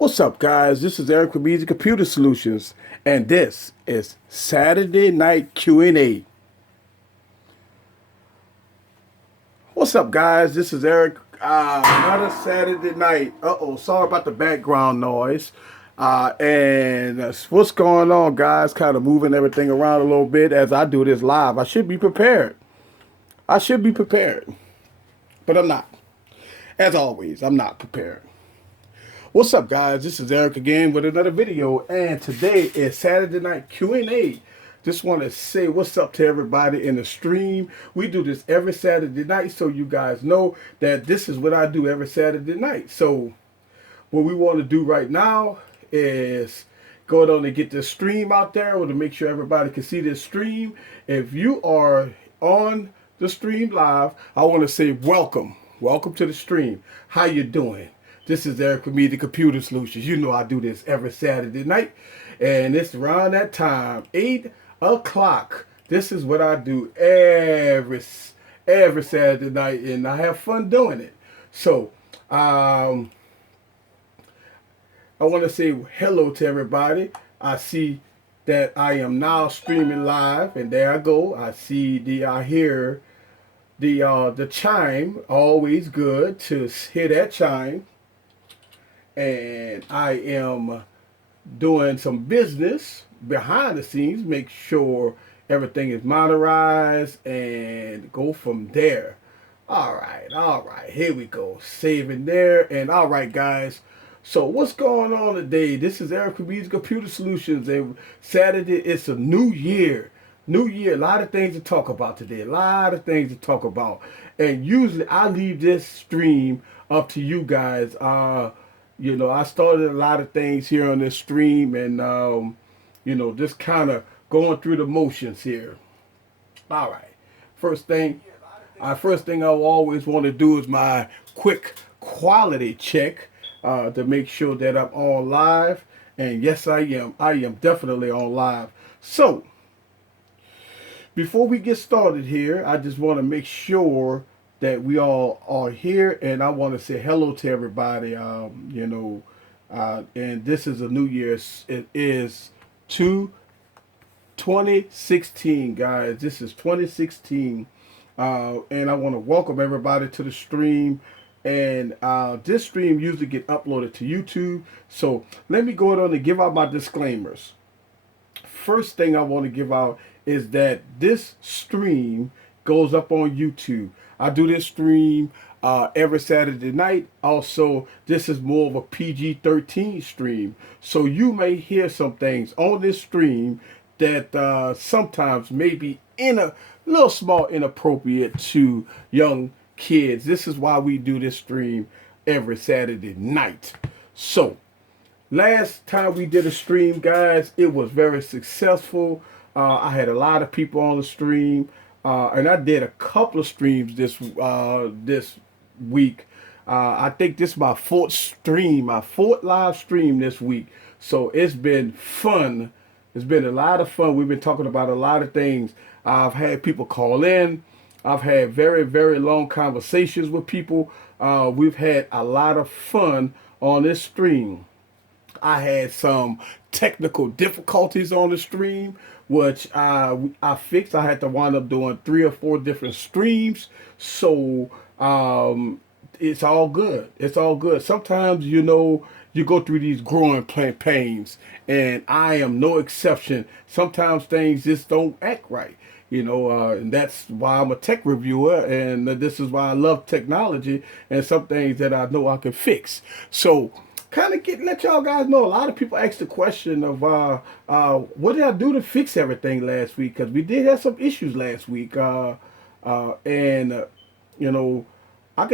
What's up, guys? This is Eric from Easy Computer Solutions, and this is Saturday Night Q&A. What's up, guys? This is Eric. Another Saturday night. Sorry about the background noise. And what's going on, guys? Kind of moving everything around a little bit as I do this live. I should be prepared. But I'm not. As always, I'm not prepared. What's up, guys? This is Eric again with another video, and today is Saturday Night Q&A. Just want to say what's up to everybody in the stream. We do this every Saturday night, so you guys know that this is what I do every Saturday night. So what we want to do right now is go on and get this stream out there to make sure everybody can see this stream. If you are on the stream live, I want to say welcome. Welcome to the stream. How you doing? This is Eric from the Computer Solutions. You know I do this every Saturday night, and it's around that time, 8 o'clock. This is what I do every Saturday night, and I have fun doing it. So, I want to say hello to everybody. I see that I am now streaming live, and there I go. I hear the chime. Always good to hear that chime. And I am doing some business behind the scenes, make sure everything is monitorized, and go from there. All right, here we go. Saving there, and all right, guys. So what's going on today? This is Eric from Computer Solutions, and Saturday, it's a new year. New year, a lot of things to talk about today. And usually I leave this stream up to you guys. I started a lot of things here on this stream, and just kind of going through the motions here. All right. First thing I always want to do is my quick quality check to make sure that I'm on live. And yes, I am. I am definitely on live. So, before we get started here, I just want to make sure that we all are here, and I want to say hello to everybody. And this is a new year. It is 2016, guys. This is 2016, and I want to welcome everybody to the stream. And this stream usually get uploaded to YouTube. So let me go on and give out my disclaimers. First thing I want to give out is that this stream goes up on YouTube. I do this stream every Saturday night. Also, this is more of a PG-13 stream. So you may hear some things on this stream that sometimes may be in a little small inappropriate to young kids. This is why we do this stream every Saturday night. So, last time we did a stream, guys, it was very successful. I had a lot of people on the stream. And I did a couple of streams this week. I think this is my fourth live stream this week. So it's been fun. It's been a lot of fun. We've been talking about a lot of things. I've had people call in. I've had very, very long conversations with people. We've had a lot of fun on this stream. I had some technical difficulties on the stream, which I fixed. I had to wind up doing 3 or 4 different streams. So it's all good. It's all good. Sometimes, you go through these growing pains, and I am no exception. Sometimes things just don't act right. And that's why I'm a tech reviewer, and this is why I love technology and some things that I know I can fix. So, kind of let y'all guys know. A lot of people ask the question of what did I do to fix everything last week? Because we did have some issues last week, I can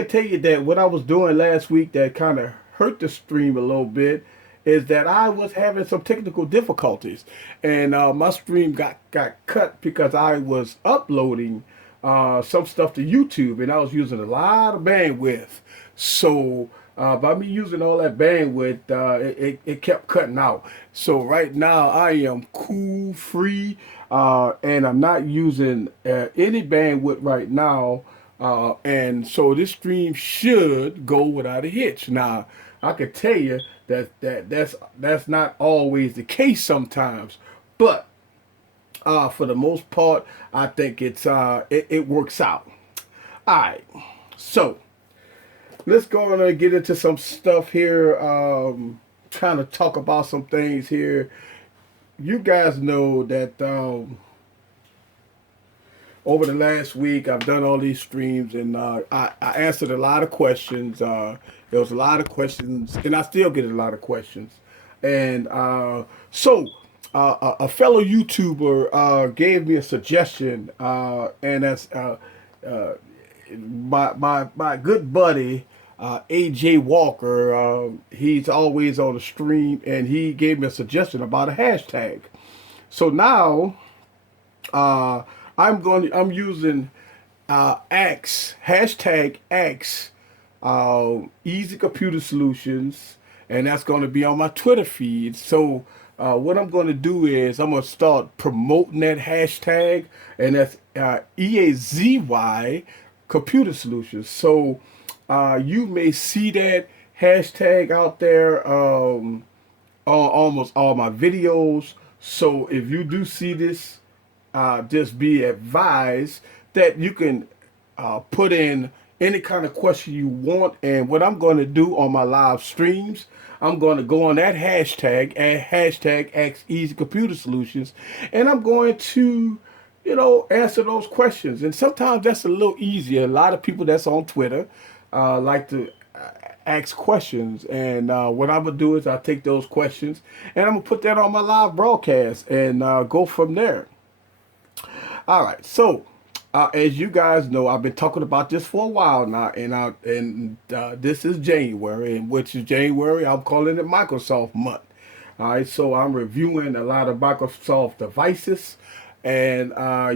tell you that what I was doing last week that kind of hurt the stream a little bit is that I was having some technical difficulties, and my stream got cut because I was uploading some stuff to YouTube, and I was using a lot of bandwidth. So by me using all that bandwidth, it kept cutting out. So right now I am cool free, and I'm not using any bandwidth right now And so this stream should go without a hitch. Now, I could tell you that's not always the case sometimes, but for the most part, I think it works out. All right, so let's go on and get into some stuff here. Trying to talk about some things here. You guys know that over the last week, I've done all these streams, and I answered a lot of questions. There was a lot of questions, and I still get a lot of questions. And a fellow YouTuber gave me a suggestion, and that's my good buddy AJ Walker. He's always on the stream, and he gave me a suggestion about a hashtag. So now uh, I'm using X hashtag X Easy Computer Solutions, and that's going to be on my Twitter feed. So what I'm going to do is I'm going to start promoting that hashtag, and that's EAZY Computer Solutions. So you may see that hashtag out there on almost all my videos. So if you do see this, just be advised that you can put in any kind of question you want. And what I'm going to do on my live streams, I'm going to go on that hashtag and hashtag Ask Easy Computer Solutions, and I'm going to, answer those questions. And sometimes that's a little easier. A lot of people that's on Twitter like to ask questions, and what I'm gonna do is I'll take those questions and I'm gonna put that on my live broadcast and go from there. All right, so as you guys know, I've been talking about this for a while now, and this is January, and which is January. I'm calling it Microsoft month. All right, so I'm reviewing a lot of Microsoft devices, and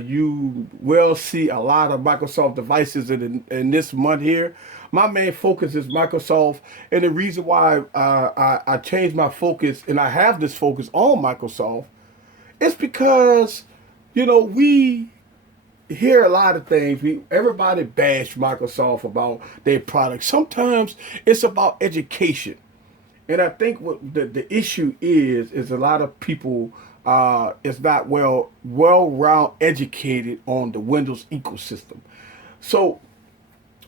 you will see a lot of Microsoft devices in this month here. My main focus is Microsoft, and the reason why I changed my focus and I have this focus on Microsoft is because we hear a lot of things. Everybody bash Microsoft about their products. Sometimes it's about education. And I think what the issue is a lot of people is not well-round educated on the Windows ecosystem. So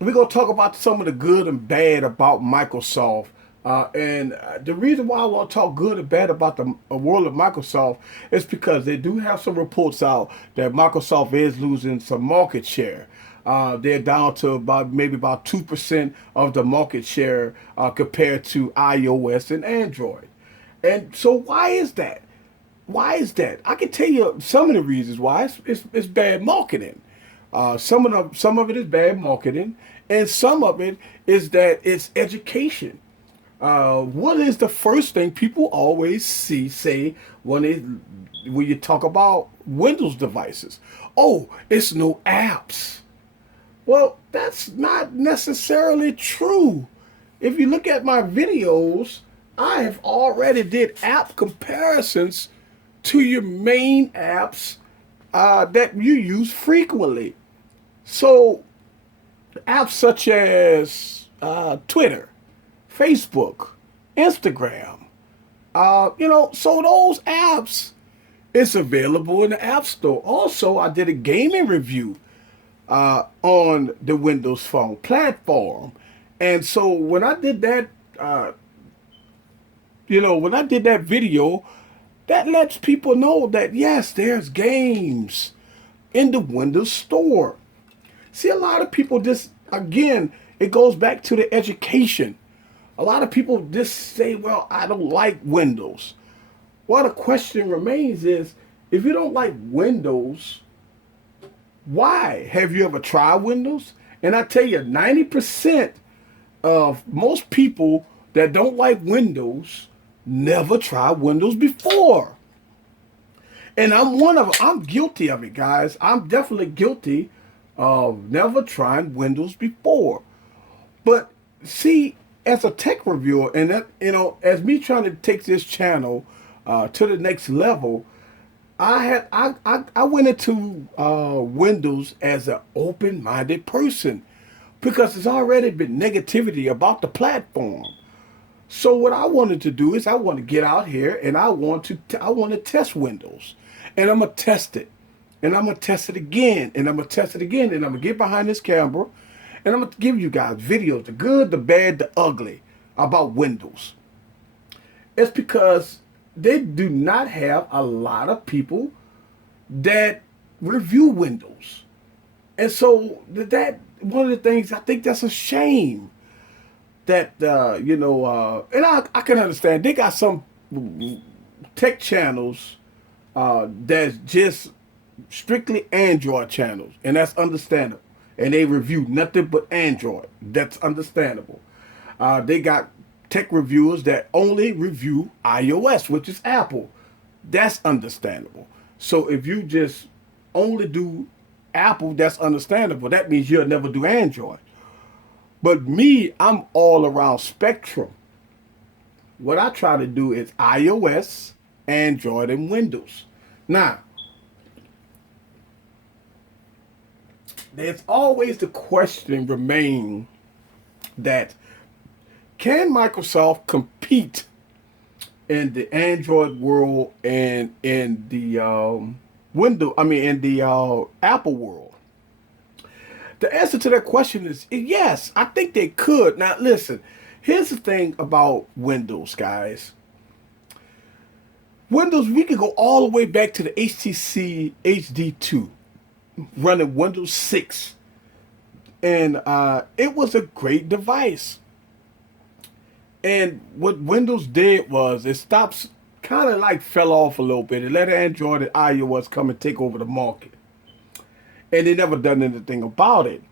we're gonna talk about some of the good and bad about Microsoft. And the reason why I want to talk good and bad about the world of Microsoft is because they do have some reports out that Microsoft is losing some market share. They're down to maybe about 2% of the market share compared to iOS and Android. And so why is that? Why is that? I can tell you some of the reasons why. It's bad marketing. Some of it is bad marketing, and some of it is that it's education. What is the first thing people always say when you talk about Windows devices? Oh, it's no apps. Well, that's not necessarily true. If you look at my videos, I have already did app comparisons to your main apps that you use frequently. So apps such as Twitter, Facebook, Instagram, so those apps is available in the App Store. Also, I did a gaming review on the Windows Phone platform. And so when I did that, when I did that video, that lets people know that yes, there's games in the Windows Store. See, a lot of people again, it goes back to the education. A lot of people just say, well, I don't like Windows. Well, the question remains is, if you don't like Windows, why? Have you ever tried Windows? And I tell you, 90% of most people that don't like Windows never tried Windows before. And I'm guilty of it, guys. I'm definitely guilty of never trying Windows before. But see, as a tech reviewer, and that, as me trying to take this channel to the next level, I went into Windows as an open-minded person because there's already been negativity about the platform. So what I wanted to do is I want to get out here and I want to test Windows, and I'm gonna test it, and I'm gonna test it again, and I'm gonna test it again, and I'm gonna get behind this camera, and I'm gonna give you guys videos, the good, the bad, the ugly, about Windows. It's because they do not have a lot of people that review Windows. And so that one of the things I think that's a shame that and I can understand they got some tech channels that's just strictly Android channels, and that's understandable. And they review nothing but Android. That's understandable. They got tech reviewers that only review iOS, which is Apple. That's understandable. So if you just only do Apple, that's understandable. That means you'll never do Android. But me, I'm all around spectrum. What I try to do is iOS, Android, and Windows. Now, there's always the question remain that can Microsoft compete in the Android world and in the in the Apple world? The answer to that question is yes. I think they could. Now, listen. Here's the thing about Windows, guys. Windows, we can go all the way back to the HTC HD2, running Windows 6, and it was a great device. And what Windows did was it stops, kind of like fell off a little bit. It let Android and iOS come and take over the market. And they never done anything about it.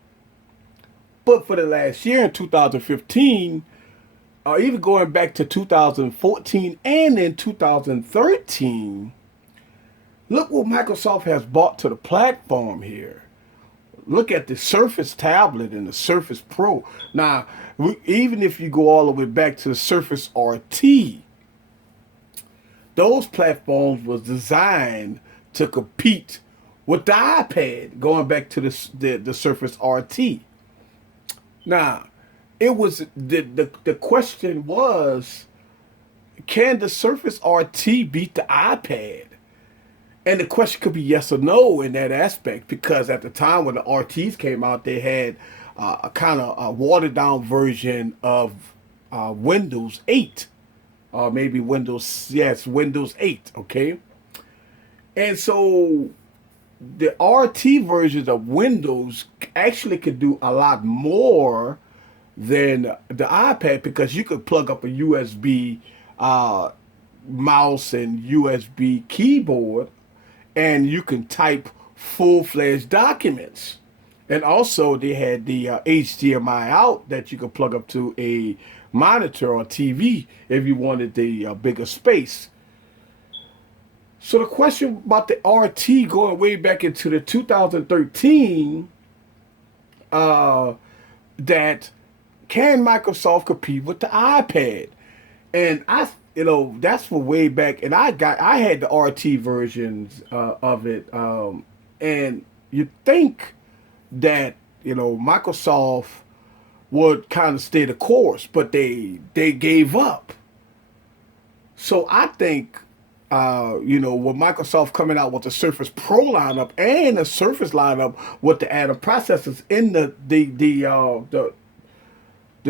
But for the last year in 2015, or even going back to 2014 and in 2013, look what Microsoft has brought to the platform here. Look at the Surface tablet and the Surface Pro. Now, even if you go all the way back to the Surface RT, those platforms was designed to compete with the iPad, going back to the Surface RT. Now, it was the question was, can the Surface RT beat the iPad? And the question could be yes or no in that aspect, because at the time when the RTs came out, they had a kind of a watered down version of Windows 8, or maybe Windows 8, okay? And so the RT versions of Windows actually could do a lot more than the iPad, because you could plug up a USB mouse and USB keyboard, and you can type full-fledged documents. And also they had the HDMI out that you could plug up to a monitor or TV if you wanted the bigger space. So the question about the RT going way back into the 2013, that can Microsoft compete with the iPad? And that's for way back. And I had the RT versions of it. And you think that, Microsoft would kind of stay the course, but they gave up. So I think, with Microsoft coming out with the Surface Pro lineup and the Surface lineup with the added processors in the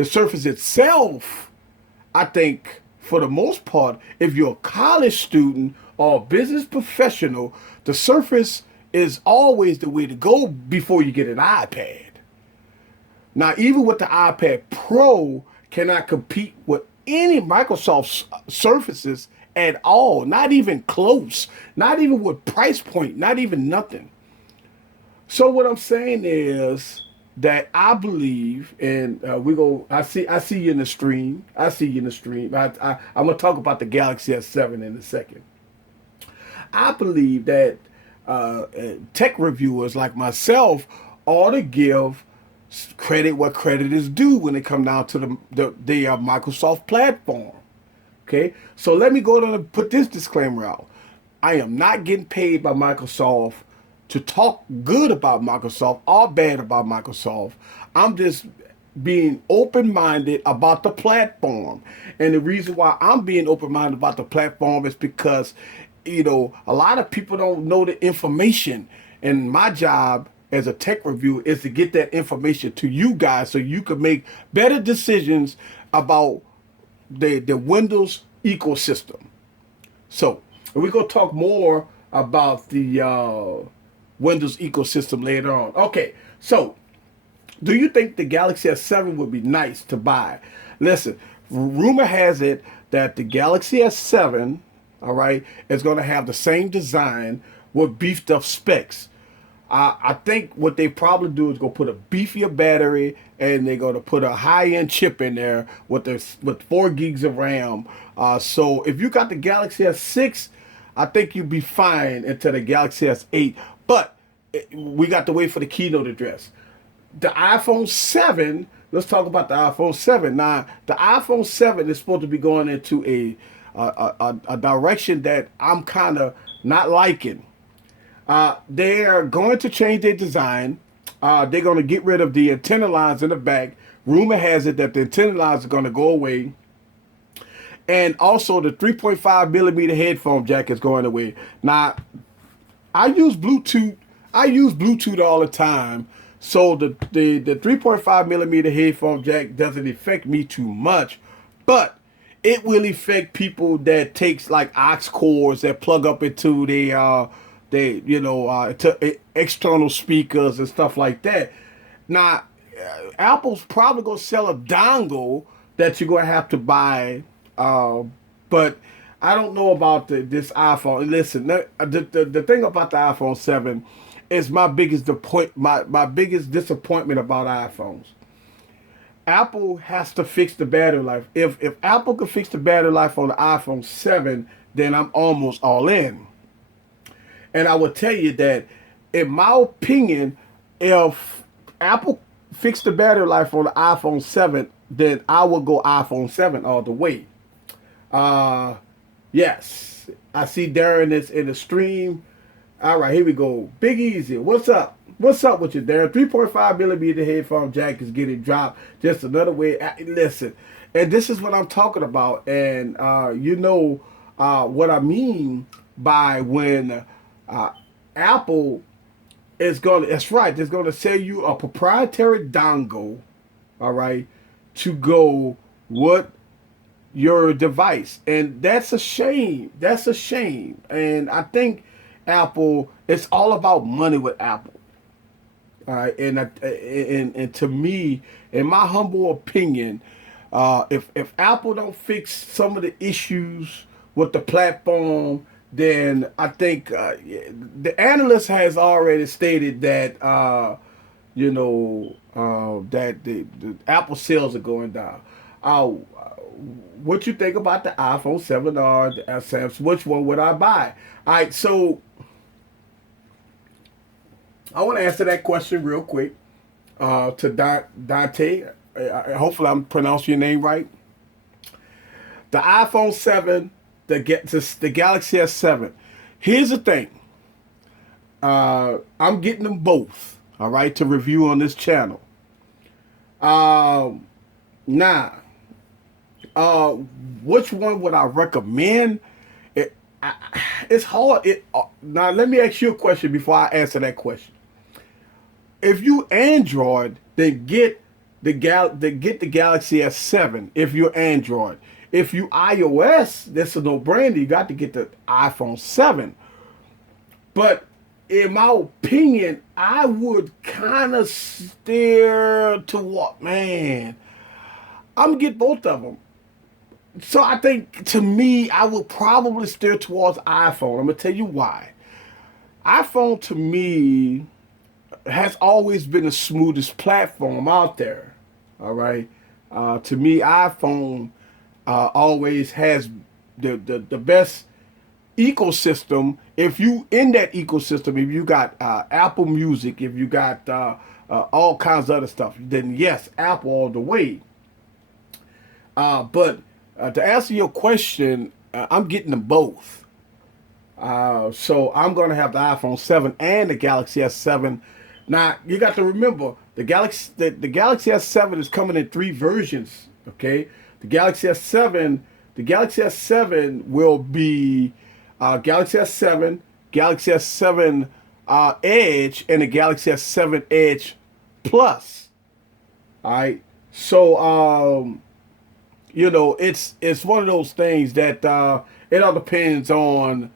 Surface itself, I think for the most part, if you're a college student or a business professional, the Surface is always the way to go before you get an iPad. Now, even with the iPad Pro, cannot compete with any Microsoft Surfaces at all. Not even close. Not even with price point. Not even nothing. So what I'm saying is that I believe, and I see you in the stream. I see you in the stream. I'm gonna talk about the Galaxy S7 in a second. I believe that tech reviewers like myself ought to give credit what credit is due when it comes down to the Microsoft platform. Okay, so let me go to put this disclaimer out. I am not getting paid by Microsoft to talk good about Microsoft or bad about Microsoft. I'm just being open-minded about the platform. And the reason why I'm being open-minded about the platform is because, a lot of people don't know the information. And my job as a tech reviewer is to get that information to you guys so you can make better decisions about the Windows ecosystem. So we're going to talk more about the Windows ecosystem later on. Okay, so do you think the Galaxy S7 would be nice to buy? Listen, rumor has it that the Galaxy S7, all right, is going to have the same design with beefed up specs. I think what they probably do is go put a beefier battery and they're going to put a high-end chip in there with 4 gigs of RAM. So if you got the Galaxy S6, I think you'd be fine until the Galaxy S8. But we got to wait for the keynote address. The iPhone 7, let's talk about the iPhone 7. Now, the iPhone 7 is supposed to be going into a direction that I'm kind of not liking. They are going to change their design. They're going to get rid of the antenna lines in the back. Rumor has it that the antenna lines are going to go away. And also the 3.5 millimeter headphone jack is going away. Now, I use Bluetooth all the time. So the 3.5 millimeter headphone jack doesn't affect me too much. But it will affect people that takes like aux cords that plug up into to external speakers and stuff like that. Now, Apple's probably gonna sell a dongle that you're gonna have to buy, but I don't know about this iPhone. Listen, the thing about the iPhone 7 is my biggest disappointment about iPhones. Apple has to fix the battery life. If Apple could fix the battery life on the iPhone 7, then I'm almost all in. And I will tell you that, in my opinion, if Apple fixed the battery life on the iPhone 7, then I would go iPhone 7 all the way. Yes, I see Darren is in the stream. All right, here we go. Big Easy, what's up? What's up with you, Darren? 3.5 millimeter headphone jack is getting dropped. Just another way. Listen, and this is what I'm talking about. And what I mean by when Apple is going to, that's right, it's going to sell you a proprietary dongle, all right, to go with your device. And that's a shame. That's a shame. And I think Apple, it's all about money with Apple. All right. And to me, in my humble opinion, if Apple don't fix some of the issues with the platform, then I think the analyst has already stated that that the Apple sales are going down. What you think about the iPhone 7 or the S7? Which one would I buy? All right, so I want to answer that question real quick to Dante. Hopefully I'm pronouncing your name right. The iPhone 7, the Galaxy S7. Here's the thing. I'm getting them both, all right, to review on this channel. Now, which one would I recommend? It's hard. Now, let me ask you a question before I answer that question. If you Android, then get the Galaxy S7. If you're Android, if you iOS, that's a no-brainer. You got to get the iPhone 7. But in my opinion, I would kind of steer to what, man? I'm gonna get both of them. So I think, to me, I would probably steer towards iPhone. I'm gonna tell you why. iPhone, to me, has always been the smoothest platform out there. All right. To me, iPhone always has the best ecosystem. If you in that ecosystem, if you got Apple Music, if you got all kinds of other stuff, then yes, Apple all the way. But to answer your question, I'm getting them both. So I'm going to have the iPhone 7 and the Galaxy S7. Now you got to remember the Galaxy S7 is coming in three versions. Okay, the Galaxy S7 the Galaxy S7 will be Galaxy S7, Galaxy S7 Edge, and the Galaxy S7 Edge Plus. All right. So it's one of those things that it all depends on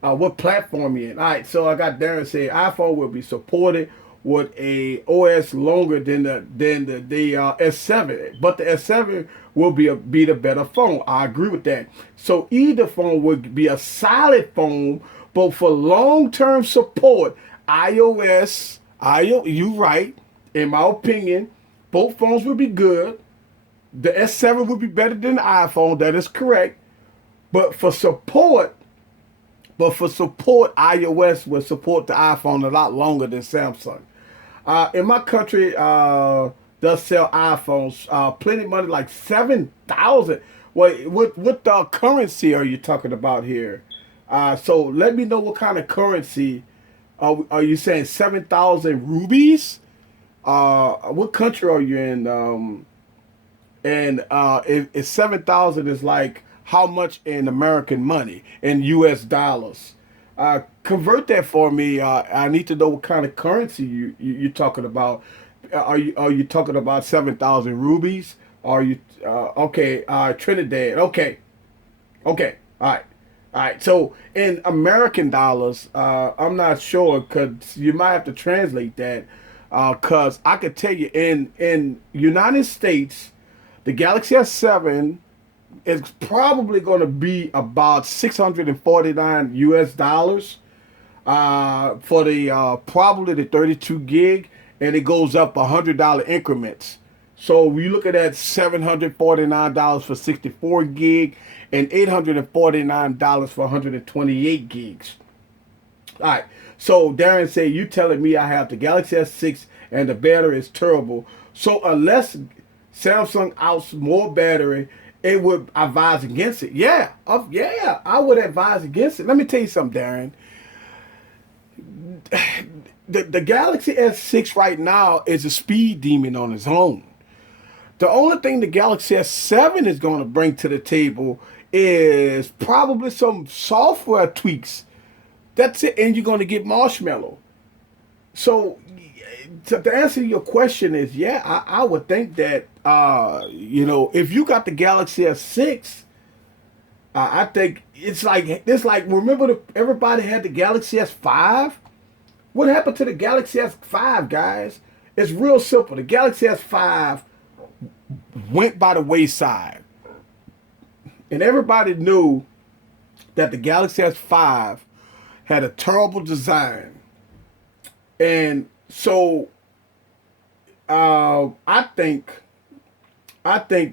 what platform you're in. All right, so I got Darren saying iPhone will be supported with a OS longer than the S7, but the S7 will be the better phone. I agree with that. So either phone would be a solid phone, but for long term support, you right. In my opinion, both phones would be good. The S7 would be better than the iPhone. That is correct. But for support, iOS will support the iPhone a lot longer than Samsung. In my country, does sell iPhones plenty of money, like 7,000. Wait, what currency are you talking about here? So let me know what kind of currency are you saying? 7,000 rubies? What country are you in? And if 7,000 is like how much in American money in U.S. dollars? Convert that for me. I need to know what kind of currency you're talking about. Are you talking about 7,000 rubies? Are you okay? Trinidad. Okay, okay. All right. So in American dollars, I'm not sure because you might have to translate that. Because I could tell you in United States, the Galaxy S7 is probably going to be about 649 US dollars for the probably the 32 gig, and it goes up $100 increments. So we look at that $749 for 64 gig and $849 for 128 gigs. All right. So Darren said, you telling me I have the Galaxy S6 and the battery is terrible. So unless Samsung outs more battery, it would advise against it. Yeah, yeah, I would advise against it. Let me tell you something, Darren. The Galaxy S6 right now is a speed demon on its own. The only thing the Galaxy S7 is going to bring to the table is probably some software tweaks. That's it, and you're going to get Marshmallow. So, to answer your question is, yeah, I would think that, if you got the Galaxy S6, I think it's like remember everybody had the Galaxy S5. What happened to the Galaxy S5, guys? It's real simple. The Galaxy S5 went by the wayside, and everybody knew that the Galaxy S5 had a terrible design, and so I think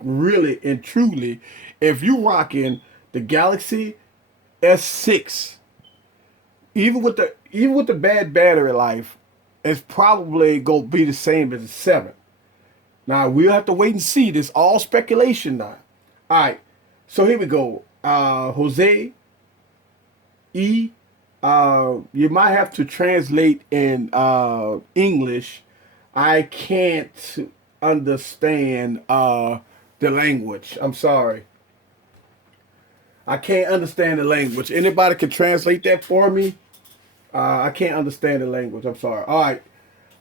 really and truly, if you rocking the Galaxy S6, even with the bad battery life, it's probably gonna be the same as the 7. Now we'll have to wait and see. This all speculation now. All right, so here we go. Jose E. You might have to translate in English. I can't understand the language. I'm sorry. I can't understand the language. Anybody can translate that for me? I can't understand the language. I'm sorry. All right.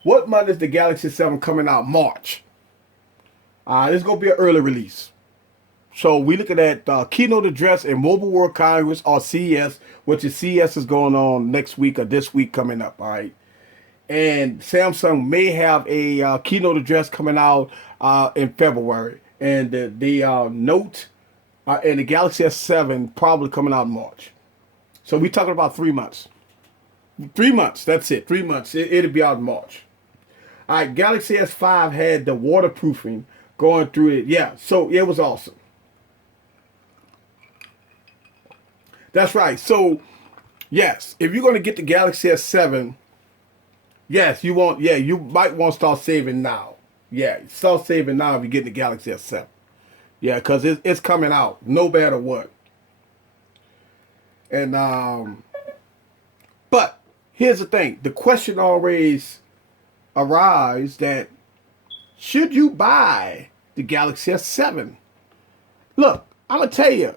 What month is the Galaxy 7 coming out? March. This is going to be an early release. So we looking at keynote address in Mobile World Congress or CES, which is CES is going on next week or this week coming up. All right. And Samsung may have a keynote address coming out in February. And the Note and the Galaxy S7 probably coming out in March. So we're talking about 3 months. 3 months, that's it. 3 months. It'll be out in March. All right, Galaxy S5 had the waterproofing going through it. Yeah, so it was awesome. That's right. So, yes, if you're going to get the Galaxy S7, yes, you might want to start saving now. Yeah, start saving now if you're getting the Galaxy S7. Yeah, because it's coming out no matter what. And But here's the thing: the question always arises that should you buy the Galaxy S7? Look, I'm gonna tell you,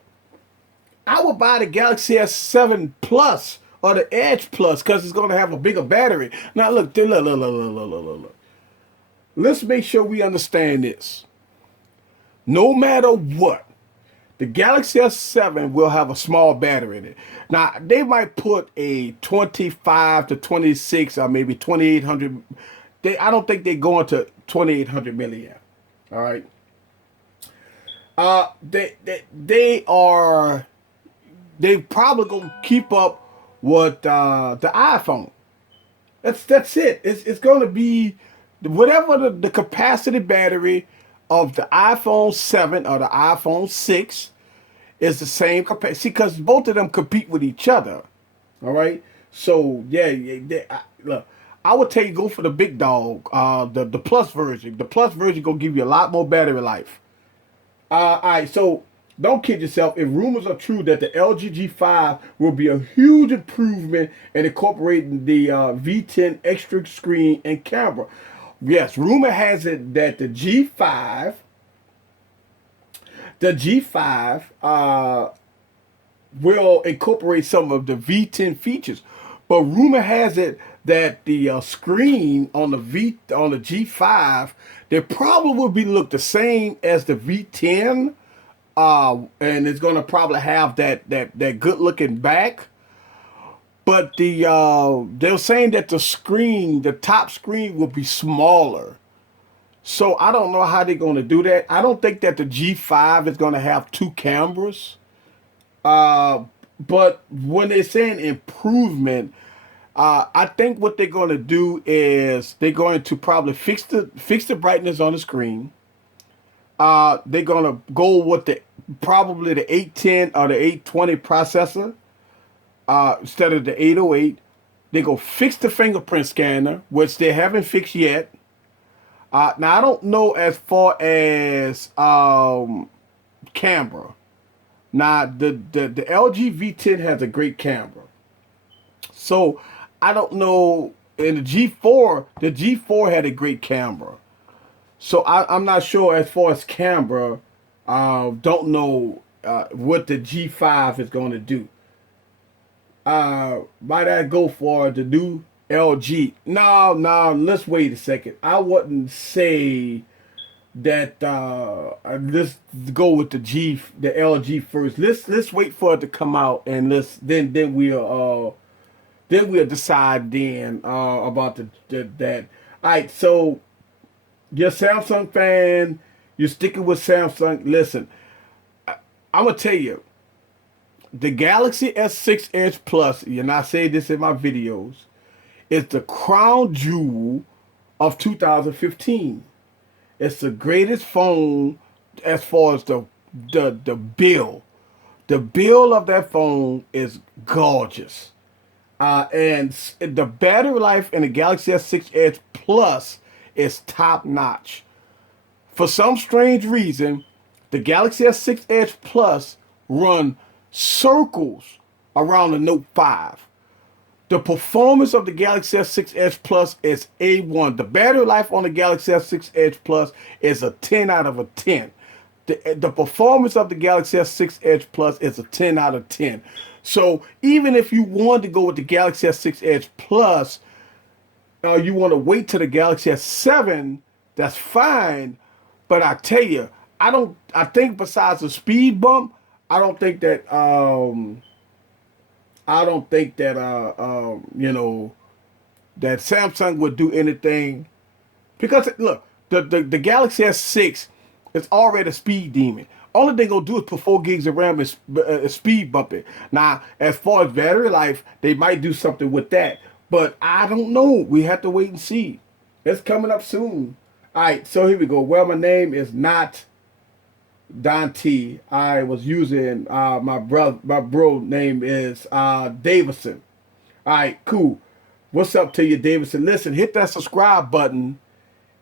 I would buy the Galaxy S7 Plus or the Edge Plus because it's gonna have a bigger battery. Now look. Let's make sure we understand this. No matter what, the Galaxy S7 will have a small battery in it. Now, they might put a 25 to 26 or maybe 2800. I don't think they're going to 2800 milliamp. All right. They probably gonna keep up with the iPhone. That's it. It's gonna be whatever the capacity battery of the iPhone 7 or the iPhone 6 is the same capacity because both of them compete with each other. All right. So look, I would tell you go for the big dog, the plus version. The plus version gonna give you a lot more battery life. All right. So don't kid yourself. If rumors are true that the LG G5 will be a huge improvement in incorporating the V10 extra screen and camera. Yes, rumor has it that the G5 will incorporate some of the V10 features, but rumor has it that the screen on the G5 they probably will be look the same as the V10, and it's gonna probably have that good looking back. But they're saying that the top screen will be smaller. So I don't know how they're going to do that. I don't think that the G5 is going to have two cameras. But when they're saying improvement, I think what they're going to do is they're going to probably fix the brightness on the screen. They're going to go with probably the 810 or the 820 processor. Instead of the 808, they go fix the fingerprint scanner, which they haven't fixed yet. Now I don't know as far as camera. Now the LG V10 has a great camera, so I don't know. In the G4 had a great camera, so I'm not sure as far as camera. Don't know what the G5 is going to do. Might I go for the new LG? No, let's wait a second. I wouldn't say that let's go with the LG first. Let's wait for it to come out and then we'll decide then about that. Alright, so you're a Samsung fan, you're sticking with Samsung. Listen, I'm gonna tell you. The Galaxy S6 Edge Plus, and I say this in my videos, is the crown jewel of 2015. It's the greatest phone as far as the build. The build of that phone is gorgeous. And the battery life in the Galaxy S6 Edge Plus is top notch. For some strange reason, the Galaxy S6 Edge Plus run circles around the Note 5. The performance of the Galaxy S6 Edge Plus is A1. The battery life on the Galaxy S6 Edge Plus is a 10 out of a 10. The performance of the Galaxy S6 Edge Plus is a 10 out of 10. So even if you wanted to go with the Galaxy S6 Edge Plus, you want to wait till the Galaxy S7, that's fine. But I tell you, I think besides the speed bump, I don't think that that Samsung would do anything because look, the Galaxy S6 is already a speed demon. Only thing gonna do is put 4 gigs of RAM and speed bump it. Now, as far as battery life, they might do something with that, but I don't know. We have to wait and see. It's coming up soon. All right, so here we go. Well, my name is not Dante. I was using my bro name is Davison. Alright, cool. What's up to you, Davison? Listen, hit that subscribe button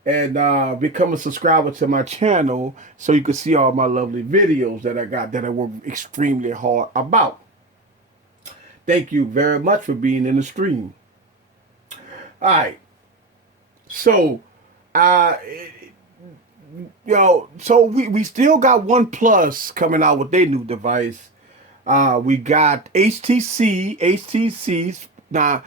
and become a subscriber to my channel so you can see all my lovely videos that I got that I work extremely hard about. Thank you very much for being in the stream. All right. So, uh, so we still got OnePlus coming out with their new device. We got HTC's now.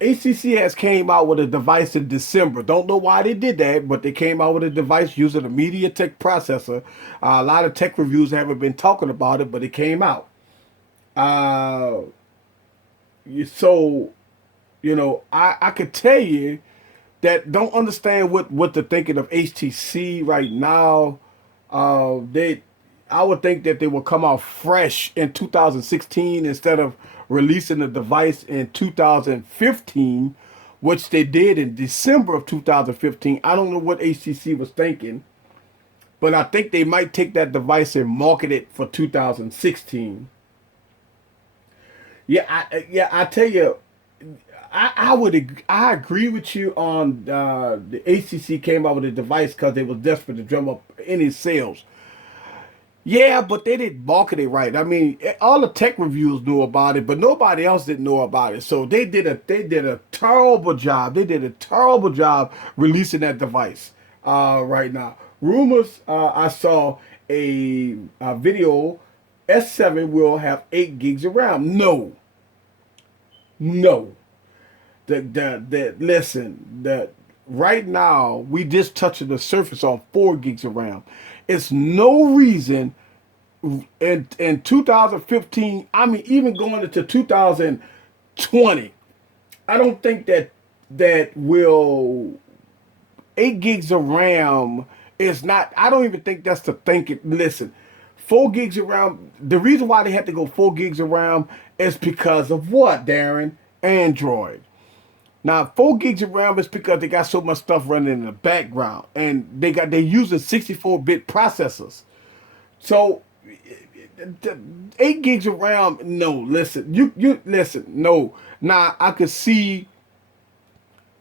HTC has came out with a device in December. Don't know why they did that, but they came out with a device using a MediaTek processor. A lot of tech reviews haven't been talking about it, but it came out. Uh, so I could tell you that don't understand what they're thinking of HTC right now. They I would think that they will come out fresh in 2016 instead of releasing the device in 2015, which they did in December of 2015. I don't know what HTC was thinking, but I think they might take that device and market it for 2016. I tell you, I agree with you on the HTC came out with a device because they was desperate to drum up any sales. Yeah, but they didn't market it right. I mean, all the tech reviews knew about it, but nobody else didn't know about it. So they did a terrible job. They did a terrible job releasing that device right now. Rumors I saw a video S7 will have 8 gigs of RAM. No, no. The listen, the right now we just touching the surface on 4 gigs of RAM. It's no reason in 2015, I mean even going into 2020, I don't think that will 8 gigs of RAM is not. I don't even think that's the thinking. Listen, 4 gigs of RAM. The reason why they had to go 4 gigs of RAM is because of what, Darren? Android. Now, 4 gigs of RAM is because they got so much stuff running in the background, and they're using 64-bit processors. So, 8 gigs of RAM. No, listen, you listen. No, now I could see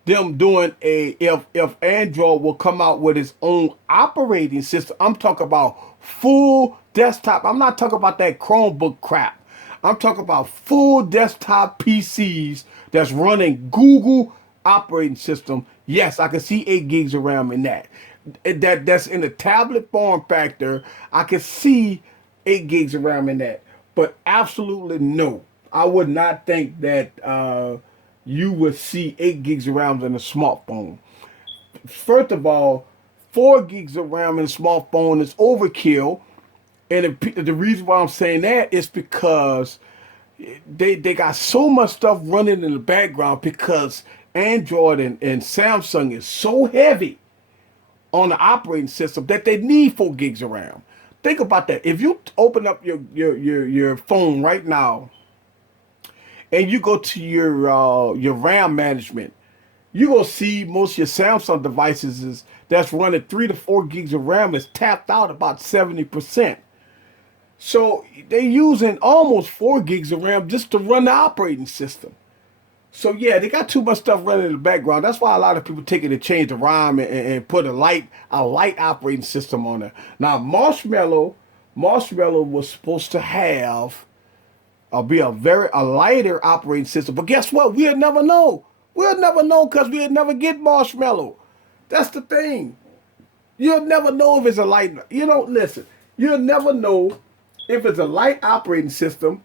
them doing a if Android will come out with its own operating system. I'm talking about full desktop. I'm not talking about that Chromebook crap. I'm talking about full desktop PCs that's running Google operating system. Yes, I can see 8 gigs of RAM in that. That's in the tablet form factor. I can see 8 gigs of RAM in that. But absolutely no. I would not think that you would see 8 gigs of RAM in a smartphone. First of all, 4 gigs of RAM in a smartphone is overkill. And the reason why I'm saying that is because they got so much stuff running in the background because Android and Samsung is so heavy on the operating system that they need 4 gigs of RAM. Think about that. If you open up your phone right now and you go to your RAM management, you gonna see most of your Samsung devices that's running 3 to 4 gigs of RAM is tapped out about 70%. So they're using almost 4 gigs of RAM just to run the operating system. So yeah, they got too much stuff running in the background. That's why a lot of people take it and change the RAM and put a light operating system on it. Now Marshmallow was supposed to have be a lighter operating system. But guess what? We'll never know. We'll never know because we'll never get Marshmallow. That's the thing. You'll never know if it's a light. Listen. You'll never know if it's a light operating system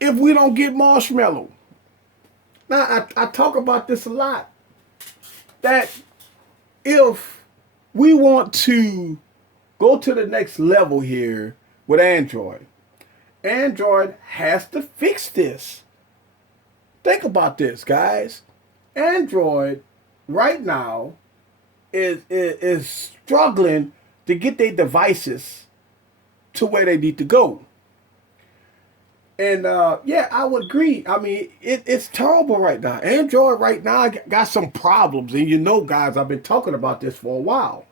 if we don't get Marshmallow. Now, I talk about this a lot. That if we want to go to the next level here with Android, Android has to fix this. Think about this, guys. Android right now is struggling to get their devices to where they need to go. And I would agree. I mean, it's terrible right now. Android right now got some problems, and guys, I've been talking about this for a while.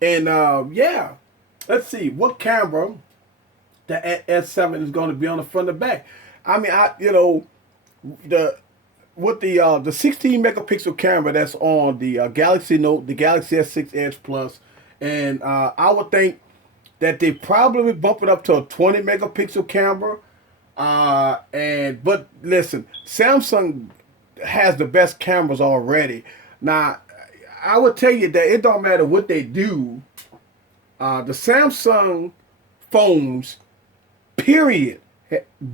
And let's see what camera the S7 is going to be on the front and back. I mean, the with the 16 megapixel camera that's on the Galaxy Note, the Galaxy S6 Edge Plus, and I would think that they probably bump it up to a 20 megapixel camera But listen, Samsung has the best cameras already. Now, I would tell you that it don't matter what they do. The Samsung phones, period,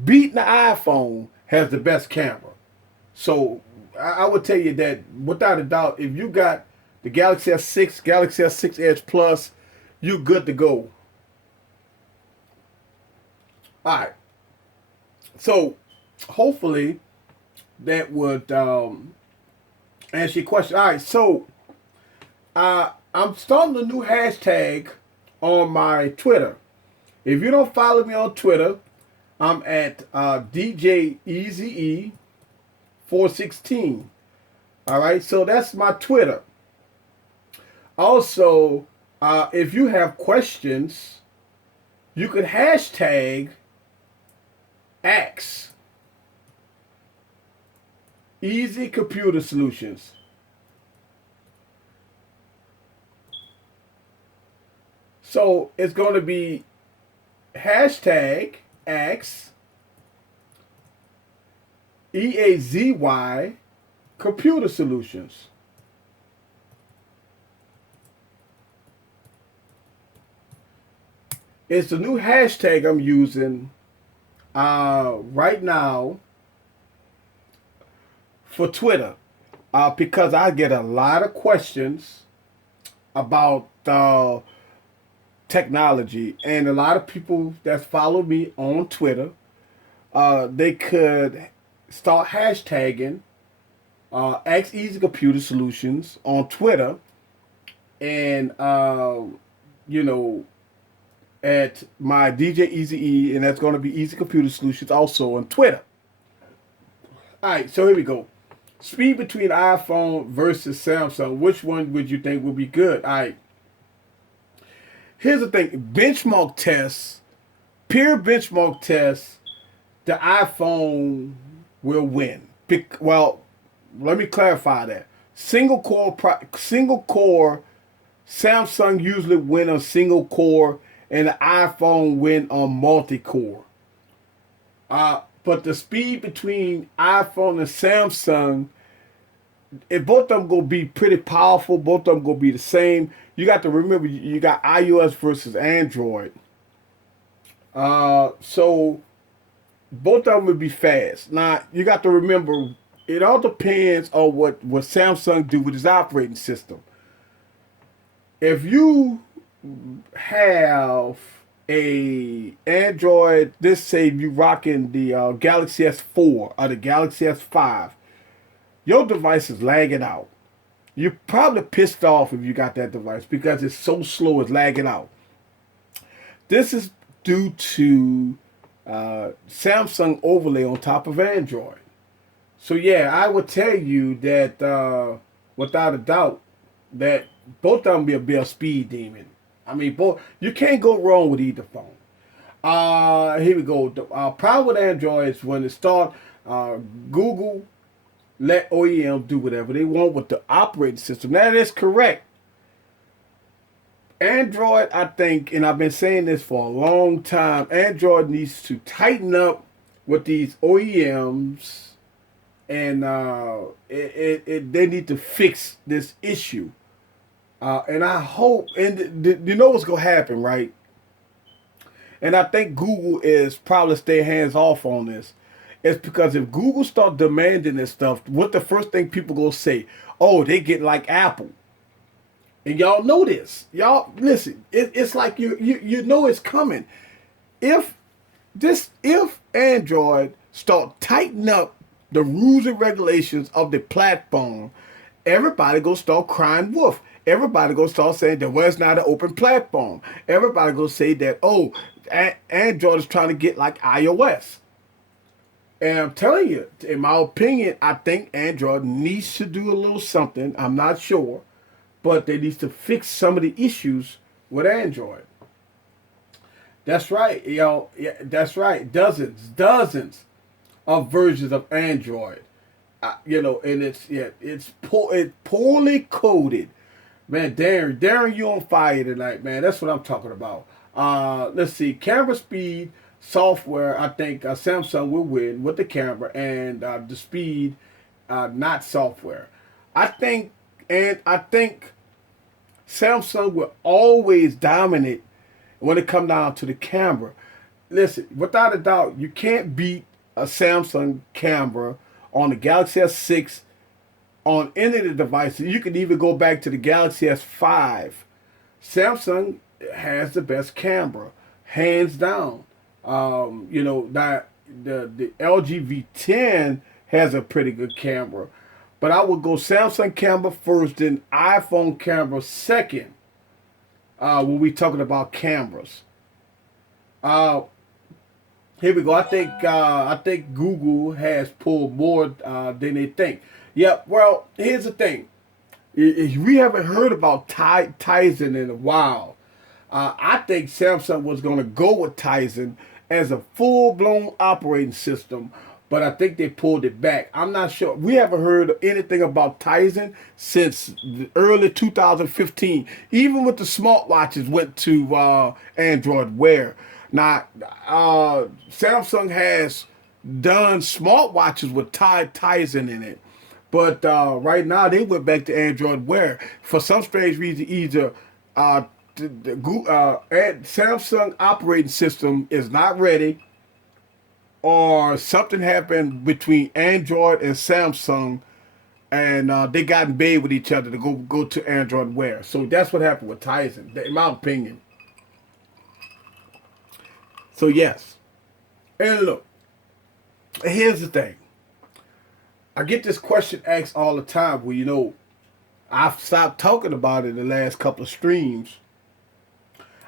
beating the iPhone, has the best camera. So I would tell you that without a doubt, if you got the Galaxy S6, Galaxy S6 Edge Plus, you good to go. All right. So hopefully that would answer your question. All right. So I'm starting a new hashtag on my Twitter. If you don't follow me on Twitter, I'm at DJ Eazy 416. All right, so that's my Twitter. Also, if you have questions, you can hashtag Ask Easy Computer Solutions. So it's going to be hashtag Ask EAZY Computer Solutions. It's the new hashtag I'm using right now for Twitter because I get a lot of questions about technology, and a lot of people that follow me on Twitter, they could start hashtagging Ask Easy Computer Solutions on Twitter, and you know, at my DJ Easy E, and that's going to be Easy Computer Solutions also on Twitter. All right, so here we go. Speed between iPhone versus Samsung. Which one would you think would be good? All right. Here's the thing. Benchmark tests, peer benchmark tests, the iPhone will win. Well, let me clarify that. Single core, Samsung usually win on single core, and the iPhone win on multi-core. But the speed between iPhone and Samsung, if both of them gonna be pretty powerful, both of them gonna be the same. You got to remember, you got iOS versus Android. So both of them would be fast. Now you got to remember, it all depends on what Samsung do with its operating system. If you have a Android, this say you rocking the Galaxy S4 or the Galaxy S5, your device is lagging out. You're probably pissed off if you got that device because it's so slow, it's lagging out. This is due to Samsung overlay on top of Android. So yeah, I would tell you that without a doubt that both of them be a speed demon. I mean, both, you can't go wrong with either phone. Here we go. The problem with Android is when it start, Google let OEM do whatever they want with the operating system. That is correct. Android, I think, and I've been saying this for a long time, Android needs to tighten up with these OEMs, and they need to fix this issue. And I hope, and you know what's gonna happen, right? And I think Google is probably stay hands off on this. It's because if Google start demanding this stuff, what the first thing people gonna say? Oh, they get like Apple, and y'all know this. Y'all listen. It's like you know it's coming. If if Android start tightening up the rules and regulations of the platform, everybody gonna start crying wolf. Everybody gonna start saying that, well, it's not an open platform. Everybody gonna say that, oh, Android is trying to get like iOS. And I'm telling you, in my opinion, I think Android needs to do a little something. I'm not sure, but they need to fix some of the issues with Android. That's right, yeah, that's right. Dozens of versions of Android. And it's poorly coded. Man, Darren, you on fire tonight, man. That's what I'm talking about. Let's see, camera speed software, I think Samsung will win with the camera and the speed, not software. I think, I think Samsung will always dominate when it comes down to the camera. Listen, without a doubt, you can't beat a Samsung camera on the Galaxy S6 on any of the devices. You can even go back to the Galaxy S5. Samsung has the best camera, hands down. That the LG V10 has a pretty good camera, but I would go Samsung camera first, then iPhone camera second. When we talking about cameras, uh, here we go. I think Google has pulled more than they think. Yeah. Well, here's the thing. We haven't heard about Tizen in a while. I think Samsung was going to go with Tizen as a full-blown operating system, but I think they pulled it back. I'm not sure. We haven't heard anything about Tizen since the early 2015. Even with the smartwatches went to Android Wear. Now, Samsung has done smartwatches with Tizen in it. But right now, they went back to Android Wear. For some strange reason, either Samsung operating system is not ready, or something happened between Android and Samsung, and they got in bed with each other to go to Android Wear. So that's what happened with Tizen, in my opinion. So yes, and look, here's the thing. I get this question asked all the time. Well, I've stopped talking about it in the last couple of streams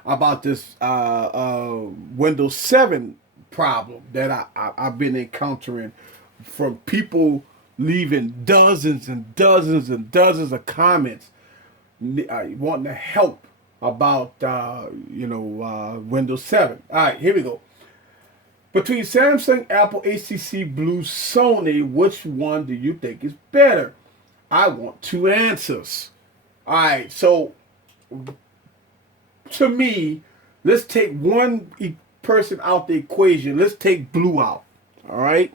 about this Windows 7 problem that I've been encountering from people leaving dozens and dozens and dozens of comments wanting to help about Windows 7. All right, here we go. Between Samsung, Apple, HTC, Blue, Sony, which one do you think is better? I want two answers. All right, so to me, let's take one person out the equation. Let's take Blue out. All right.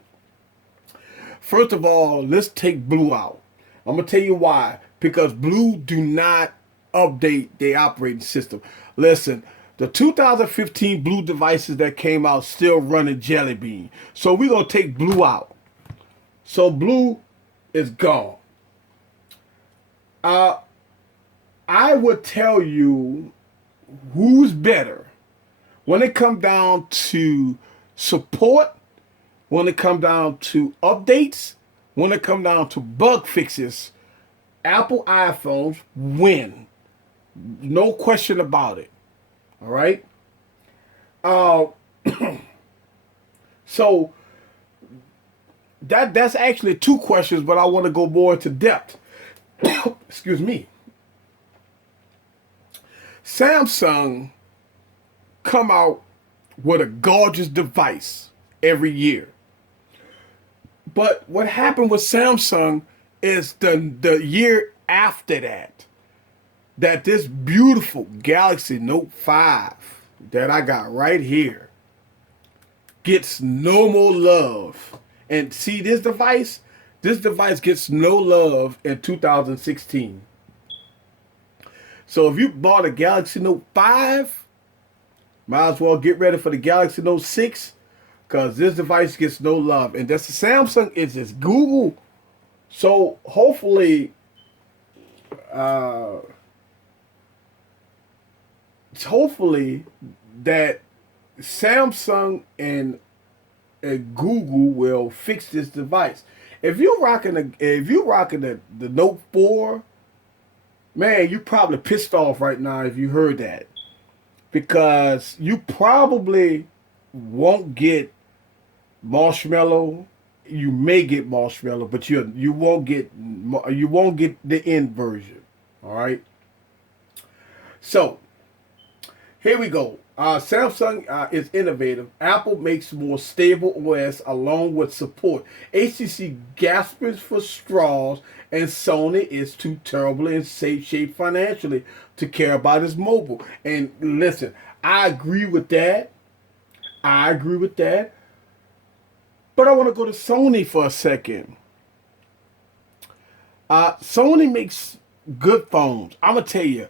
First of all, let's take Blue out. I'm gonna tell you why. Because Blue do not update their operating system. Listen, the 2015 Blue devices that came out still running Jelly Bean. So we're gonna take Blue out. So Blue is gone. I would tell you who's better when it comes down to support, when it comes down to updates, when it comes down to bug fixes. Apple iPhones win. No question about it. All right. So that's actually two questions, but I want to go more into depth. Excuse me. Samsung come out with a gorgeous device every year. But what happened with Samsung is the year after that this beautiful Galaxy Note 5 that I got right here gets no more love. And see, this device gets no love in 2016. So if you bought a Galaxy Note 5, might as well get ready for the Galaxy Note 6, because this device gets no love. And that's the Samsung is just Google. So hopefully that Samsung and Google will fix this device. If you're rocking the Note 4, man, you probably pissed off right now if you heard that, because you probably won't get Marshmallow. You may get Marshmallow, but you won't get the end version. All right. So here we go. Samsung is innovative. Apple makes more stable OS along with support. HTC gasping for straws, and Sony is too terrible in safe shape financially to care about its mobile. And listen, I agree with that. I agree with that. But I want to go to Sony for a second. Sony makes good phones. I'm gonna tell you,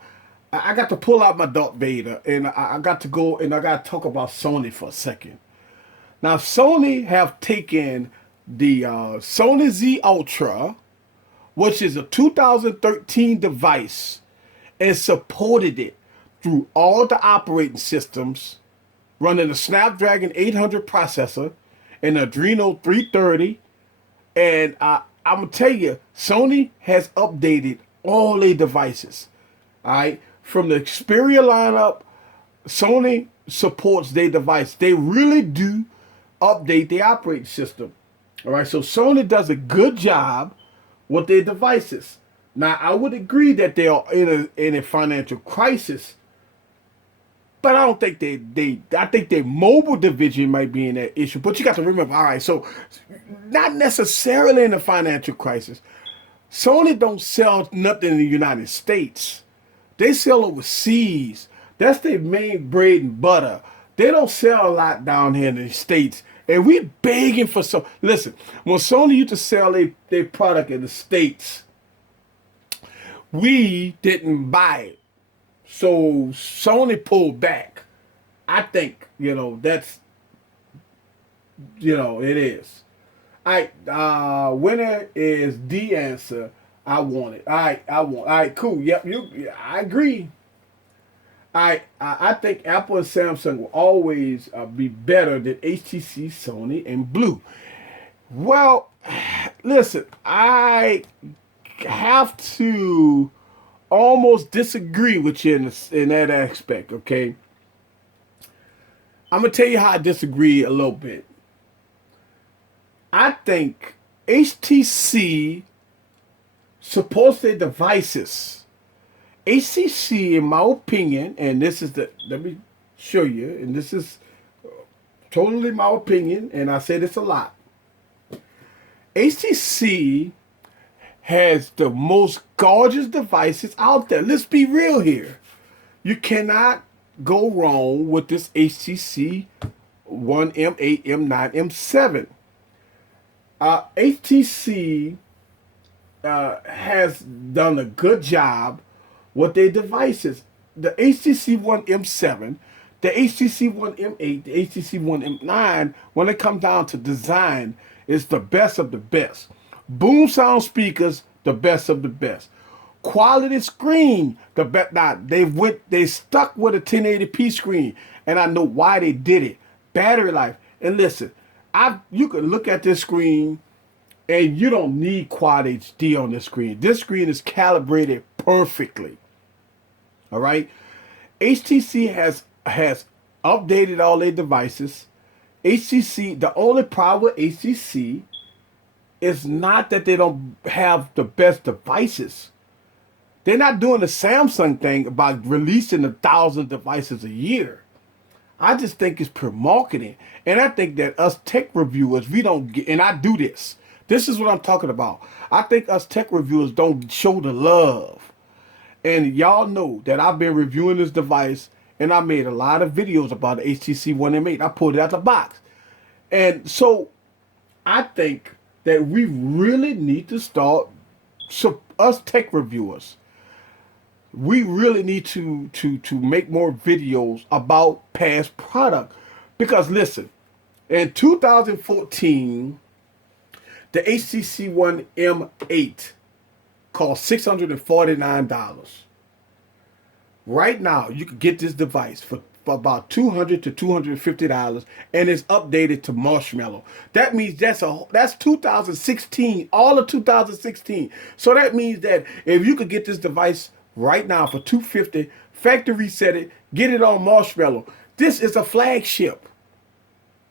I got to pull out my Darth Vader, and I got to go and I got to talk about Sony for a second. Now, Sony have taken the Sony Z Ultra, which is a 2013 device, and supported it through all the operating systems, running a Snapdragon 800 processor, an Adreno 330, and I'm gonna tell you, Sony has updated all their devices. All right, from the Xperia lineup, Sony supports their device. They really do update the operating system. All right, so Sony does a good job with their devices. Now, I would agree that they are in a financial crisis, but I don't think I think their mobile division might be in that issue. But you got to remember, all right, so not necessarily in a financial crisis. Sony don't sell nothing in the United States. They sell overseas. That's their main bread and butter. They don't sell a lot down here in the States. And we begging for some. Listen, when Sony used to sell their product in the States, we didn't buy it. So Sony pulled back. I think, that's, it is. All right, winner is the answer. I want it. All right, I want. All right, cool. Yep, I agree. I think Apple and Samsung will always be better than HTC, Sony, and Blue. Well, listen, I have to almost disagree with you in that aspect, okay? I'm going to tell you how I disagree a little bit. I think HTC supports their devices. HTC, in my opinion, and let me show you, and this is totally my opinion, and I say this a lot. HTC has the most gorgeous devices out there. Let's be real here. You cannot go wrong with this HTC One M8, M9, M7. HTC has done a good job with their devices. The HTC One M7, the HTC One M8, the HTC One M9, when it comes down to design, is the best of the best. Boom sound speakers, the best of the best. Quality screen, the best. Now they stuck with a 1080p screen, and I know why they did it. Battery life, and listen, you can look at this screen, and you don't need Quad HD on this screen. This screen is calibrated perfectly. All right, HTC has updated all their devices. HTC, the only problem with HTC is not that they don't have the best devices. They're not doing the Samsung thing about releasing 1,000 devices a year. I just think it's pure marketing. And I think that us tech reviewers, we don't get, and I do this. This is what I'm talking about. I think us tech reviewers don't show the love. And y'all know that I've been reviewing this device, and I made a lot of videos about the HTC One M8. I pulled it out the box. And so I think that we really need to start, so us tech reviewers, we really need to make more videos about past product. Because listen, in 2014, the HTC One M8 cost $649. Right now, you can get this device for about $200 to $250, and it's updated to Marshmallow. That means that's 2016, all of 2016. So that means that if you could get this device right now for $250, factory reset it, get it on Marshmallow. This is a flagship.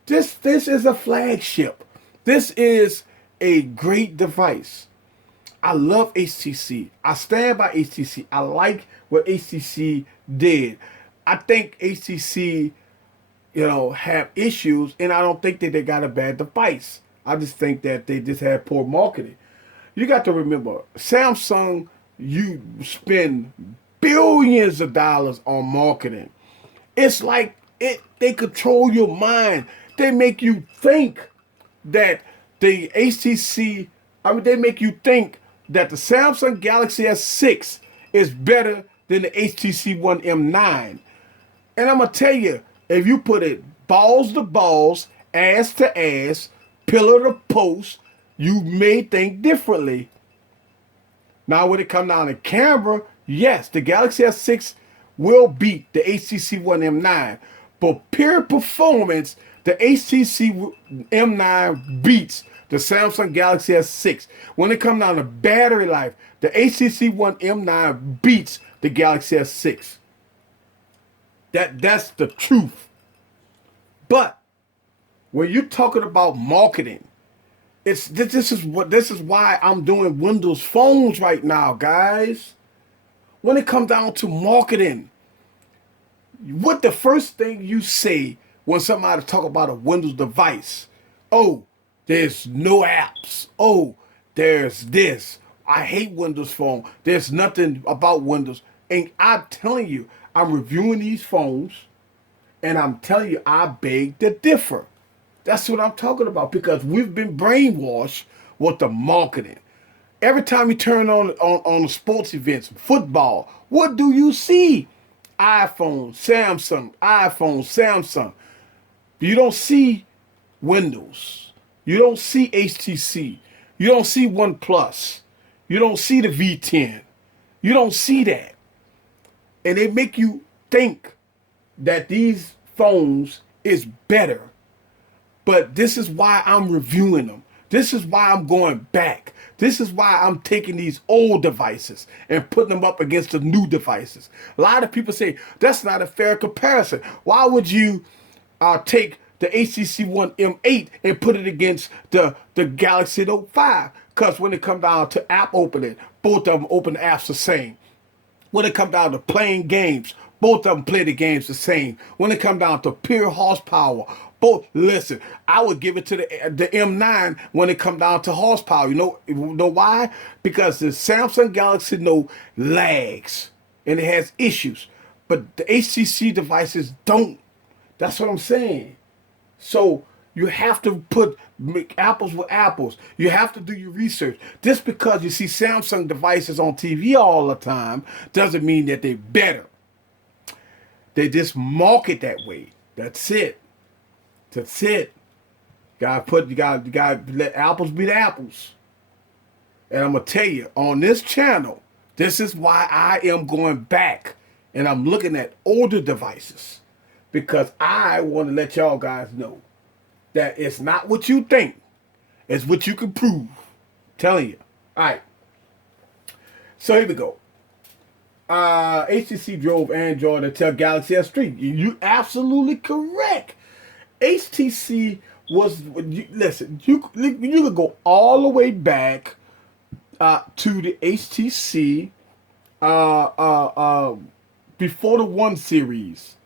This is a flagship. This is a great device. I love HTC. I stand by HTC. I like what HTC did. I think HTC, have issues, and I don't think that they got a bad device. I just think that they just had poor marketing. You got to remember, Samsung, you spend billions of dollars on marketing. It's like They control your mind. They make you think that the HTC, I mean, they make you think that the Samsung Galaxy S6 is better than the HTC One M9. And I'm gonna tell you, if you put it balls to balls, ass to ass, pillar to post, you may think differently. Now, when it comes down to camera, yes, the Galaxy S6 will beat the HTC One M9. But pure performance, the HTC M9 beats the Samsung Galaxy S6. When it comes down to battery life, the HTC One M9 beats the Galaxy S6. That's the truth. But when you're talking about marketing, this is why I'm doing Windows phones right now, guys. When it comes down to marketing, what the first thing you say when somebody talk about a Windows device? Oh, there's no apps. Oh, there's this. I hate Windows Phone. There's nothing about Windows. And I'm telling you, I'm reviewing these phones, and I'm telling you, I beg to differ. That's what I'm talking about, because we've been brainwashed with the marketing. Every time you turn on the sports events, football, what do you see? iPhone, Samsung, iPhone, Samsung. You don't see Windows. You don't see HTC. You don't see OnePlus. You don't see the V10. You don't see that. And they make you think that these phones is better. But this is why I'm reviewing them. This is why I'm going back. This is why I'm taking these old devices and putting them up against the new devices. A lot of people say that's not a fair comparison. Why would you take the HTC One M8 and put it against the Galaxy Note 5? Because when it comes down to app opening, both of them open the apps the same. When it comes down to playing games, both of them play the games the same. When it comes down to pure horsepower, both, listen, I would give it to the M9 when it comes down to horsepower. You know why? Because the Samsung Galaxy Note lags and it has issues. But the HTC devices don't. That's what I'm saying. So you have to make apples with apples. You have to do your research. Just because you see Samsung devices on TV all the time doesn't mean that they're better. They just market that way. That's it. That's it. You gotta let apples be the apples. And I'm gonna tell you, on this channel, this is why I am going back and I'm looking at older devices. Because I want to let y'all guys know that it's not what you think. It's what you can prove. I'm telling you. Alright. So here we go. HTC drove Android until Galaxy S3. You absolutely correct. HTC was, listen, you could go all the way back to the HTC before the 1 series.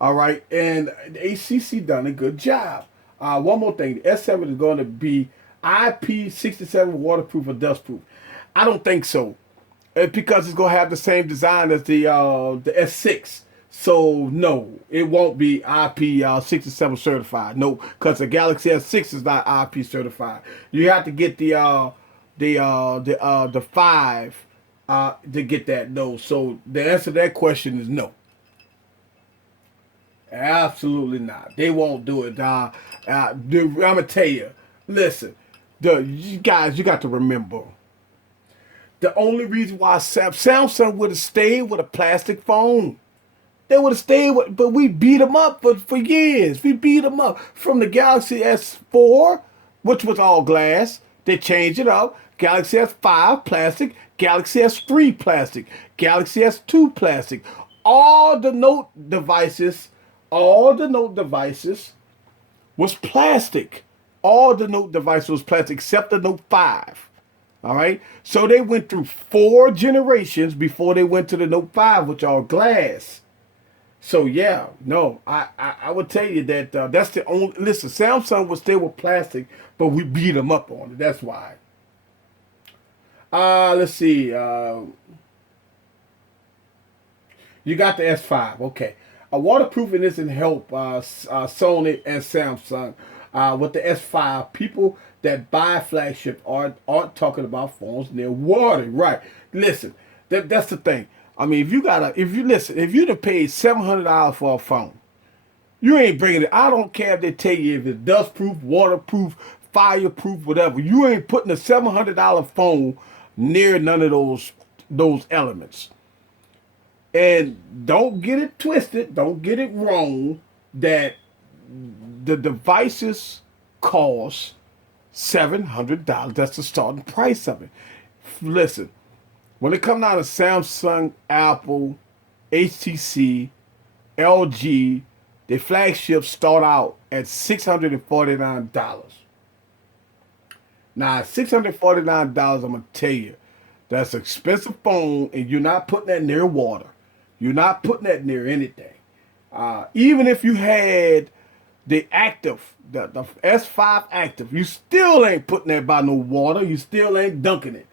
All right, and the HTC done a good job. One more thing, the S7 is going to be IP67 waterproof or dustproof. I don't think so. Because it's going to have the same design as the S6. So, no, it won't be IP67 certified. No, because the Galaxy S6 is not IP certified. You have to get the 5 to get that. No, so the answer to that question is no. Absolutely not. They won't do it. I'm gonna tell you. Listen, you guys, you got to remember. The only reason why Samsung would have stayed with a plastic phone. They would have stayed with, but we beat them up for years. We beat them up from the Galaxy S4, which was all glass. They changed it up. Galaxy S5 plastic, Galaxy S3 plastic, Galaxy S2 plastic. All the Note devices was plastic. All the Note devices was plastic except the Note 5. All right. So they went through 4 generations before they went to the Note 5, which are glass. So yeah, no, I would tell you that that's the only. Listen, Samsung was still with plastic, but we beat them up on it. That's why. Let's see. You got the S5, okay. Waterproofing isn't help Sony and Samsung with the S5. People that buy flagship aren't talking about phones near water. Right? Listen, that's the thing. I mean, if you done paid $700 for a phone, you ain't bringing it. I don't care if they tell you if it's dustproof, waterproof, fireproof, whatever. You ain't putting a $700 phone near none of those elements. And don't get it twisted, don't get it wrong that the devices cost $700. That's the starting price of it. Listen, when it comes down to Samsung, Apple, HTC, LG, the flagships start out at $649. Now, $649, I'm going to tell you, that's an expensive phone, and you're not putting that near water. You're not putting that near anything. Even if you had the active, the S5 active, you still ain't putting that by no water. You still ain't dunking it.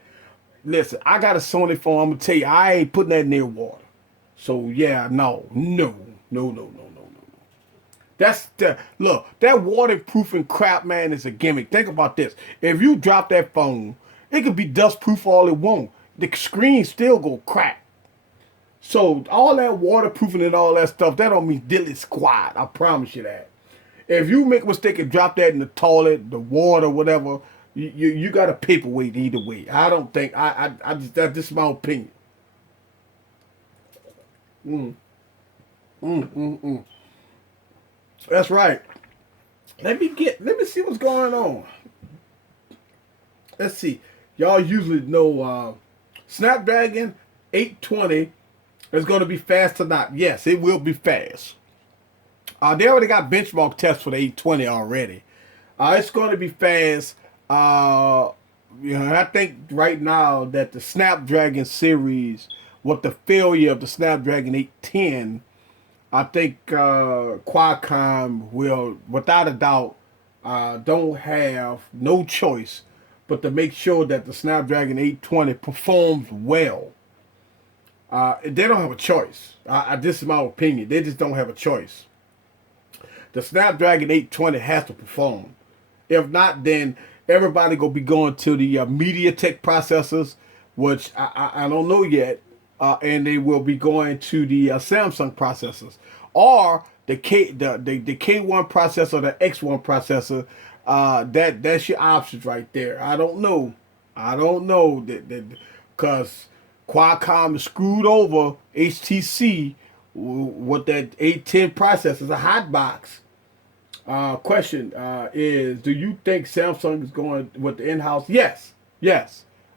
Listen, I got a Sony phone. I'm gonna tell you, I ain't putting that near water. So yeah, no. That's the look. That waterproofing crap, man, is a gimmick. Think about this. If you drop that phone, it could be dustproof all it won't. The screen still go crack. So all that waterproofing and all that stuff, that don't mean diddly squat. I promise you that. If you make a mistake and drop that in the toilet, the water, whatever, you got a paperweight either way. I don't think I just that's just my opinion. Mm, mm. That's right. Let me see what's going on. Let's see. Y'all usually know Snapdragon 820 is going to be fast or not. Yes, it will be fast. They already got benchmark tests for the 820 already. It's going to be fast. I think right now that the Snapdragon series, with the failure of the Snapdragon 810, I think Qualcomm will, without a doubt, don't have no choice but to make sure that the Snapdragon 820 performs well. They don't have a choice. This is my opinion. They just don't have a choice. The Snapdragon 820 has to perform. If not, then everybody gonna be going to the MediaTek processors, which I don't know yet, and they will be going to the Samsung processors, or the K1 processor, the X1 processor. That's your options right there. I don't know. That because Qualcomm is screwed over HTC with that 810 processor, a hot box. Question is, do you think Samsung is going with the in-house? Yes,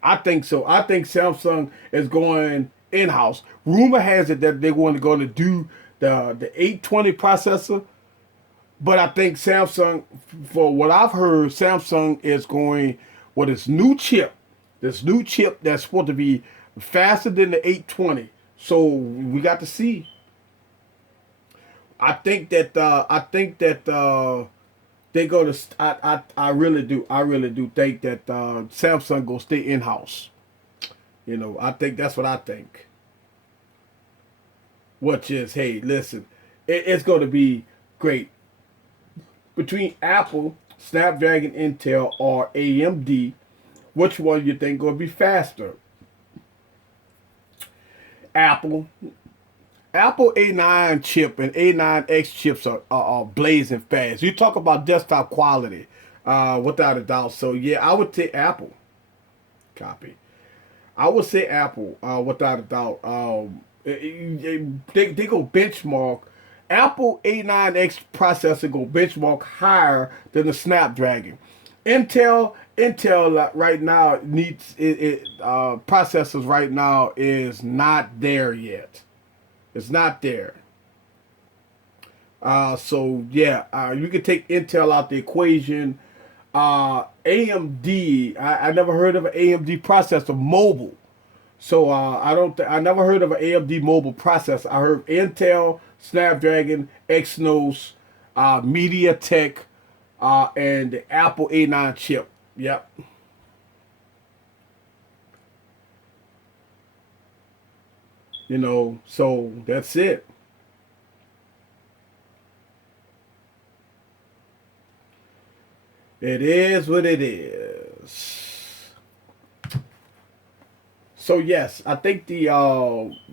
I think so. I think Samsung is going in-house. Rumor has it that they're going to do the 820 processor, but I think Samsung, for what I've heard, Samsung is going with its new chip. This new chip that's supposed to be faster than the 820. So we got to see. I think that they go to. I really do. I really do think that Samsung gonna stay in house. I think that's what I think. Which is, hey, listen, it's gonna be great between Apple, Snapdragon, Intel, or AMD. Which one you think gonna be faster? Apple. Apple A9 chip and A9X chips are blazing fast. You talk about desktop quality, without a doubt. So yeah, I would take Apple. Copy. I would say Apple, without a doubt. They go benchmark. Apple A9X processor go benchmark higher than the Snapdragon. Intel right now needs processors right now is not there yet. It's not there. So yeah, you can take Intel out the equation. AMD, I never heard of an AMD processor mobile. So I never heard of an AMD mobile processor. I heard Intel, Snapdragon, Exynos, MediaTek, and the Apple A9 chip. Yep. So that's it. It is what it is. So yes, I think the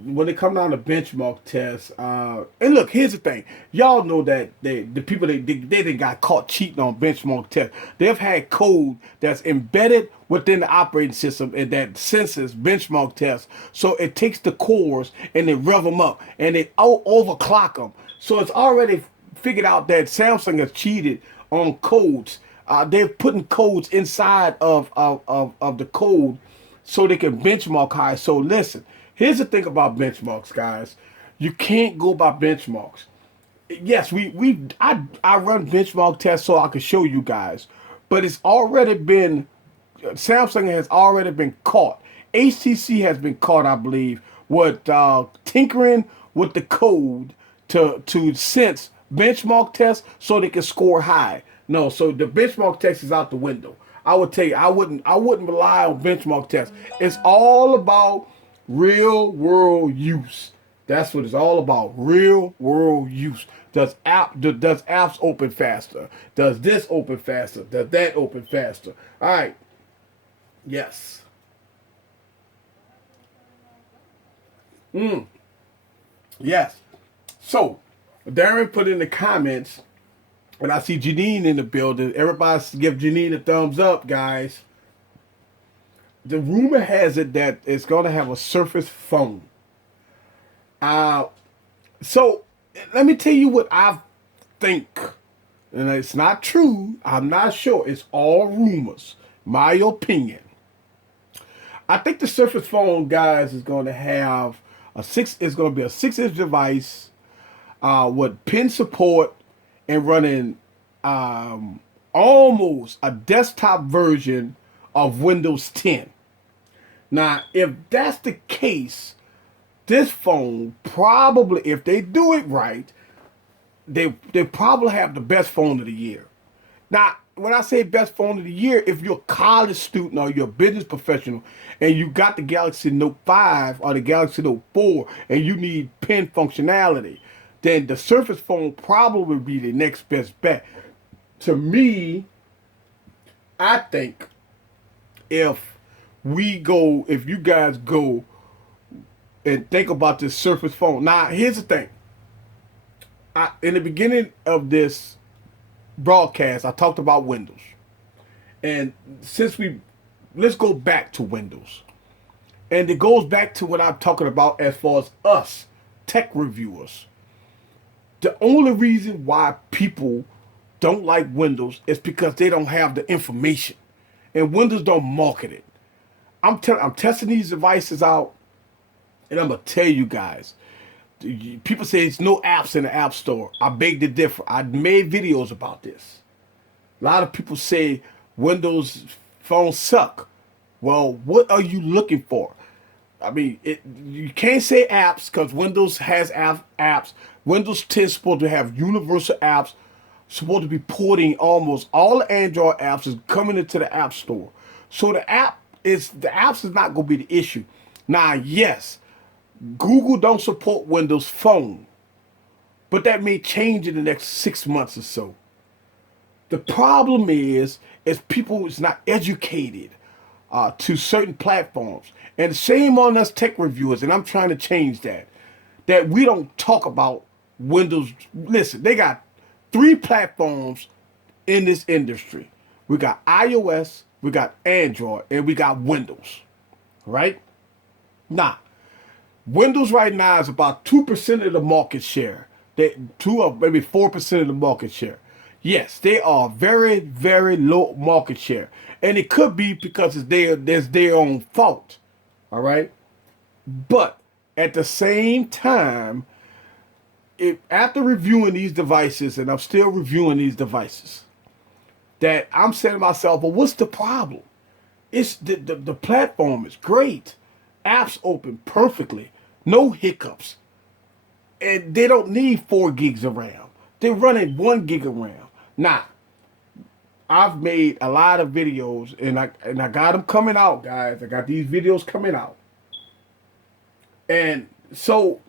when it come down to benchmark tests, and look, here's the thing, y'all know that the people they didn't got caught cheating on benchmark tests. They've had code that's embedded within the operating system and that senses benchmark tests. So it takes the cores and it rev them up and it overclock them. So it's already figured out that Samsung has cheated on codes. They're putting codes inside of the code so they can benchmark high. So listen, here's the thing about benchmarks, guys. You can't go by benchmarks. Yes, I run benchmark tests so I can show you guys, but it's already been Samsung has already been caught. HTC has been caught, I believe, with tinkering with the code to sense benchmark tests so they can score high. No, so the benchmark test is out the window. I would tell you, I wouldn't rely on benchmark tests. It's all about real world use. That's what it's all about. Real world use. Does apps open faster? Does this open faster? Does that open faster? All right. Yes. Yes. So, Darren put in the comments, and I see Janine in the building. Everybody give Janine a thumbs up, guys. The rumor has it that it's going to have a Surface phone. Uh, so, let me tell you what I think. And it's not true. I'm not sure. It's all rumors. My opinion. I think the Surface phone, guys, is going to have it's going to be a 6-inch device with pin support and running almost a desktop version of Windows 10. Now, if that's the case, this phone probably, if they do it right, they probably have the best phone of the year. Now, when I say best phone of the year, if you're a college student or you're a business professional and you got the Galaxy Note 5 or the Galaxy Note 4 and you need pen functionality, then the Surface phone probably would be the next best bet. To me, I think if you guys go and think about this Surface phone. Now, here's the thing. In the beginning of this broadcast, I talked about Windows. And let's go back to Windows. And it goes back to what I'm talking about as far as us, tech reviewers. The only reason why people don't like Windows is because they don't have the information. And Windows don't market it. I'm testing these devices out, and I'm going to tell you guys. People say it's no apps in the App Store. I beg to differ. I made videos about this. A lot of people say Windows phones suck. Well, what are you looking for? I mean, you can't say apps because Windows has apps. Windows 10 is supposed to have universal apps, supposed to be porting almost all the Android apps is coming into the App Store. So the apps is not going to be the issue. Now, yes, Google don't support Windows Phone, but that may change in the next 6 months or so. The problem is people is not educated to certain platforms. And shame on us tech reviewers, and I'm trying to change that. That we don't talk about Windows. Listen, they got 3 platforms in this industry. We got iOS, we got Android, and we got Windows. Right? Now, Windows right now is about 2% of the market share. 2 or maybe 4% of the market share. Yes, they are very, very low market share. And it could be because there's their own fault. All right? But at the same time, after reviewing these devices, and I'm still reviewing these devices, that I'm saying to myself, well, what's the problem? It's the platform is great. Apps open perfectly. No hiccups. And they don't need 4 gigs of RAM. They're running 1 gig of RAM. Now, I've made a lot of videos, and I got them coming out, guys. I got these videos coming out. And so,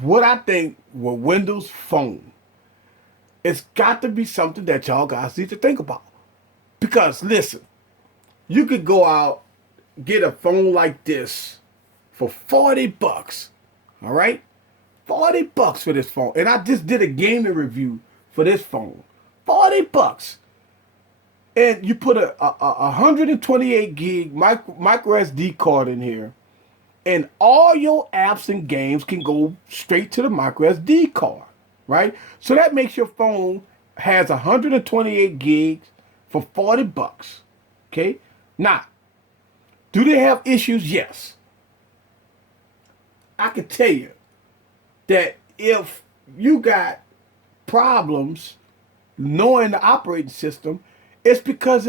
what I think with Windows Phone, It's got to be something that y'all guys need to think about. Because listen, you could go out, get a phone like this for 40 bucks. All right? 40 bucks for this phone. And I just did a gaming review for this phone. 40 bucks. And you put a 128 gig micro SD card in here, and all your apps and games can go straight to the micro SD card, right? So that makes your phone has 128 gigs for 40 bucks. Okay? Now, do they have issues? Yes. I can tell you that if you got problems knowing the operating system, it's because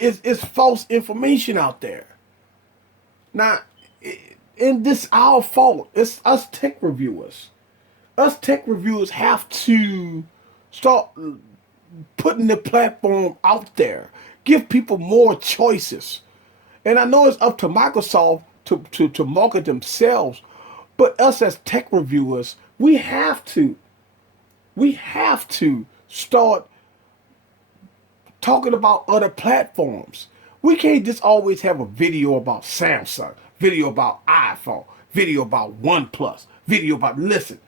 it's false information out there. Now, and this our fault. It's us tech reviewers. Us tech reviewers have to start putting the platform out there. Give people more choices. And I know it's up to Microsoft to market themselves, but us as tech reviewers, we have to start talking about other platforms. We can't just always have a video about Samsung, video about iPhone, video about OnePlus, video about, listen,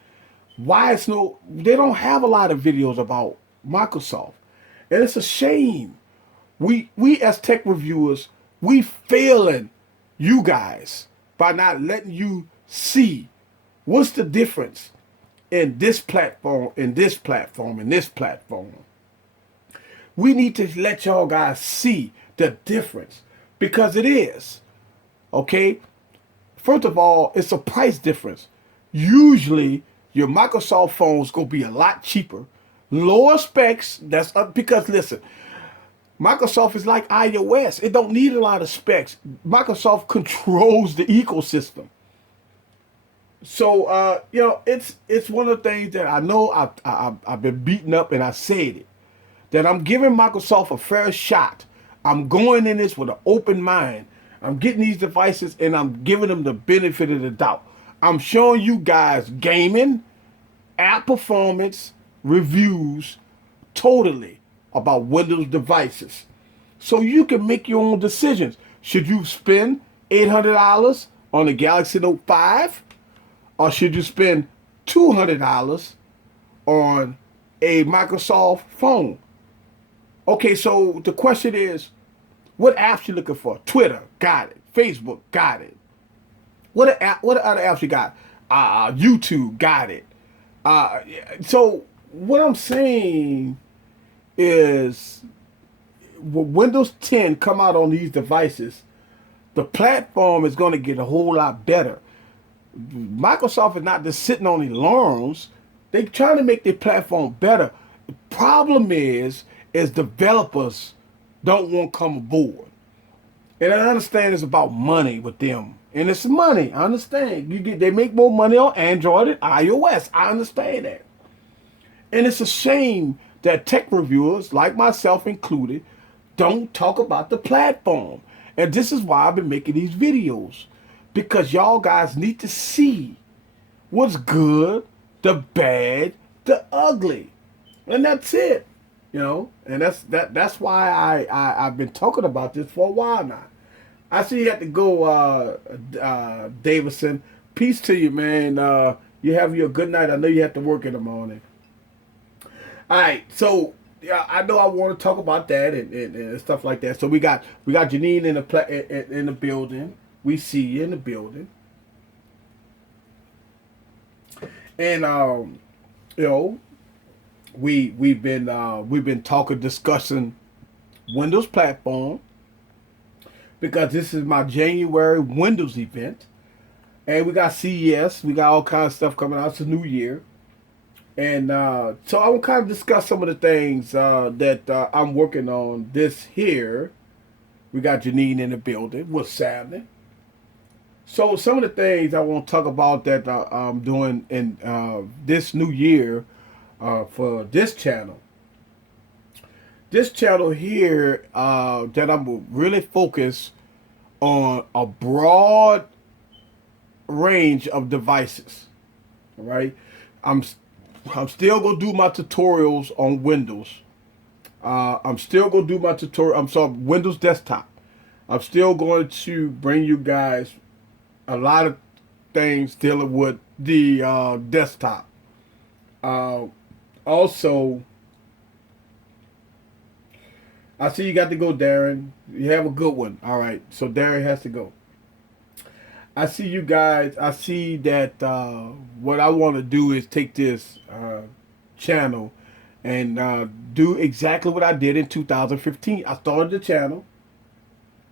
why it's no, they don't have a lot of videos about Microsoft. And it's a shame. We as tech reviewers, we failing you guys by not letting you see what's the difference in this platform, in this platform, in this platform. We need to let y'all guys see the difference, because it is. Okay? First of all, it's a price difference. Usually, your Microsoft phones gonna be a lot cheaper, lower specs. That's because listen, Microsoft is like iOS. It don't need a lot of specs. Microsoft controls the ecosystem. So it's one of the things that I know I've been beaten up, and I said it, that I'm giving Microsoft a fair shot. I'm going in this with an open mind. I'm getting these devices and I'm giving them the benefit of the doubt. I'm showing you guys gaming, app performance, reviews, totally about Windows devices. So you can make your own decisions. Should you spend $800 on the Galaxy Note 5? Or should you spend $200 on a Microsoft phone? Okay, so the question is, what apps you looking for? Twitter, got it. Facebook, got it. What other apps you got? YouTube, got it. So what I'm saying is, when Windows 10 come out on these devices, the platform is going to get a whole lot better. Microsoft is not just sitting on their laurels. They're trying to make their platform better. The problem is developers don't want to come aboard. And I understand it's about money with them. And it's money. I understand. They make more money on Android and iOS. I understand that. And it's a shame that tech reviewers, like myself included, don't talk about the platform. And this is why I've been making these videos. Because y'all guys need to see what's good, the bad, the ugly. And that's it. And that's why I've been talking about this for a while now. I see you have to go, Davison. Peace to you, man. You have your good night. I know you have to work in the morning. All right, so yeah, I know I want to talk about that and stuff like that. So we got Janine in the building. We see you in the building, and we've been discussing Windows platform, because this is my January Windows event, and we got CES, we got all kinds of stuff coming out. It's a new year, and so I will kind of discuss some of the things that I'm working on this here. We got Janine in the building. What's happening? So some of the things I want to talk about that I'm doing in this new year for this channel. This channel here, that I'm really focused on a broad range of devices. All right, I'm I'm still gonna do my tutorials on Windows. I'm still gonna do my tutorial. I'm sorry, Windows desktop. I'm still going to bring you guys a lot of things dealing with the desktop. Uh, Also, I see you got to go, Darren. You have a good one. All right, so Darren has to go. I see you guys. I see that what I want to do is take this channel and do exactly what I did in 2015. I started the channel.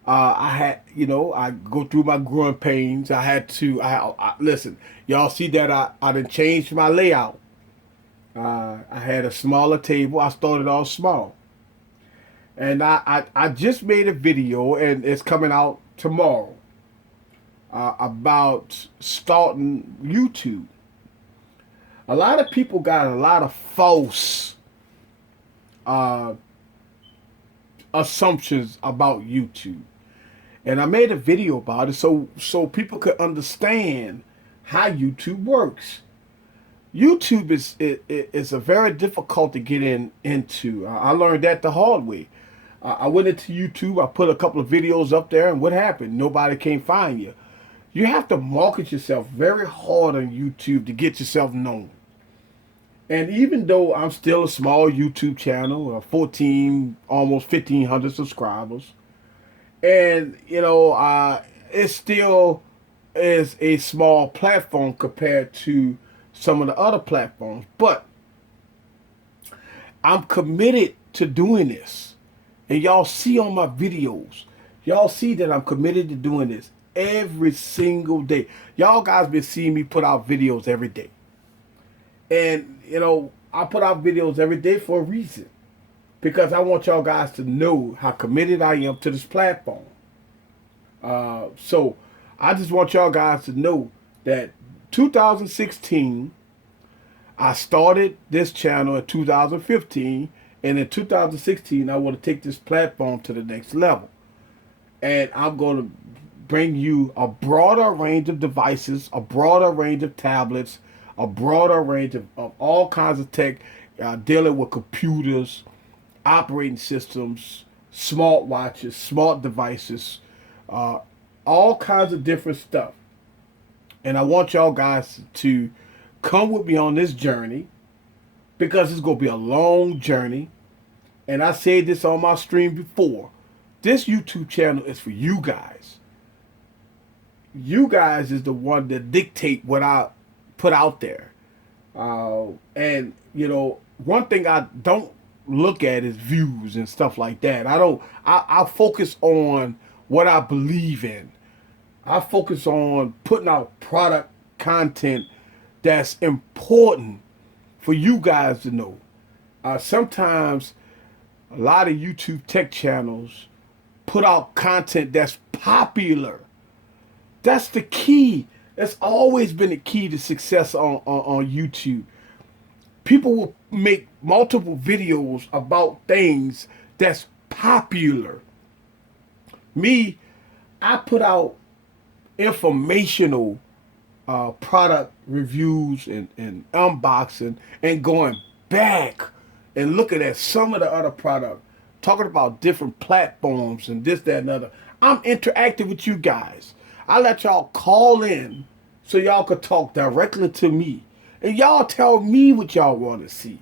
I had, I go through my growing pains. I had to, listen, y'all see that I done changed my layout. I had a smaller table. I started all small. And I just made a video, and it's coming out tomorrow, about starting YouTube. A lot of people got a lot of false uh, assumptions about YouTube. And I made a video about it so people could understand how YouTube works. YouTube is a very difficult to get into. I learned that the hard way. I went into YouTube. I put a couple of videos up there, and what happened? Nobody can find you. You have to market yourself very hard on YouTube to get yourself known. And even though I'm still a small YouTube channel, 14, almost 1,500 subscribers, and it still is a small platform compared to some of the other platforms. But I'm committed to doing this. And y'all see on my videos, y'all see that I'm committed to doing this every single day. Y'all guys been seeing me put out videos every day. And, I put out videos every day for a reason. Because I want y'all guys to know how committed I am to this platform. So I just want y'all guys to know that 2016, I started this channel in 2015, and in 2016, I want to take this platform to the next level. And I'm going to bring you a broader range of devices, a broader range of tablets, a broader range of all kinds of tech, dealing with computers, operating systems, smart watches, smart devices, all kinds of different stuff. And I want y'all guys to come with me on this journey, because it's going to be a long journey. And I said this on my stream before. This YouTube channel is for you guys. You guys is the one that dictate what I put out there. And, one thing I don't look at is views and stuff like that. I focus on what I believe in. I focus on putting out product content that's important for you guys to know. Sometimes a lot of YouTube tech channels put out content that's popular. That's the key. That's always been the key to success on YouTube. People will make multiple videos about things that's popular. Me, I put out informational product reviews and unboxing, and going back and looking at some of the other product, talking about different platforms and this, that, and other. I'm interacting with you guys. I let y'all call in so y'all could talk directly to me, and y'all tell me what y'all want to see.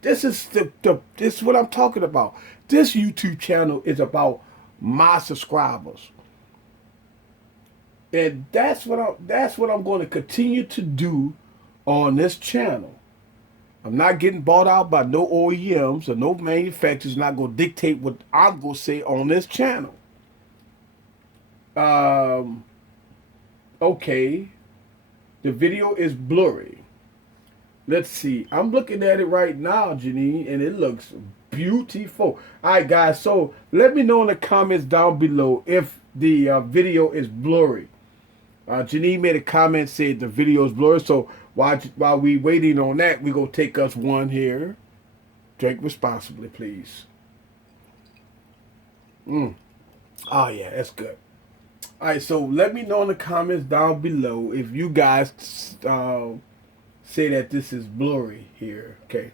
This is this is what I'm talking about. This YouTube channel is about my subscribers. And that's what I'm going to continue to do on this channel. I'm not getting bought out by no OEMs or no manufacturers. Not going to dictate what I'm going to say on this channel. Okay. The video is blurry. Let's see. I'm looking at it right now, Janine, and it looks beautiful. All right, guys. So let me know in the comments down below if the video is blurry. Janine made a comment saying the video is blurry. So while we waiting on that, we gonna take us one here. Drink responsibly, please. Oh yeah, that's good. All right, so let me know in the comments down below if you guys say that this is blurry here. Okay.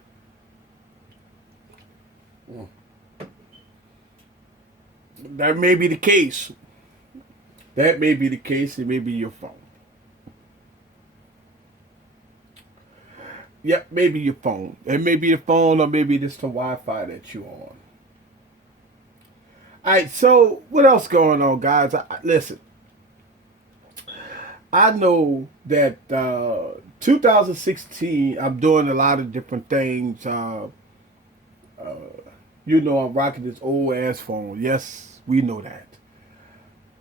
That may be the case. That may be the case. It may be your phone. Yep, maybe your phone. It may be your phone, or maybe it's the Wi-Fi that you're on. All right. So what else going on, guys? Listen, I know that 2016, I'm doing a lot of different things. I'm rocking this old ass phone. Yes, we know that.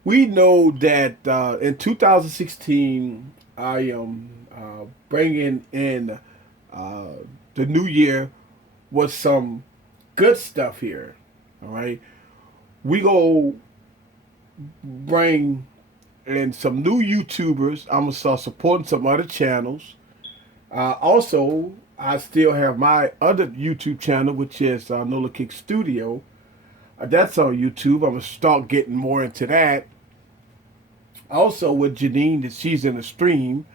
We know that in 2016, I am bringing in uh, the new year with some good stuff here. All right, we go bring in some new YouTubers. I'm gonna start supporting some other channels. Also, I still have my other YouTube channel, which is Nola Kick Studio. That's on YouTube. I'm gonna start getting more into that. Also, with Janine, that she's in the stream.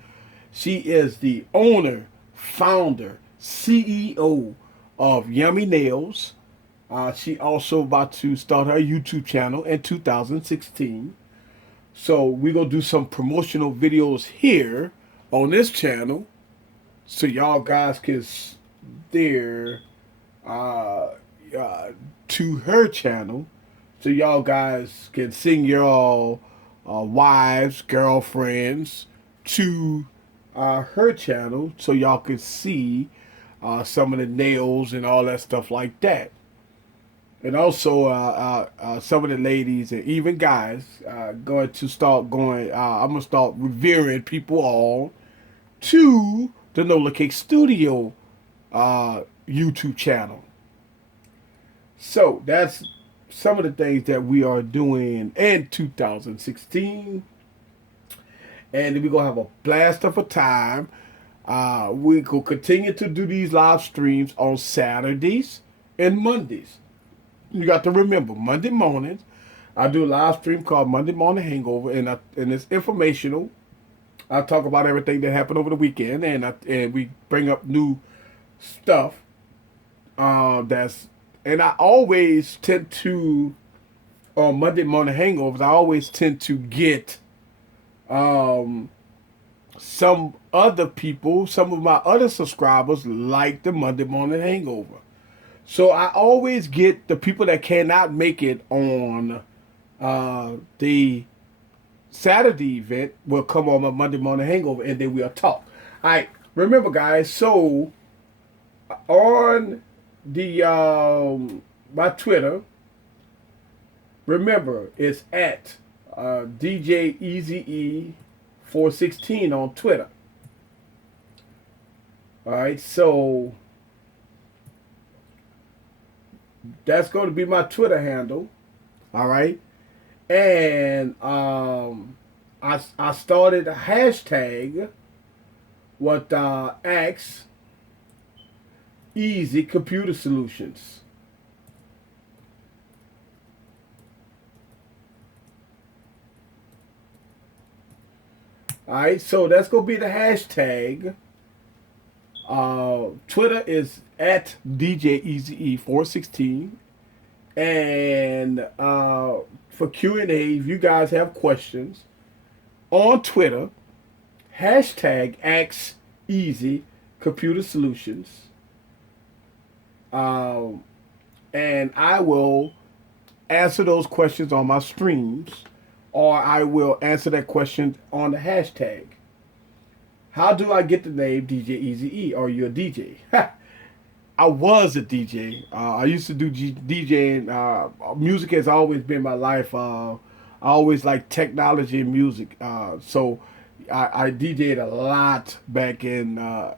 She is the owner, founder, CEO of Yummy Nails. She also about to start her YouTube channel in 2016. So we're gonna do some promotional videos here on this channel, so y'all guys can steer uh, to her channel, so y'all guys can sing your wives, girlfriends to her channel, so y'all can see some of the nails and all that stuff like that. And also, some of the ladies and even guys going to start going. I'm gonna start revering people all to the Nola Cake Studio YouTube channel. So that's some of the things that we are doing in 2016, and we're gonna have a blast of a time. We will continue to do these live streams on Saturdays and Mondays. You got to remember, Monday mornings, I do a live stream called Monday Morning Hangover, and it's informational. I talk about everything that happened over the weekend, and we bring up new stuff. And I always tend to, on Monday Morning Hangovers, I always tend to get some other people, some of my other subscribers like the Monday Morning Hangover. So I always get the people that cannot make it on the Saturday event will come on my Monday Morning Hangover, and then we'll talk. All right, remember, guys. So on the my Twitter, remember it's at DJ Eazy 416 on Twitter. All right, so that's going to be my Twitter handle. All right. And I started a hashtag with Ask Easy Computer Solutions. All right, so that's going to be the hashtag. Twitter is at DJ Eazy 416, and for Q&A, if you guys have questions on Twitter, hashtag Ask Easy Computer Solutions, and I will answer those questions on my streams, or I will answer that question on the hashtag. How do I get the name DJ Eazy? Are you a DJ? I was a DJ. I used to do DJing. Music has always been my life. I always liked technology and music. So I DJed a lot back in. I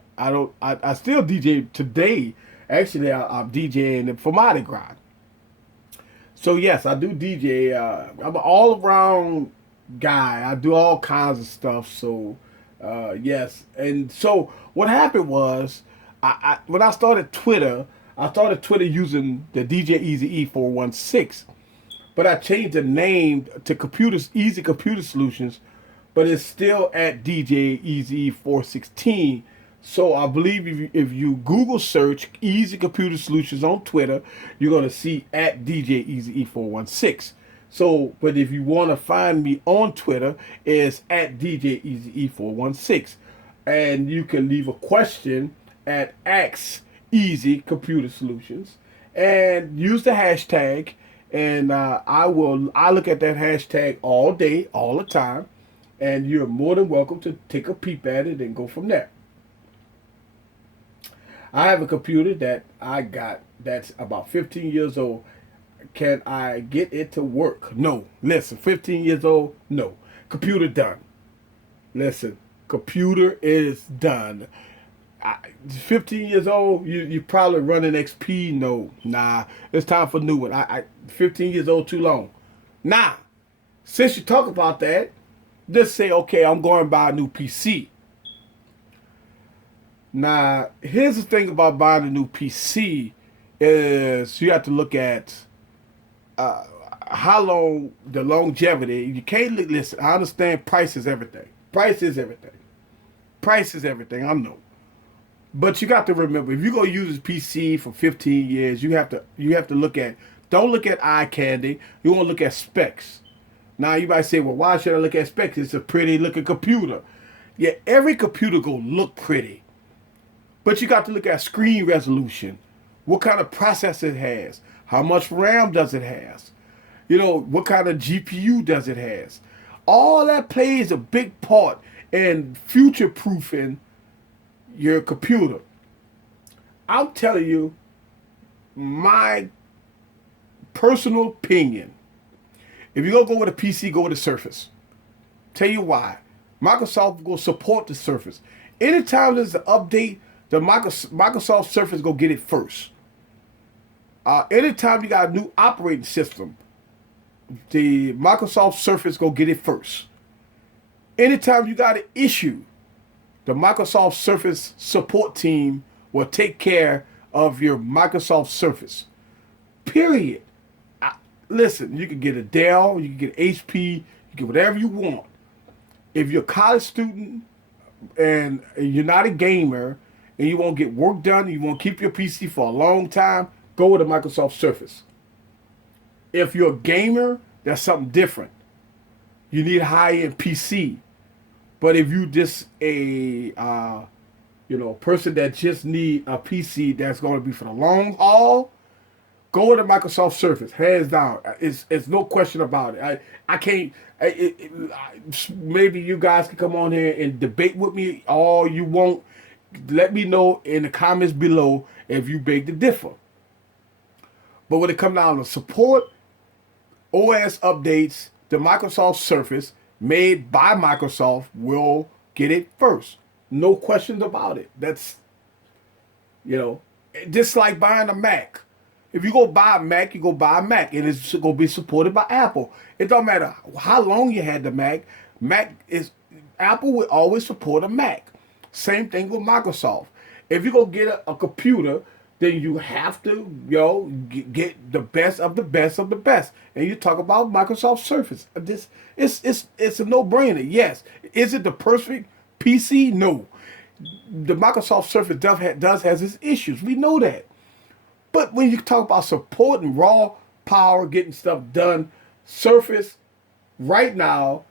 still DJ today. Actually, I'm DJing for Mardi Gras. So yes, I do DJ. I'm an all around guy. I do all kinds of stuff. So. Yes, and so what happened was, when I started Twitter using the DJ Eazy 416, but I changed the name to Easy Computer Solutions, but it's still at DJ Eazy 416. So I believe if you Google search Easy Computer Solutions on Twitter, you're gonna see at DJ Easy E416. So, but if you want to find me on Twitter, it's at DJ Easy E416, and you can leave a question at Ask Easy Computer Solutions, and use the hashtag, and I look at that hashtag all day, all the time, and you're more than welcome to take a peep at it and go from there. I have a computer that I got that's about 15 years old. Can I get it to work? No. Listen, 15 years old? No. Computer done. Listen, computer is done. 15 years old, you probably running XP? No. Nah. It's time for new one. 15 years old too long. Nah. Since you talk about that, just say, okay, I'm going to buy a new PC. Now, here's the thing about buying a new PC is you have to look at uh, how long the longevity. You can't listen. I understand price is everything. Price is everything. Price is everything. I know, but you got to remember if you're gonna use this PC for 15 years, you have to look at. Don't look at eye candy. You want to look at specs. Now you might say, well, why should I look at specs? It's a pretty looking computer. Yeah, every computer gonna look pretty. But you got to look at screen resolution. What kind of processor it has? How much RAM does it has? What kind of GPU does it has? All that plays a big part in future proofing your computer. I'm telling you, my personal opinion. If you're going to go with a PC, go with a Surface. Tell you why. Microsoft will support the Surface. Anytime there's an update, the Microsoft Surface go get it first. Anytime you got a new operating system, the Microsoft Surface go get it first. Anytime you got an issue, the Microsoft Surface support team will take care of your Microsoft Surface. Period. Listen, you can get a Dell, you can get HP, you can get whatever you want. If you're a college student and you're not a gamer and you want to get work done, you want to keep your PC for a long time, go with a Microsoft Surface. If you're a gamer, that's something different. You need a high-end PC. But if you just a person that just need a PC that's going to be for the long haul, go with a Microsoft Surface, hands down. It's no question about it. I can't. Maybe you guys can come on here and debate with me all you want. Let me know in the comments below if you beg to differ. But when it comes down to support, OS updates, the Microsoft Surface made by Microsoft will get it first. No questions about it. That's, just like buying a Mac. If you go buy a Mac, you go buy a Mac, and it's going to be supported by Apple. It don't matter how long you had the Mac. Apple will always support a Mac. Same thing with Microsoft. If you go get a computer, then you have to, get the best of the best of the best. And you talk about Microsoft Surface. It's a no-brainer. Yes. Is it the perfect PC? No. The Microsoft Surface does has its issues. We know that. But when you talk about supporting raw power, getting stuff done, Surface right now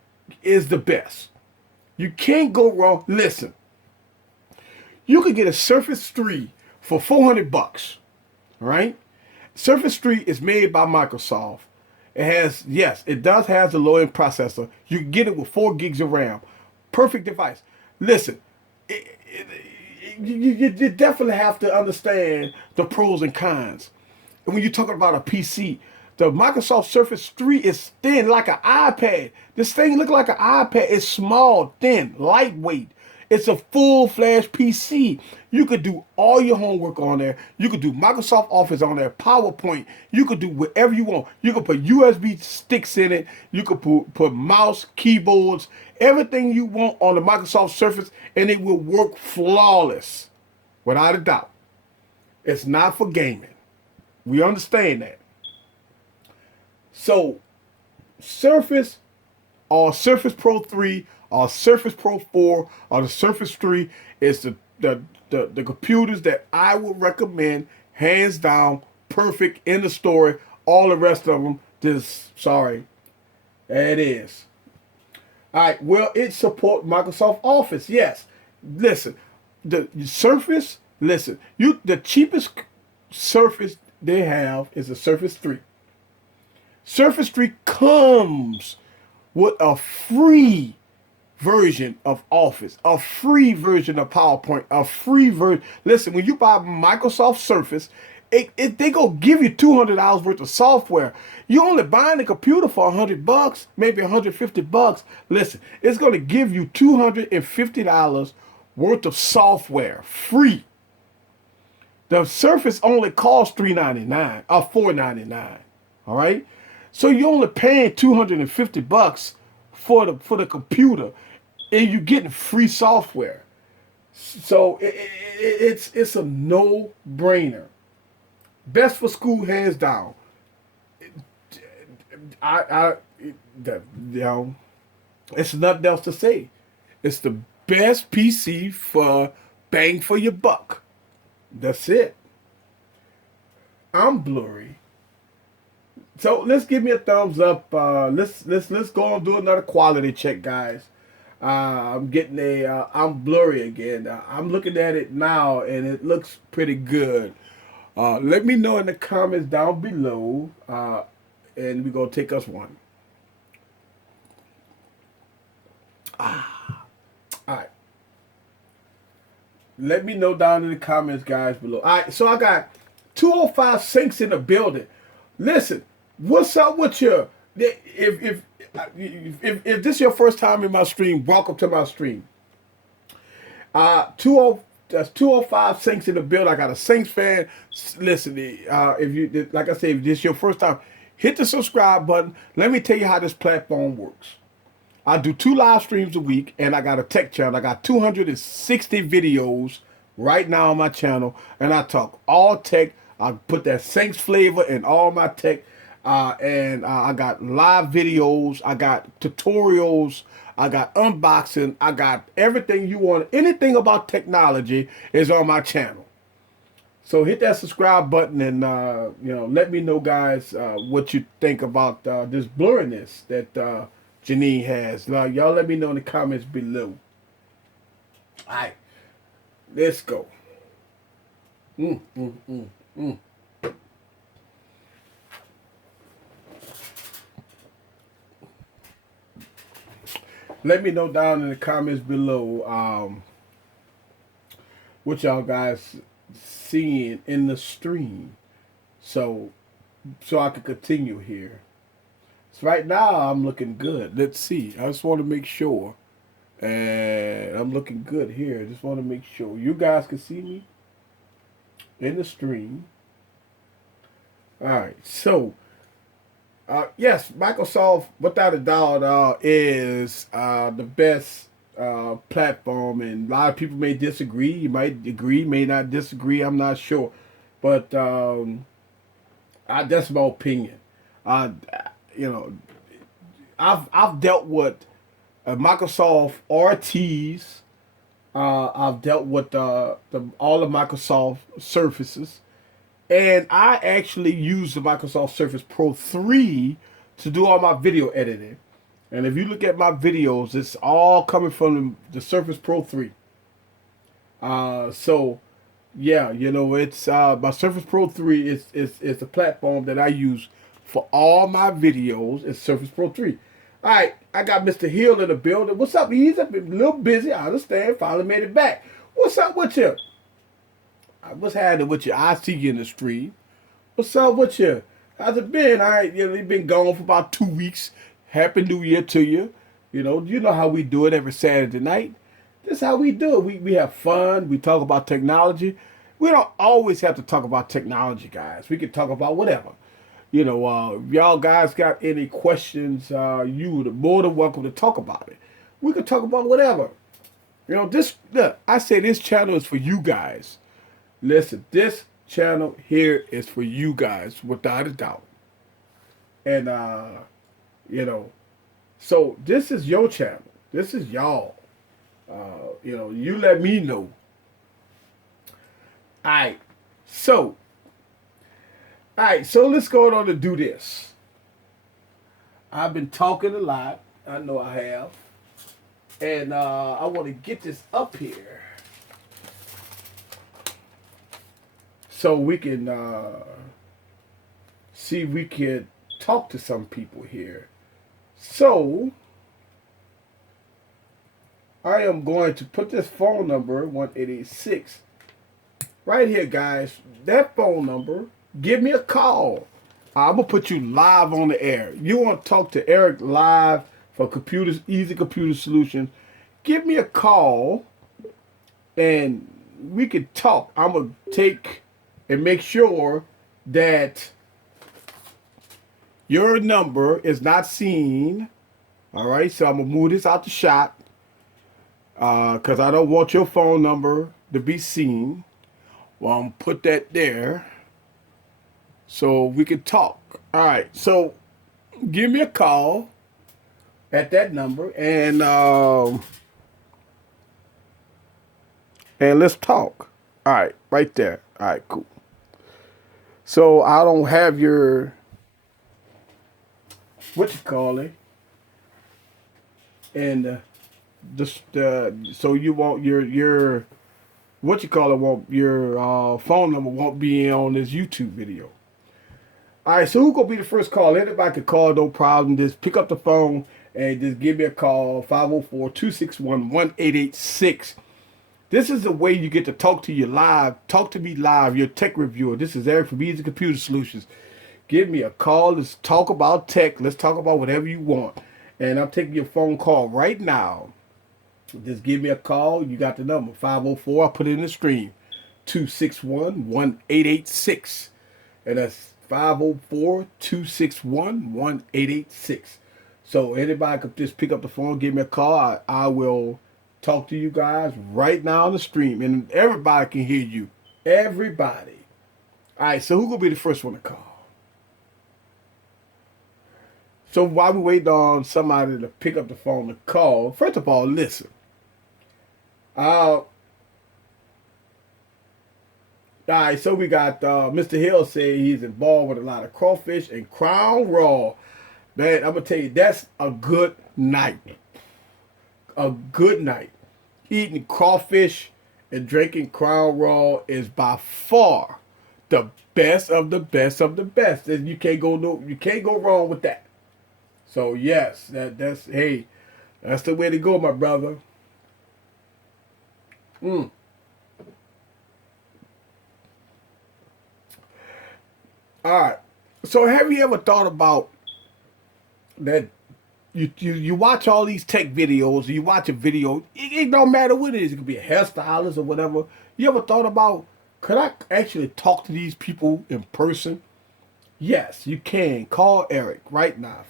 is the best. You can't go wrong. Listen, you could get a Surface 3 for $400, right? Surface 3 is made by Microsoft. It does have a low-end processor. You can get it with 4 gigs of RAM. Perfect device. Listen, you definitely have to understand the pros and cons. And when you're talking about a PC, the Microsoft Surface 3 is thin like an iPad. This thing looks like an iPad. It's small, thin, lightweight. It's a full-fledged PC. You could do all your homework on there. You could do Microsoft Office on there, PowerPoint. You could do whatever you want. You could put USB sticks in it. You could put mouse, keyboards, everything you want on the Microsoft Surface, and it will work flawless, without a doubt. It's not for gaming. We understand that. So, Surface or Surface Pro 3 or Surface Pro 4 or the Surface 3 is the the the computers that I would recommend, hands down, perfect in the story. All the rest of them, just sorry, it is. All right. Well, it support Microsoft Office. Yes. Listen, the Surface. Listen, the cheapest Surface they have is the Surface 3. Surface 3 comes with a free version of Office, a free version of PowerPoint, a free version. Listen, when you buy Microsoft Surface, they go give you $200 worth of software. You only buying the computer for $100, maybe $150. Listen, it's going to give you $250 worth of software free. The Surface only costs $399 or $499. All right, so you're only paying $250 for the computer, and you're getting free software. So it's a no brainer. Best for school, hands down. I you know, it's nothing else to say. It's the best PC for bang for your buck. That's it. I'm blurry. So let's give me a thumbs up. Let's go and do another quality check, guys. I'm getting I'm blurry again. I'm looking at it now, and it looks pretty good. Let me know in the comments down below, and we're gonna take us one. All right. Let me know down in the comments, guys, below. All right. So I got 205 sinks in the building. Listen, what's up with you? If this is your first time in my stream, welcome to my stream. 205 sinks in the building. I got a Sinks fan. Listen, if you like I said, if this is your first time, hit the subscribe button. Let me tell you how this platform works. I do 2 live streams a week, and I got a tech channel. I got 260 videos right now on my channel, and I talk all tech. I put that Sinks flavor in all my tech, and I got live videos. I got tutorials. I got unboxing. I got everything you want. Anything about technology is on my channel. So hit that subscribe button, and let me know, guys, what you think about this blurriness that Janine has. Now, y'all let me know in the comments below. All right, let's go. Mm, mm, mm, mm. Let me know down in the comments below what y'all guys seeing in the stream, so I can continue here. So right now I'm looking good. Let's see. I just want to make sure, and I'm looking good here. I just want to make sure you guys can see me in the stream. All right. So yes, Microsoft, without a doubt, is the best platform, and a lot of people may disagree. You might agree, may not disagree. I'm not sure, but that's my opinion. Uh, I've dealt with Microsoft RTs. I've dealt with all the Microsoft Surfaces. And I actually use the Microsoft Surface Pro 3 to do all my video editing. And if you look at my videos, it's all coming from the Surface Pro 3. So, yeah, it's my Surface Pro 3 is the platform that I use for all my videos. It's Surface Pro 3. All right, I got Mr. Hill in the building. What's up? He's a little busy. I understand. Finally made it back. What's up with you? What's happening with you? I see you in the stream. What's up with you? How's it been? All right, you've been gone for about 2 weeks. Happy New Year to you. You know how we do it every Saturday night. This is how we do it. We have fun. We talk about technology. We don't always have to talk about technology, guys. We can talk about whatever. If y'all guys got any questions, you're more than welcome to talk about it. We can talk about whatever. I say this channel is for you guys. Listen, this channel here is for you guys, without a doubt. And, so this is your channel. This is y'all. You let me know All right. So, all right. So let's go on to do this. I've been talking a lot. I know I have. And I want to get this up here so we can see if we can talk to some people here. So I am going to put this phone number 1886 right here, guys. That phone number. Give me a call. I'm gonna put you live on the air. You want to talk to Eric live for computers, easy computer solutions? Give me a call, and we can talk. I'm gonna take and make sure that your number is not seen. All right, so I'm gonna move this out the shot because I don't want your phone number to be seen. Well, I'm gonna put that there so we can talk. All right, so give me a call at that number and let's talk. All right, right there. All right, cool. So I don't have your what you call it, and just so you want your what you call it won't your phone number won't be on this YouTube video. All right, so who gonna be the first call? Anybody can call, no problem. Just pick up the phone and just give me a call, 504-261-1886. This is the way you get to talk to you live. Talk to me live, your tech reviewer. This is Eric from Easy Computer Solutions. Give me a call. Let's talk about tech. Let's talk about whatever you want. And I'm taking your phone call right now. Just give me a call. You got the number, 504. I'll put it in the stream, 261-1886. And that's 504-261-1886. So anybody could just pick up the phone, give me a call. I will talk to you guys right now on the stream. And everybody can hear you. Everybody. All right, so who gonna be the first one to call? So while we wait on somebody to pick up the phone to call, first of all, listen. All right, so we got Mr. Hill saying he's involved with a lot of crawfish and Crown Raw. Man, I'm going to tell you, that's a good night. A good night. Eating crawfish and drinking Crown Raw is by far the best of the best of the best. And you can't go wrong with that. So yes, that's the way to go, my brother. All right. So have you ever thought about that? You watch all these tech videos. You watch a video. It don't matter what it is. It could be a hairstylist or whatever. You ever thought about, could I actually talk to these people in person? Yes, you can. Call Eric right now,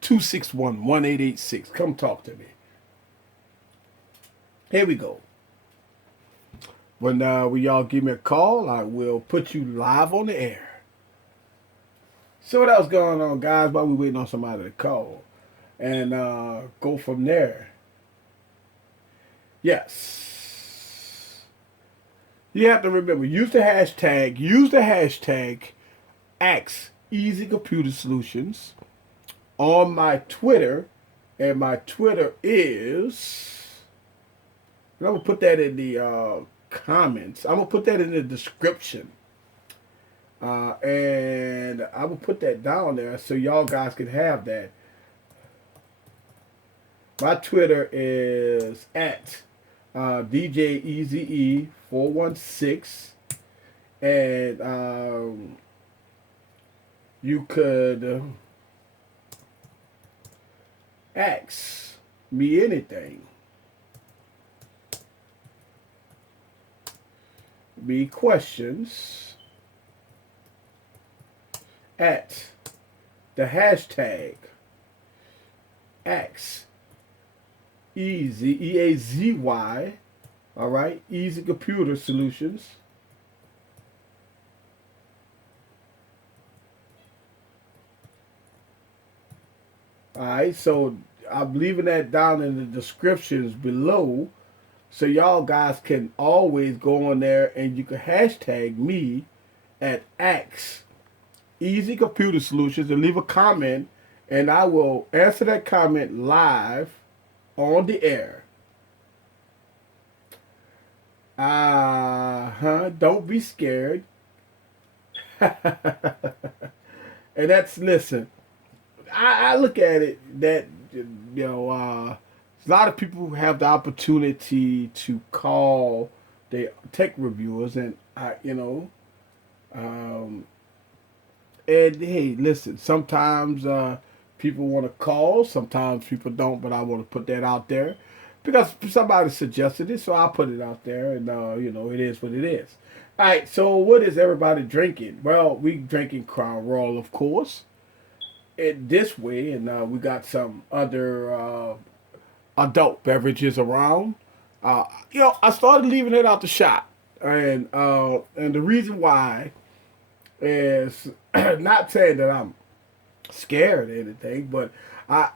504-261-1886. Come talk to me. Here we go. When y'all give me a call, I will put you live on the air. So what else going on, guys, while we waiting on somebody to call? And go from there. Yes. You have to remember, use the hashtag Ask Easy Computer Solutions on my Twitter, and my Twitter is, and I'm gonna put that in the comments. I'm gonna put that in the description, and I will put that down there so y'all guys can have that. My Twitter is at DJEZE416, and you could ask me anything. Me questions at the hashtag Ask Easy, EAZY, all right, Easy Computer Solutions. All right, so I'm leaving that down in the descriptions below So y'all guys can always go on there and you can hashtag me at Axe Easy Computer Solutions and leave a comment, and I will answer that comment live on the air. Don't be scared. And that's, listen, I look at it that, a lot of people have the opportunity to call the tech reviewers, and um, and hey, listen, sometimes people want to call, sometimes people don't, but I want to put that out there because somebody suggested it, so I'll put it out there, and it is what it is. All right, so what is everybody drinking? Well, we drinking Crown Royal, of course, it this way, and we got some other adult beverages around. I started leaving it out the shop, and the reason why is not saying that I'm scared or anything, but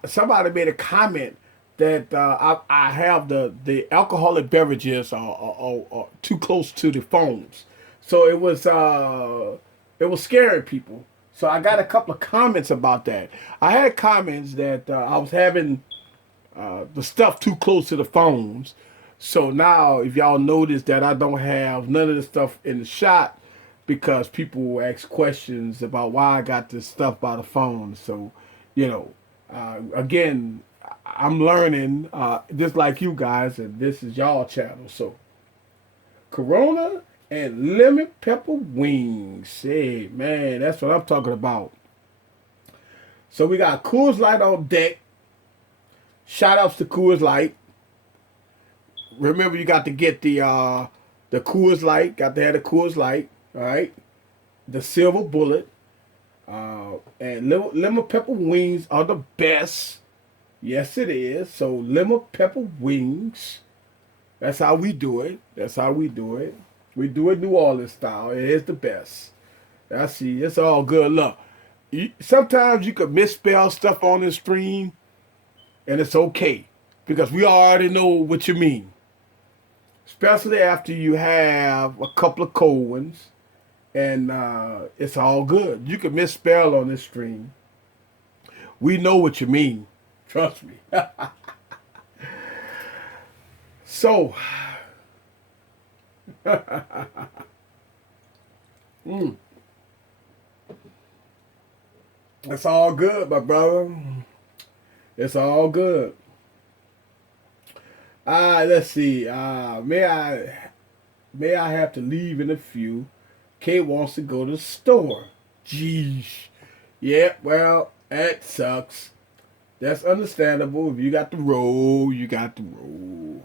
somebody made a comment that I have the alcoholic beverages are too close to the phones, so it was scaring people. So I got a couple of comments about that. I had comments that I was having the stuff too close to the phones. So now, if y'all notice that I don't have none of the stuff in the shot because people will ask questions about why I got this stuff by the phone. So, again, I'm learning just like you guys, and this is y'all channel. So, Corona and lemon pepper wings. Hey, man, that's what I'm talking about. So we got Coors Light on deck. Shout outs to Coors Light. Remember, you got to get the Coors Light. Got to have the Coors Light. All right. The Silver Bullet. And lemon pepper wings are the best. Yes, it is. So lemon pepper wings. That's how we do it. That's how we do it. We do it New Orleans style. It is the best. I see. It's all good. Look, sometimes you could misspell stuff on the stream, and it's okay because we already know what you mean. Especially after you have a couple of cold ones, and it's all good. You can misspell on this stream. We know what you mean. Trust me. So, mm, it's all good, my brother. It's all good. Let's see. May I have to leave in a few. Kay wants to go to the store. Jeez. Yeah, well, that sucks. That's understandable. If you got the roll, you got the roll.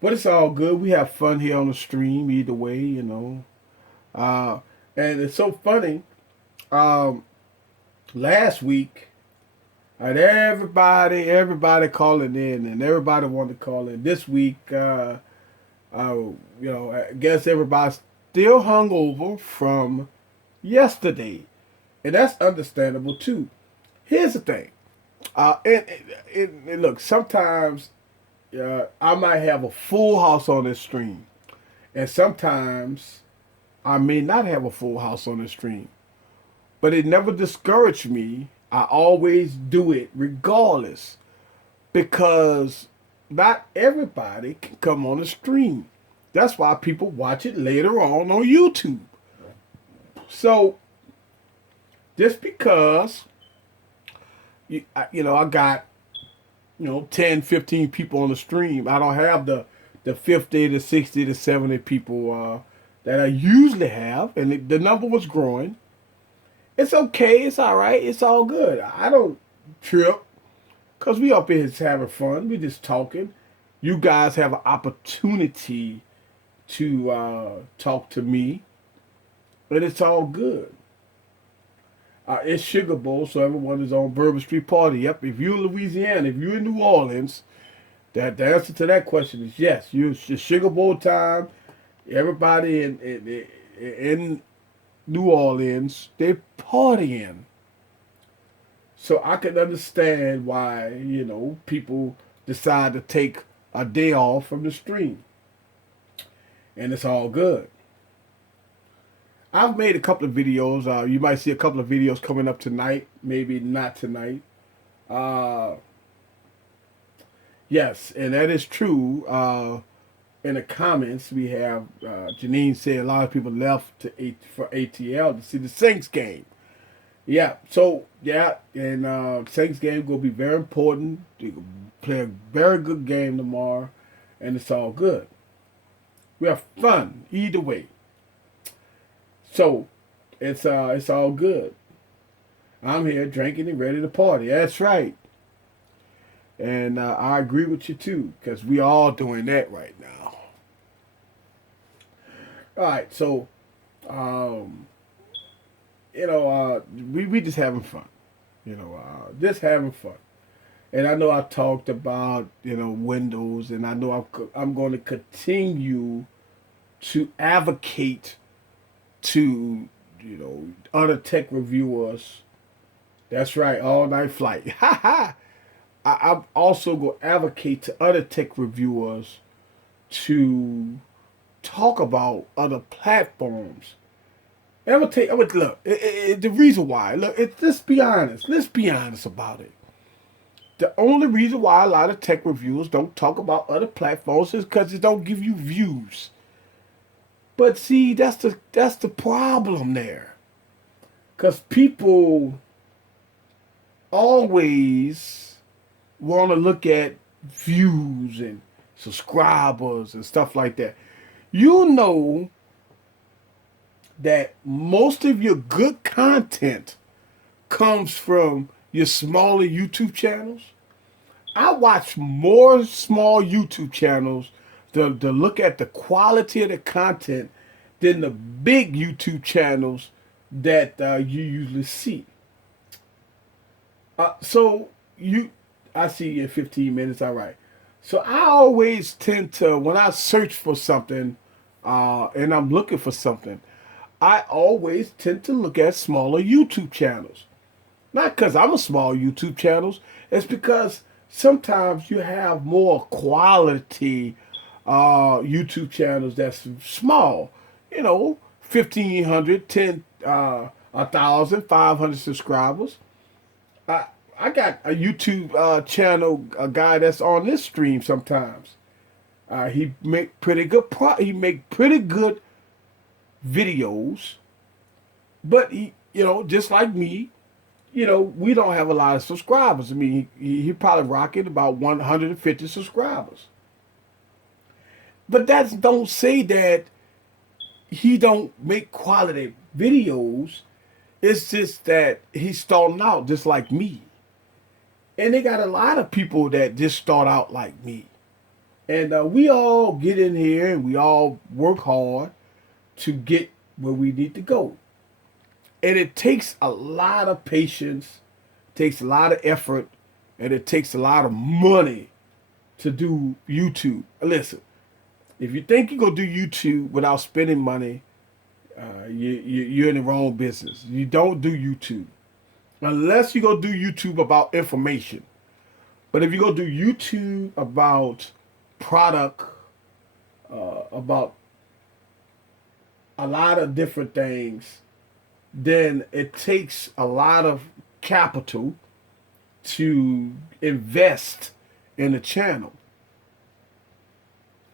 But it's all good. We have fun here on the stream either way. And it's so funny. Last week, and everybody calling in, and everybody wanted to call in. This week, I guess everybody's still hungover from yesterday, and that's understandable too. Here's the thing, and look, sometimes I might have a full house on this stream, and sometimes I may not have a full house on this stream, but it never discouraged me. I always do it regardless because not everybody can come on the stream. That's why people watch it later on YouTube. So just because I got 10, 15 people on the stream, I don't have the 50 to 60 to 70 people that I usually have, and the number was growing. It's okay. It's all right. It's all good. I don't trip because we up here just having fun. We just talking. You guys have an opportunity to talk to me, but it's all good. It's Sugar Bowl, so everyone is on Bourbon Street Party. Yep. If you're in Louisiana, if you're in New Orleans, the answer to that question is yes. It's Sugar Bowl time. Everybody in New Orleans, they're partying. So I can understand why, people decide to take a day off from the stream, and it's all good. I've made a couple of videos. You might see a couple of videos coming up tonight, maybe not tonight. Uh, yes, and that is true. In the comments, we have Janine said a lot of people left for ATL to see the Saints game. Yeah, so yeah, and Saints game will be very important. They play a very good game tomorrow, and it's all good. We have fun either way. So it's all good. I'm here drinking and ready to party. That's right, and I agree with you too, because we all doing that right now. All right, so um, we just having fun. Just having fun. And I know I talked about Windows, and I know I'm going to continue to advocate to other tech reviewers. That's right, all night flight. Ha ha. I'm also going to advocate to other tech reviewers to talk about other platforms. And I'm gonna look. The reason why, look, let's be honest. Let's be honest about it. The only reason why a lot of tech reviewers don't talk about other platforms is because it don't give you views. But see, that's the problem there. Because people always want to look at views and subscribers and stuff like that. You know that most of your good content comes from your smaller YouTube channels. I watch more small YouTube channels to look at the quality of the content than the big YouTube channels that you usually see. I see you in 15 minutes. All right. So I always tend to, when I search for something and I'm looking for something, I always tend to look at smaller YouTube channels. Not because I'm a small YouTube channels. It's because sometimes you have more quality YouTube channels that's small. 1,500, 1,500 subscribers. I got a YouTube channel, a guy that's on this stream sometimes. He make pretty good he make pretty good videos, but just like me, we don't have a lot of subscribers. I mean, he probably rocking about 150 subscribers. But that don't say that he don't make quality videos. It's just that he's starting out just like me. And they got a lot of people that just start out like me. And we all get in here and we all work hard to get where we need to go. And it takes a lot of patience, takes a lot of effort, and it takes a lot of money to do YouTube. Listen, if you think you're going to do YouTube without spending money, you're in the wrong business. You don't do YouTube. Unless you go do YouTube about information. But if you go do YouTube about product, about a lot of different things, then it takes a lot of capital to invest in the channel.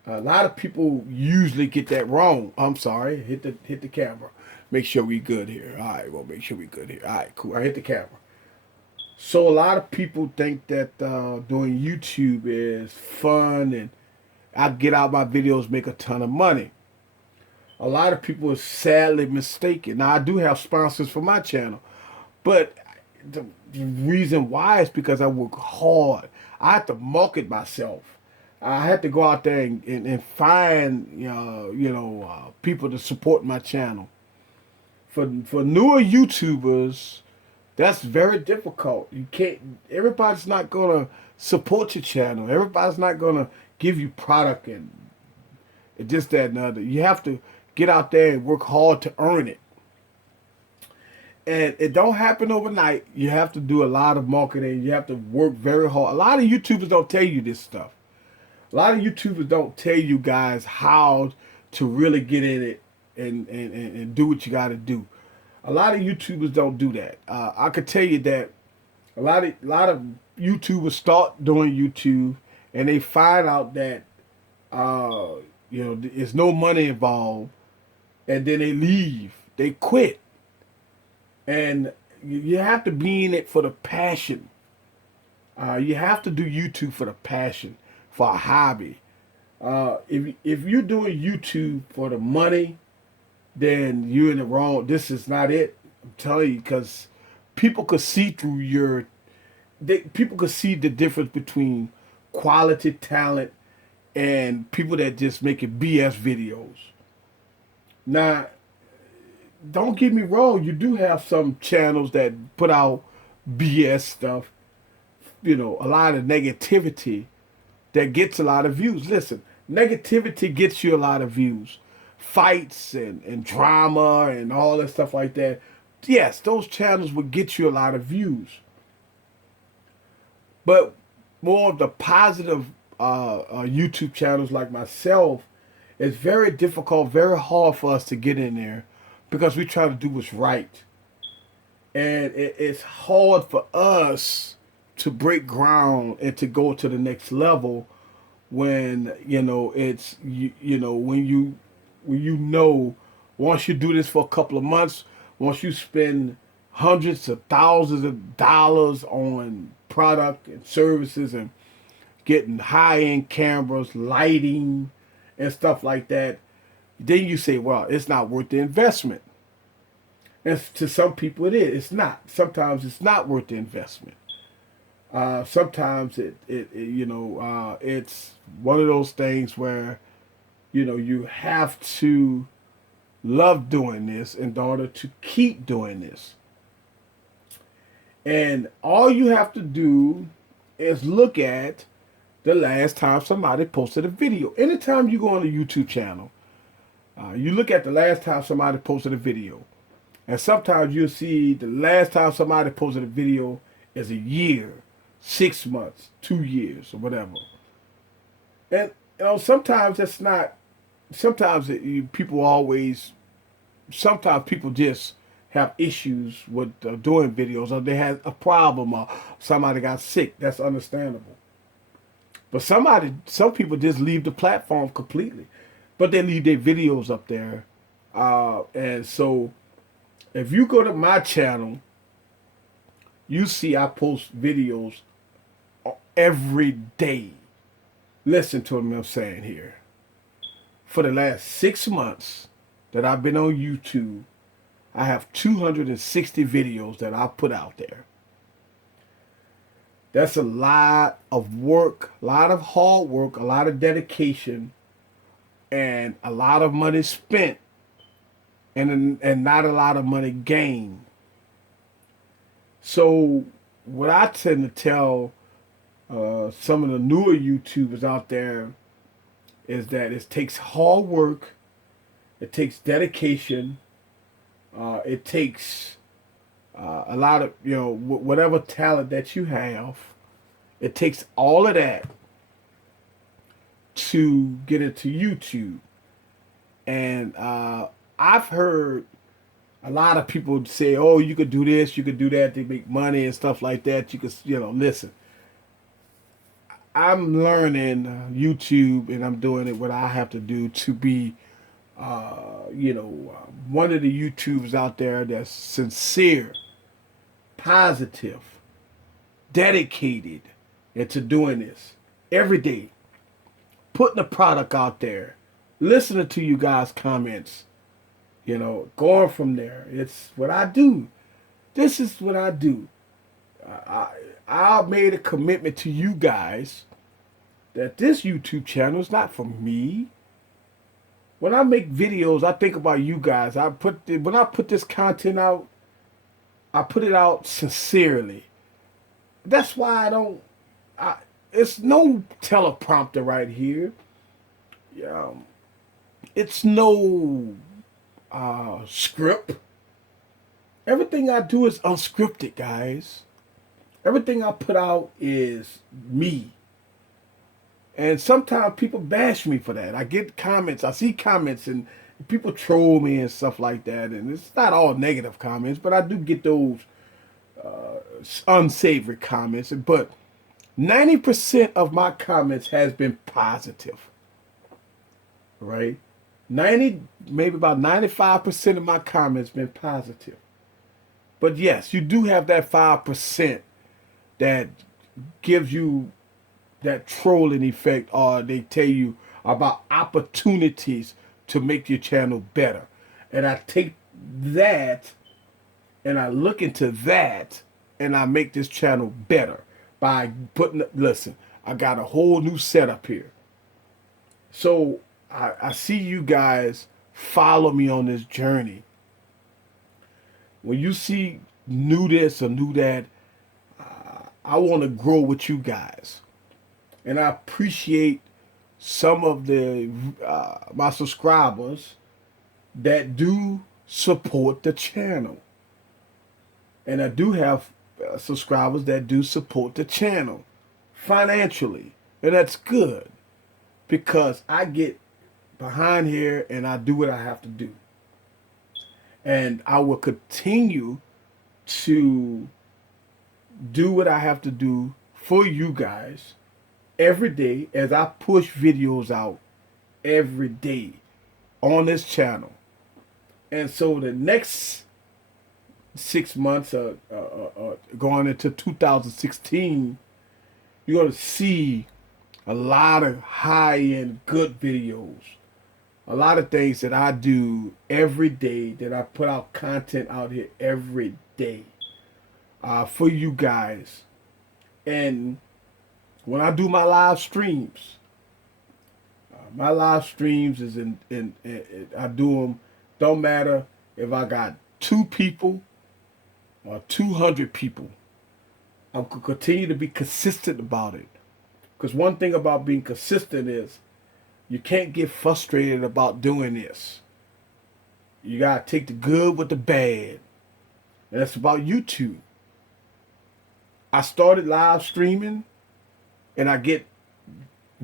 A lot of people usually get that wrong. I'm sorry. Hit the camera. Make sure we good here. All right, well, make sure we good here. All right, cool. I hit the camera. So a lot of people think that doing YouTube is fun and I get out my videos, make a ton of money. A lot of people are sadly mistaken. Now, I do have sponsors for my channel, but the reason why is because I work hard. I have to market myself. I had to go out there and find people to support my channel. For newer YouTubers, that's very difficult. You can't. Everybody's not gonna support your channel. Everybody's not gonna give you product and this, that, and other. You have to get out there and work hard to earn it. And it don't happen overnight. You have to do a lot of marketing. You have to work very hard. A lot of YouTubers don't tell you this stuff. A lot of YouTubers don't tell you guys how to really get in it and do what you got to do. A lot of YouTubers don't do that. I could tell you that a lot of YouTubers start doing YouTube and they find out that uh, there's no money involved, and then they leave. They quit, and you have to be in it for the passion. You have to do YouTube for the passion, for a hobby. If you're doing YouTube for the money, then you're in the wrong. This is not it. I'm telling you, because people could see through people could see the difference between quality talent and people that just making BS videos. Now, don't get me wrong. You do have some channels that put out BS stuff. A lot of negativity that gets a lot of views. Listen, negativity gets you a lot of views. Fights and drama and all that stuff like that. Yes, those channels would get you a lot of views. But more of the positive YouTube channels like myself, it's very difficult, very hard for us to get in there because we try to do what's right. And it's hard for us to break ground and to go to the next level when when you know once you do this for a couple of months, once you spend hundreds of thousands of dollars on product and services and getting high end cameras, lighting, and stuff like that, then you say, well, it's not worth the investment. And to some people, it is. It's not. Sometimes it's not worth the investment. Sometimes it's one of those things where you have to love doing this in order to keep doing this. And all you have to do is look at the last time somebody posted a video. Anytime you go on a YouTube channel, you look at the last time somebody posted a video. And sometimes you'll see the last time somebody posted a video is a year, 6 months, 2 years, or whatever. And sometimes that's not. Sometimes sometimes people just have issues with doing videos, or they had a problem, or somebody got sick. That's understandable. But some people just leave the platform completely, but they leave their videos up there. And so, if you go to my channel, you see I post videos every day. Listen to what I'm saying here. For the last 6 months that I've been on YouTube, I have 260 videos that I put out there. That's a lot of work, a lot of hard work, a lot of dedication, and a lot of money spent, and not a lot of money gained. So what I tend to tell some of the newer YouTubers out there is that it takes hard work, it takes dedication, it takes a lot of whatever talent that you have. It takes all of that to get into YouTube. And I've heard a lot of people say, "Oh, you could do this, you could do that, they make money and stuff like that." You could, listen. I'm learning YouTube, and I'm doing it what I have to do to be, one of the YouTubers out there that's sincere, positive, dedicated into doing this every day, putting the product out there, listening to you guys' comments, going from there. It's what I do. This is what I do. I made a commitment to you guys that this YouTube channel is not for me. When I make videos, I think about you guys. When I put this content out, I put it out sincerely. That's why it's no teleprompter right here. It's no script. Everything I do is unscripted, guys. Everything I put out is me. And sometimes people bash me for that. I get comments, I see comments, and people troll me and stuff like that. And it's not all negative comments, but I do get those unsavory comments. But 90% of my comments has been positive, right? 90, maybe about 95% of my comments been positive. But yes, you do have that 5% that gives you that trolling effect, or they tell you about opportunities to make your channel better. And I take that and I look into that and I make this channel better by putting, listen, I got a whole new setup here. So I see you guys follow me on this journey. When you see new this or new that, I want to grow with you guys. And I appreciate some of the my subscribers that do support the channel. And I do have subscribers that do support the channel financially. And that's good because I get behind here and I do what I have to do. And I will continue to do what I have to do for you guys every day as I push videos out every day on this channel. And so the next 6 months, going into 2016, you're going to see a lot of high-end good videos. A lot of things that I do every day, that I put out content out here every day for you guys. And when I do my live streams, is I do them, don't matter if I got 2 people or 200 people. I'm going to continue to be consistent about it. Because one thing about being consistent is you can't get frustrated about doing this. You got to take the good with the bad. And that's about YouTube. I started live streaming and I get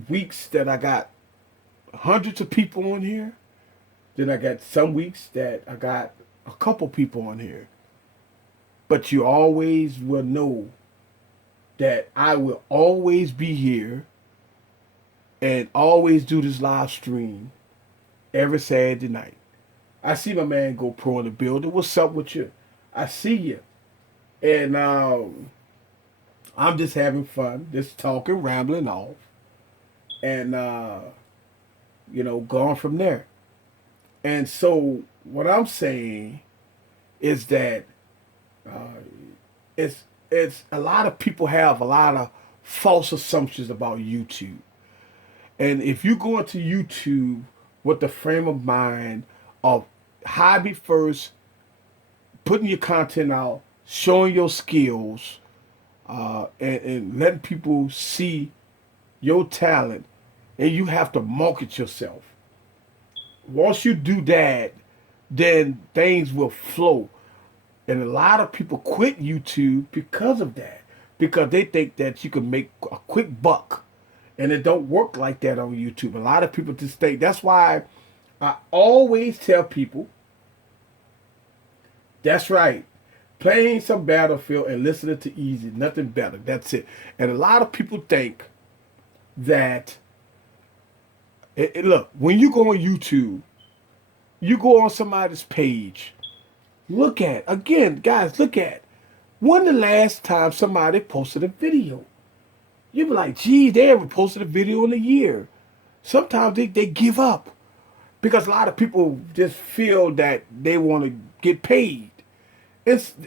weeks that I got hundreds of people on here. Then I got some weeks that I got a couple people on here. But you always will know that I will always be here and always do this live stream every Saturday night. I see my man Go Pro in the building. What's up with you? I see you. And I'm just having fun, just talking, rambling off. And, going from there. And so what I'm saying is that it's a lot of people have a lot of false assumptions about YouTube. And if you go into YouTube with the frame of mind of hobby first, putting your content out, showing your skills, and letting people see your talent, and you have to market yourself. Once you do that, then things will flow. And a lot of people quit YouTube because of that. Because they think that you can make a quick buck. And it don't work like that on YouTube. A lot of people just think. That's why I always tell people, that's right, playing some Battlefield and listening to Easy, nothing better. That's it. And a lot of people think that, look, when you go on YouTube, you go on somebody's page, look at, again, guys, look at, when the last time somebody posted a video? You be like, geez, they haven't posted a video in a year. Sometimes they give up because a lot of people just feel that they want to get paid.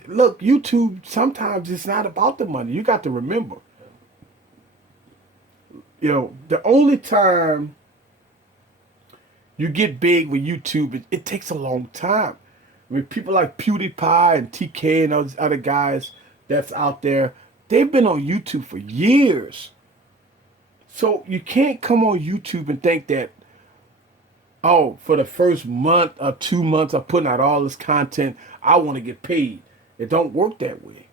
Look, YouTube, sometimes it's not about the money. You got to remember. The only time you get big with YouTube, it takes a long time. I mean, people like PewDiePie and TK and those other guys that's out there, they've been on YouTube for years. So you can't come on YouTube and think that, oh, for the first month or 2 months of putting out all this content, I want to get paid. It don't work that way.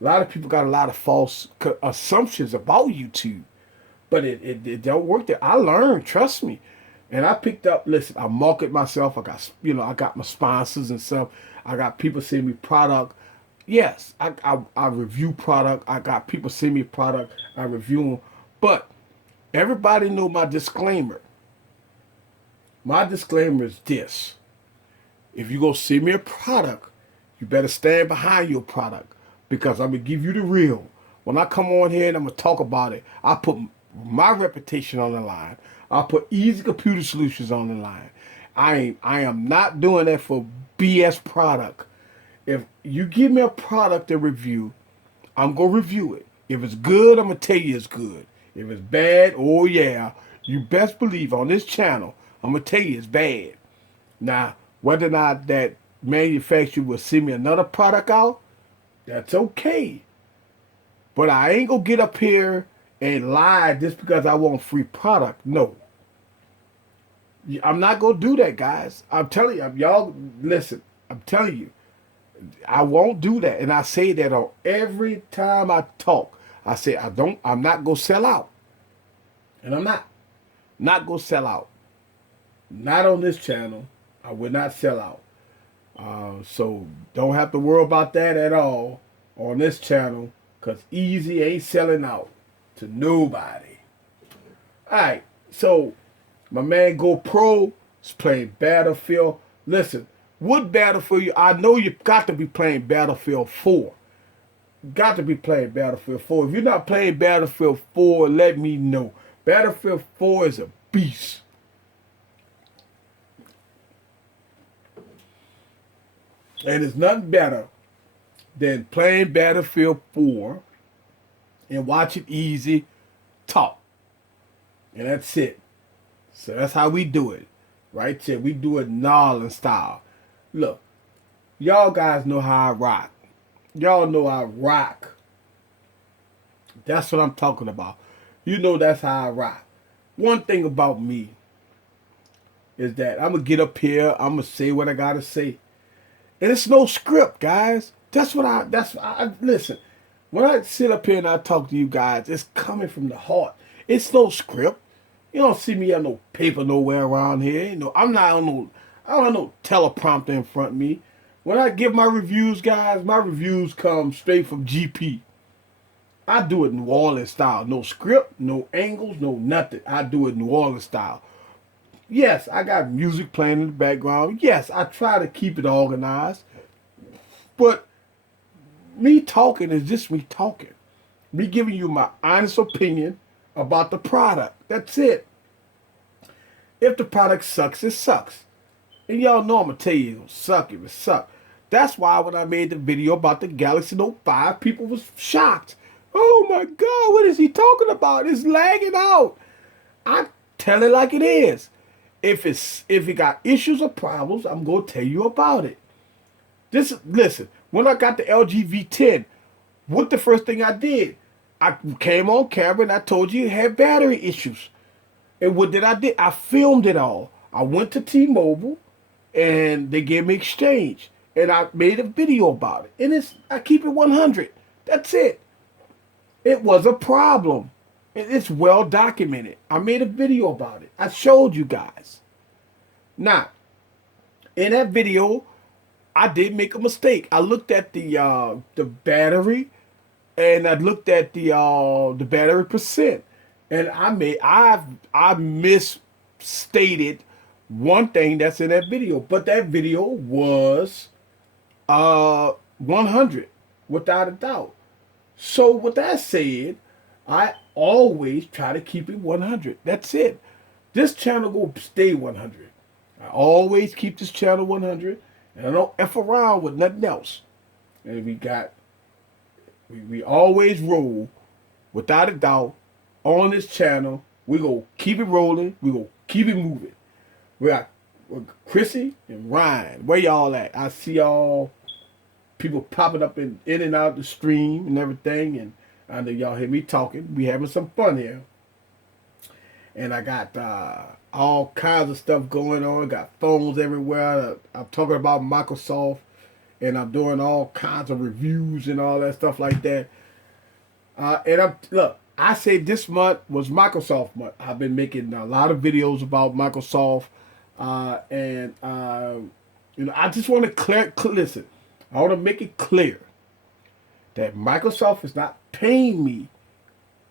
A lot of people got a lot of false assumptions about YouTube. But it don't work there. I learned, trust me. And I picked up, listen, I market myself. I got, I got my sponsors and stuff. I got people sending me product. Yes, I review product. I got people send me product. I review them. But everybody know my disclaimer. My disclaimer is this. If you go send me a product, you better stand behind your product because I'm going to give you the real. When I come on here and I'm going to talk about it, I put my reputation on the line. I put Easy Computer Solutions on the line. I am not doing that for BS product. If you give me a product to review, I'm going to review it. If it's good, I'm going to tell you it's good. If it's bad, oh yeah, you best believe on this channel, I'm going to tell you it's bad. Now, whether or not that manufacturer will send me another product out, that's okay. But I ain't going to get up here and lie just because I want free product. No. I'm not going to do that, guys. I'm telling you, y'all, listen, I'm telling you, I won't do that. And I say that on every time I talk. I say I'm not going to sell out. And I'm not going to sell out. Not on this channel. I will not sell out. So don't have to worry about that at all on this channel because Easy ain't selling out to nobody. All right, so my man GoPro is playing Battlefield. Listen, what Battlefield? I know you got to be playing Battlefield 4. Got to be playing Battlefield 4. If you're not playing Battlefield 4, let me know. Battlefield 4 is a beast. And it's nothing better than playing Battlefield 4 and watching Easy talk. And that's it. So that's how we do it. Right there. We do it Nolan style. Look, y'all guys know how I rock. Y'all know I rock. That's what I'm talking about. You know that's how I rock. One thing about me is that I'm going to get up here. I'm going to say what I got to say. And it's no script, guys. Listen, when I sit up here and I talk to you guys, it's coming from the heart. It's no script. You don't see me on no paper nowhere around here. You know, I don't have no teleprompter in front of me. When I give my reviews, guys, my reviews come straight from GP. I do it New Orleans style. No script, no angles, no nothing. I do it New Orleans style. Yes, I got music playing in the background. Yes, I try to keep it organized. But me talking is just me talking. Me giving you my honest opinion about the product. That's it. If the product sucks, it sucks. And y'all know I'm going to tell you it's going to suck if it sucks. That's why when I made the video about the Galaxy Note 5, people was shocked. Oh my God, what is he talking about? It's lagging out. I tell it like it is. If it got issues or problems, I'm going to tell you about it. Listen, when I got the LG V10, what the first thing I did? I came on camera and I told you it had battery issues. And what did I do? I filmed it all. I went to T-Mobile and they gave me exchange. And I made a video about it. And I keep it 100. That's it. It was a problem. It's well documented. I made a video about it. I showed you guys. Now, in that video, I did make a mistake. I looked at the battery, and I looked at the battery percent, and I misstated one thing that's in that video. But that video was 100 without a doubt. So with that said, I always try to keep it 100. That's it. This channel will stay 100. I always keep this channel 100, and I don't F around with nothing else. And we always roll, without a doubt, on this channel. We go keep it rolling. We go keep it moving. We got Chrissy and Ryan. Where y'all at? I see y'all people popping up in and out the stream and everything, and I know y'all hear me talking. We having some fun here. And I got all kinds of stuff going on. Got phones everywhere. I'm talking about Microsoft, and I'm doing all kinds of reviews and all that stuff like that. And look, I say this month was Microsoft month. I've been making a lot of videos about Microsoft, and I just want to listen. I want to make it clear that Microsoft is not paying me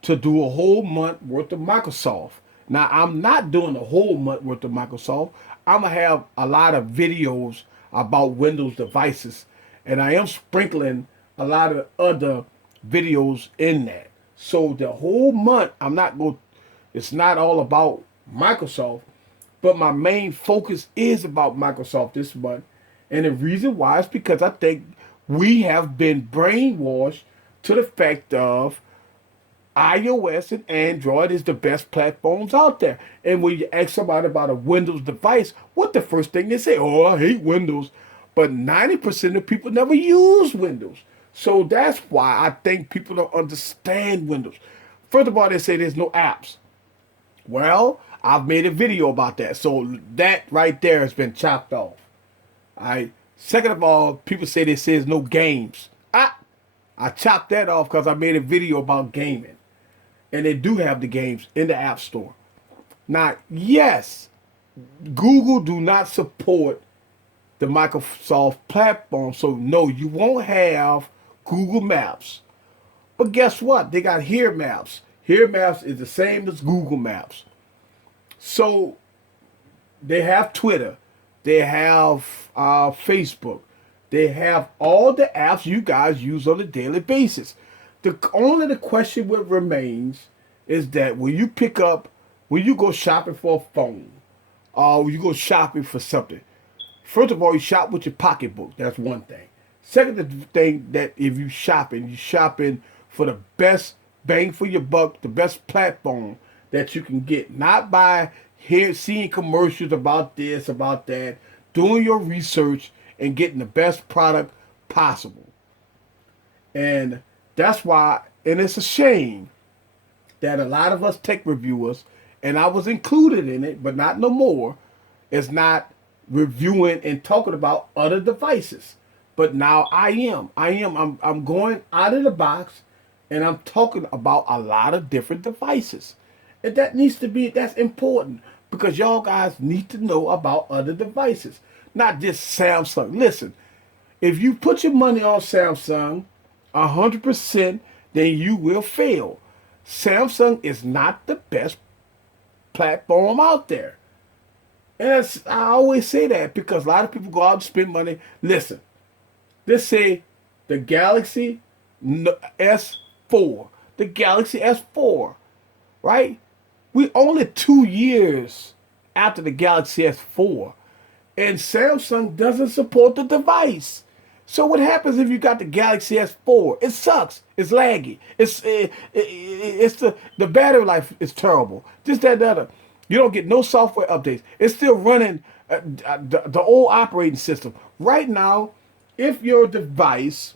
to do a whole month worth of Microsoft. Now, I'm not doing a whole month worth of Microsoft. I'm going to have a lot of videos about Windows devices, and I am sprinkling a lot of other videos in that. So the whole month, I'm not going, it's not all about Microsoft, but my main focus is about Microsoft this month. And the reason why is because I think we have been brainwashed to the fact of iOS and Android is the best platforms out there. And when you ask somebody about a Windows device, what the first thing they say? Oh, I hate Windows. But 90% of people never use Windows. So that's why I think people don't understand Windows. First of all, they say there's no apps. Well, I've made a video about that. So that right there has been chopped off. All right. Second of all, people say there's no games. I chopped that off because I made a video about gaming. And they do have the games in the App Store. Now, yes, Google do not support the Microsoft platform. So, no, you won't have Google Maps. But guess what? They got Here Maps. Here Maps is the same as Google Maps. So, they have Twitter. They have Facebook. They have all the apps you guys use on a daily basis. The question what remains is that when you go shopping for a phone, or you go shopping for something, first of all, you shop with your pocketbook. That's one thing. Second thing, that if you shopping for the best bang for your buck, the best platform that you can get. Not by seeing commercials about this, about that, doing your research and getting the best product possible. And that's why, and it's a shame that a lot of us tech reviewers, and I was included in it, but not no more, is not reviewing and talking about other devices. But now I am. I'm going out of the box, and I'm talking about a lot of different devices. And that's important because y'all guys need to know about other devices, not just Samsung. Listen, if you put your money on Samsung, 100%, then you will fail. Samsung is not the best platform out there. And I always say that because a lot of people go out and spend money. Listen, let's say the Galaxy S4. The Galaxy S4, right? We only 2 years after the Galaxy S4. And Samsung doesn't support the device. So what happens if you got the Galaxy S4? It sucks. It's laggy. It's the battery life is terrible. Just that, the other. You don't get no software updates. It's still running the old operating system. Right now, if your device,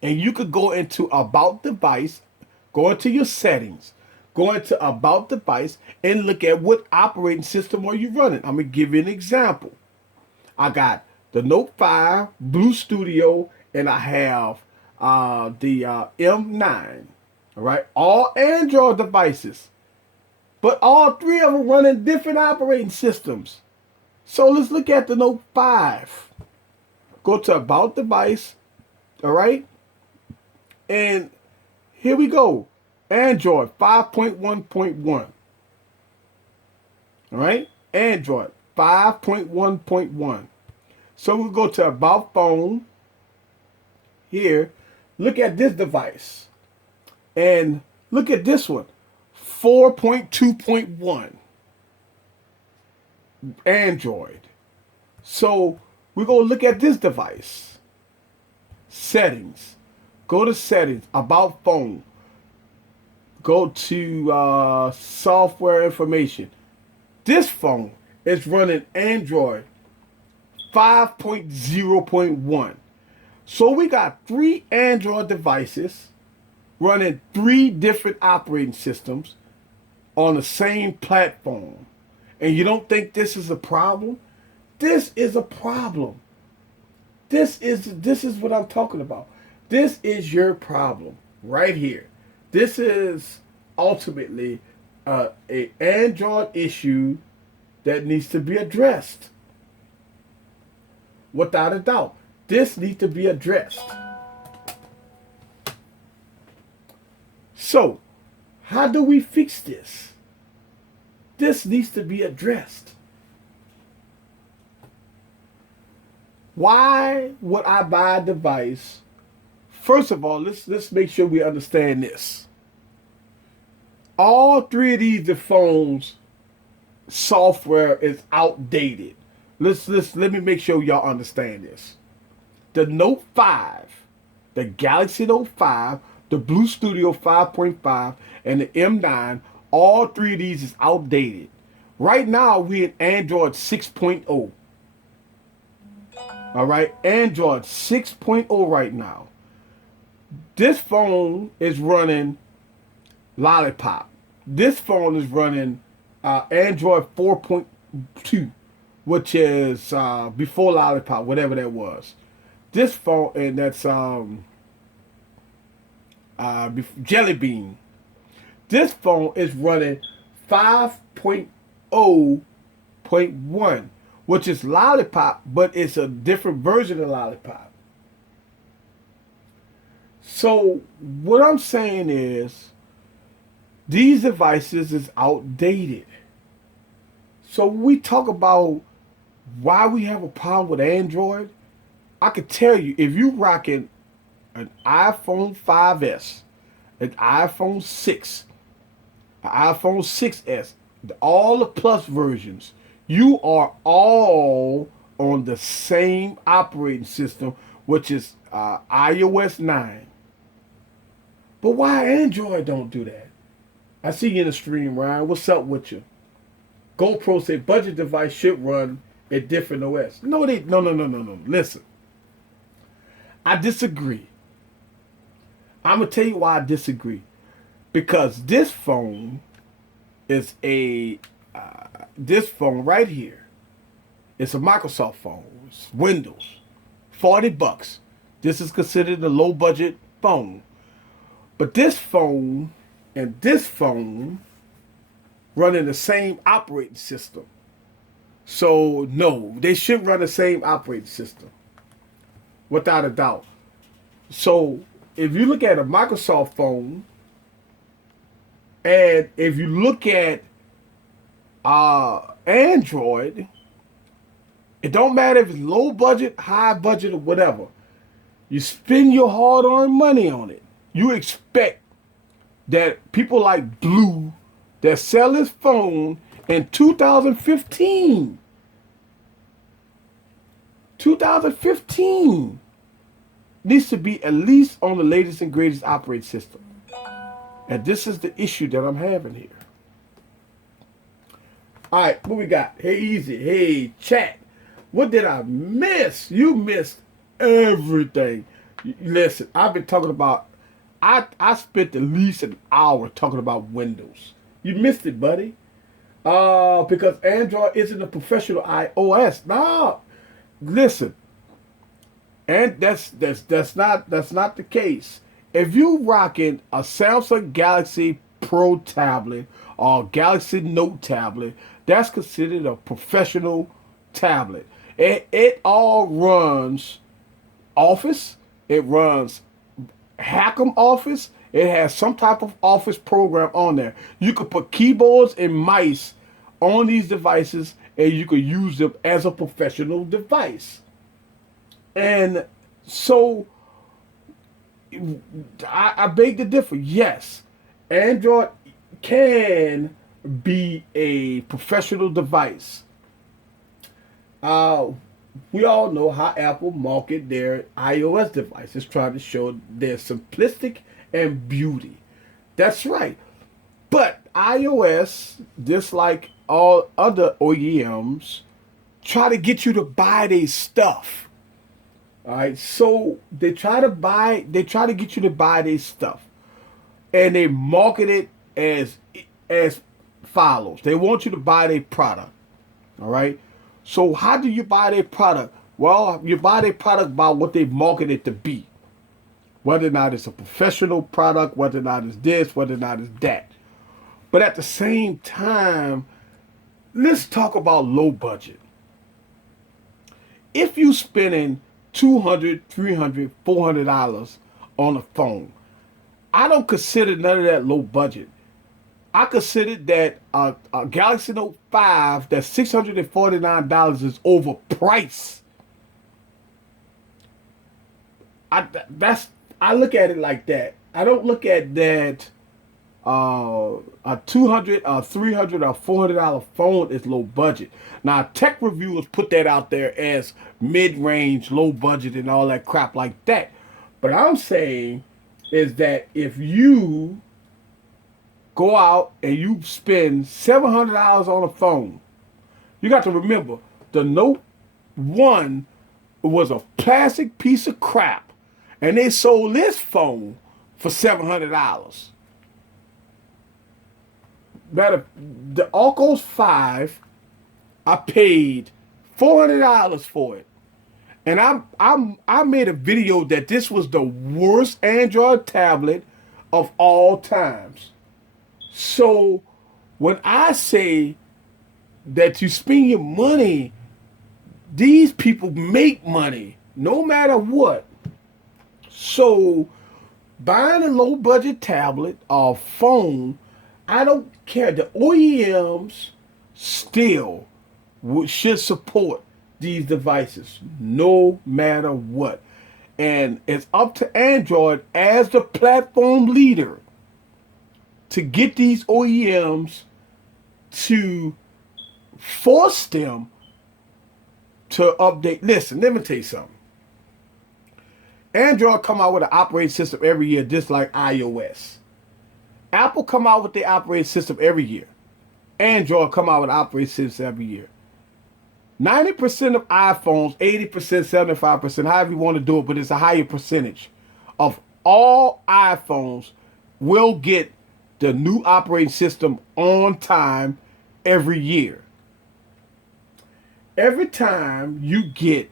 and you could go into About Device, go into your settings, go into About Device, and look at what operating system are you running. I'm going to give you an example. I got the Note 5, Blue Studio, and I have the M9. All right, all Android devices, but all three of them running different operating systems. So let's look at the Note 5. Go to About Device, all right, and here we go. Android 5.1.1. All right, Android 5.1.1. So we'll go to About Phone. Here, look at this device. And look at this one. 4.2.1. Android. So we're going to look at this device. Settings. Go to Settings. About Phone. Go to Software Information. This phone is running Android 5.0.1. So we got 3 Android devices running 3 different operating systems on the same platform. And you don't think this is a problem? This is a problem. This is what I'm talking about. This is your problem right here. This is ultimately a Android issue that needs to be addressed. Without a doubt, this needs to be addressed. So, how do we fix this? This needs to be addressed. Why would I buy a device? First of all, let's make sure we understand this. All three of these phones software is outdated. Let me make sure y'all understand this. The Note 5, the Galaxy Note 5, the Blue Studio 5.5, and the M9, all three of these is outdated. Right now, we're in Android 6.0. All right, Android 6.0 right now. This phone is running Lollipop. This phone is running Android 4.2, which is before Lollipop, whatever that was. This phone, and that's Jelly Bean. This phone is running 5.0.1, which is Lollipop, but it's a different version of Lollipop. So what I'm saying is, these devices is outdated. So when we talk about why we have a problem with Android, I could tell you, if you rocking an iPhone 5S, an iPhone 6, an iPhone 6S, all the Plus versions, you are all on the same operating system, which is iOS 9. But why Android don't do that? I see you in the stream, Ryan. What's up with you? GoPro say budget device should run a different OS. No. Listen. I disagree. I'm going to tell you why I disagree. Because this phone is this phone right here. It's a Microsoft phone. It's Windows. $40. This is considered a low budget phone. But this phone and this phone running the same operating system. So no, they should run the same operating system. Without a doubt. So if you look at a Microsoft phone, and if you look at Android, it don't matter if it's low budget, high budget, or whatever. You spend your hard-earned money on it. You expect that people like Blue that sell this phone in 2015 needs to be at least on the latest and greatest operating system. And this is the issue that I'm having here. All right, what we got? Hey, Easy. Hey, chat. What did I miss? You missed everything. Listen, I've been talking about, I spent at least an hour talking about Windows. You missed it, buddy. Because Android isn't a professional iOS. No, listen. And that's not the case. If you rocking a Samsung Galaxy Pro tablet or Galaxy Note tablet, that's considered a professional tablet. It all runs Office. It runs Hack'em Office. It has some type of Office program on there. You could put keyboards and mice on these devices, and you could use them as a professional device. And so I beg to differ. Yes, Android can be a professional device. We all know how Apple market their iOS devices, trying to show their simplistic and beauty. That's right. But iOS, just like all other OEMs, try to get you to buy their stuff. All right, so they try to get you to buy their stuff, and they market it as follows. They want you to buy their product. All right. So how do you buy their product? Well, you buy their product by what they market it to be. whether or not it's a professional product, whether or not it's this, whether or not it's that. But at the same time, let's talk about low budget. If you spending $200, $300, $400 on a phone, I don't consider none of that low budget. I consider that a Galaxy Note 5 that's $649 is overpriced. I look at it like that. I don't look at that a $200, a $300, or $400 phone is low budget. Now, tech reviewers put that out there as mid-range, low budget, and all that crap like that. But I'm saying is that if you go out and you spend $700 on a phone, you got to remember the Note 1 was a plastic piece of crap, and they sold this phone for $700. Better, the Arcos 5, I paid $400 for it, and I made a video that this was the worst Android tablet of all times. So when I say that you spend your money, these people make money no matter what. So buying a low budget tablet or phone, I don't care. The OEMs still should support these devices no matter what. And it's up to Android as the platform leader to get these OEMs to force them to update. Listen, let me tell you something. Android come out with an operating system every year, just like iOS. Apple come out with their operating system every year. Android come out with an operating system every year. 90% of iPhones, 80%, 75%, however you want to do it, but it's a higher percentage of all iPhones will get the new operating system on time every year. Every time you get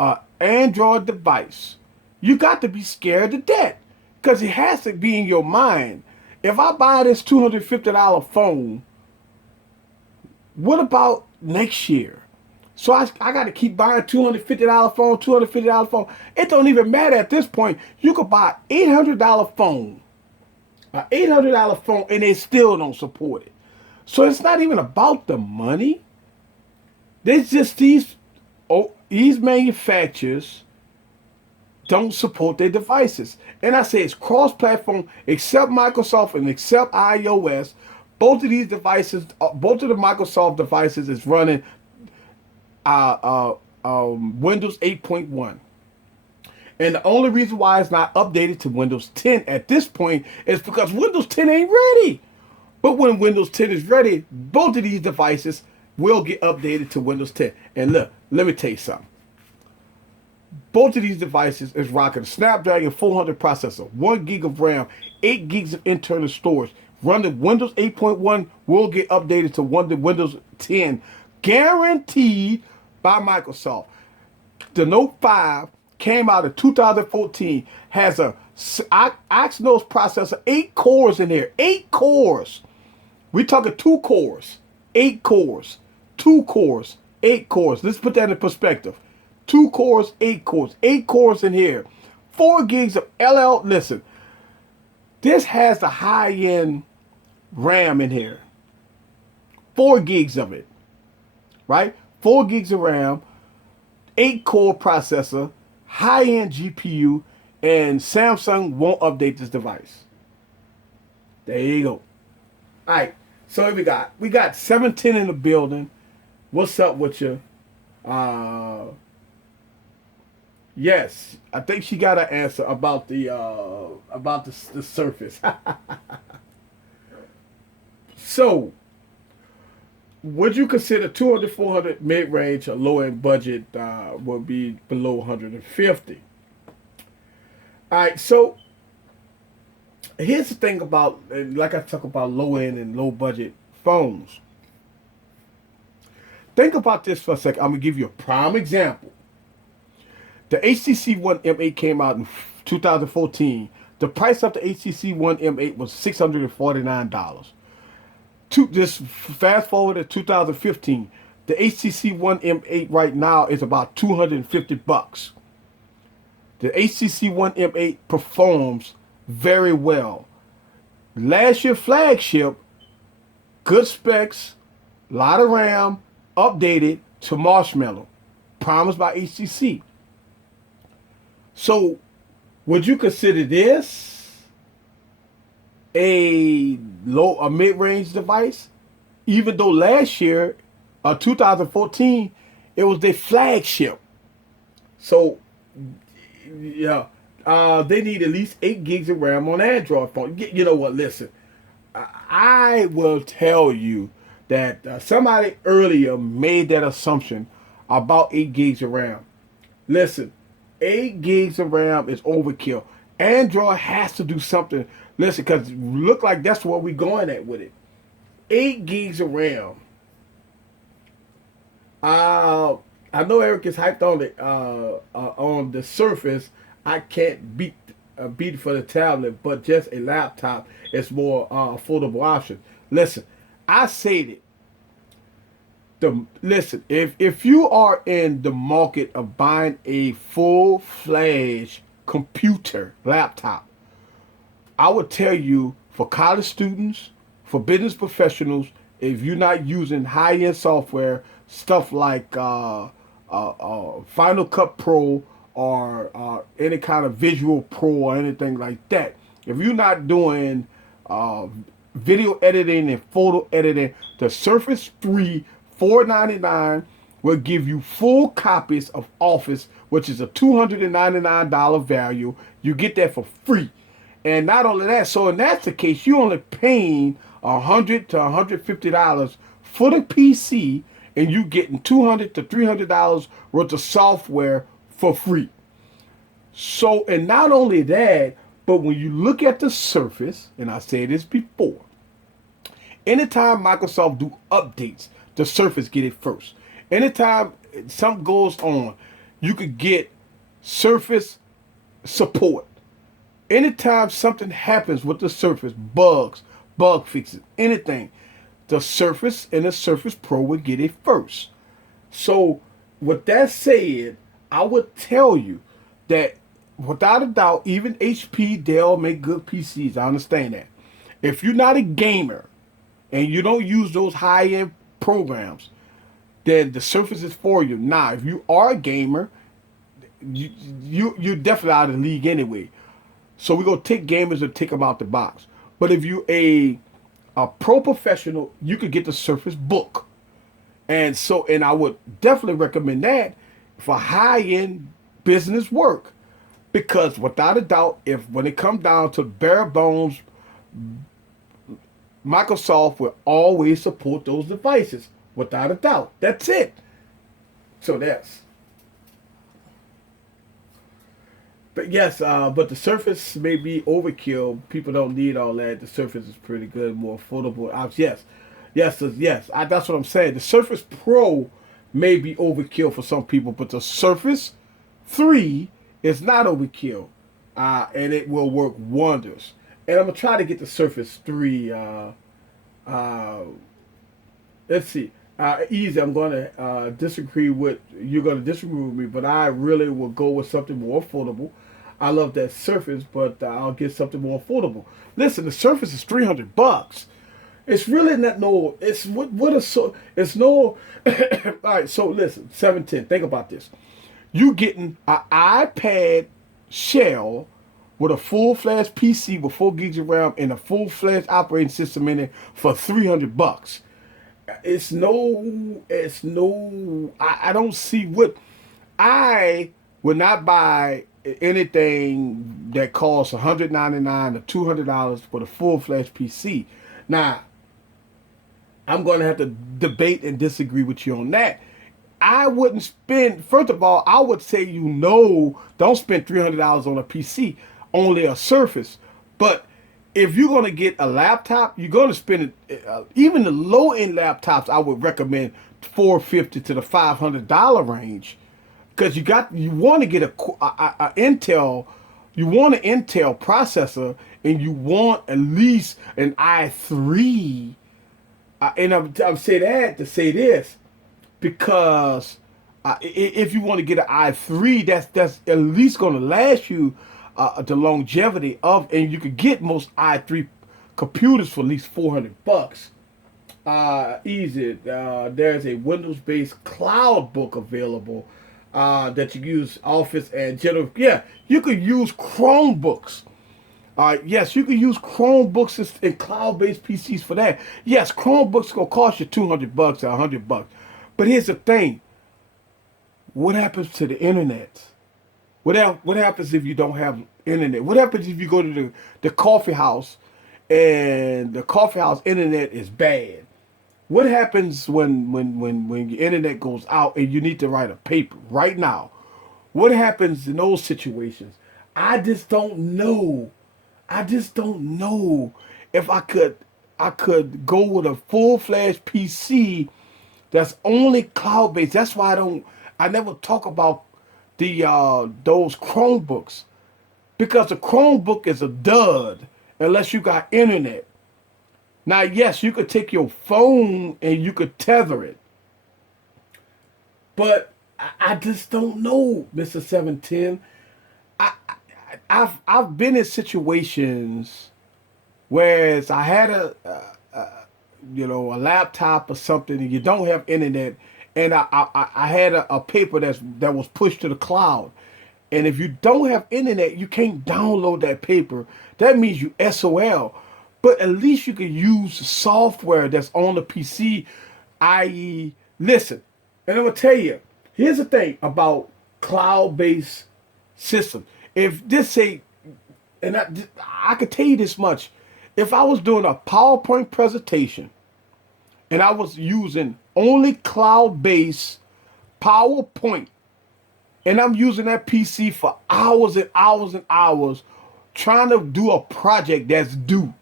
an Android device, you got to be scared to death because it has to be in your mind. If I buy this $250 phone, what about next year? So I got to keep buying $250 phone, $250 phone. It don't even matter at this point. You could buy $800 phone, an $800 phone, and they still don't support it. So it's not even about the money. There's just these manufacturers don't support their devices. And I say it's cross-platform, except Microsoft and except iOS. Both of these devices, both of the Microsoft devices is running Windows 8.1. And the only reason why it's not updated to Windows 10 at this point is because Windows 10 ain't ready. But when Windows 10 is ready, both of these devices will get updated to Windows 10. And look, let me tell you something. Both of these devices is rocking a Snapdragon 400 processor, 1 gig of RAM, 8 gigs of internal storage. Running Windows 8.1 will get updated to Windows 10, guaranteed by Microsoft. The Note 5 came out in 2014, has a Exynos processor, 8 cores in there, 8 cores. We're talking 2 cores, 8 cores, 2 cores, 8 cores. Let's put that in perspective. 2 cores, 8 cores, 8 cores in here. 4 gigs of listen, this has the high-end RAM in here. 4 gigs of it, right? 4 gigs of RAM, 8 core processor, high-end GPU, and Samsung won't update this device. There you go. All right, so we got 710 in the building. What's up with you? Yes, I think she got an answer about the Surface. So, would you consider 200, 400 mid-range or low-end budget would be below 150? All right, so here's the thing about, like I talk about low-end and low-budget phones. Think about this for a second. I'm going to give you a prime example. The HTC One M8 came out in 2014. The price of the HTC One M8 was $649. Just fast forward to 2015. The HTC One M8 right now is about $250. The HTC One M8 performs very well. Last year flagship, good specs, lot of RAM, updated to Marshmallow, promised by HTC. So, would you consider this a mid-range device? Even though last year, 2014, it was their flagship. So, yeah, they need at least 8 gigs of RAM on Android phone. You know what? Listen, I will tell you that somebody earlier made that assumption about 8 gigs of RAM. Listen, 8 gigs of RAM is overkill. Android has to do something. Listen, because look like that's what we're going at with it. 8 gigs of RAM. I know Eric is hyped on the Surface. I can't beat for the tablet, but just a laptop is more affordable option. Listen, I said it. Listen, if you are in the market of buying a full-fledged computer laptop, I would tell you, for college students, for business professionals, if you're not using high-end software, stuff like Final Cut Pro or any kind of Visual Pro or anything like that, if you're not doing video editing and photo editing, the Surface 3 $499 will give you full copies of Office, which is a $299 value. You get that for free. And not only that, so in that's the case, you're only paying $100 to $150 for the PC, and you getting $200 to $300 worth of software for free. So, and not only that, but when you look at the Surface, and I said this before, anytime Microsoft do updates, the Surface get it first. Anytime something goes on, you could get Surface support. Anytime something happens with the Surface, bug fixes, anything, the Surface and the Surface Pro would get it first. So, with that said, I would tell you that without a doubt, even HP, Dell make good PCs. I understand that. If you're not a gamer and you don't use those high-end programs, then the Surface is for you. Now, if you are a gamer, you're definitely out of the league anyway. So we're gonna take gamers and take them out the box. But if you're a pro professional, you could get the Surface Book. And I would definitely recommend that for high-end business work. Because without a doubt, when it comes down to bare bones, Microsoft will always support those devices. Without a doubt. That's it. So that's. But yes, but the Surface may be overkill. People don't need all that. The Surface is pretty good, more affordable. Yes. That's what I'm saying. The Surface Pro may be overkill for some people, but the Surface 3 is not overkill, and it will work wonders. And I'm gonna try to get the Surface 3. Let's see. Easy. I'm gonna disagree with you're gonna disagree with me, but I really will go with something more affordable. I love that Surface, but I'll get something more affordable. Listen, the Surface is $300. It's really not no. It's it's no. All right. So listen, 710. Think about this. You getting an iPad shell with a full-fledged PC with 4 gigs of RAM and a full-fledged operating system in it for $300. I don't see what. I would not buy anything that costs $199 or $200 for the full-fledged PC. Now, I'm going to have to debate and disagree with you on that. I wouldn't spend, first of all, I would say don't spend $300 on a PC, only a Surface. But if you're going to get a laptop, you're going to spend it, even the low-end laptops, I would recommend $450 to the $500 range. Because you want to get a Intel You want an Intel processor, and you want at least an i3. And I'm saying that to say this because if you want to get an i3, that's at least going to last you the longevity of, and you could get most i3 computers for at least $400. Easy. There's a Windows-based cloud book available that you use Office and general. Yeah, you could use Chromebooks. Yes, you can use Chromebooks and cloud-based PCs for that. Yes, Chromebooks gonna cost you $200 or $100. But here's the thing: what happens to the internet? What happens if you don't have internet? What happens if you go to the coffee house and the coffee house internet is bad? What happens when your internet goes out and you need to write a paper right now? What happens in those situations? I just don't know. I just don't know if I could go with a full-fledged PC that's only cloud-based. That's why I never talk about the those Chromebooks, because the Chromebook is a dud unless you got internet. Now, yes, you could take your phone and you could tether it, but I just don't know, Mr. 710. I've been in situations whereas I had a laptop or something, and you don't have internet, and I had a paper that was pushed to the cloud, and if you don't have internet, you can't download that paper. That means you SOL. But at least you can use software that's on the PC, i.e., listen, and I'm gonna tell you, here's the thing about cloud-based systems. If this say, and I could tell you this much, if I was doing a PowerPoint presentation and I was using only cloud-based PowerPoint, and I'm using that PC for hours and hours and hours trying to do a project that's due,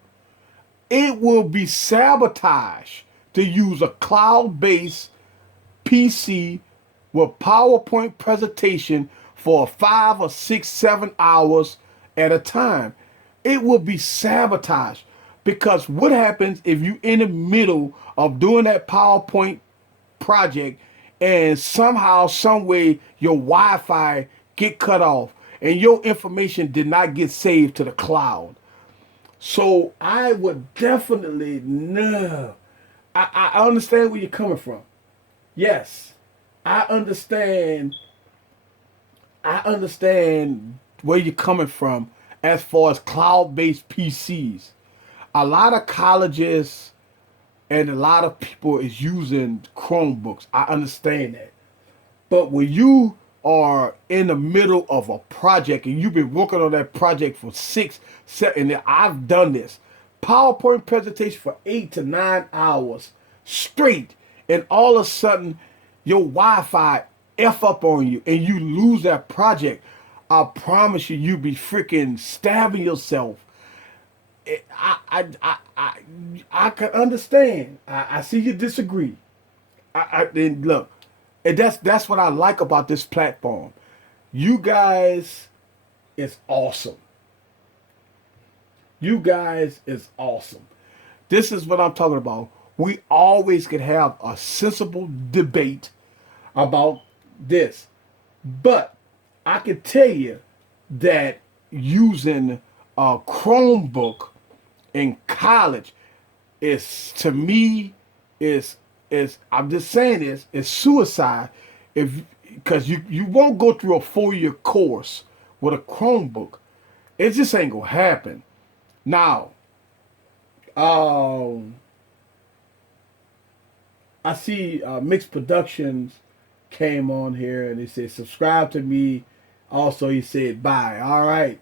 it will be sabotage to use a cloud-based PC with PowerPoint presentation for 5 or 6, 7 hours at a time. It will be sabotage, because what happens if you in the middle of doing that PowerPoint project and somehow, some way, your Wi-Fi get cut off and your information did not get saved to the cloud? So I would definitely no. I understand where you're coming from. Yes, I understand. I understand where you're coming from as far as cloud-based PCs. A lot of colleges and a lot of people is using Chromebooks. I understand that. But when you are in the middle of a project and you've been working on that project for 6, 7, and I've done this PowerPoint presentation for 8 to 9 hours straight, and all of a sudden your Wi-Fi F up on you and you lose that project, I promise you, be freaking stabbing yourself. I can understand. I see you disagree. And look, and that's what I like about this platform. You guys is awesome. You guys is awesome. This is what I'm talking about. We always can have a sensible debate about this. But I can tell you that using a Chromebook in college is, to me, is I'm just saying this, is suicide, if because you won't go through a 4-year course with a Chromebook. It just ain't gonna happen. Now, I see Mixed Productions came on here and he said subscribe to me. Also, he said bye. All right,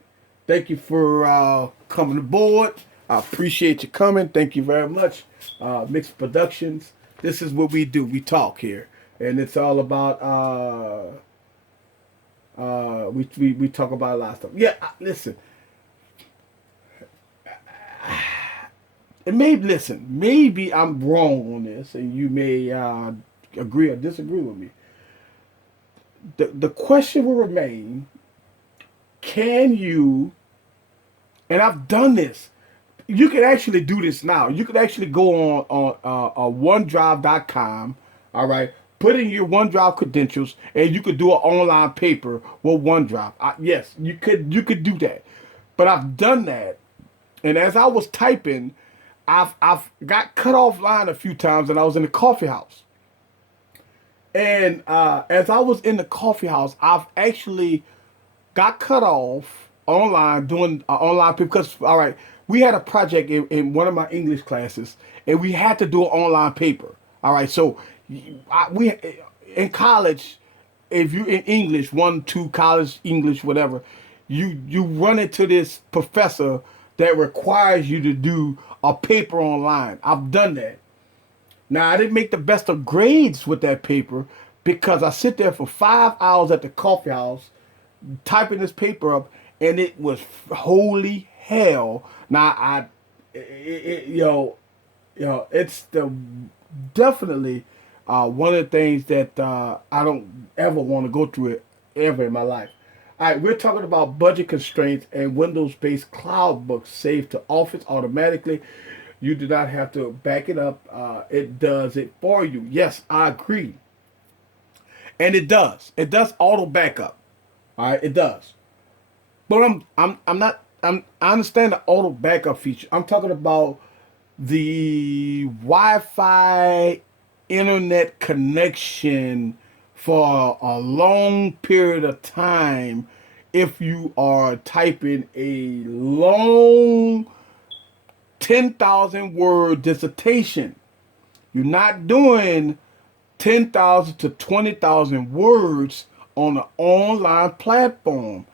thank you for coming aboard. I appreciate you coming. Thank you very much, Mixed Productions. This is what we do. We talk here, and it's all about we talk about a lot of stuff. Yeah, listen. And maybe I'm wrong on this, and you may agree or disagree with me. The question will remain: can you, and I've done this, you can actually do this now. You can actually go on OneDrive.com, all right, put in your OneDrive credentials, and you could do an online paper with OneDrive. Yes, you could do that, but I've done that, and as I was typing, I've got cut offline a few times, and I was in the coffee house. And as I was in the coffee house, I've actually got cut off online doing online because all right, we had a project in one of my English classes, and we had to do an online paper. All right, so we in college, if you in English, 1, 2 college English, whatever, you run into this professor that requires you to do a paper online. I've done that. Now, I didn't make the best of grades with that paper because I sit there for 5 hours at the coffee house typing this paper up, and it was holy hell. Now, it's the definitely one of the things that I don't ever want to go through it ever in my life. All right, we're talking about budget constraints and Windows-based cloud books saved to Office automatically. You do not have to back it up. It does it for you. Yes, I agree. And it does. It does auto backup. All right, it does. But I'm not. I understand the auto backup feature. I'm talking about the Wi-Fi internet connection for a long period of time. If you are typing a long 10,000 word dissertation, you're not doing 10,000 to 20,000 words on an online platform.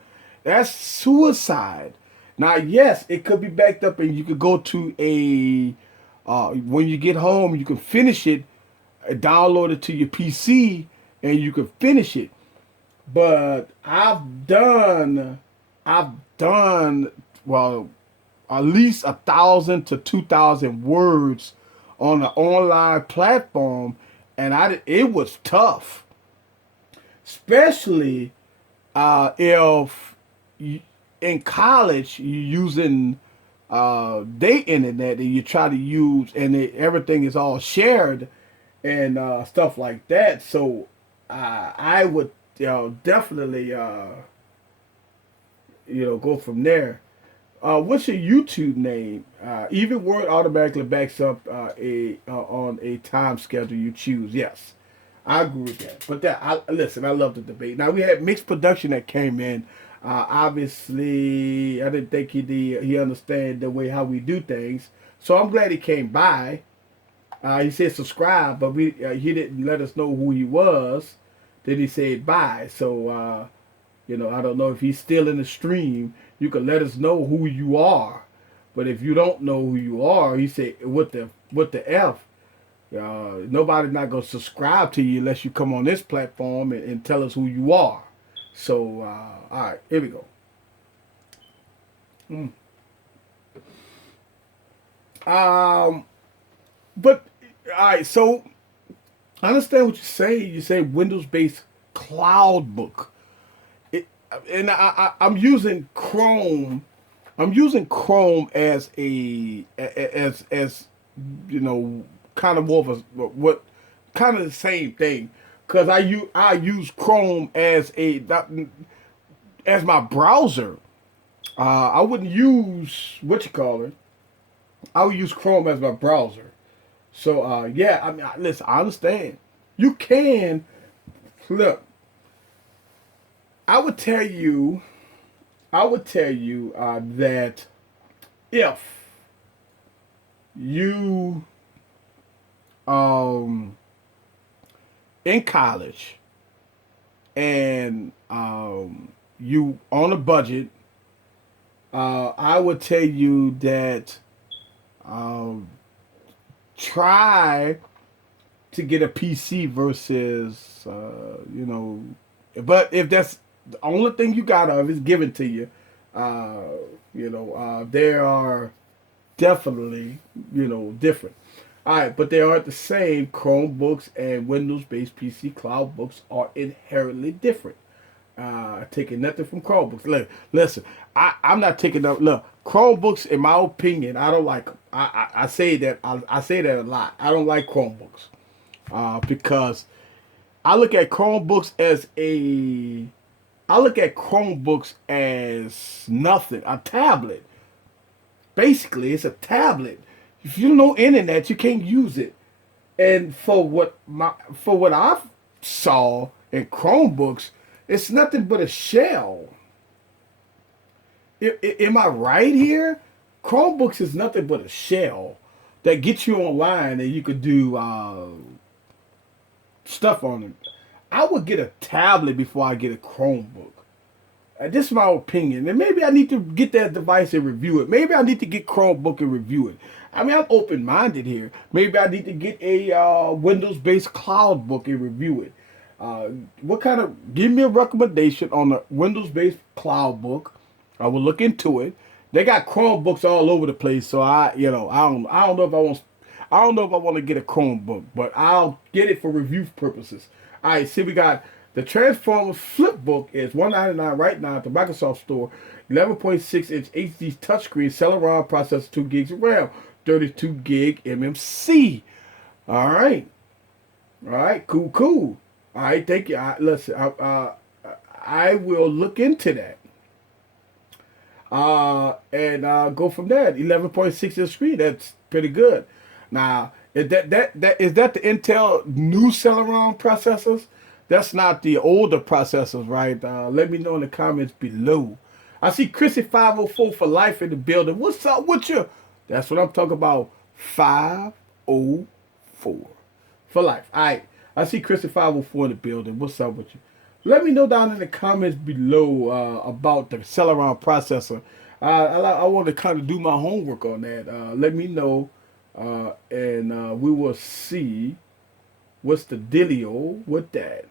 That's suicide. Now, yes, it could be backed up and you could go to when you get home, you can finish it, download it to your PC, and you can finish it. But I've done, well, at least 1,000 to 2,000 words on an online platform, and it was tough, especially if in college you're using their internet and you try to use and everything is all shared and stuff like that. So I would definitely go from there. What's your YouTube name? Even Word automatically backs up on a time schedule you choose. Yes, I agree with that. But listen, I love the debate. Now we had mixed production that came in. Obviously, I didn't think he understand the way how we do things. So I'm glad he came by. He said subscribe, but he didn't let us know who he was. Then he said bye. So I don't know if he's still in the stream. You can let us know who you are. But if you don't know who you are, he said what the F. Nobody's not gonna subscribe to you unless you come on this platform and tell us who you are. So all right, here we go. But all right, so I understand what you say. You say Windows-based cloud book. And I'm using Chrome. I'm using Chrome as as kind of more of a what kind of the same thing because I use Chrome as my browser. I wouldn't use what you call it. I would use Chrome as my browser. So yeah, I mean, listen, I understand. You can look. I would tell you that if you in college and you on a budget, I would tell you that try to get a PC versus but if that's the only thing you got of is given to you, there are definitely different. All right, but they aren't the same. Chromebooks and Windows-based PC cloud books are inherently different. Taking nothing from Chromebooks. Listen, I'm not taking up. Look, Chromebooks, in my opinion, I don't like them. I say that I say that a lot. I don't like Chromebooks because I look at Chromebooks as a I look at Chromebooks as nothing. A tablet. Basically, it's a tablet. If you don't know internet, you can't use it. And for what I saw in Chromebooks, it's nothing but a shell. Am I right here? Chromebooks is nothing but a shell that gets you online and you could do stuff on them. I would get a tablet before I get a Chromebook. This is my opinion, and maybe I need to get that device and review it. Maybe I need to get Chromebook and review it. I mean, I'm open-minded here. Maybe I need to get a Windows-based cloud book and review it. What kind of? Give me a recommendation on a Windows-based cloud book. I will look into it. They got Chromebooks all over the place, so I don't know if I don't know if I want to get a Chromebook, but I'll get it for review purposes. All right, see, we got the Transformers Flipbook is $199 right now at the Microsoft Store. 11.6-inch HD touchscreen, Celeron processor, 2 gigs of RAM, 32 gig MMC. All right, cool. All right, thank you. Listen, I will look into that. And go from there. 11.6-inch screen. That's pretty good. Now, is that the Intel new Celeron processors? That's not the older processors, right? Let me know in the comments below. I see Chrissy 504 for life in the building. What's up with you? That's what I'm talking about. 504 for life. All right. I see Chrissy 504 in the building. What's up with you? Let me know down in the comments below about the Celeron processor. I want to kind of do my homework on that. Let me know, and we will see what's the dealio with that.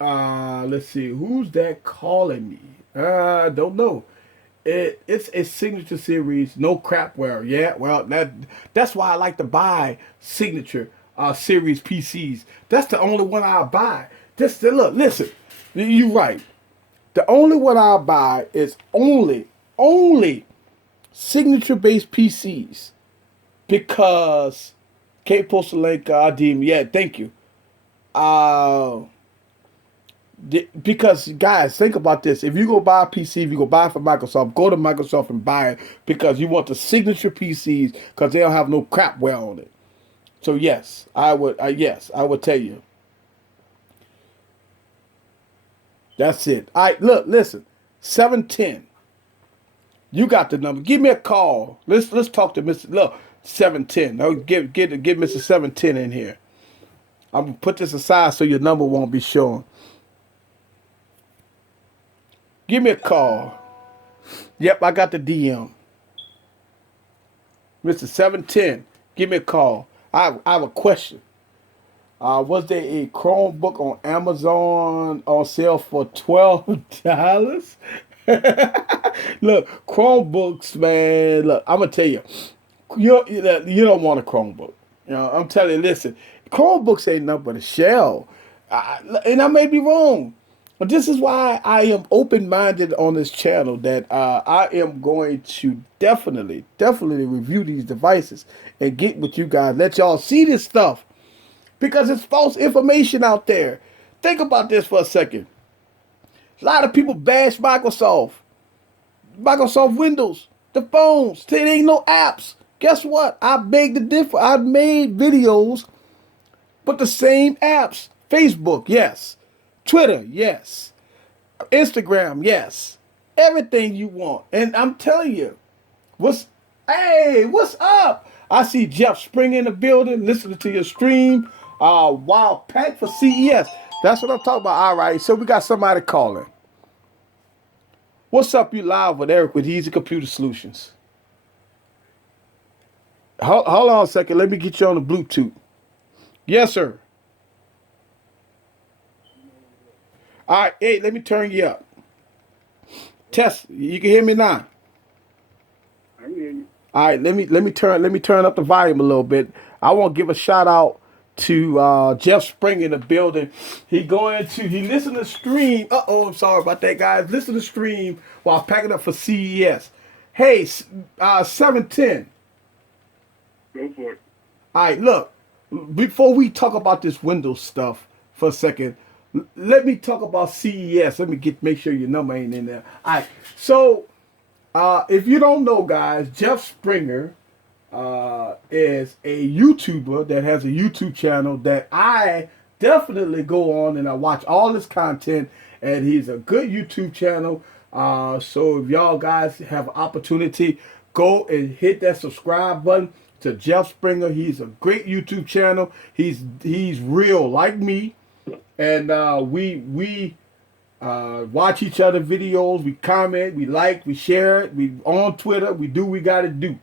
Let's see. Who's that calling me? I don't know. It's a signature series, no crapware. Yeah, well that's why I like to buy signature series PCs. That's the only one I'll buy. Just look, listen. You're right. The only one I'll buy is only signature based PCs because Kate posted a link. DM. Yeah, thank you. Uh, because guys, think about this. If you go buy a PC, if you go buy it from Microsoft, go to Microsoft and buy it because you want the signature PCs because they don't have no crapware on it. So yes, I would. Yes, I would tell you. That's it. All right, look, listen. 710. You got the number. Give me a call. Let's talk to Mr. Look, 710. I'll get Mr. 710 in here. I'm gonna put this aside so your number won't be shown. Give me a call. Yep, I got the DM. Mr. 710, give me a call. I have a question. Was there a Chromebook on Amazon on sale for $12? Look, Chromebooks, man. Look, I'm gonna tell you, you don't want a Chromebook. You know, I'm telling you. Listen, Chromebooks ain't nothing but a shell, and I may be wrong. But this is why I am open-minded on this channel that I am going to definitely review these devices and get with you guys. Let y'all see this stuff because it's false information out there. Think about this for a second. A lot of people bash Microsoft Windows, the phones. Say there ain't no apps. Guess what? I beg the differ. I made videos, but the same apps. Facebook, yes. Twitter, yes. Instagram, yes. Everything you want. And I'm telling you, what's up? I see Jeff Spring in the building, listening to your stream. Wow, packed for CES. That's what I'm talking about. All right, so we got somebody calling. What's up, you live with Eric with Easy Computer Solutions? Hold on a second. Let me get you on the Bluetooth. Yes, sir. All right, hey, let me turn you up. Test, you can hear me now. I can hear you. All right, let me turn up the volume a little bit. I want to give a shout out to Jeff Spring in the building. He listened to stream. I'm sorry about that, guys. Listen to stream while packing up for CES. Hey, 710. Go for it. All right, look. Before we talk about this Windows stuff for a second, let me talk about CES. Let me make sure your number ain't in there. All right, so if you don't know, guys, Jeff Springer is a YouTuber that has a YouTube channel that I definitely go on and I watch all his content, and he's a good YouTube channel. So if y'all guys have an opportunity, go and hit that subscribe button to Jeff Springer. He's a great YouTube channel. He's real like me, and we watch each other videos, we comment, we like, we share it, we on Twitter, we do what we gotta do.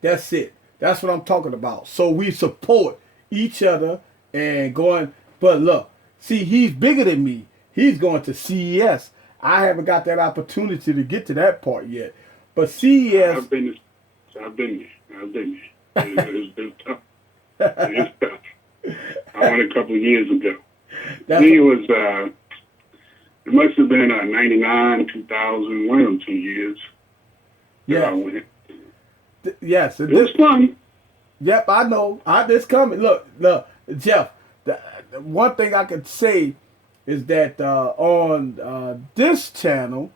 That's it. That's what I'm talking about. So we support each other and going, but look, see, he's bigger than me. He's going to CES. I haven't got that opportunity to get to that part yet. But CES. I've been there. It's tough. It's tough. I went a couple of years ago. I think it was, it must have been 99, 2000, one of them 2 years. Yeah. I went. Yes. It was fun. Yep, I know. It's coming. Look, Jeff, the one thing I could say is that on this channel,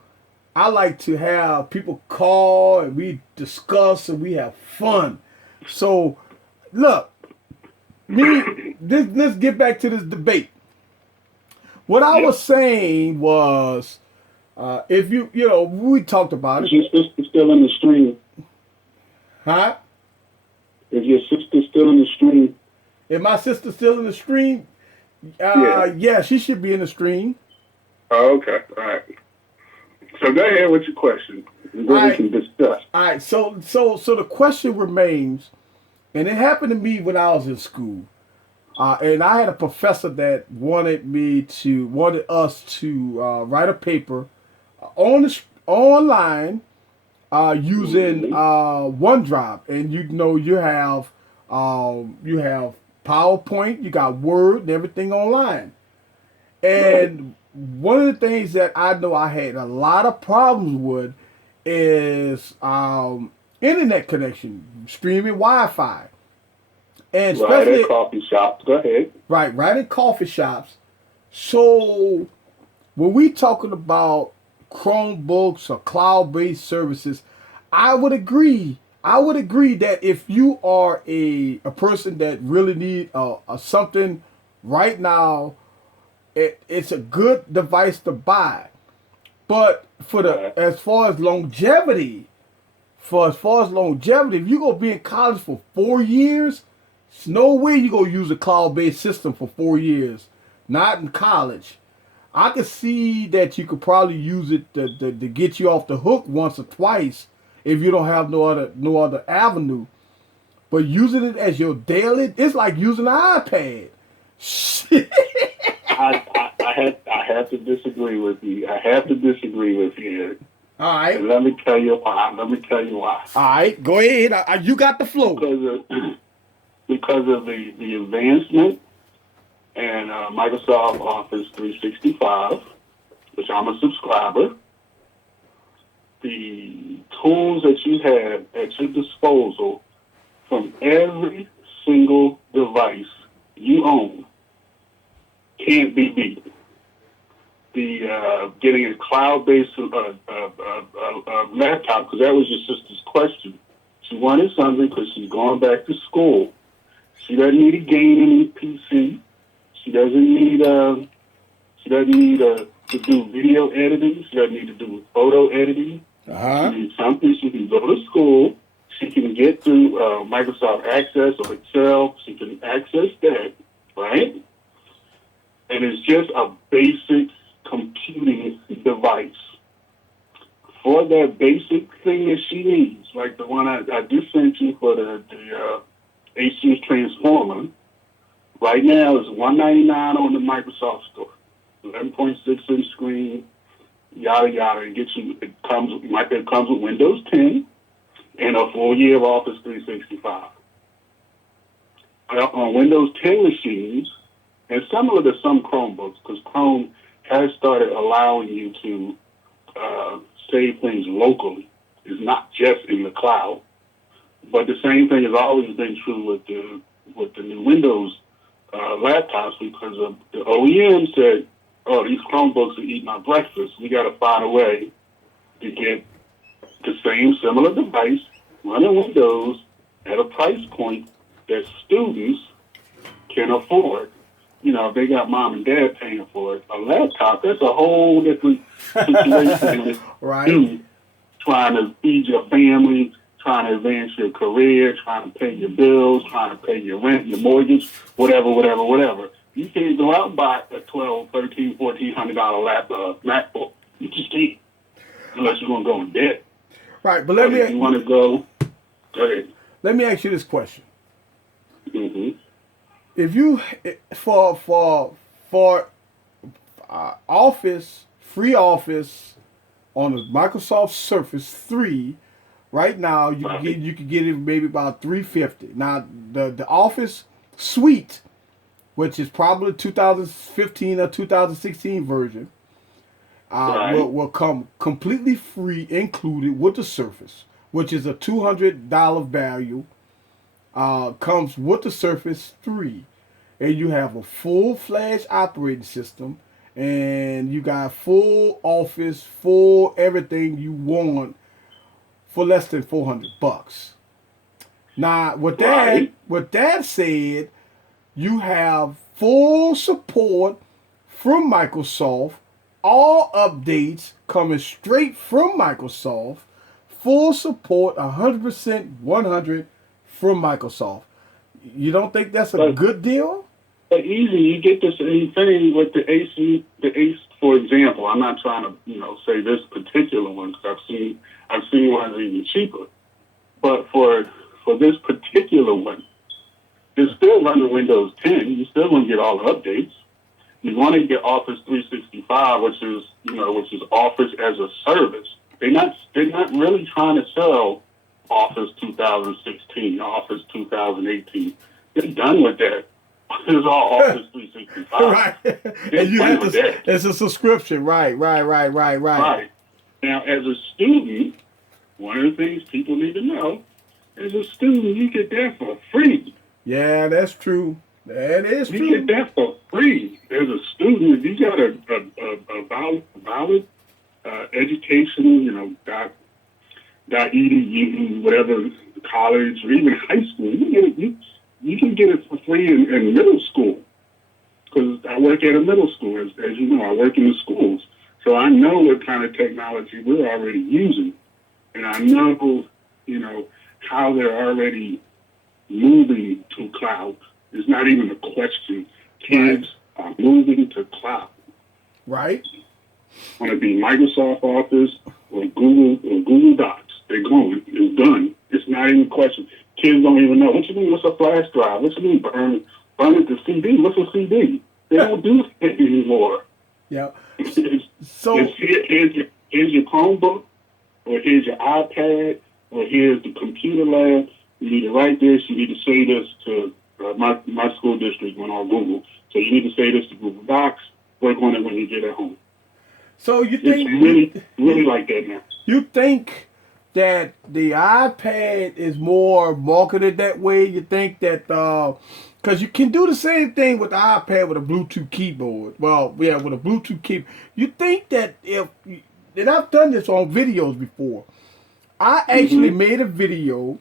I like to have people call and we discuss and we have fun. So, look, let's get back to this debate. What I was saying was, if we talked about it. Is your sister still in the stream? Huh? Is your sister still in the stream? Is my sister still in the stream? Yeah, she should be in the stream. Oh, okay. All right. So go ahead with your question. And then we can discuss. All right. So the question remains, and it happened to me when I was in school. And I had a professor that wanted us to write a paper online using OneDrive, and you have PowerPoint, you got Word, and everything online. And one of the things that I know I had a lot of problems with is internet connection, streaming Wi-Fi. And especially right at coffee shops. Go ahead. Right at coffee shops. So when we talking about Chromebooks or cloud-based services, I would agree that if you are a person that really need something right now, it's a good device to buy. But as far as longevity, if you're gonna be in college for 4 years, there's no way you're going to use a cloud-based system for 4 years. Not in college. I could see that you could probably use it to get you off the hook once or twice if you don't have no other avenue. But using it as your daily, it's like using an iPad. I have to disagree with you. All right. And let me tell you why. All right. Go ahead. You got the flow. Because of the advancement and Microsoft Office 365, which I'm a subscriber, the tools that you have at your disposal from every single device you own can't be beat. The getting a cloud-based laptop, because that was your sister's question. She wanted something because she's going back to school. She doesn't need a gaming PC. She doesn't need to do video editing. She doesn't need to do photo editing. She needs something she can go to school. She can get through Microsoft Access or Excel. She can access that, right? And it's just a basic computing device. For that basic thing that she needs, like the one I just sent you for the HC Transformer, right now is $199 on the Microsoft Store. 11.6-inch screen, yada yada. It comes with Windows 10. and a full year of Office 365. On Windows 10 machines, and similar to some Chromebooks, because Chrome has started allowing you to save things locally. It's not just in the cloud. But the same thing has always been true with the new Windows laptops, because of the OEM said, "Oh, these Chromebooks are eating my breakfast. We got to find a way to get the same similar device running Windows at a price point that students can afford." You know, if they got mom and dad paying for it, a laptop, that's a whole different situation. Right. Trying to feed your family, trying to advance your career, trying to pay your bills, trying to pay your rent, your mortgage, whatever. You can't go out and buy a $1,200, $1,300, $1,400 laptop, MacBook. You just can't, unless you're going to go in debt. Right, but if you want to go ahead. Let me ask you this question. Mm-hmm. If you for Office, free Office on the Microsoft Surface 3, right now you can get it maybe about $350. Now the Office Suite, which is probably 2015 or 2016 version, will come completely free, included with the Surface, which is a $200 value. Comes with the Surface 3, and you have a full-fledged operating system, and you got full Office, full everything you want for less than $400. Now, with that said, you have full support from Microsoft, all updates coming straight from Microsoft, full support 100%, 100 from Microsoft. You don't think that's a good deal? But easy, you get the same thing with the Ace, for example. I'm not trying to, say this particular one, because I've seen ones even cheaper. But for this particular one, it's still running Windows 10. You still want to get all the updates. You want to get Office 365, which is Office as a service. They're not really trying to sell Office 2016, Office 2018. They're done with that. It's all Office 365. Right. And you have to, it's a subscription. Right. Right. Now, as a student, one of the things people need to know, as a student, you get that for free. Yeah, that's true. That is true. You get that for free. As a student, if you got a valid education, .edu, whatever, college, or even high school, you can get it for free in middle school. Because I work at a middle school, as you know, I work in the schools. So I know what kind of technology we're already using. And I know, how they're already moving to cloud. It's not even a question. Kids are moving to cloud. Right. Want to be Microsoft Office or Google Docs. They're going. It's done. It's not even a question. Kids don't even know. What you mean? What's a flash drive? What you mean? Burn it to CD? What's a CD? They don't do that anymore. Yeah. So here's your Chromebook, or here's your iPad, or here's the computer lab. You need to write this. You need to say this to my school district went on Google. So you need to say this to Google Docs. Work on it when you get at home. So you think it's really like that now? You think that the iPad is more marketed that way? You think that because you can do the same thing with the iPad with a Bluetooth keyboard. Well, yeah, with a Bluetooth keyboard. You think that and I've done this on videos before. I actually made a video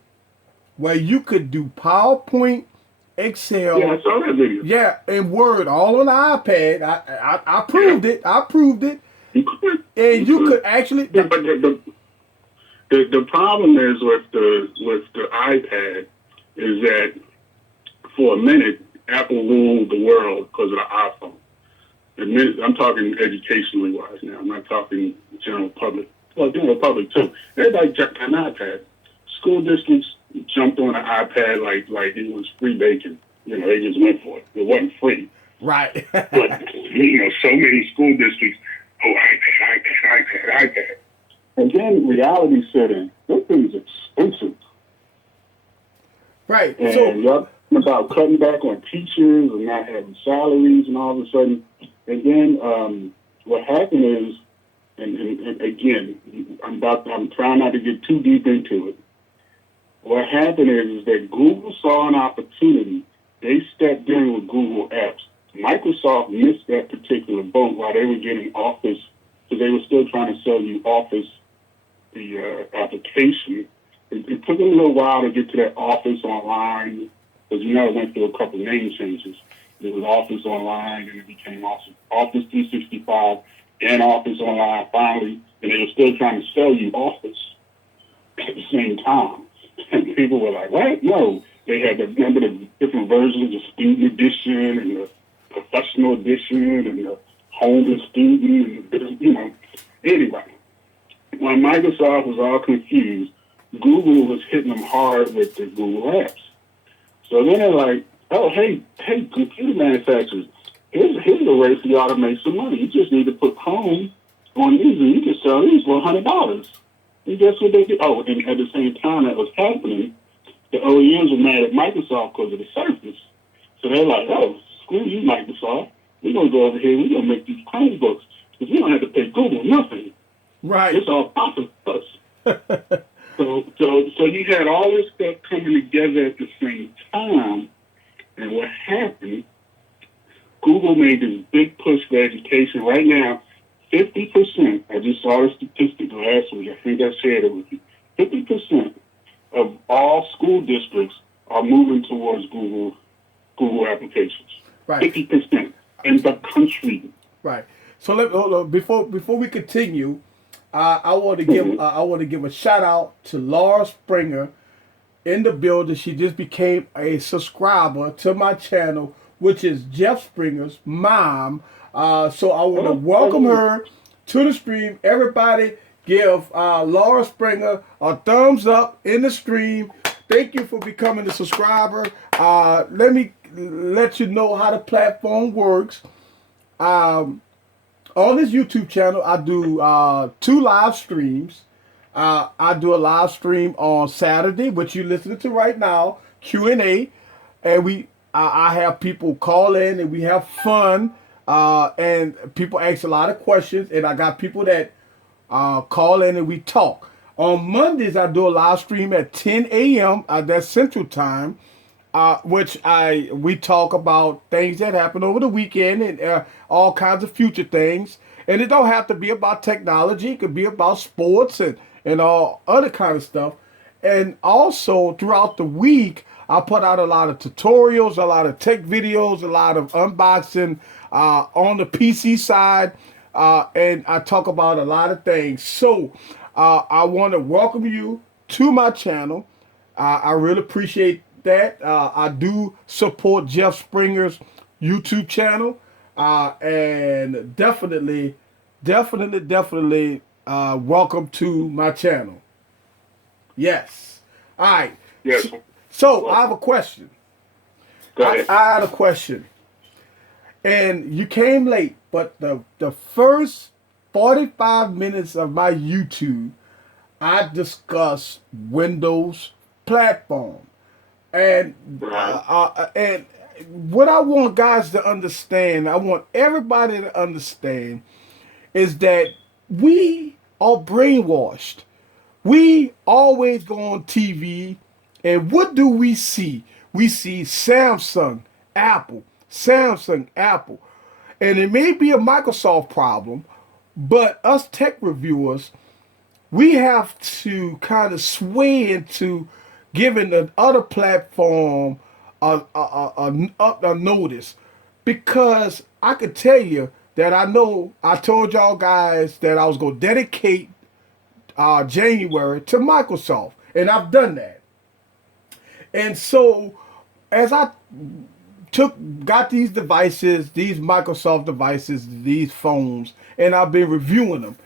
where you could do PowerPoint, Excel. Yeah, I saw that video. Yeah, and Word all on the iPad. I proved it. I proved it. And you could actually. Yeah, but the problem is with the iPad is that for a minute Apple ruled the world because of the iPhone. I'm talking educationally wise now. I'm not talking general public. Well, general public too. Everybody jumped on an iPad. School districts jumped on an iPad like it was free bacon. They just went for it. It wasn't free. Right. But so many school districts. Oh, iPad. And then reality set in. Those things are expensive. Right. And So y'all about cutting back on teachers and not having salaries and all of a sudden. And then what happened is, and again, I'm trying not to get too deep into it. What happened is that Google saw an opportunity. They stepped in with Google Apps. Microsoft missed that particular boat while they were getting Office, because they were still trying to sell you Office, the application. It took them a little while to get to that Office Online, because it went through a couple name changes. It was Office Online, and it became Office 365 and Office Online finally, and they were still trying to sell you Office at the same time. And people were like, what? No. They had to remember the different versions, the student edition and the professional edition and the home and student, and Anyway, when Microsoft was all confused, Google was hitting them hard with the Google apps. So then they're like, oh, hey, computer manufacturers, here's a way for y'all to make some money. You just need to put Chrome on these and you can sell these for $100. And guess what they did? Oh, and at the same time that was happening, the OEMs were mad at Microsoft because of the Surface. So they're like, oh, screw you, Microsoft. We're going to go over here. We're going to make these Chromebooks because we don't have to pay Google nothing. right. It's all profit for us. So you had all this stuff coming together at the same time. And what happened, Google made this big push for education. Right now, 50%, I just saw the statistic last week, I think I shared it with you, 50% of all school districts are moving towards Google applications. Right. 50% in the country. Right. So hold on. Before we continue, I want to give a shout out to Laura Springer in the building. She just became a subscriber to my channel, which is Jeff Springer's mom. So I want to welcome her to the stream. Everybody give Laura Springer a thumbs up in the stream. Thank you for becoming a subscriber. Let me let you know how the platform works. On this YouTube channel, I do 2 live streams. I do a live stream on Saturday, which you're listening to right now, Q&A, and I have people call in and we have fun, and people ask a lot of questions, and I got people that call in and we talk. On Mondays, I do a live stream at 10 a.m. That's Central Time, which we talk about things that happen over the weekend and all kinds of future things. And it don't have to be about technology. It could be about sports and all other kind of stuff. And also throughout the week, I put out a lot of tutorials, a lot of tech videos, a lot of unboxing on the PC side, and I talk about a lot of things. So I want to welcome you to my channel. I really appreciate that. I do support Jeff Springer's YouTube channel, and definitely welcome to my channel. Yes. All right. Yes. So I have a question. Go ahead. I had a question, and you came late, but the first 45 minutes of my YouTube, I discussed Windows platform. And and what I want guys to understand, I want everybody to understand, is that we are brainwashed. We always go on TV, and what do we see? We see Samsung, Apple, and it may be a Microsoft problem, but us tech reviewers, we have to kind of sway into giving the other platform a notice, because I could tell you that I told y'all guys that I was going to dedicate January to Microsoft, and I've done that. And so as I got these devices, these Microsoft devices, these phones, and I've been reviewing them,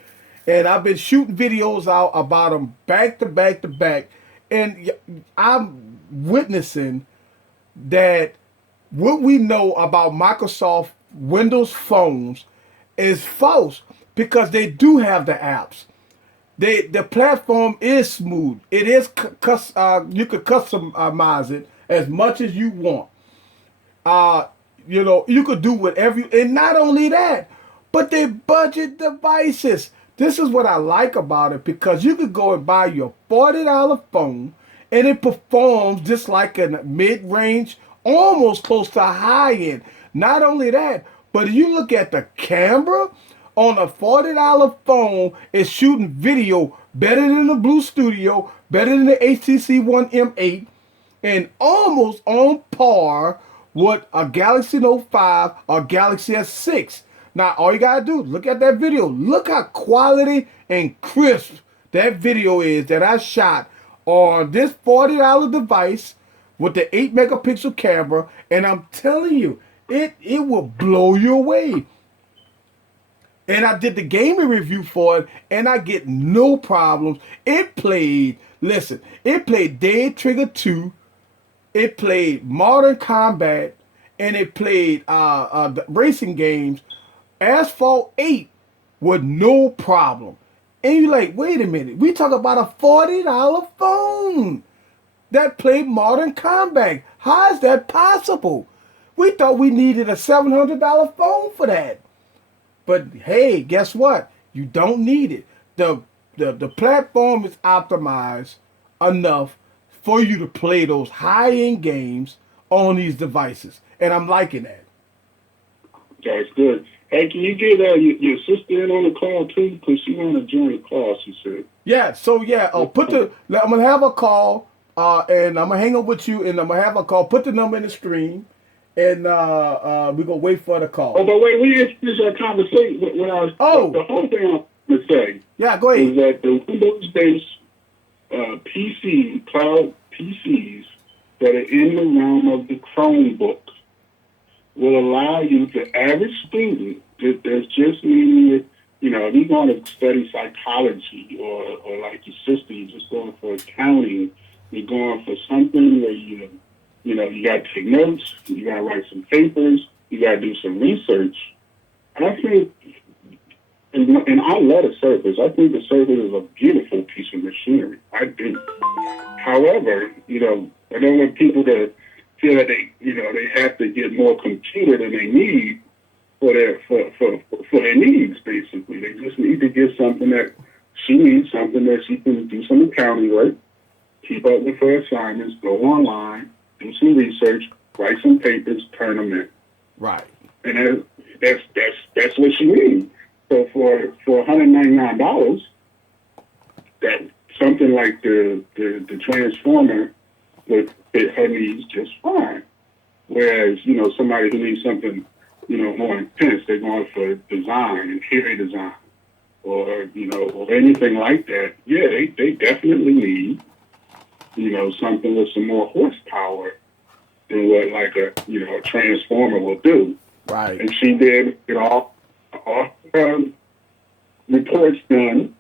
and I've been shooting videos out about them back to back to back. And I'm witnessing that what we know about Microsoft Windows phones is false, because they do have the apps. the platform is smooth. It is you could customize it as much as you want. Uh, you could do whatever and not only that, but they budget devices. This is what I like about it because you could go and buy your $40 phone and it performs just like a mid-range, almost close to high-end. Not only that, but if you look at the camera on a $40 phone, it's shooting video better than the Blue Studio, better than the HTC One M8, and almost on par with a Galaxy Note 5 or Galaxy S6. Now, all you gotta do is look at that video. Look how quality and crisp that video is that I shot on this $40 device with the 8 megapixel camera, and I'm telling you, it will blow you away. And I did the gaming review for it, and I get no problems. It played Dead Trigger 2, it played Modern Combat, and it played the racing games, Asphalt 8, with no problem. And you're like, wait a minute, we talk about a $40 phone that played Modern Combat. How is that possible? We thought we needed a $700 phone for that. But hey, guess what? You don't need it. The platform is optimized enough for you to play those high-end games on these devices. And I'm liking that. That's good. Hey, can you get your sister in on the call too? Because she want to join the call, she said. Yeah, so yeah, I'm gonna have a call, and I'm gonna hang up with you, and I'm gonna have a call. Put the number in the stream, and we're gonna wait for the call. Oh, but wait, we didn't finish our conversation. The whole thing I'm gonna say, yeah, go ahead, is that the Windows-based PC, cloud PCs that are in the realm of the Chromebook will allow you, the average student that's just needing, if you're going to study psychology or like your sister, you're just going for accounting, you're going for something where you got to take notes, you got to write some papers, you got to do some research. And I think, and I love the Surface. I think the Surface is a beautiful piece of machinery. I do. However, I don't want people to feel that they have to get more computer than they need for their needs. Basically, they just need to get something that she needs, something that she can do some accounting work, keep up with her assignments, go online, do some research, write some papers, turn them in. Right. And that's what she needs. So for $199, that something like the Transformer would fit her needs just fine. Whereas, somebody who needs something, more intense, they're going for design, interior design, or anything like that. Yeah, they definitely need, something with some more horsepower than what like a Transformer will do. Right. And she did all reports done.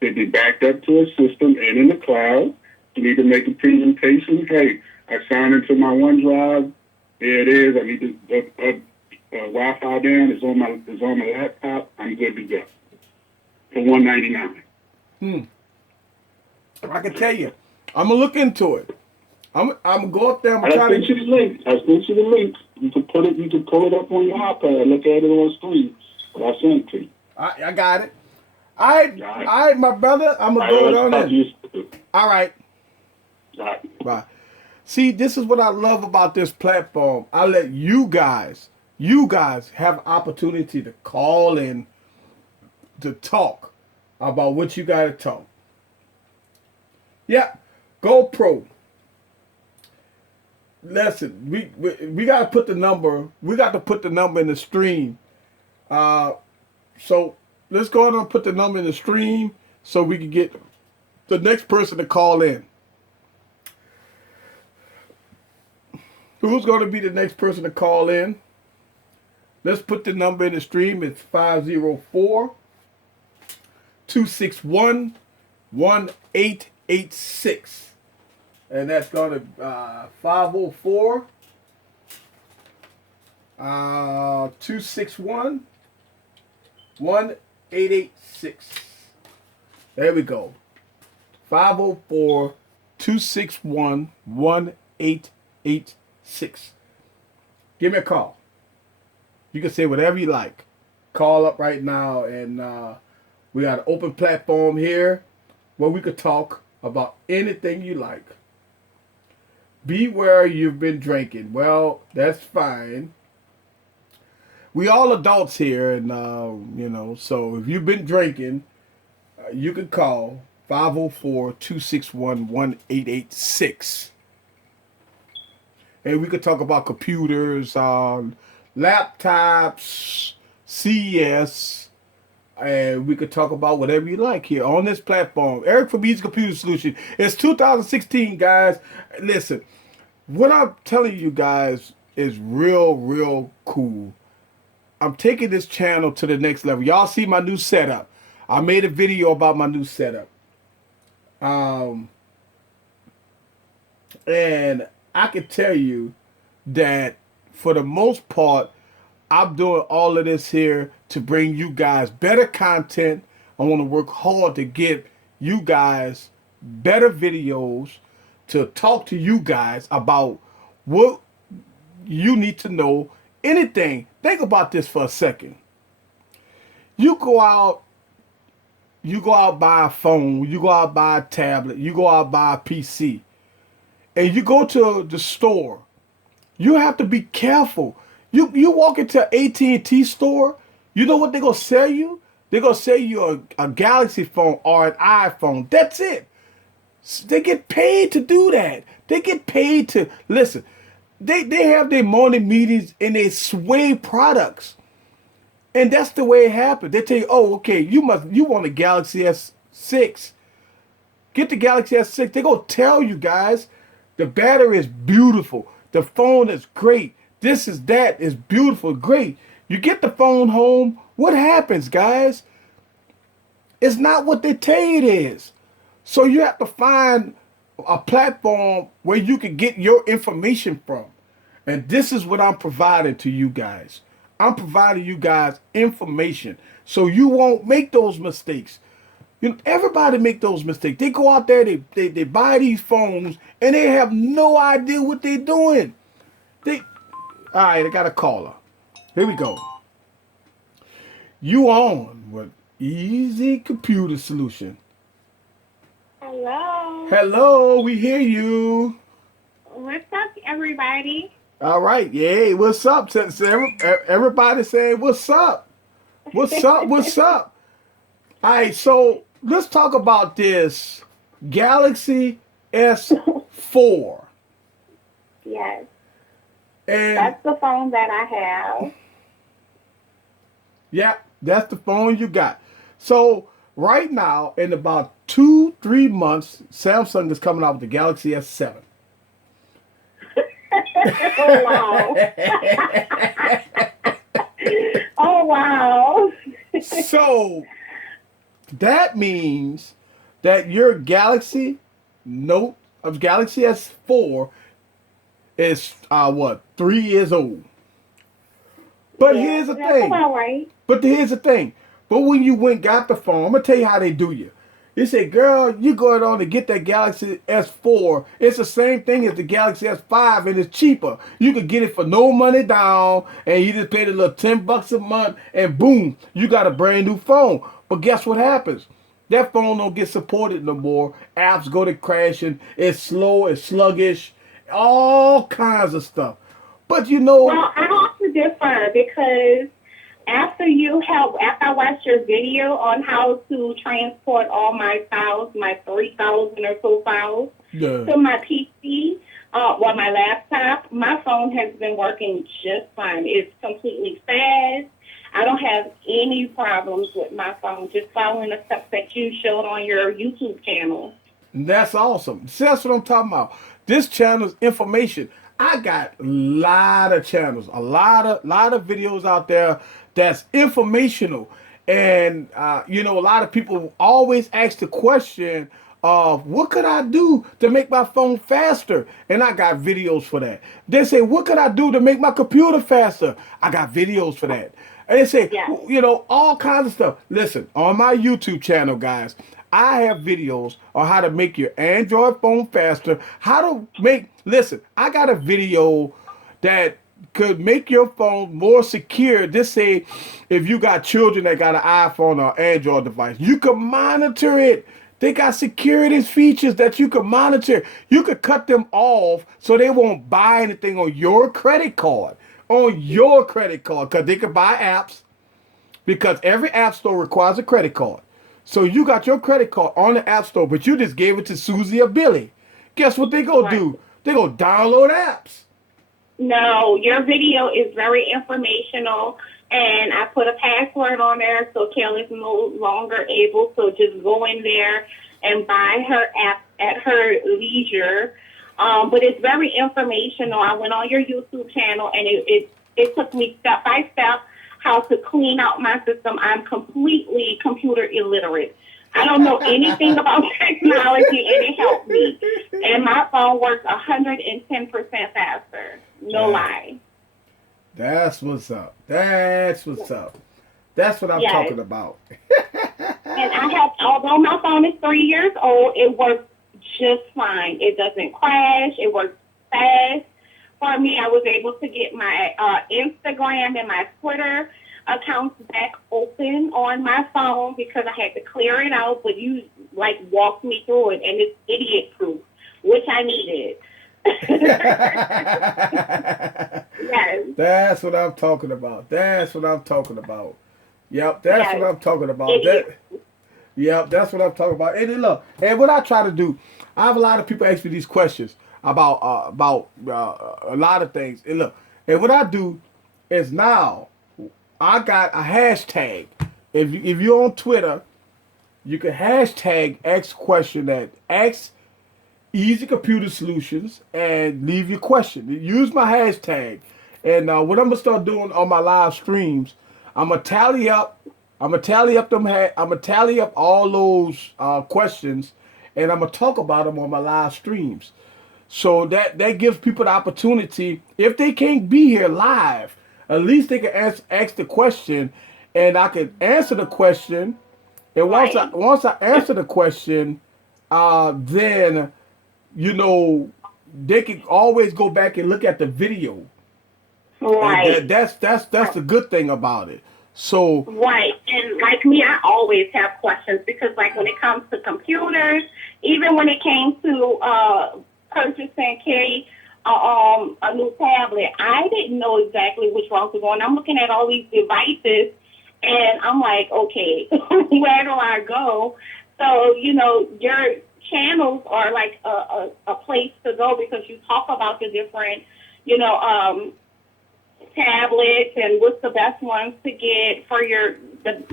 They'd be backed up to a system and in the cloud. You need to make a presentation. Hey, I signed into my OneDrive. There it is. I need to Wi-Fi down. It's on my laptop. I'm good to go for $199. I can tell you, I'm gonna look into it. I'm gonna go up there. I sent you the link. You can pull it up on your iPad. Look at it on screen. I sent it to you. I got it. All right, my brother. I'm gonna go on in. All right. All right. Bye. See, this is what I love about this platform. I let you guys have opportunity to call in to talk about what you got to talk. Yeah, GoPro. Listen, we got to put the number. We got to put the number in the stream. So let's go ahead and put the number in the stream so we can get the next person to call in. Who's going to be the next person to call in? Let's put the number in the stream. It's 504-261-1886. And that's going to 504 261 1886. There we go. 504-261-1886. Give me a call. You can say whatever you like. Call up right now, and we got an open platform here where we could talk about anything you like. Beware you've been drinking. Well, that's fine. We all adults here, and so if you've been drinking, you can call 504-261-1886. And we could talk about computers, laptops, CES, and we could talk about whatever you like here on this platform. Eric from Easy Computer Solution. It's 2016, guys. Listen, what I'm telling you guys is real, real cool. I'm taking this channel to the next level. Y'all see my new setup. I made a video about my new setup. And I can tell you that for the most part, I'm doing all of this here to bring you guys better content. I want to work hard to get you guys better videos, to talk to you guys about what you need to know. Anything. Think about this for a second. You go out buy a phone, you go out buy a tablet, you go out buy a PC, and you go to the store. You have to be careful. You walk into an AT&T store, you know what they're going to sell you? They're going to sell you a Galaxy phone or an iPhone. That's it. They get paid to do that. They get paid to, listen, they have their morning meetings and they sway products. And that's the way it happens. They tell you, oh, okay, you want a Galaxy S6. Get the Galaxy S6. They're going to tell you guys the battery is beautiful. The phone is great. This is that is beautiful, great. You get the phone home. What happens, guys? It's not what they tell you it is. So you have to find a platform where you can get your information from. And this is what I'm providing to you guys. I'm providing you guys information so you won't make those mistakes. You know, everybody make those mistakes. They go out there, they buy these phones, and they have no idea what they're doing. All right, I got a caller. Here we go. You on with Easy Computer Solution. Hello. Hello, we hear you. What's up, everybody? All right, yeah, what's up? Everybody saying, what's up? What's up? What's up? All right, so let's talk about this Galaxy S4. Yes. And that's the phone that I have. Yeah, that's the phone you got. So right now, in about 2-3 months, Samsung is coming out with the Galaxy S7. Oh, wow. Oh, wow. So that means that your Galaxy S4 is 3 years old. But here's the thing. About right. But here's the thing. But when you went got the phone, I'm gonna tell you how they do you. You say, girl, you going on to get that Galaxy S4. It's the same thing as the Galaxy S5, and it's cheaper. You could get it for no money down, and you just paid a little $10 a month, and boom, you got a brand new phone. But guess what happens? That phone don't get supported no more. Apps go to crashing. It's slow. It's sluggish. All kinds of stuff. But you know, well, I have to differ because after I watched your video on how to transport all my files, my 3,000 or so files, to my PC, my laptop, my phone has been working just fine. It's completely fast. I don't have any problems with my phone, just following the stuff that you showed on your YouTube channel. That's awesome. See, that's what I'm talking about. This channel's information. I got a lot of channels, a lot of videos out there that's informational. And, a lot of people always ask the question what could I do to make my phone faster? And I got videos for that. They say, what could I do to make my computer faster? I got videos for that. And they say, Yeah. you know, all kinds of stuff. Listen, on my YouTube channel, guys, I have videos on how to make your Android phone faster. Listen, I got a video that could make your phone more secure. Just say if you got children that got an iPhone or Android device, you can monitor it. They got security features that you can monitor. You could cut them off so they won't buy anything on your credit card. On your credit card, because they can buy apps. Because every app store requires a credit card. So you got your credit card on the app store, but you just gave it to Susie or Billy. Guess what they gonna do? They gonna download apps. No, your video is very informational, and I put a password on there so Kelly's no longer able to just go in there and buy her app at her leisure. But it's very informational. I went on your YouTube channel, and it took me step by step how to clean out my system. I'm completely computer illiterate. I don't know anything about technology, and it helped me. And my phone works 110% faster. No lie. That's what's up. That's what's up. That's what I'm talking about. And although my phone is 3 years old, it works just fine. It doesn't crash. It works fast. For me, I was able to get my Instagram and my Twitter accounts back open on my phone because I had to clear it out, but you walked me through it, and it's idiot proof, which I needed. Yes. That's what I'm talking about. That's what I'm talking about. Yep, that's what I'm talking about. Yep, that's what I'm talking about. And look, and what I try to do, I have a lot of people ask me these questions about a lot of things. And look, and what I do is now I got a hashtag. If you're on Twitter, you can hashtag X question at X Easy Computer Solutions and leave your question. Use my hashtag. And what I'm gonna start doing on my live streams, I'm gonna tally up all those questions, and I'm gonna talk about them on my live streams. So that gives people the opportunity, if they can't be here live, at least they can ask the question, and I can answer the question. And once I answer the question, then they can always go back and look at the video. Right. And that's the good thing about it. So right, and like me, I always have questions because, when it comes to computers, even when it came to purchasing Carrie a new tablet, I didn't know exactly which route to go. And I'm looking at all these devices, and I'm like, okay, where do I go? So your channels are like a place to go because you talk about the different tablets and what's the best ones to get for the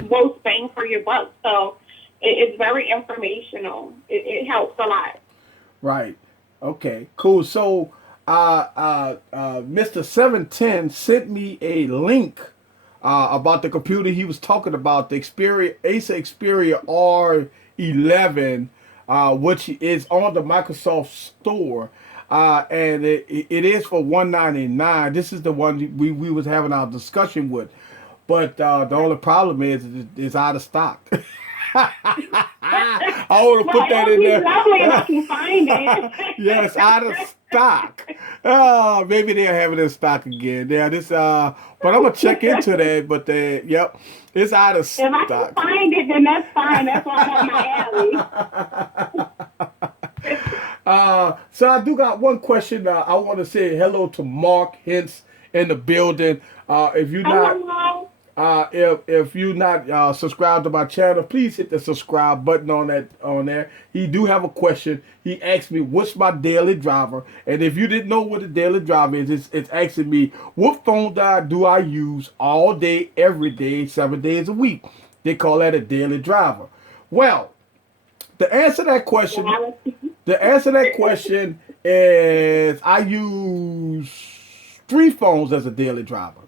most bang for your buck. So it's very informational. It helps a lot. Right. Okay. Cool. So Mr. 710 sent me a link about the computer he was talking about, the Acer Xperia R11, which is on the Microsoft Store. And it is for $199. This is the one we was having our discussion with, but the only problem is it's out of stock. I want to put that in there. Lovely if I can find it. Yes, out of stock. Maybe they'll have it in stock again. Yeah, but I'm gonna check into that. But yep, it's out of stock. If I can find it, then that's fine. That's why I'm on my alley. So I do got one question. I want to say hello to Mark Hintz in the building. If you're not subscribed to my channel, please hit the subscribe button on there. He do have a question. He asked me what's my daily driver, and if you didn't know what a daily driver is, it's asking me what phone do I use all day, every day, 7 days a week. They call that a daily driver. Well, the answer to that question. The answer to that question is I use 3 phones as a daily driver.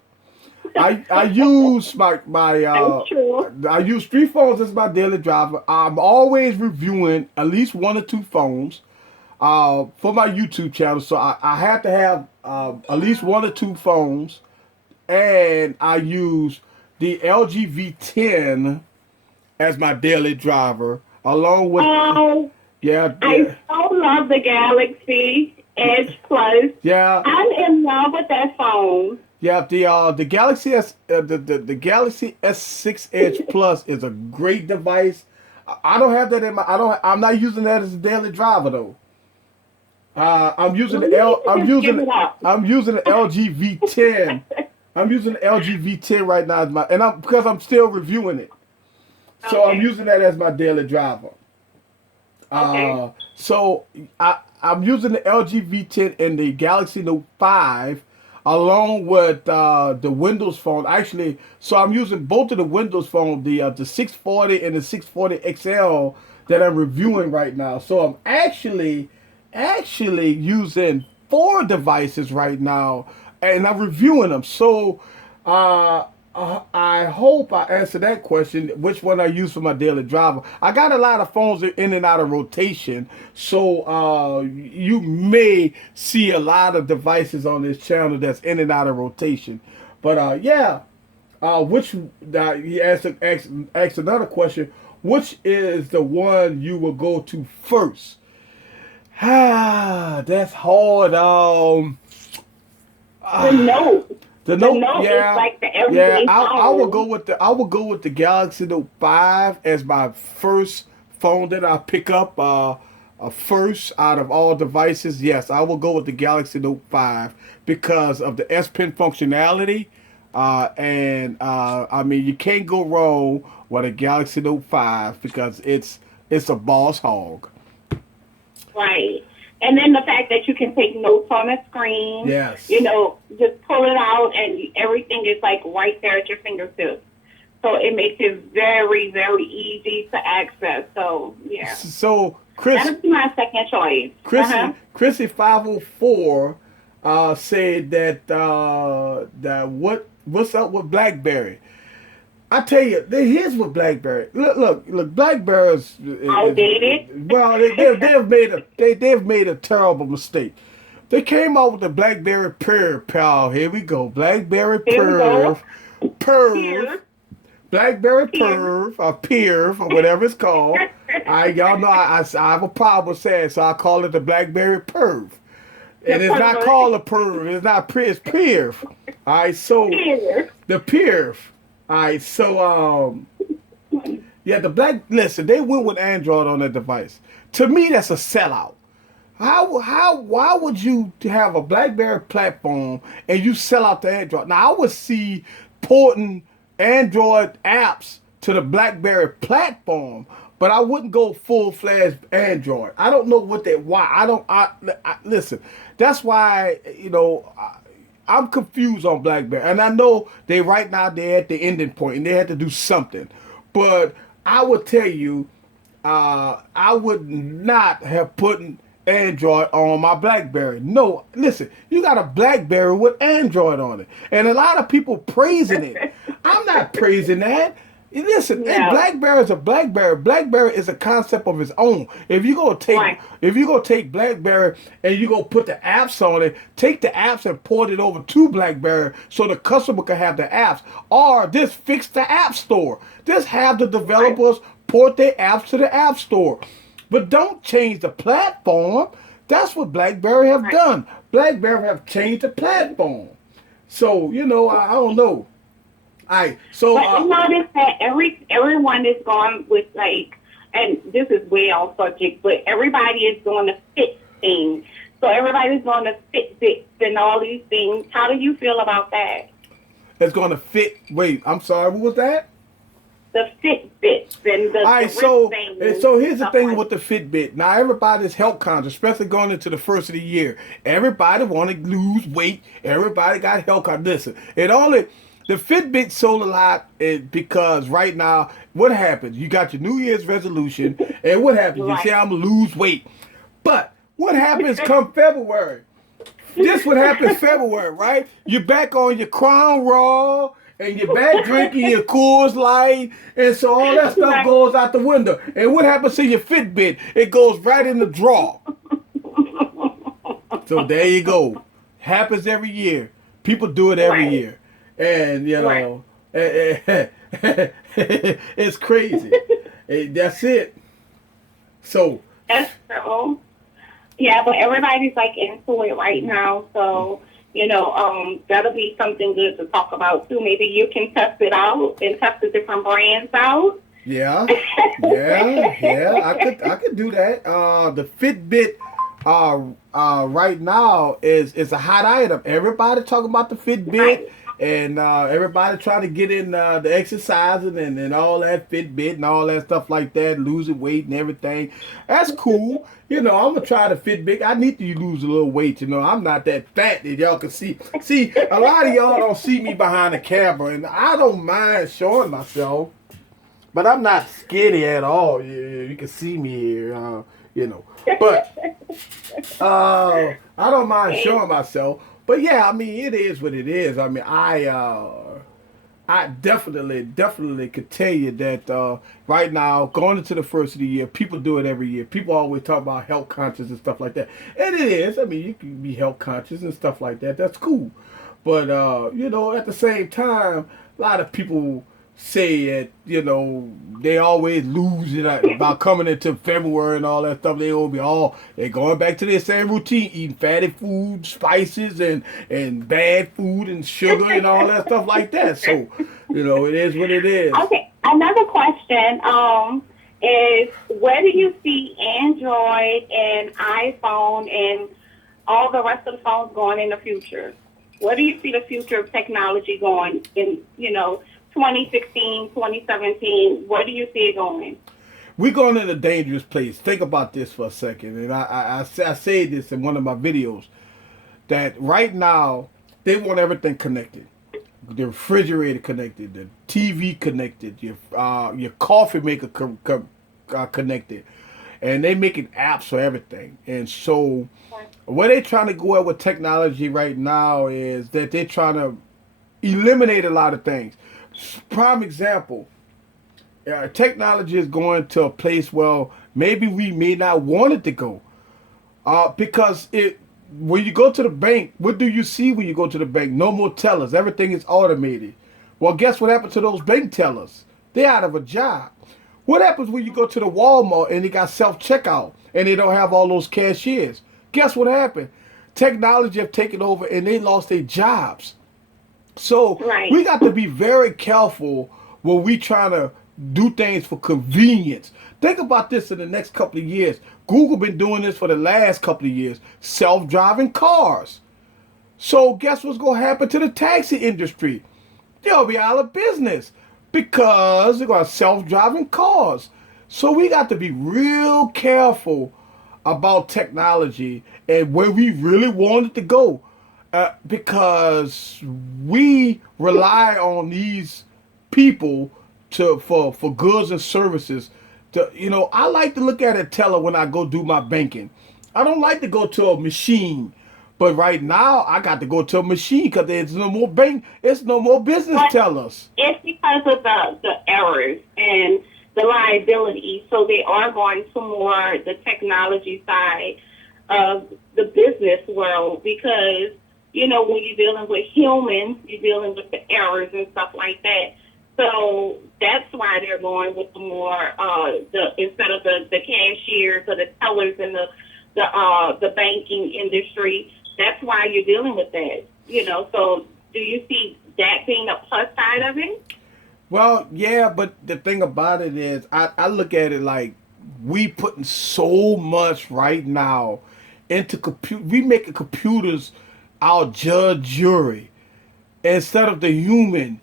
I use That's true. I use 3 phones as my daily driver. I'm always reviewing at least 1 or 2 phones for my YouTube channel. So I have to have at least 1 or 2 phones, and I use the LG V10 as my daily driver, along with Oh, yeah, I so love the Galaxy Edge Plus. yeah, I'm in love with that phone. yeah. The Galaxy the Galaxy S6 Edge Plus is a great device. I don't have that in my. I'm not using that as a daily driver though. I'm using You the need L. to just give it up. I'm using the LG V10. I'm using the LG V10 right now as my, and because I'm still reviewing it. So I'm Okay. using that as my daily driver. Okay. So I'm using the LG V10 and the Galaxy Note 5 along with the Windows phone. Actually, so I'm using both of the Windows phone, the 640 and the 640 XL that I'm reviewing right now. So I'm actually using 4 devices right now, and I'm reviewing them. So uh, I hope I answered that question. Which one I use for my daily driver? I got a lot of phones in and out of rotation, so you may see a lot of devices on this channel that's in and out of rotation. But yeah, which he asked another question. Which is the one you will go to first? Ah, that's hard. The Note. The The Note, Note is yeah, like the yeah. everyday I will go phone. with the Galaxy Note 5 as my first phone that I pick up. First out of all devices, yes, I will go with the Galaxy Note 5 because of the S Pen functionality. And I mean, you can't go wrong with a Galaxy Note 5 because it's a boss hog. Right. And then the fact that you can take notes on the screen, Yes. just pull it out and everything is like right there at your fingertips. So it makes it very, very easy to access. So, yeah. So Chris, That'll be my second choice. Chrissy 504 said that what's up with BlackBerry? I tell you, here's what BlackBerry. Look. BlackBerry Outdated. well, they've made a terrible mistake. They came out with the BlackBerry Perv, pal. Here we go, BlackBerry There we go. Perv, Here. BlackBerry Here. Perv, or whatever it's called. Y'all know I have a problem with saying, so I call it the BlackBerry Perv. And it's not called a Perv. It's not it's Perv. All right, so Here. the Perv. All right, so yeah, listen, they went with Android on their device. To me, that's a sellout. Why would you have a BlackBerry platform and you sell out to Android? Now I would see porting Android apps to the BlackBerry platform, but I wouldn't go full-fledged Android. I don't know why. Listen. That's why I'm confused on BlackBerry, and I know right now they're at the ending point and they had to do something. But I would tell you, I would not have put Android on my BlackBerry. No, listen, you got a BlackBerry with Android on it, and a lot of people praising it. I'm not praising that. Listen, No. BlackBerry is a BlackBerry. BlackBerry is a concept of its own. If you go take BlackBerry and you go put the apps on it, take the apps and port it over to BlackBerry so the customer can have the apps, or just fix the app store. Just have the developers port their apps to the app store, but don't change the platform. That's what BlackBerry have done. BlackBerry have changed the platform. So I don't know. But you notice that everyone is going with and this is way off subject, but everybody is doing the fit thing. So everybody's going to Fitbits and all these things. How do you feel about that? It's going to fit. Wait, I'm sorry. What was that? The Fitbits and the All right, the so wristbands here's the and thing stuff with the Fitbit. Now everybody's health conscious, especially going into the first of the year. Everybody want to lose weight. Everybody got health conscious. Listen, the Fitbit sold a lot because right now, what happens? You got your New Year's resolution, and what happens? You say, I'm going to lose weight. But what happens come February? This what happens February, right? You're back on your Crown Raw, and you're back drinking your Coors Light, and so all that stuff goes out the window. And what happens to your Fitbit? It goes right in the drawer. So there you go. Happens every year. People do it every year. And, you know, it's crazy. That's it. So. That's true. Yeah, but everybody's like into it right now. So, you know, that'll be something good to talk about too. Maybe you can test it out and test the different brands out. Yeah. I could do that. The Fitbit right now is a hot item. Everybody talking about the Fitbit, and everybody trying to get in the exercising and all that Fitbit and all that stuff like that, losing weight and everything. That's cool. You know, I'm gonna try the Fitbit. I need to lose a little weight. You know, I'm not that fat that y'all can see. See, a lot of y'all don't see me behind the camera, and I don't mind showing myself, but I'm not skinny at all. You can see me here. You know, but I don't mind showing myself. But yeah, I mean, it is what it is. I mean, I definitely could tell you that right now, going into the first of the year, people do it every year. People always talk about health conscious and stuff like that. And it is. I mean, you can be health conscious and stuff like that. That's cool. But, you know, at the same time, a lot of people say that, you know, they always lose it about coming into February and all that stuff. They're going back to their same routine, eating fatty food, spices and bad food and sugar and all that stuff like that. So, you know, it is what it is. Okay, another question is, where do you see Android and iPhone and all the rest of the phones going in the future? Where do you see the future of technology going in, you know, 2016, 2017, where do you see it going? We're going in a dangerous place. Think about this for a second. And I say this in one of my videos, that right now, they want everything connected. The refrigerator connected, the TV connected, your coffee maker connected. And they making apps for everything. And so what they're trying to go at with technology right now is that they're trying to eliminate a lot of things. Prime example, technology is going to a place where maybe we may not want it to go. Because when you go to the bank, what do you see when you go to the bank? No more tellers. Everything is automated. Well, guess what happened to those bank tellers? They're out of a job. What happens when you go to the Walmart and they got self-checkout and they don't have all those cashiers? Guess what happened? Technology have taken over and they lost their jobs. So we got to be very careful when we trying to do things for convenience. Think about this in the next couple of years. Google been doing this for the last couple of years. Self-driving cars. So guess what's going to happen to the taxi industry? They'll be out of business because they're going to have self-driving cars. So we got to be real careful about technology and where we really want it to go. Because we rely on these people for goods and services. You know, I like to look at a teller when I go do my banking. I don't like to go to a machine. But right now, I got to go to a machine because there's no more it's no more business tellers. It's because of the errors and the liability. So they are going to more the technology side of the business world because, you know, when you're dealing with humans, you're dealing with the errors and stuff like that. So that's why they're going with the more instead of the cashiers or the tellers in the banking industry. That's why you're dealing with that. You know, so do you see that being a plus side of it? Well, yeah, but the thing about it is, I look at it like we putting so much right now into we making computers our judge, jury, instead of the human.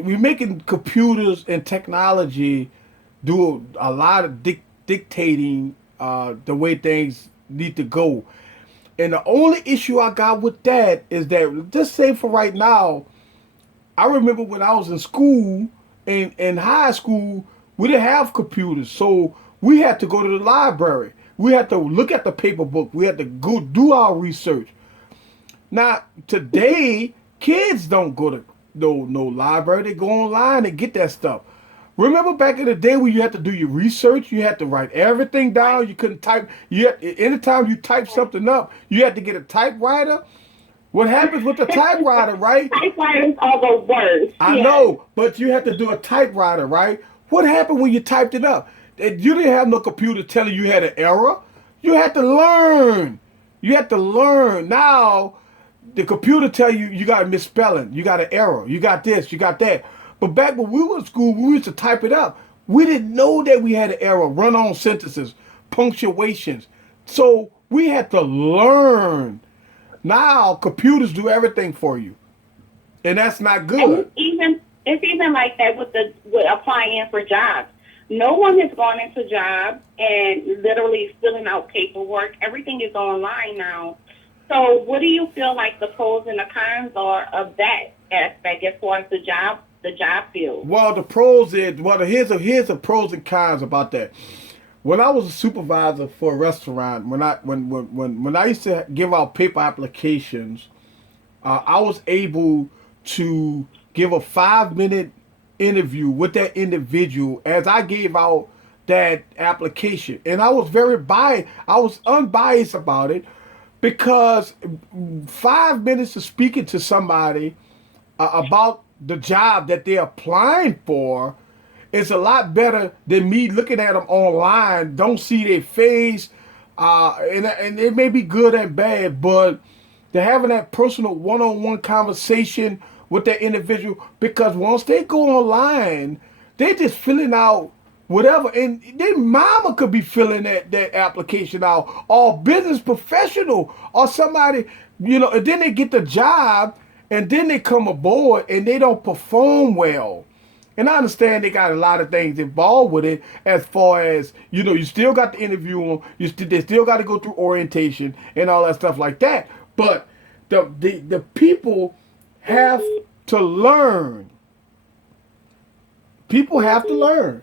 We're making computers and technology do a lot of dictating the way things need to go. And the only issue I got with that is that, just say for right now, I remember when I was in school, in high school, we didn't have computers. So we had to go to the library. We had to look at the paper book. We had to go do our research. Now, today, kids don't go to no library. They go online and get that stuff. Remember back in the day when you had to do your research, you had to write everything down. You couldn't type. Anytime you type something up, you had to get a typewriter. What happens with the typewriter, right? Typewriters are the worst. I know, but you had to do a typewriter, right? What happened when you typed it up? You didn't have no computer telling you had an error. You had to learn. You had to learn. Now, the computer tell you you got a misspelling, you got an error, you got this, you got that. But back when we were in school, we used to type it up. We didn't know that we had an error, run-on sentences, punctuations. So we had to learn. Now computers do everything for you, and that's not good. And it's even like that with applying for jobs. No one has gone into jobs and literally filling out paperwork. Everything is online now. So what do you feel like the pros and the cons are of that aspect as far as the job field? Well, the pros is here's the pros and cons about that. When I was a supervisor for a restaurant, when I used to give out paper applications, I was able to give a 5-minute interview with that individual as I gave out that application, and I was very biased. I was unbiased about it because 5 minutes of speaking to somebody about the job that they're applying for is a lot better than me looking at them online, don't see their face, and it may be good and bad, but they're having that personal one-on-one conversation with that individual, because once they go online, they're just filling out whatever, and their mama could be filling that application out, or business professional, or somebody, and then they get the job, and then they come aboard, and they don't perform well. And I understand they got a lot of things involved with it, as far as, you still got to interview them, they still got to go through orientation and all that stuff like that. But the people have to learn. People have to learn.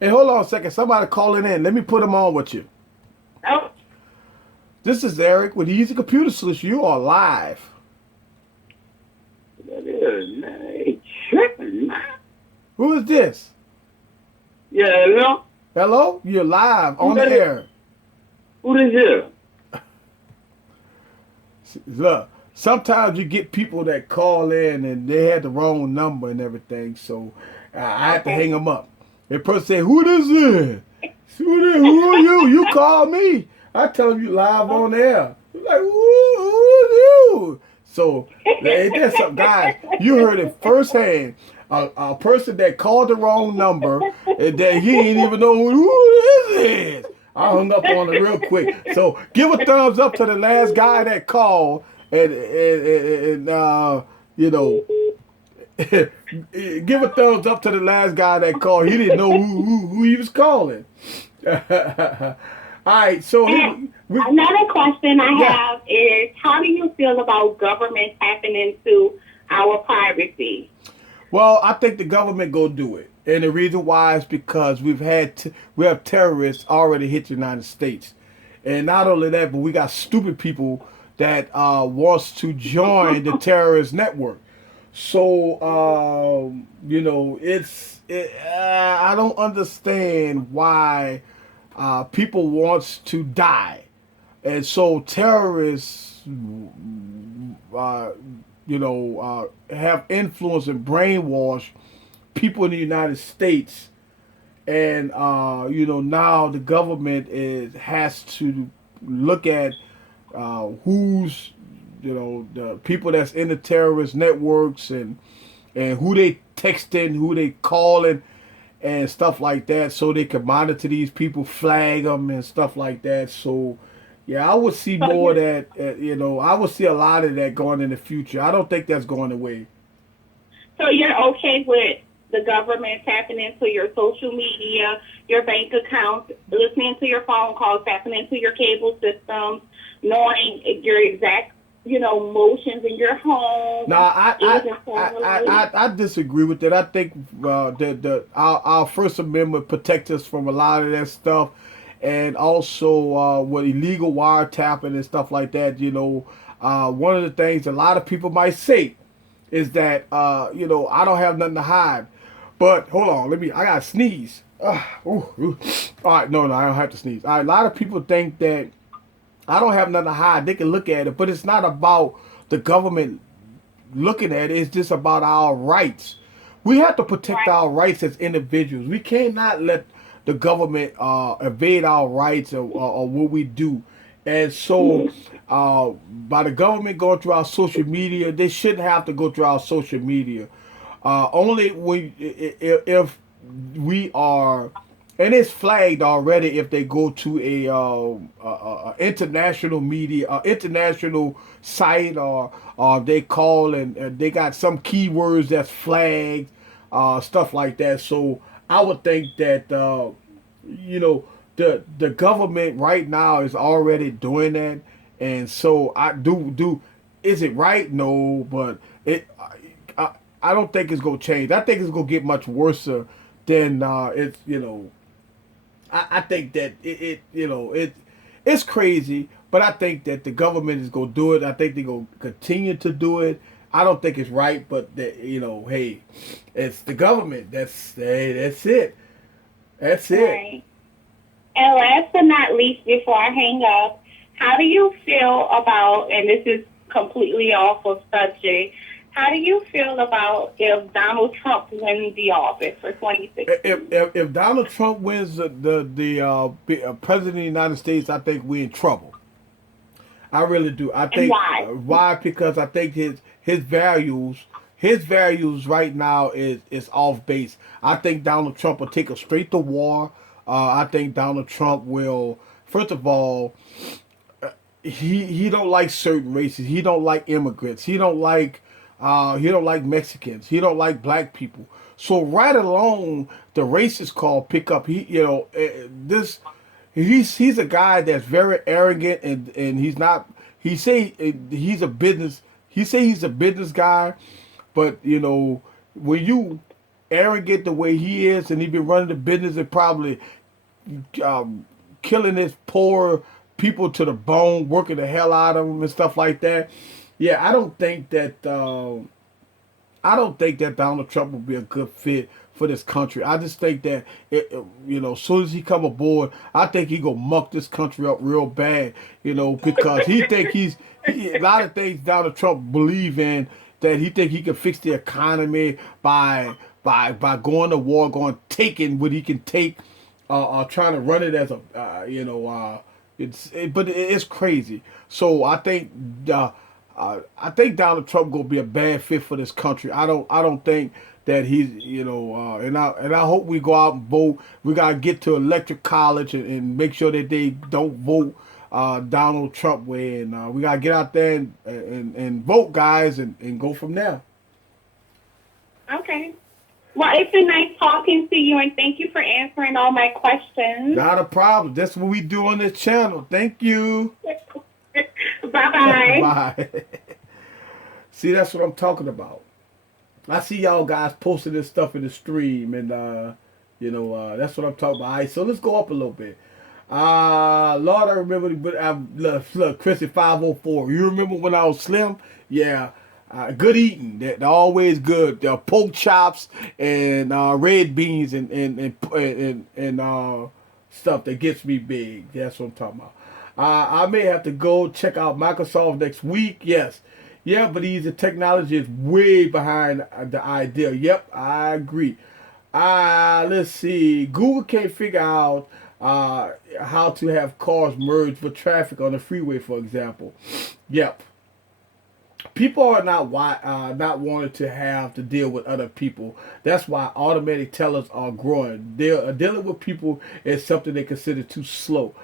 And hold on a second, somebody calling in. Let me put them on with you. Oh. This is Eric with Easy Computer Solution. You are live. That is, man, ain't tripping, man. Who is this? Yeah, hello? Hello? You're live on the air. Who is here? Look, sometimes you get people that call in and they had the wrong number and everything, so I have to hang them up. The person say, "Who this is? Who are you? You call me." I tell them you live on the air. Like, who are you? So, that's something, guys. You heard it firsthand. A person that called the wrong number and that he didn't even know who this is. I hung up on it real quick. So give a thumbs up to the last guy that called, and give a thumbs up to the last guy that called. He didn't know who he was calling. All right, so another question I have is, how do you feel about government tapping into our privacy? Well, I think the government go do it, and the reason why is because we have terrorists already hit the United States, and not only that, but we got stupid people that wants to join the terrorist network. So I don't understand why people wants to die, and so terrorists have influence and brainwash people in the United States, and now the government has to look at who's the people that's in the terrorist networks, and who they texting, who they calling, and stuff like that, so they can monitor these people, flag them and stuff like that. So yeah, I would see more of that. I would see a lot of that going in the future. I don't think that's going away. So you're okay with the government tapping into your social media, your bank accounts, listening to your phone calls, tapping into your cable systems, knowing your exact, motions in your home? No, I disagree with that. I think our First Amendment protects us from a lot of that stuff. And also with illegal wiretapping and stuff like that, one of the things a lot of people might say is that I don't have nothing to hide. But hold on, I gotta sneeze. Ooh. All right, no, I don't have to sneeze. All right, a lot of people think that I don't have nothing to hide. They can look at it, but it's not about the government looking at it. It's just about our rights. We have to protect Right. our rights as individuals. We cannot let the government evade our rights or what we do. And so, by the government going through our social media, they shouldn't have to go through our social media. Only if we are, and it's flagged already if they go to international media, international site, or they call and they got some keywords that's flagged, stuff like that. So I would think that you know the government right now is already doing that, and so I do. Is it right? No, but I don't think it's gonna change. I think it's gonna get much worse than it's I think that it's crazy, but I think that the government is gonna do it. I think they're gonna continue to do it. I don't think it's right, but hey, it's the government. That's it. That's it. Right. And last but not least, before I hang up, how do you feel about, and this is completely off of subject, how do you feel about if Donald Trump wins the office for 2016? If Donald Trump wins president of the United States, I think we're in trouble. I really do. I And think why? why? Because I think his values right now is off base. I think Donald Trump will take us straight to war. I think Donald Trump will, first of all, he don't like certain races. He don't like immigrants. He don't like Mexicans. He don't like black people. So right along the racist call pickup, this he's a guy that's very arrogant and he's not. He say he's a business. He say he's a business guy, but when you arrogant the way he is, and he been running the business and probably killing his poor people to the bone, working the hell out of them and stuff like that. Yeah, I don't think that Donald Trump will be a good fit for this country. I just think that as soon as he come aboard, I think he gonna muck this country up real bad. Because a lot of things Donald Trump believe in that he think he can fix the economy by going to war, going taking what he can take, trying to run it as a but it's crazy. So I think Donald Trump gonna be a bad fit for this country. I don't think that he's and I hope we go out and vote. We gotta get to electric college and make sure that they don't vote Donald Trump way. And we gotta get out there and vote, guys, and go from there. Okay. Well, it's been nice talking to you, and thank you for answering all my questions. Not a problem. That's what we do on this channel. Thank you. Bye-bye. Bye. See, that's what I'm talking about. I see y'all guys posting this stuff in the stream, and that's what I'm talking about. All right, so let's go up a little bit. Lord, I remember, but look, Chrissy 504. You remember when I was slim? Yeah. Good eating. They're always good. Pork chops and red beans and stuff that gets me big. That's what I'm talking about. I may have to go check out Microsoft next week. Yes. Yeah, but the technology is way behind the idea. Yep, I agree. Let's see. Google can't figure out how to have cars merge for traffic on the freeway, for example. Yep. People are not wanting to have to deal with other people. That's why automatic tellers are growing. They're dealing with people is something they consider too slow.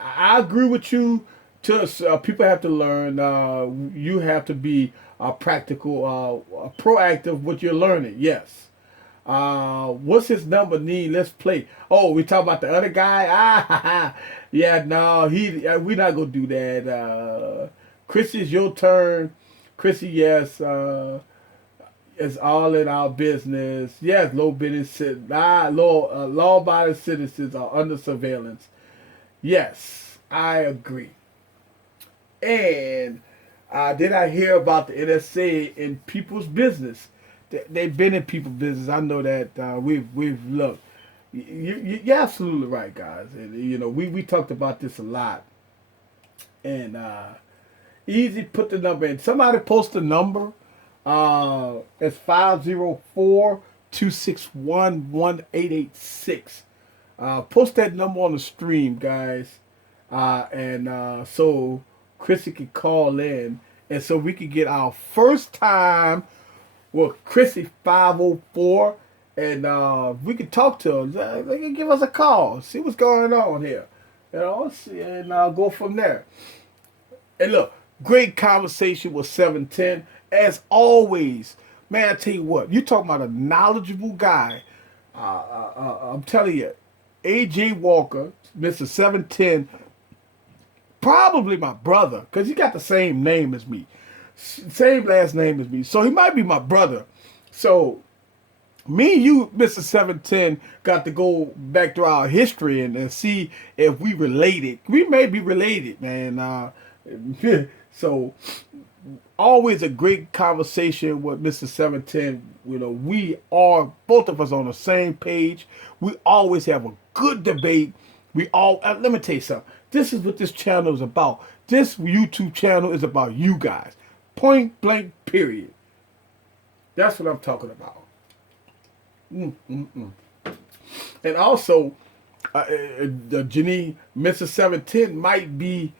I agree with you. People have to learn. You have to be practical, proactive with your learning. Yes. What's his number? Need? Let's play. Oh, we talking about the other guy? Yeah. No, we're not gonna do that. Chrissy, it's your turn. Chrissy, yes. It's all in our business. Yes, law-abiding citizens are under surveillance. Yes, I agree. And Then I hear about the NSA in people's business. They've been in people's business. I know that we've looked. You're absolutely right, guys. And we talked about this a lot. And easy, put the number in. Somebody post the number. It's 504-261-1886. Post that number on the stream, guys. And so Chrissy can call in. And so we can get our first time with Chrissy 504. And we can talk to her. They can give us a call. See what's going on here. And go from there. And look, great conversation with 710. As always, man, I tell you what, you talking about a knowledgeable guy. I'm telling you, A.J. Walker, Mr. 710, probably my brother, because he got the same name as me. Same last name as me. So he might be my brother. So me and you, Mr. 710, got to go back through our history and see if we related. We may be related, man. So always a great conversation with Mr. 710. We are both of us on the same page. We always have a good debate. Let me tell you something. This is what this channel is about. This YouTube channel is about you guys. Point blank, period. That's what I'm talking about. And also, Janine, Mr. 710 might be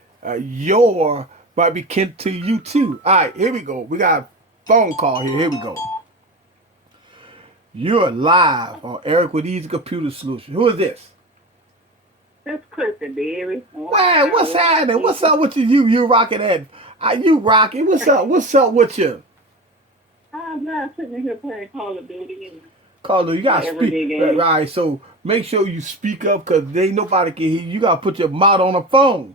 kin to you too. All right, here we go. We got a phone call here. Here we go. You're live on Eric with Easy Computer Solution. Who is this? That's Kristen, baby. Wow, what's happening? What's up with you? You rocking that? You rocking? What's up? What's up with you? I'm not sitting here playing Call of Duty. Call of Duty, you gotta speak. All right, so make sure you speak up because ain't nobody can hear you. You gotta put your mouth on the phone.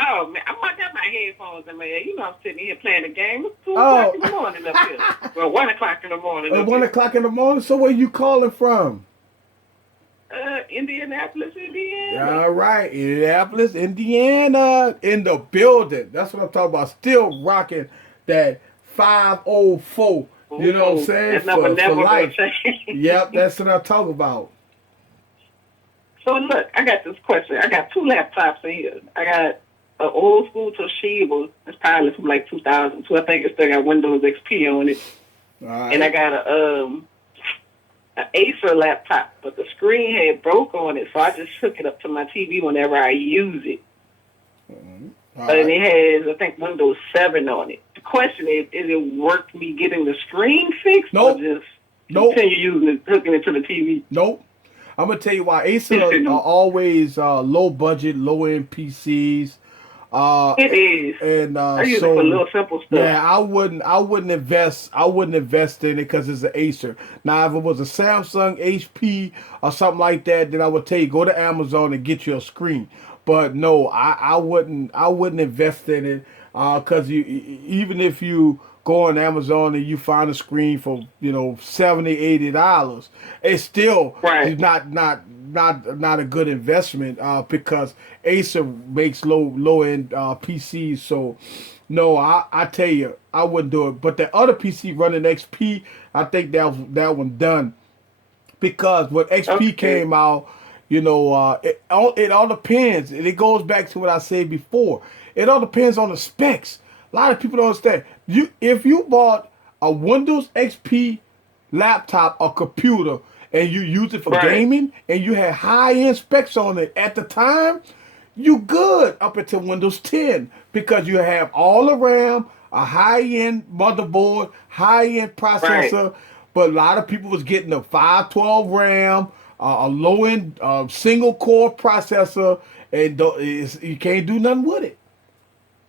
Oh, man, I got my headphones in my ear. I'm sitting here playing the game. It's 2 o'clock in the morning up here. Well, 1 o'clock in the morning. 1 o'clock in the morning? So where you calling from? Indianapolis, Indiana. All right, Indianapolis, Indiana, in the building. That's what I'm talking about. Still rocking that 504. You know what I'm saying? For life. Yep, that's what I'm talking about. So look, I got this question. I got 2 laptops in here. I got an old school Toshiba. It's probably from like 2002. I think it still got Windows XP on it. All right. And I got an Acer laptop, but the screen had broke on it, so I just hook it up to my TV whenever I use it. But it has, I think, Windows 7 on it. The question is it worth me getting the screen fixed or just continue using it, hooking it to the TV? Nope. I'm going to tell you why. Acer are always low budget, low end PCs. It is. And I use it for little simple stuff. Yeah, I wouldn't invest in it because it's an Acer. Now, if it was a Samsung, HP, or something like that, then I would tell you go to Amazon and get you a screen. But no, I wouldn't invest in it because even if you go on Amazon and you find a screen for $70, $80, it's still not a good investment because Acer makes low end PCs. So no, I tell you, I wouldn't do it. But the other PC running XP, I think that one done because when XP came out. It all depends. And it goes back to what I said before. It all depends on the specs. A lot of people don't understand. If you bought a Windows XP laptop or computer and you use it for gaming and you had high-end specs on it at the time, you good up until Windows 10 because you have all the RAM, a high-end motherboard, high-end processor. But a lot of people was getting a 512 RAM, a low-end single-core processor, and you can't do nothing with it.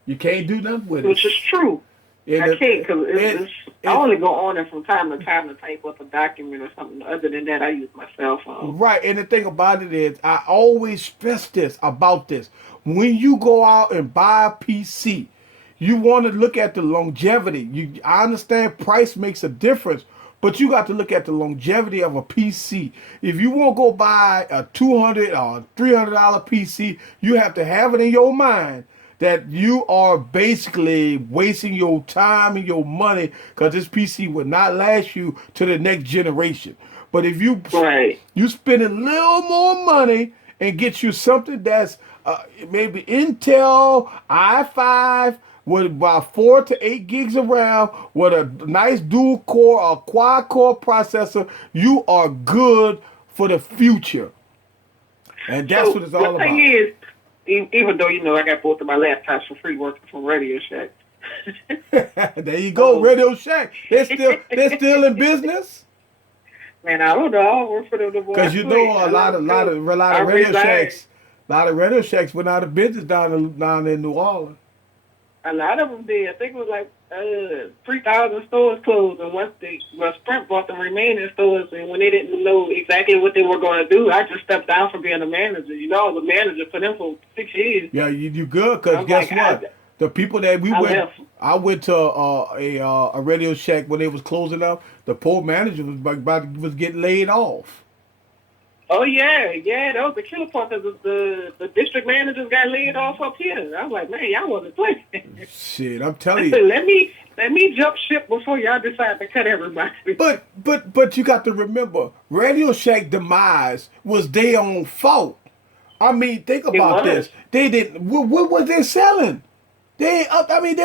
You can't do nothing with it. Which is true. I can't because I only go on it from time to time to type up a document or something. Other than that, I use my cell phone. Right, and the thing about it is, I always stress about this. When you go out and buy a PC, you want to look at the longevity. I understand price makes a difference, but you got to look at the longevity of a PC. If you want to go buy a $200 or $300 PC, you have to have it in your mind that you are basically wasting your time and your money because this PC will not last you to the next generation. But if you spend a little more money and get you something that's maybe Intel i5 with about 4 to 8 gigs of RAM with a nice dual core or quad core processor, you are good for the future. And that's what it's all about. The thing is, even though, I got both of my laptops for free working from Radio Shack. There you go, Radio Shack. They're still in business. Man, I don't know. I don't work for them no more. Because a lot of Radio Shacks went out of business down in New Orleans. A lot of them did. I think it was like 3,000 stores closed, and once Sprint bought the remaining stores, and when they didn't know exactly what they were going to do, I just stepped down from being a manager. I was a manager for them for 6 years. Yeah, you good, because guess what? The people that I went to a Radio Shack when they was closing up. The poor manager was getting laid off. Oh yeah, that was the killer part. Because the district managers got laid off up here. I was like, man, y'all wasn't playing. Shit, I'm telling you. let me jump ship before y'all decide to cut everybody. But you got to remember, Radio Shack demise was their own fault. I mean, think about this. They didn't. What was they selling? They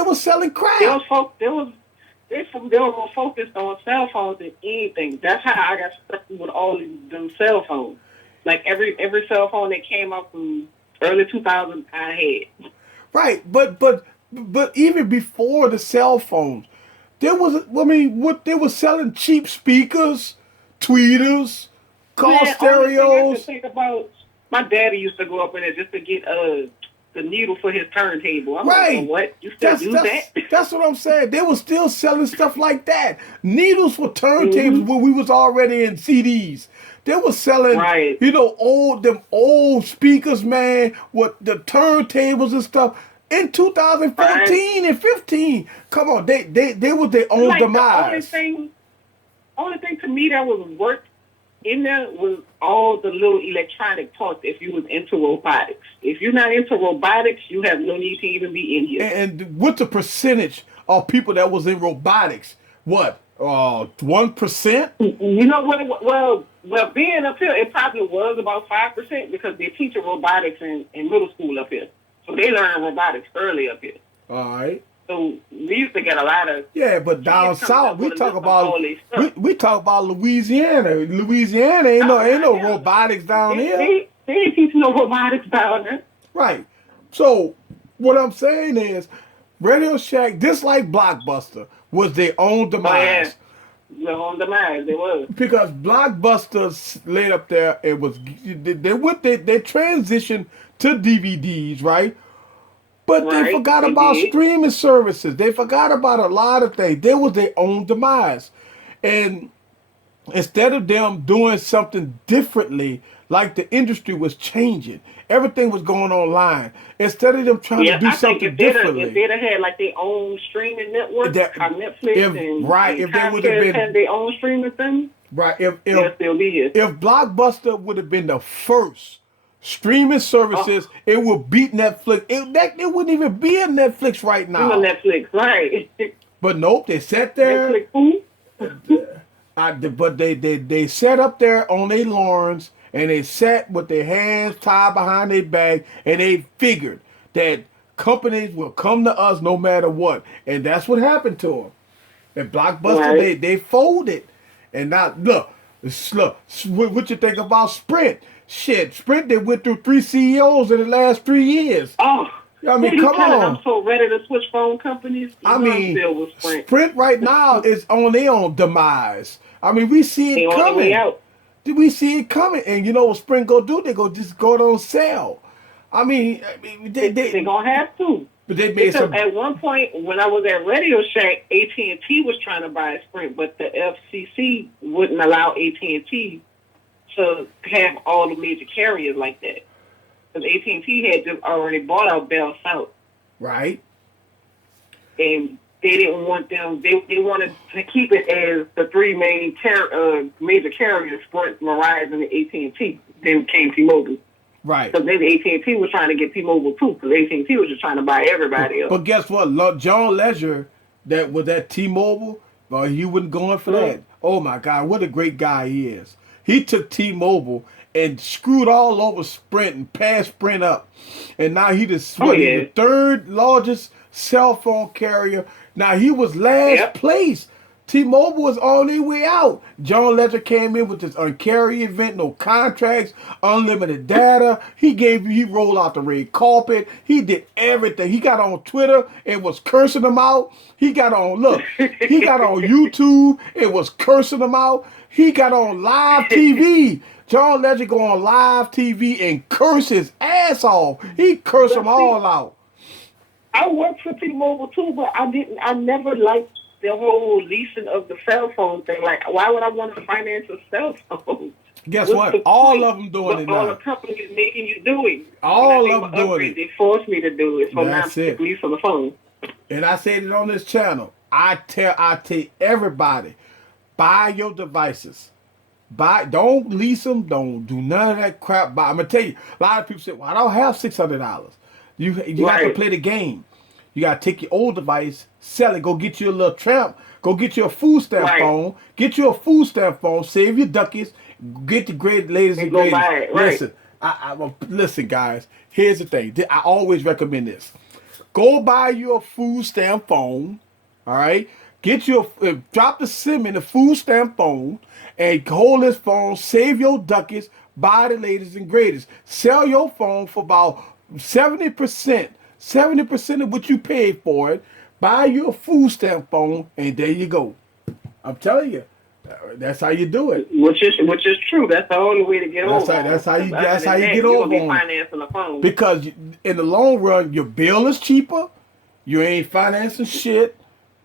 were selling crap. They were more focused on cell phones than anything. That's how I got stuck with all these cell phones. Like every cell phone that came out from early 2000, I had. Right, but even before the cell phones, they were selling cheap speakers, tweeters, car stereos. I think about, my daddy used to go up in there just to get the needle for his turntable. I'm like, oh, what? You still do that? That's what I'm saying. They were still selling stuff like that. Needles for turntables when we was already in CDs. They were selling, old speakers, man, with the turntables and stuff. In 2014 and 15, come on, they were their own demise. The only thing to me that was worth in there was all the little electronic parts if you was into robotics. If you're not into robotics, you have no need to even be in here. And what's the percentage of people that was in robotics? What? 1%? You know what? Well, being up here, it probably was about 5% because they teach robotics in middle school up here. So they learn robotics early up here. All right. So we used to get a lot of but down south we talk about Louisiana. Louisiana ain't no robotics down here. They ain't teaching no robotics down there. Right. So what I'm saying is, Radio Shack, just like Blockbuster, was their own demise. Their own demise, they was. Because Blockbuster laid up there, they transitioned to DVDs, right? But they forgot about streaming services. They forgot about a lot of things. They was their own demise. And instead of them doing something differently, like the industry was changing, everything was going online. Instead of them trying to do something differently. If they'd have had like their own streaming network, Netflix if they would have had their own streaming thing, if still be here. If Blockbuster would have been the first streaming services, it would beat Netflix. It wouldn't even be a Netflix right now. Netflix, right? But nope, they sat there. But they sat up there on their lawns and they sat with their hands tied behind their back, and they figured that companies will come to us no matter what, and that's what happened to them. And Blockbuster, they folded, and now look, what you think about Sprint? Shit, Sprint, they went through 3 CEOs in the last 3 years. Oh, I mean, come on. I'm so ready to switch phone companies. Sprint right now is on their own demise. I mean, we see it coming. We see it coming, and you know what Sprint go do? They just go on sale. I mean, they gonna have to. But they made some. At one point, when I was at Radio Shack, AT&T was trying to buy Sprint, but the FCC wouldn't allow AT&T to have all the major carriers like that. Because AT&T had just already bought out Bell South. Right. And they didn't want them, they wanted to keep it as the three main major carriers, Sprint, Verizon, and AT&T. Then came T-Mobile. Right. Because maybe AT&T was trying to get T-Mobile too, because AT&T was just trying to buy everybody else. But guess what? John Ledger, that was that T-Mobile, he wasn't going for that. Oh my God, what a great guy he is. He took T-Mobile and screwed all over Sprint and passed Sprint up. And now he's the third largest cell phone carrier. Now he was last place. T-Mobile was on their way out. John Ledger came in with this uncarry event, no contracts, unlimited data. He rolled out the red carpet. He did everything. He got on Twitter and was cursing them out. He got on YouTube and was cursing them out. He got on live TV. John Ledger go on live TV and curse his ass off. He cursed them all out. I worked for T-Mobile too, but I never liked the whole leasing of the cell phone thing. Like, why would I want to finance a cell phone? Guess what? All of them doing it now. All the companies making you do it. All of them doing it. They forced me to do it, so now I'm lease on the phone. And I said it on this channel. I tell everybody, buy your devices. Don't lease them. Don't do none of that crap. I'm gonna tell you, a lot of people say, "Well, I don't have $600." You got to play the game. You got to take your old device, sell it, go get you a little tramp, go get you a food stamp phone, get you a food stamp phone, save your duckies, get the great ladies and great. Listen, listen, guys. Here's the thing. I always recommend this. Go buy you a food stamp phone. All right. Get you drop the SIM in the food stamp phone and hold this phone. Save your duckies. Buy the latest and greatest. Sell your phone for about 70%. 70% of what you paid for it. Buy you a food stamp phone, and there you go. I'm telling you, that's how you do it. Which is true. That's the only way to get over. That's how you get over. You'll be financing the phone. Because in the long run, your bill is cheaper. You ain't financing shit,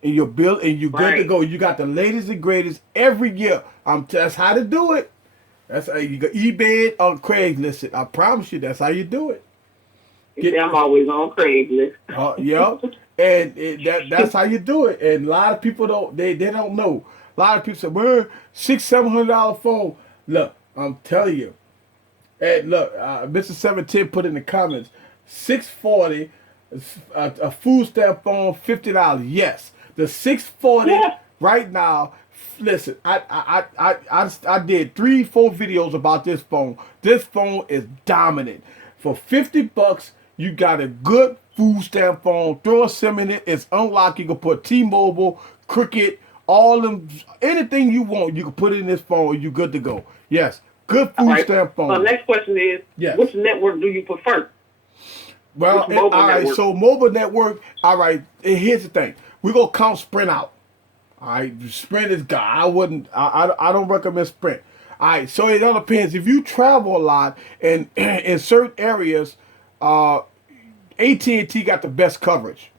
and your bill and you good to go. You got the latest and greatest every year. That's how to do it. That's how you go eBay on Craigslist. I promise you, that's how you do it. I'm always on Craigslist. Yeah, and that's how you do it. And a lot of people don't don't know. A lot of people say, "Well, $600-700 phone." Look, I'm telling you. And look, Mr. 710 put in the comments, $640, a food stamp phone, $50. Yes, the $640 right now. Listen, I did 3-4 videos about this phone. This phone is dominant. For $50, you got a good food stamp phone. Throw a SIM in it. It's unlocked. You can put T-Mobile, Cricket, all them, anything you want. You can put it in this phone. And you're good to go. Yes, good food stamp phone. So the next question is, which network do you prefer? Well, all right. So mobile network. All right. Here's the thing. We're gonna count Sprint out. All right. Sprint is God. I don't recommend Sprint. All right, so it all depends. If you travel a lot and in certain areas, AT&T got the best coverage.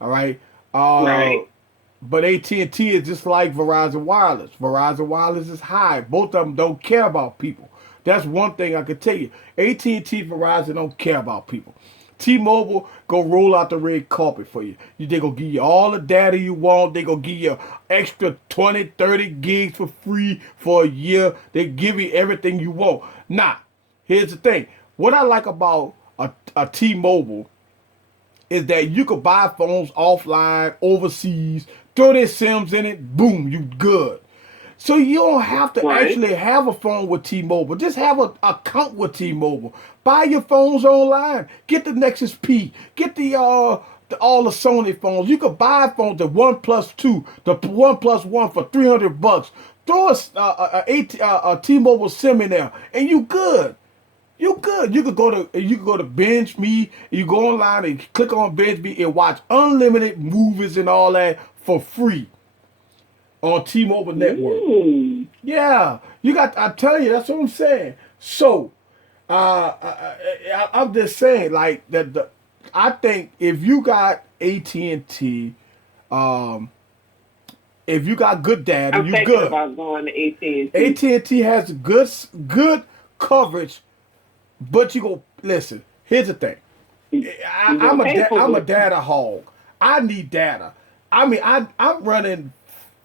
All right. But AT&T is just like Verizon Wireless. Verizon Wireless is high. Both of them don't care about people. That's one thing I can tell you. AT&T, Verizon don't care about people. T-Mobile go roll out the red carpet for you. They gonna give you all the data you want. They gonna give you extra 20, 30 gigs for free for a year. They give you everything you want. Now, here's the thing. What I like about a T-Mobile is that you could buy phones offline, overseas, throw their SIMs in it, boom, you good. So you don't have to actually have a phone with T-Mobile. Just have an account with T-Mobile. Buy your phones online. Get the Nexus P. Get the all the Sony phones. You can buy phones, the OnePlus 2, the OnePlus 1 for $300. Throw a T-Mobile SIM in there, and you good. You good. You could go to Binge Me. You go online and click on Binge Me and watch unlimited movies and all that for free on T-Mobile network. Yeah, you got. I tell you, that's what I'm saying. So, I'm just saying, like that. I think if you got AT&T, if you got good data, you good. I'm thinking about going to AT&T. AT&T has good coverage, but you go listen. Here's the thing. I'm a data hog. I need data. I mean, I'm running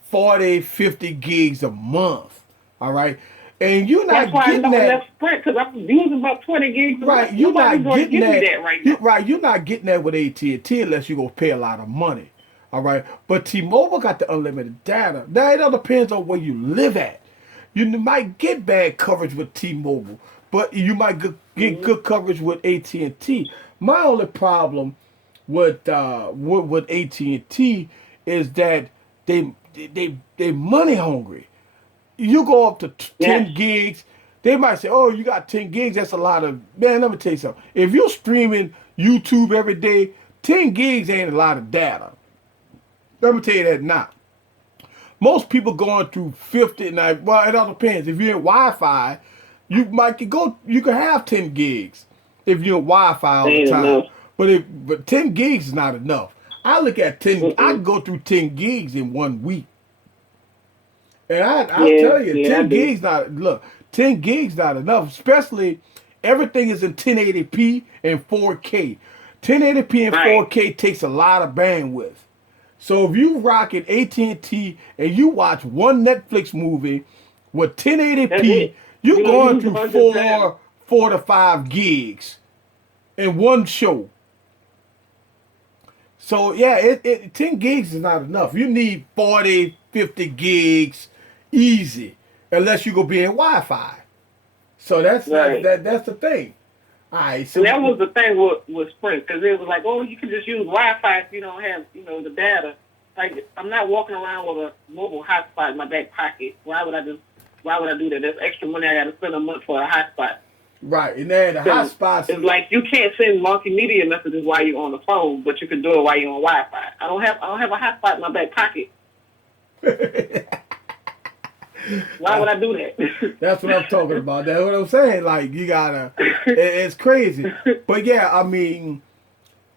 40, 50 gigs a month. All right. And you're That's not why I getting never that. left Sprint, because I'm using about 20 gigs a Right, month. you're Nobody's not going to getting give me that. that right now. Right, you're not getting that with AT&T unless you're going to pay a lot of money. All right, but T-Mobile got the unlimited data. Now it all depends on where you live at. You might get bad coverage with T-Mobile, but you might get good coverage with AT&T. My only problem with AT&T is that they money hungry. You go up to 10 gigs, they might say, oh, you got 10 gigs, that's a lot of, man, let me tell you something. If you're streaming YouTube every day, 10 gigs ain't a lot of data. Let me tell you that now. Most people going through 50, now, well, it all depends. If you're in Wi-Fi, you can have 10 gigs if you're in Wi-Fi all the time. But 10 gigs is not enough. I look at 10, I can go through 10 gigs in 1 week. And I'll tell you, 10 gigs not, look, 10 gigs not enough, especially everything is in 1080p and 4K. 1080p and 4K takes a lot of bandwidth. So if you rocking AT&T and you watch one Netflix movie with 1080p, you're going through 4 to 5 gigs in one show. So yeah, 10 gigs is not enough. You need 40, 50 gigs easy, unless you go be in Wi-Fi. So that's the thing. All right, so and that was the thing with Sprint, because it was like, oh, you can just use Wi-Fi if you don't have, the data. Like, I'm not walking around with a mobile hotspot in my back pocket. Why would I do that? That's extra money I got to spend a month for a hotspot. Right, and then the hotspots. It's like you can't send multimedia messages while you're on the phone, but you can do it while you're on Wi-Fi. I don't have a hotspot in my back pocket. Why would I do that? That's what I'm talking about. That's what I'm saying. Like, you gotta, it's crazy. But yeah, I mean,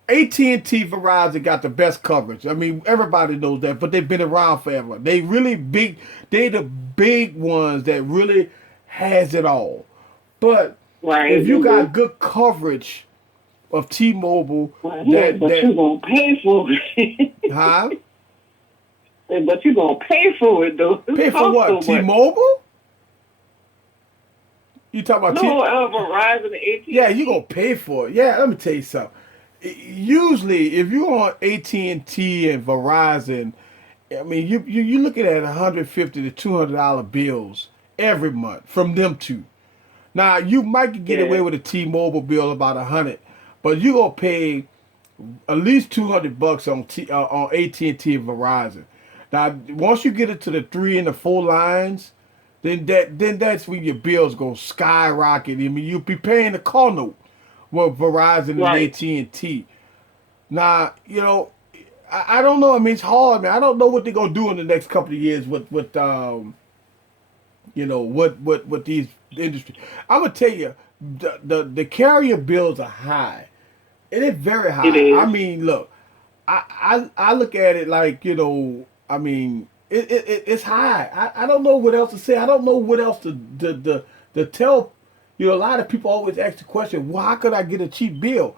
AT&T, Verizon got the best coverage. I mean, everybody knows that, but they've been around forever. They really big. They the big ones that really has it all. But if you got good coverage of T-Mobile, but you're gonna pay for it. Huh? But you're gonna pay for it though. Pay for what? So T-Mobile? You talking about Verizon and AT&T? Yeah, you gonna pay for it. Yeah, let me tell you something. Usually, if you're on AT&T and Verizon, I mean, you looking at $150 to $200 bills every month from them two. Now you might get away with a T-Mobile bill about $100, but you gonna pay at least $200 on AT&T and Verizon. Now, once you get it to the 3 and the 4 lines, then that's when your bills go skyrocket. I mean, you'll be paying the call note with Verizon and AT&T. Now, I don't know. I mean, it's hard, man. I don't know what they're gonna do in the next couple of years with what these industry. I'm gonna tell you, the carrier bills are high. It is very high. I mean, look, I look at it like, I mean, it's high. I don't know what else to say. I don't know what else to tell. A lot of people always ask the question, well, how could I get a cheap bill?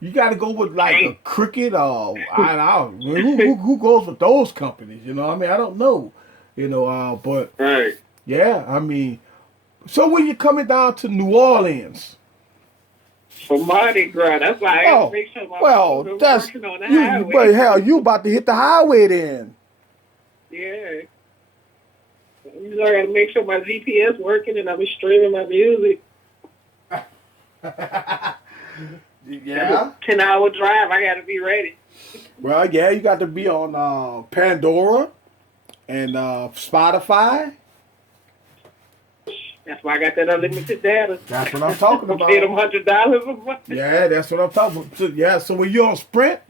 You got to go with like a Cricket or who goes with those companies? I mean, I don't know. But yeah, I mean, so when you're coming down to New Orleans. For Mardi Gras, that's why I got to make sure my working on the highway. But hell, you about to hit the highway then. Yeah. I got to make sure my GPS working and I'm streaming my music. Yeah. 10-hour drive. I got to be ready. Well, yeah, you got to be on Pandora and Spotify. That's why I got that unlimited data. That's what I'm talking about. Paid them $100 a month. Yeah, that's what I'm talking about. So, yeah, so when you're on Sprint?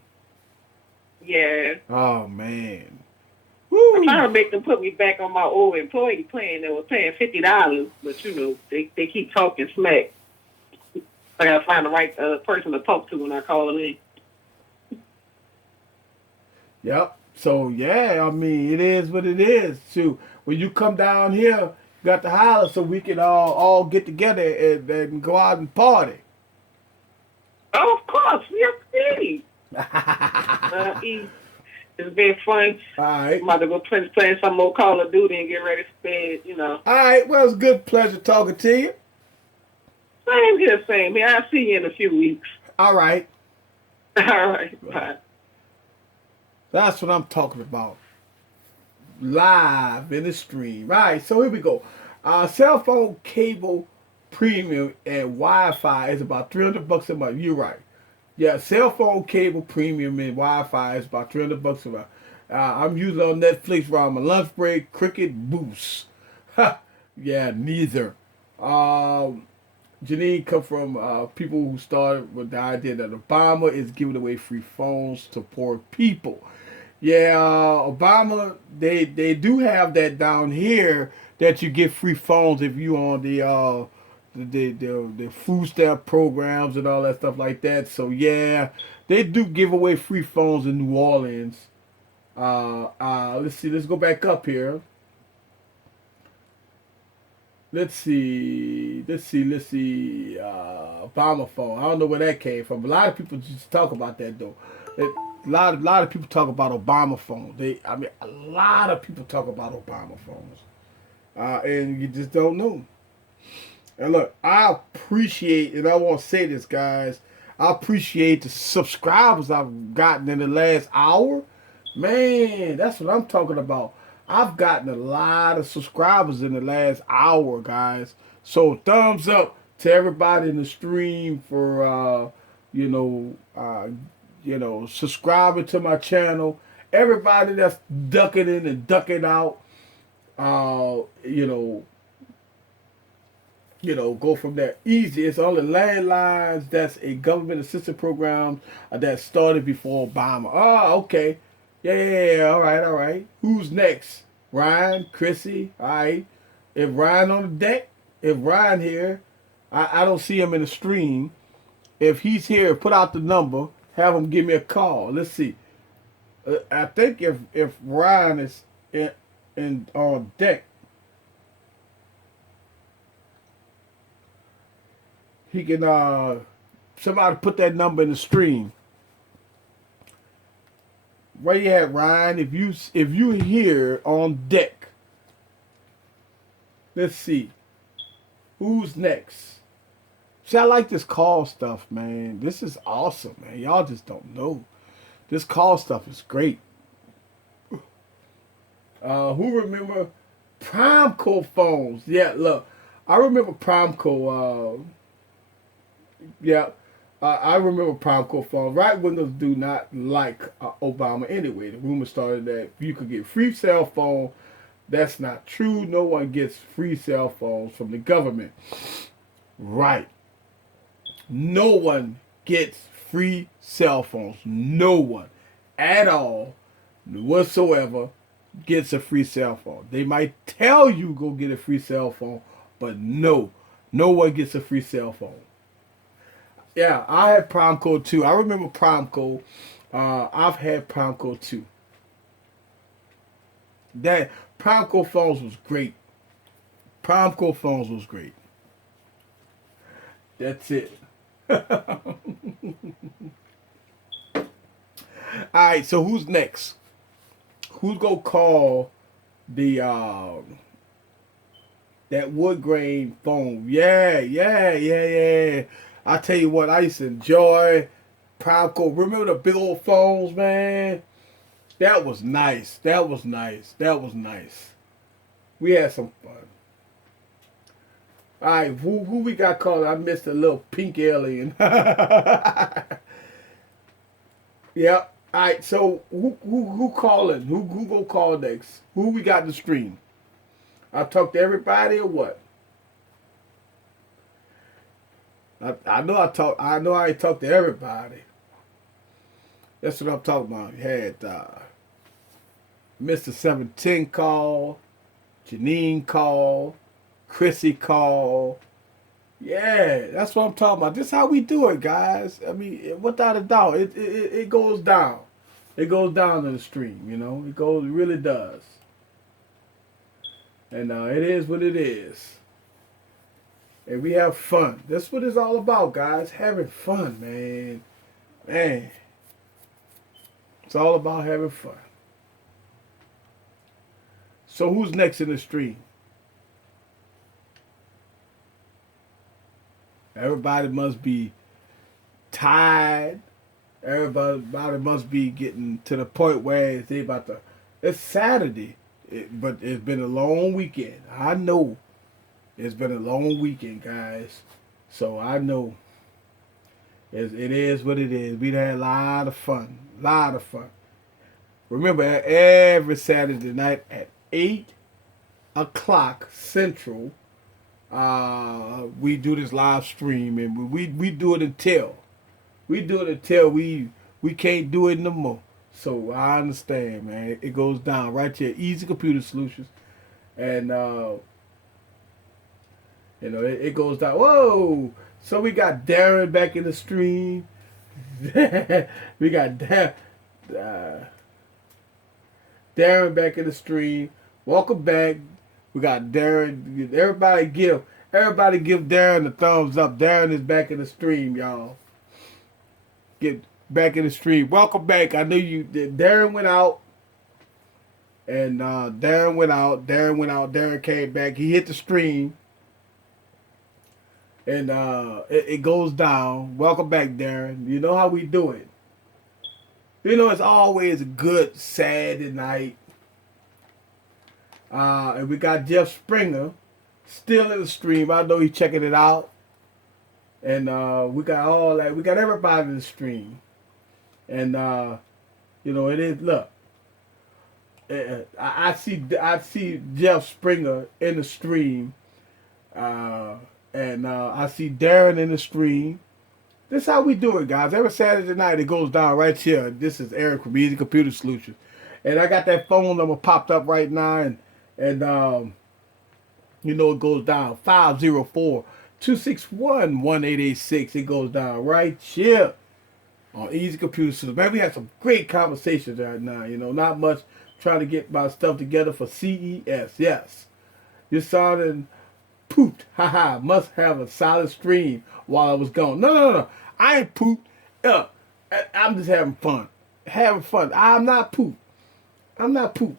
Yeah. Oh, man. Woo. I'm trying to make them put me back on my old employee plan that was paying $50, but they keep talking smack. I gotta find the right person to talk to when I call them in. Yep. So yeah, I mean, it is what it is. So when you come down here, you got to holler so we can all get together and go out and party. Oh, of course, we are free. It's been fun. All right. I'm about to go play some more Call of Duty and get ready for bed, you know. All right. Well, it's a good pleasure talking to you. Same here, same here. I'll see you in a few weeks. All right. All right. Bye. That's what I'm talking about. Live in the stream. All right. So here we go. Cell phone cable premium and Wi-Fi is about $300 a month. You're right. Yeah, cell phone cable premium and Wi-Fi is about $300 a month. I'm using on Netflix around my lunch break. Cricket Boost. Yeah, neither. Janine come from people who started with the idea that Obama is giving away free phones to poor people. Yeah, Obama, they do have that down here that you get free phones if you on the food stamp programs and all that stuff like that. So yeah, they do give away free phones in New Orleans. Let's see, let's go back up here. Let's see. Obama phone. I don't know where that came from. A lot of people just talk about that though. A lot of people talk about Obama phone. A lot of people talk about Obama phones, and you just don't know. And look, I appreciate, and I want to say this, guys. I appreciate the subscribers I've gotten in the last hour. Man, that's what I'm talking about. I've gotten a lot of subscribers in the last hour, guys. So thumbs up to everybody in the stream for subscribing to my channel. Everybody that's ducking in and ducking out. Go from there easy. It's only landlines. That's a government assistance program that started before Obama. Oh, okay. Yeah. All right. Who's next? Ryan, Chrissy. All right. If Ryan on the deck, if Ryan here, I don't see him in the stream. If he's here, put out the number. Have him give me a call. Let's see. I think if Ryan is in on deck, he can somebody put that number in the stream. Where you at, Ryan? If you here on deck, let's see. Who's next? See, I like this call stuff, man. This is awesome, man. Y'all just don't know. This call stuff is great. Who remember Primeco phones? Yeah, look, I remember Primeco. I remember Primeco phones. Right windows do not like Obama anyway. The rumor started that you could get free cell phone. That's not true. No one gets free cell phones from the government. Right. No one gets free cell phones. No one at all whatsoever gets a free cell phone. They might tell you go get a free cell phone, but no one gets a free cell phone. Yeah, I had Primeco too. I remember Primeco. I've had Primeco too. That Primeco phones was great. Primeco phones was great. That's it. Alright, so who's next? Who's gonna call the that wood grain phone? Yeah. I tell you what, I used to enjoy Primeco. Remember the big old phones, man? That was nice. We had some fun. All right, who we got called? I missed a little pink alien. Yeah. All right, so who calling? Who gonna call next? Who we got in the stream? I talk to everybody or what? I know I ain't talk to everybody. That's what I'm talking about. You had Mr. 17 call, Janine call, Chrissy call. Yeah, that's what I'm talking about. This is how we do it, guys. I mean, without a doubt, it goes down. It goes down in the stream, you know. It really does. And it is what it is. And we have fun. That's what it's all about, guys. Having fun, man. It's all about having fun. So who's next in the stream? Everybody must be tired. Everybody must be getting to the point where they about to. It's Saturday, but it's been a long weekend. I know it's been a long weekend, guys. So I know it is what it is. We had a lot of fun. Lot of fun. Remember, every Saturday night at 8 o'clock Central, we do this live stream, and we do it until we can't do it no more. So I understand, man. It goes down right here, Easy Computer Solutions, and it goes down. Whoa! So we got Darren back in the stream. We got Darren back in the stream. Welcome back. We got Darren. Everybody give Darren a thumbs up. Darren is back in the stream, y'all. Get back in the stream. Welcome back. I knew you. Darren went out, and Darren went out. Darren came back. He hit the stream, and it goes down. Welcome back, Darren. You know how we do it. You know, it's always a good Saturday night. And we got Jeff Springer still in the stream. I know he's checking it out. And we got all that. We got everybody in the stream. And, it is, look. I see Jeff Springer in the stream. And I see Darren in the stream. This is how we do it, guys. Every Saturday night, it goes down right here. This is Eric from Easy Computer Solutions. And I got that phone number popped up right now. And it goes down. 504-261-1886. It goes down right here on Easy Computer Solutions. Man, we had some great conversations right now. Not much trying to get my stuff together for CES. Yes. You're sounding pooped. Haha. Must have a solid stream while I was gone. No. I ain't pooped. I'm just having fun. I'm not pooped.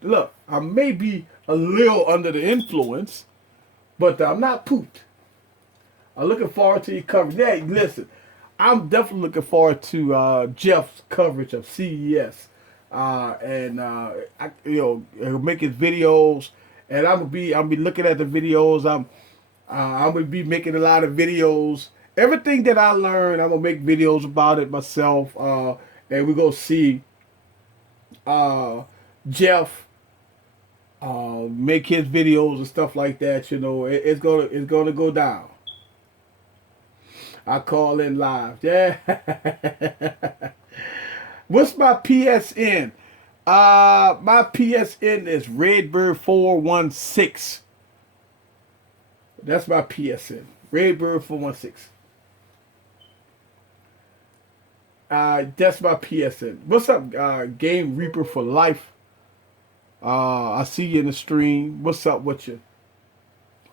Look, I may be a little under the influence, but I'm not pooped. I'm looking forward to your coverage. Hey, listen, I'm definitely looking forward to Jeff's coverage of CES. He'll make his videos, and I'll be looking at the videos. I'm gonna be making a lot of videos. Everything that I learn, I'm gonna make videos about it myself. And we're gonna see Jeff make his videos and stuff like that. It's gonna go down. I call in live. Yeah. What's my PSN? My PSN is Redbird416. That's my PSN. Redbird416. That's my PSN. What's up, Game Reaper for Life? I see you in the stream. What's up with you?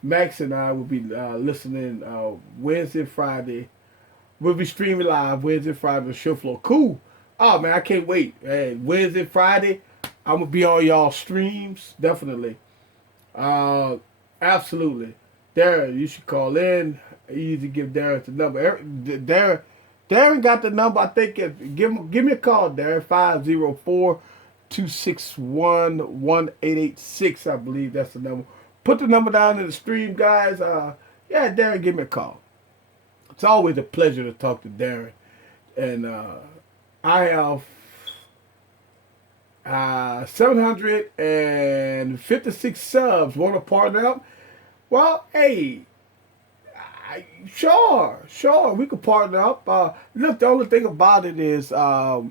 Max and I will be listening Wednesday, Friday. We'll be streaming live Wednesday, Friday. The show floor. Cool. Oh, man, I can't wait. Hey, Wednesday, Friday, I'm going to be on y'all streams. Definitely. Absolutely. Darren, you should call in. Easy, give Darren the number. Darren got the number. I think give me a call, Darren. 504-261-1886. I believe that's the number. Put the number down in the stream, guys. Darren, give me a call. It's always a pleasure to talk to Darren. And I have 756 subs. Want to partner up? Well, hey, sure, we could partner up. Look, the only thing about it is I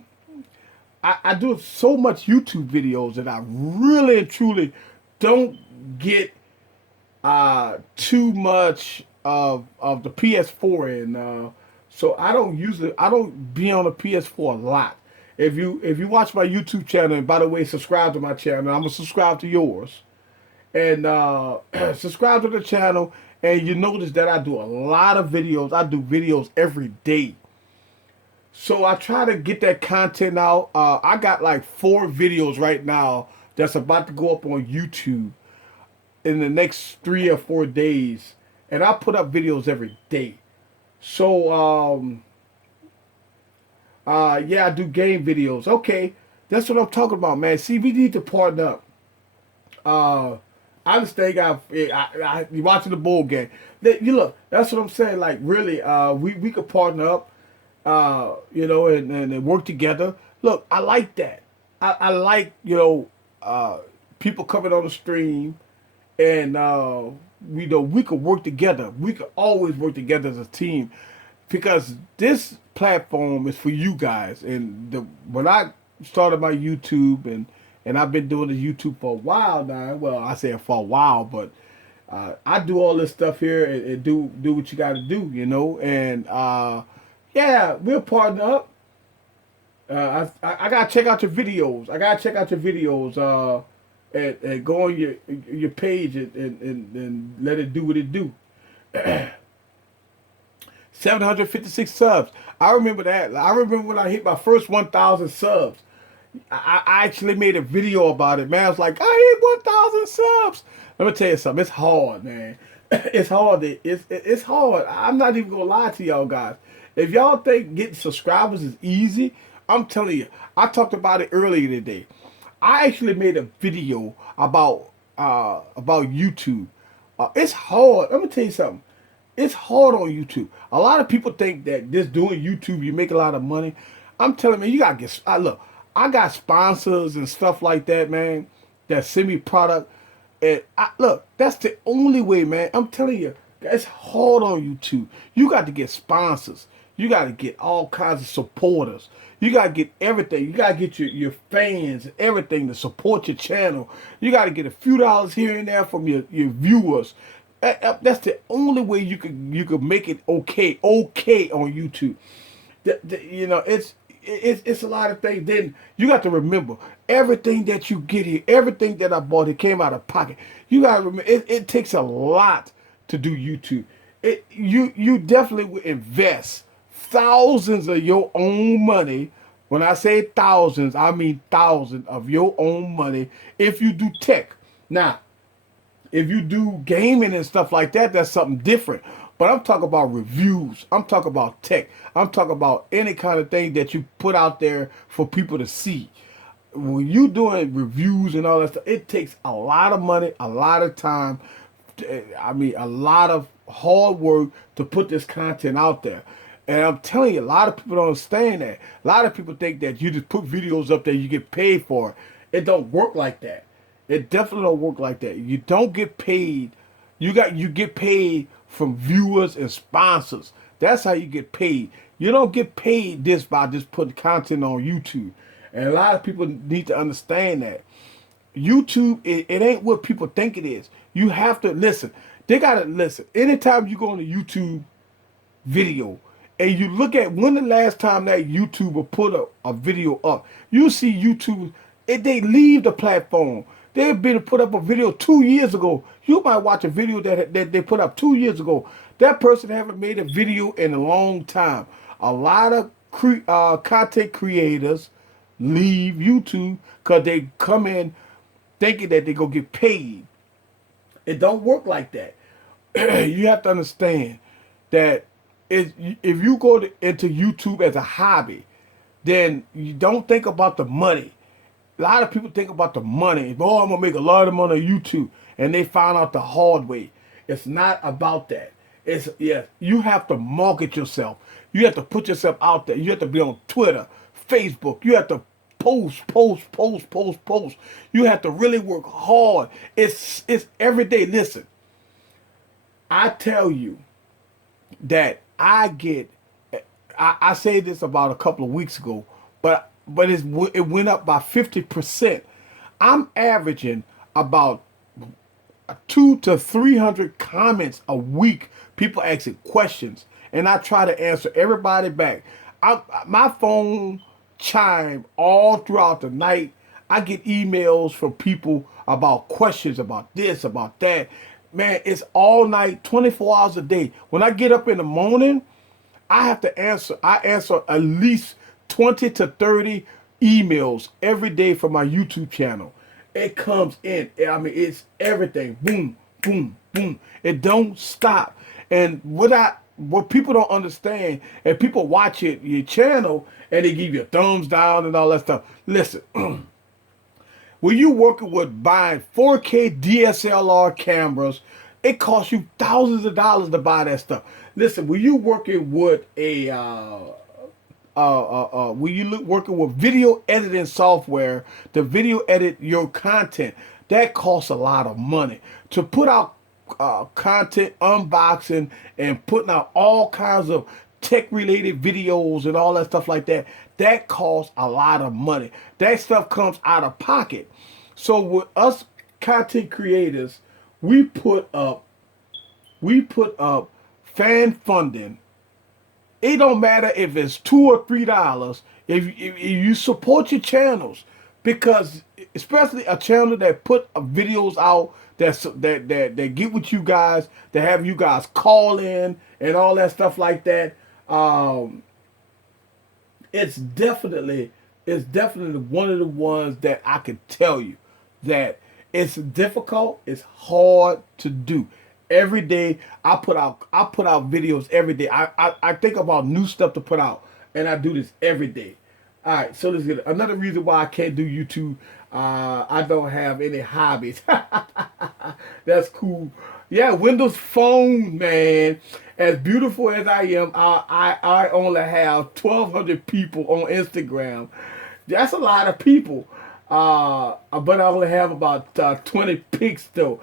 do so much YouTube videos that I really and truly don't get too much of the PS4 in. So I don't be on the PS4 a lot. If you watch my YouTube channel, and by the way, subscribe to my channel. I'm gonna subscribe to yours. And subscribe to the channel, and you notice that I do a lot of videos. I do videos every day. So I try to get that content out. I got like 4 videos right now that's about to go up on YouTube. in the next 3 or 4 days, and I put up videos every day. So yeah, I do game videos. Okay, that's what I'm talking about, man. See, we need to partner up. I understand. You watching the bowl game. You look. That's what I'm saying. Like really, we could partner up. And work together. Look, I like that. I like people coming on the stream, and we could work together. We could always work together as a team, because this platform is for you guys. And when I started my YouTube, and I've been doing the YouTube for a while now. Well, I say for a while, but I do all this stuff here, and do what you got to do, and yeah, we'll partner up. I gotta check out your videos. And go on your page, and let it do what it do. 756 subs. I remember that. I remember when I hit my first 1,000 subs. I actually made a video about it, man. I was like, I hit 1,000 subs. Let me tell you something. It's hard, man. It's hard. It's hard. I'm not even gonna lie to y'all guys. If y'all think getting subscribers is easy, I'm telling you. I talked about it earlier today. I actually made a video about YouTube. It's hard. Let me tell you something. It's hard on YouTube. A lot of people think that just doing YouTube you make a lot of money. I'm telling you, you gotta get. Look, I got sponsors and stuff like that, man, that send me product. And look, that's the only way, man. I'm telling you, it's hard on YouTube. You got to get sponsors. You got to get all kinds of supporters. You got to get everything. You got to get your fans and everything to support your channel. You got to get a few dollars here and there from your viewers. That's the only way you could make it okay on YouTube. It's a lot of things. Then you got to remember, everything that you get here, everything that I bought, it came out of pocket. You got to remember, it takes a lot to do YouTube. You definitely would invest thousands of your own money. When I say thousands, I mean thousands of your own money if you do tech. Now, if you do gaming and stuff like that, that's something different. But I'm talking about reviews. I'm talking about tech. I'm talking about any kind of thing that you put out there for people to see. When you doing reviews and all that stuff, it takes a lot of money, a lot of time. I mean, a lot of hard work to put this content out there. And I'm telling you, a lot of people don't understand that. A lot of people think that you just put videos up there, you get paid for it. It don't work like that. It definitely don't work like that. You don't get paid. You get paid from viewers and sponsors. That's how you get paid. You don't get paid by just putting content on YouTube. And a lot of people need to understand that. YouTube, it ain't what people think it is. You have to listen. They got to listen. Anytime you go on a YouTube video and you look at when the last time that YouTuber put a video up, you see YouTube, they leave the platform. They've been put up a video 2 years ago. You might watch a video that they put up 2 years ago. That person haven't made a video in a long time. A lot of content creators leave YouTube because they come in thinking that they're going to get paid. It don't work like that. You have to understand that if you go into YouTube as a hobby, then you don't think about the money. A lot of people think about the money. Oh, I'm going to make a lot of money on YouTube. And they find out the hard way. It's not about that. You have to market yourself. You have to put yourself out there. You have to be on Twitter, Facebook. You have to post. You have to really work hard. It's every day. Listen, I tell you that I say this about a couple of weeks ago, but it went up by 50%. I'm averaging about 200 to 300 comments a week. People asking questions, and I try to answer everybody back. My phone chime all throughout the night. I get emails from people about questions about this, about that. Man, it's all night, 24 hours a day. When I get up in the morning, I have to answer. I answer at least 20 to 30 emails every day from my YouTube channel. It comes in. I mean, it's everything. Boom, boom, boom. It don't stop. And what people don't understand, and people watch your channel and they give you a thumbs down and all that stuff. Listen, when you working with buying 4K DSLR cameras, it costs you thousands of dollars to buy that stuff. Listen, when you working with working with video editing software to video edit your content, that costs a lot of money to put out content, unboxing, and putting out all kinds of tech related videos and all that stuff like that. That costs a lot of money. That stuff comes out of pocket. So with us content creators, we put up fan funding. It don't matter if it's $2 or $3. If you support your channels, because especially a channel that put videos out that get with you guys, that have you guys call in and all that stuff like that. It's definitely one of the ones that I can tell you that it's difficult. It's hard to do. Every day I put out videos every day. I think about new stuff to put out, and I do this every day. All right, so let's get it. Another reason why I can't do YouTube. I don't have any hobbies. That's cool. Yeah, Windows Phone, man. As beautiful as I am, I only have 1,200 people on Instagram. That's a lot of people. But I only have about 20 pics though.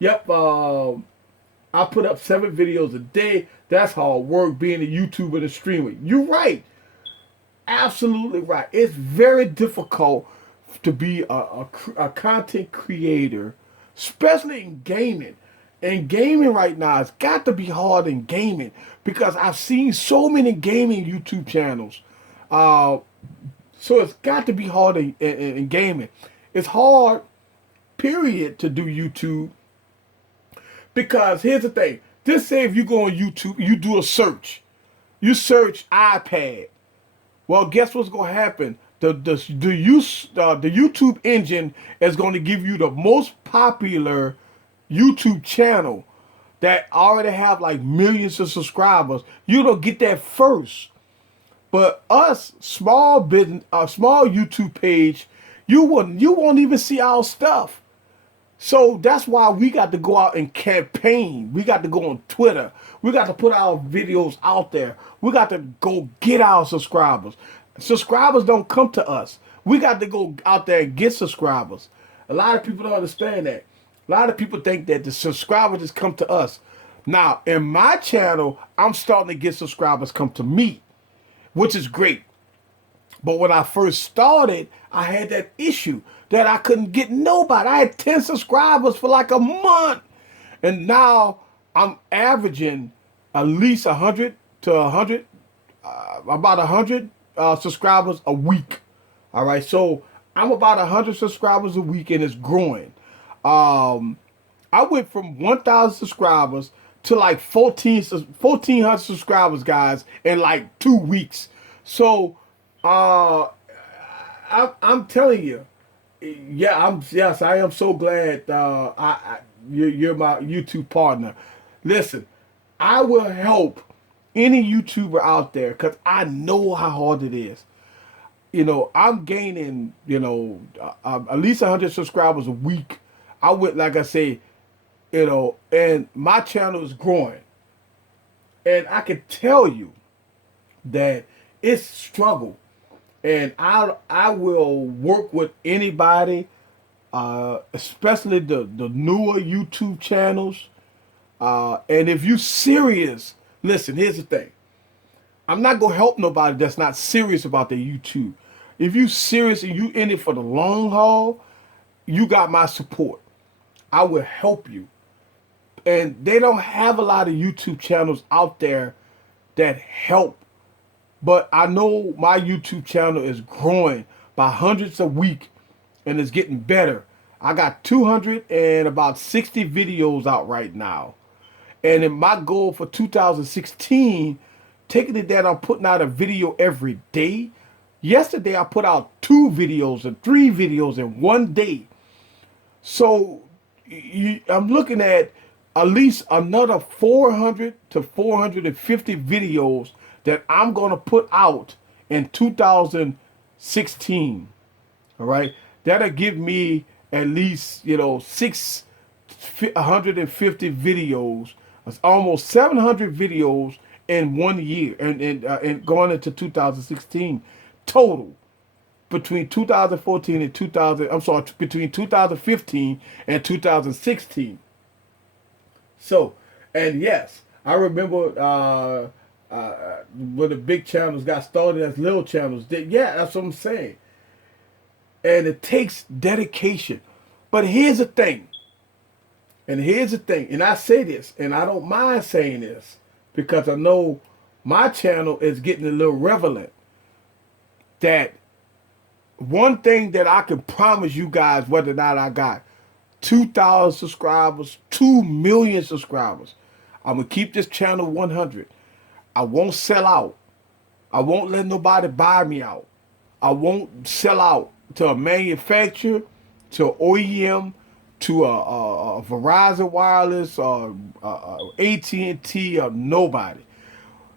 Yep. I put up 7 videos a day. That's hard work being a YouTuber and a streamer. You're right. Absolutely right. It's very difficult to be a content creator, especially in gaming. And gaming right now, it's got to be hard in gaming because I've seen so many gaming YouTube channels. So it's got to be hard in gaming. It's hard, period, to do YouTube. Because here's the thing. Just say if you go on YouTube, you do a search. You search iPad. Well, guess what's going to happen? The YouTube engine is going to give you the most popular YouTube channel that already have like millions of subscribers. You don't get that first. But us, small business, small YouTube page, you won't even see our stuff. So that's why we got to go out and campaign. We got to go on Twitter. We got to put our videos out there. We got to go get our subscribers. Subscribers don't come to us. We got to go out there and get subscribers. A lot of people don't understand that. A lot of people think that the subscribers just come to us. Now, in my channel, I'm starting to get subscribers come to me, which is great. But when I first started, I had that issue that I couldn't get nobody. I had 10 subscribers for like a month. And now I'm averaging at least 100 to 100, about 100 subscribers a week. All right. So I'm about 100 subscribers a week and it's growing. I went from 1,000 subscribers to like 1,400 subscribers, guys, in like 2 weeks. So I'm telling you, yes, I am so glad you're my YouTube partner. Listen, I will help any YouTuber out there because I know how hard it is. You know, I'm gaining, at least 100 subscribers a week. I would, like I say, and my channel is growing. And I can tell you that it's struggle. And I will work with anybody, especially the newer YouTube channels. And if you serious, listen, here's the thing. I'm not going to help nobody that's not serious about their YouTube. If you serious and you in it for the long haul, you got my support. I will help you. And they don't have a lot of YouTube channels out there that help. But I know my YouTube channel is growing by hundreds a week and it's getting better. I got 260 videos out right now. And in my goal for 2016, taking it that I'm putting out a video every day, Yesterday I put out 2 videos and 3 videos in one day. So I'm looking at least another 400 to 450 videos that I'm going to put out in 2016. All right. That'll give me at least, 650 videos. That's almost 700 videos in 1 year and going into 2016 total between 2014 and 2000. I'm sorry, between 2015 and 2016. So, and yes, I remember when the big channels got started as little channels. Yeah, that's what I'm saying. And it takes dedication. But here's the thing. And I say this, and I don't mind saying this, because I know my channel is getting a little relevant. That one thing that I can promise you guys, whether or not I got 2,000 subscribers, 2 million subscribers, I'm going to keep this channel 100. I won't sell out. I won't let nobody buy me out. I won't sell out to a manufacturer, to an OEM, to a Verizon Wireless, or AT&T, or nobody.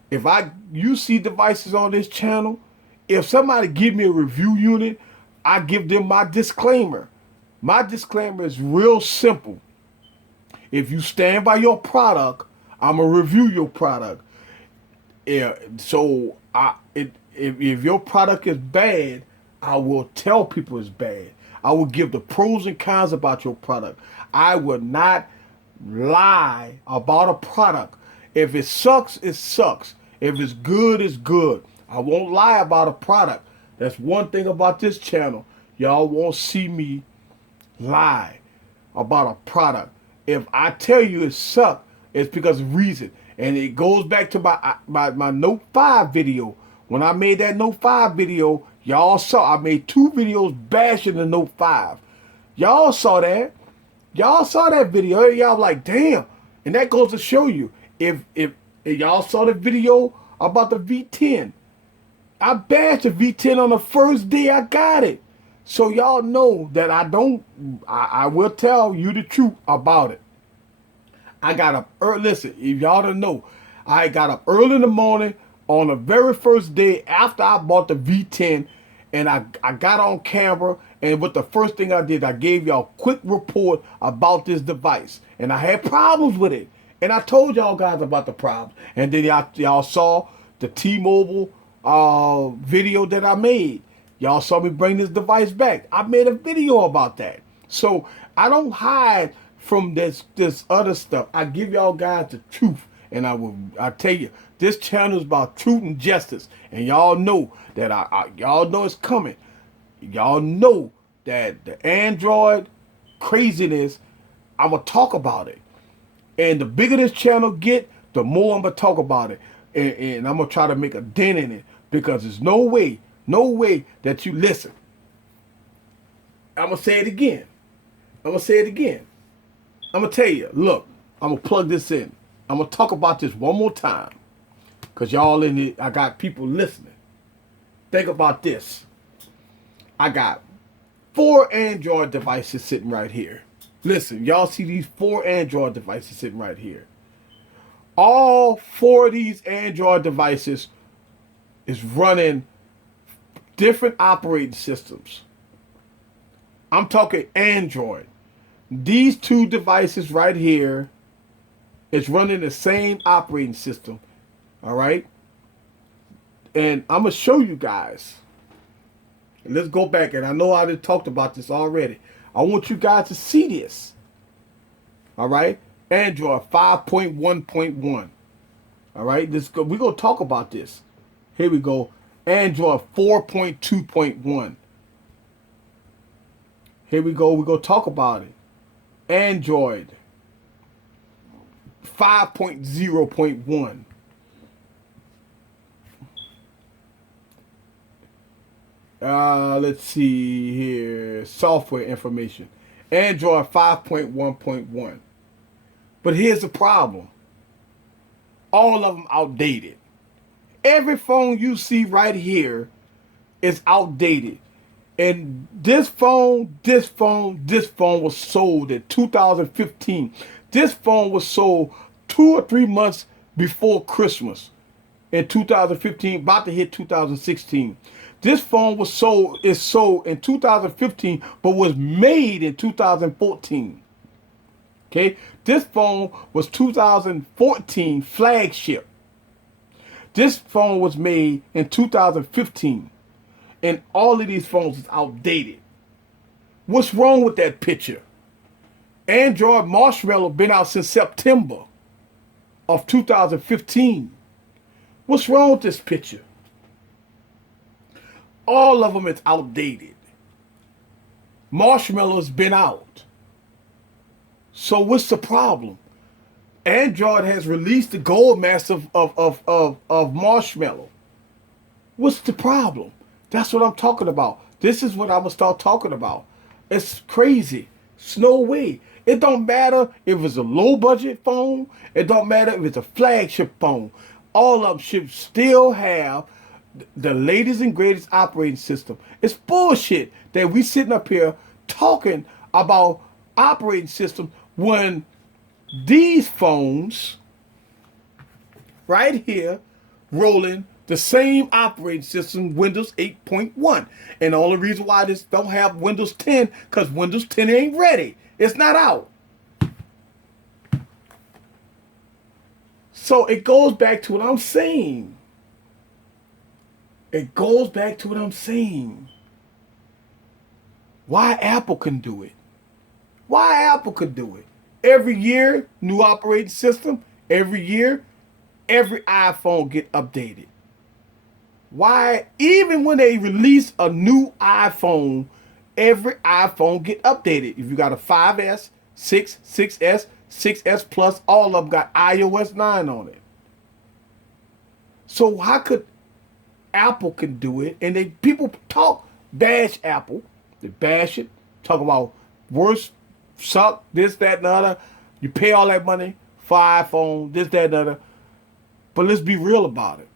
If you see devices on this channel, if somebody give me a review unit, I give them my disclaimer. My disclaimer is real simple. If you stand by your product, I'm going to review your product. Yeah, so if your product is bad, I will tell people it's bad. I will give the pros and cons about your product. I will not lie about a product. If it sucks, it sucks. If it's good, it's good. I won't lie about a product. That's one thing about this channel. Y'all won't see me lie about a product. If I tell you it sucks, it's because of reason. And it goes back to my Note 5 video. When I made that Note 5 video, y'all saw I made 2 videos bashing the Note 5. Y'all saw that. Y'all saw that video. Y'all like, damn. And that goes to show you, if y'all saw the video about the V10, I bashed the V10 on the first day I got it. So y'all know that I will tell you the truth about it. I got up early. Listen, if y'all don't know, I got up early in the morning on the very first day after I bought the V10, and I got on camera, and with the first thing I did, I gave y'all a quick report about this device. And I had problems with it. And I told y'all guys about the problems. And then y'all saw the T-Mobile video that I made. Y'all saw me bring this device back. I made a video about that. So I don't hide from this other stuff. I give y'all guys the truth. And I tell you, this channel is about truth and justice. And y'all know that y'all know it's coming. Y'all know that the Android craziness, I'm going to talk about it. And the bigger this channel get, the more I'm going to talk about it. And I'm going to try to make a dent in it. Because there's no way that you listen. I'm going to say it again. I'm going to tell you, look, I'm going to plug this in. I'm going to talk about this one more time. Because y'all in it, I got people listening. Think about this. I got 4 Android devices sitting right here. Listen, y'all see these 4 Android devices sitting right here. All 4 of these Android devices is running different operating systems. I'm talking Android. These 2 devices right here is running the same operating system. All right? And I'm going to show you guys. And let's go back. And I know I done talked about this already. I want you guys to see this. All right? Android 5.1.1. All right? We're going to talk about this. Here we go. Android 4.2.1. Here we go. We're going to talk about it. Android 5.0.1. Let's see here. Software information. Android 5.1.1. But here's the problem. All of them outdated. Every phone you see right here is outdated. And this phone was sold in 2015. This phone was sold 2 or 3 months before Christmas in 2015, about to hit 2016. This phone is sold in 2015, but was made in 2014. Okay, this phone was 2014 flagship. This phone was made in 2015. And all of these phones is outdated. What's wrong with that picture? Android Marshmallow been out since September of 2015. What's wrong with this picture? All of them is outdated. Marshmallow's been out. So what's the problem? Android has released the Gold Master of Marshmallow. What's the problem? That's what I'm talking about. This is what I'm going to start talking about. It's crazy. It's no way. It don't matter if it's a low budget phone. It don't matter if it's a flagship phone. All of them should still have the latest and greatest operating system. It's bullshit that we sitting up here talking about operating system when these phones right here rolling the same operating system, Windows 8.1. And the only reason why this don't have Windows 10, because Windows 10 ain't ready. It's not out. So it goes back to what I'm saying. It goes back to what I'm saying. Why Apple can do it? Why Apple could do it? Every year, new operating system. Every year, every iPhone get updated. Why, even when they release a new iPhone, every iPhone get updated. If you got a 5S, 6, 6S, 6S Plus, all of them got iOS 9 on it. So how could Apple can do it? And people bash Apple. They bash it, talk about worst, suck, this, that, and the other. You pay all that money for iPhone, this, that, and the other. But let's be real about it.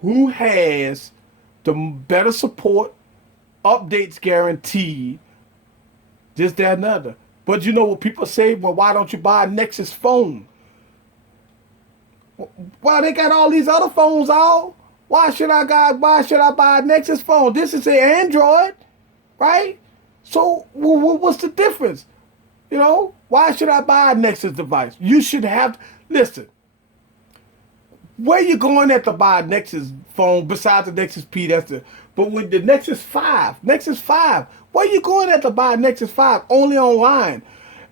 Who has the better support, updates guaranteed, this, that, and the other? But you know what people say? Well, why don't you buy a Nexus phone? Well, they got all these other phones out. Why should I buy a Nexus phone? This is an Android, right? So what's the difference? You know, why should I buy a Nexus device? You should have, listen, where you going at to buy a Nexus phone besides the Nexus P? But with the Nexus 5, where you going at to buy a Nexus 5? Only online.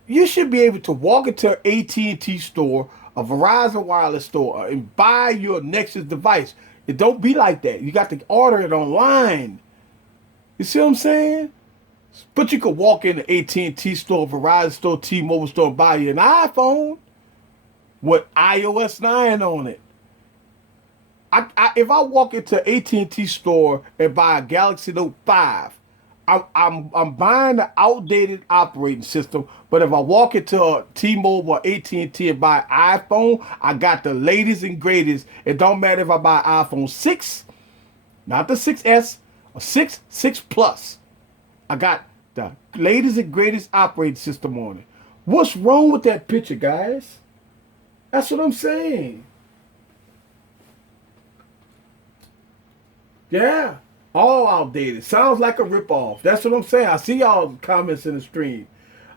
You should be able to walk into an AT&T store, a Verizon wireless store, and buy your Nexus device. It don't be like that. You got to order it online. You see what I'm saying? But you could walk in the AT&T store, Verizon store, T-Mobile store, and buy you an iPhone with iOS 9 on it. If I walk into an AT&T store and buy a Galaxy Note 5, I'm buying the outdated operating system. But if I walk into a T-Mobile or AT&T and buy an iPhone, I got the latest and greatest. It don't matter if I buy iPhone 6, not the 6S, or 6 Plus. I got the latest and greatest operating system on it. What's wrong with that picture, guys? That's what I'm saying. Yeah, all outdated. Sounds like a ripoff. That's what I'm saying. I see y'all comments in the stream.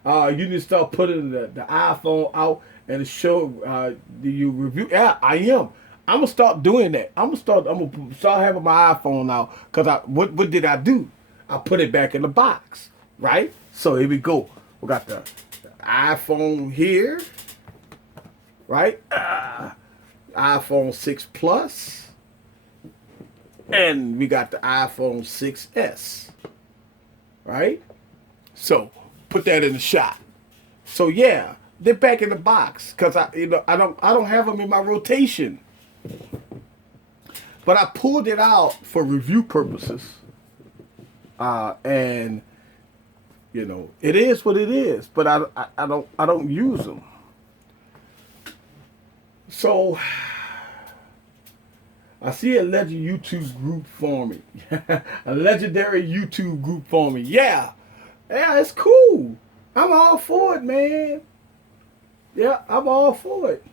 You need to start putting the iPhone out and show you review. Yeah, I am. I'm gonna start doing that. I'm gonna start having my iPhone out because what did I do? I put it back in the box, right? So here we go. We got the iPhone here, right? iPhone 6 Plus. And we got the iPhone 6S, right? So put that in the shot. So yeah, they're back in the box because I don't have them in my rotation. But I pulled it out for review purposes, and you know it is what it is. But I don't use them. So I see a legend YouTube group forming. A legendary YouTube group forming. Yeah. Yeah, it's cool. I'm all for it, man. Yeah, I'm all for it.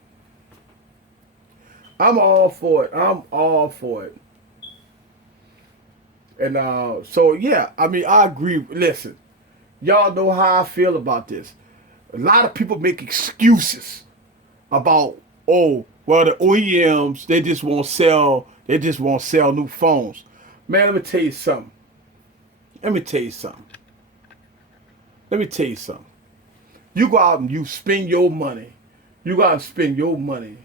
I'm all for it. I'm all for it. And so yeah, I mean I agree. Listen, y'all know how I feel about this. A lot of people make excuses about, oh, well, the OEMs, they just won't sell new phones. Man, let me tell you something. Let me tell you something. Let me tell you something. You go out and you spend your money. You go out and spend your money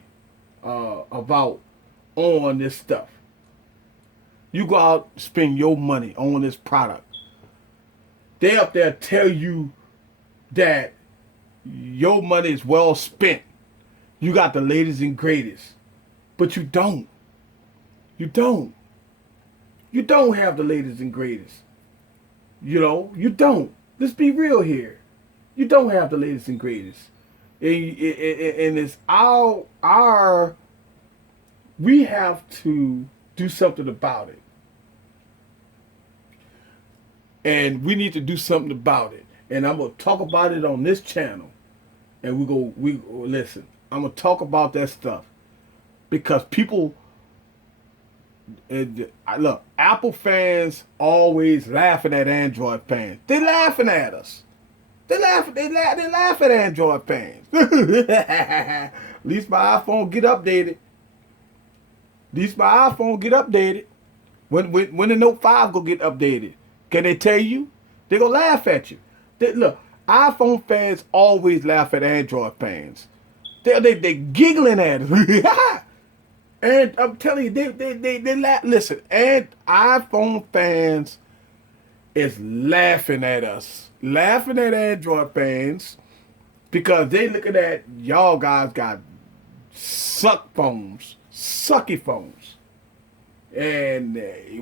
about on this stuff. You go out and spend your money on this product. They up there tell you that your money is well spent. You got the latest and greatest. But you don't. You don't. You don't have the latest and greatest. You know, you don't. Let's be real here. You don't have the latest and greatest. And it's our we have to do something about it. And we need to do something about it. And I'm going to talk about it on this channel. And we listen. I'm going to talk about that stuff. Because people, look, Apple fans always laughing at Android fans. They laughing at us. They laugh at Android fans. At least my iPhone get updated. At least my iPhone get updated. When the Note 5 go get updated, can they tell you? They gonna laugh at you. Look, iPhone fans always laugh at Android fans. They giggling at us. And I'm telling you, they laugh. Listen, and iPhone fans is laughing at us, laughing at Android fans, because they looking at y'all guys got sucky phones, and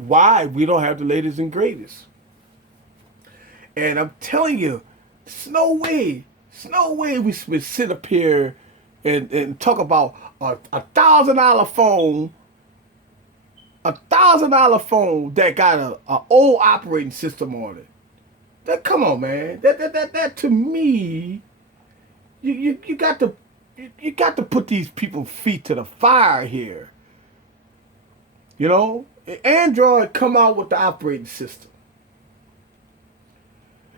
why we don't have the latest and greatest. And I'm telling you, there's no way we sit up here and talk about a $1,000 phone, that got a old operating system on it. Come on, man. That to me, you got to put these people's feet to the fire here. You know, Android come out with the operating system.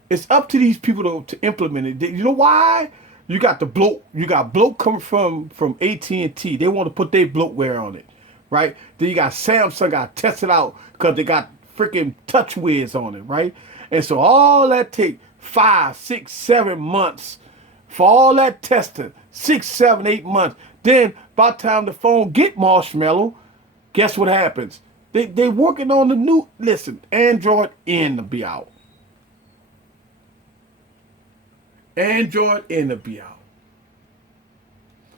It's up to these people to implement it. You know why? You got bloat coming from AT&T. They want to put their bloatware on it, right? Then you got Samsung got to test it out because they got freaking TouchWiz on it, right? And so all that take 5, 6, 7 months for all that testing. 6, 7, 8 months. Then by the time the phone get Marshmallow, guess what happens? They working on the new. Listen, Android N to be out. Android N to be out.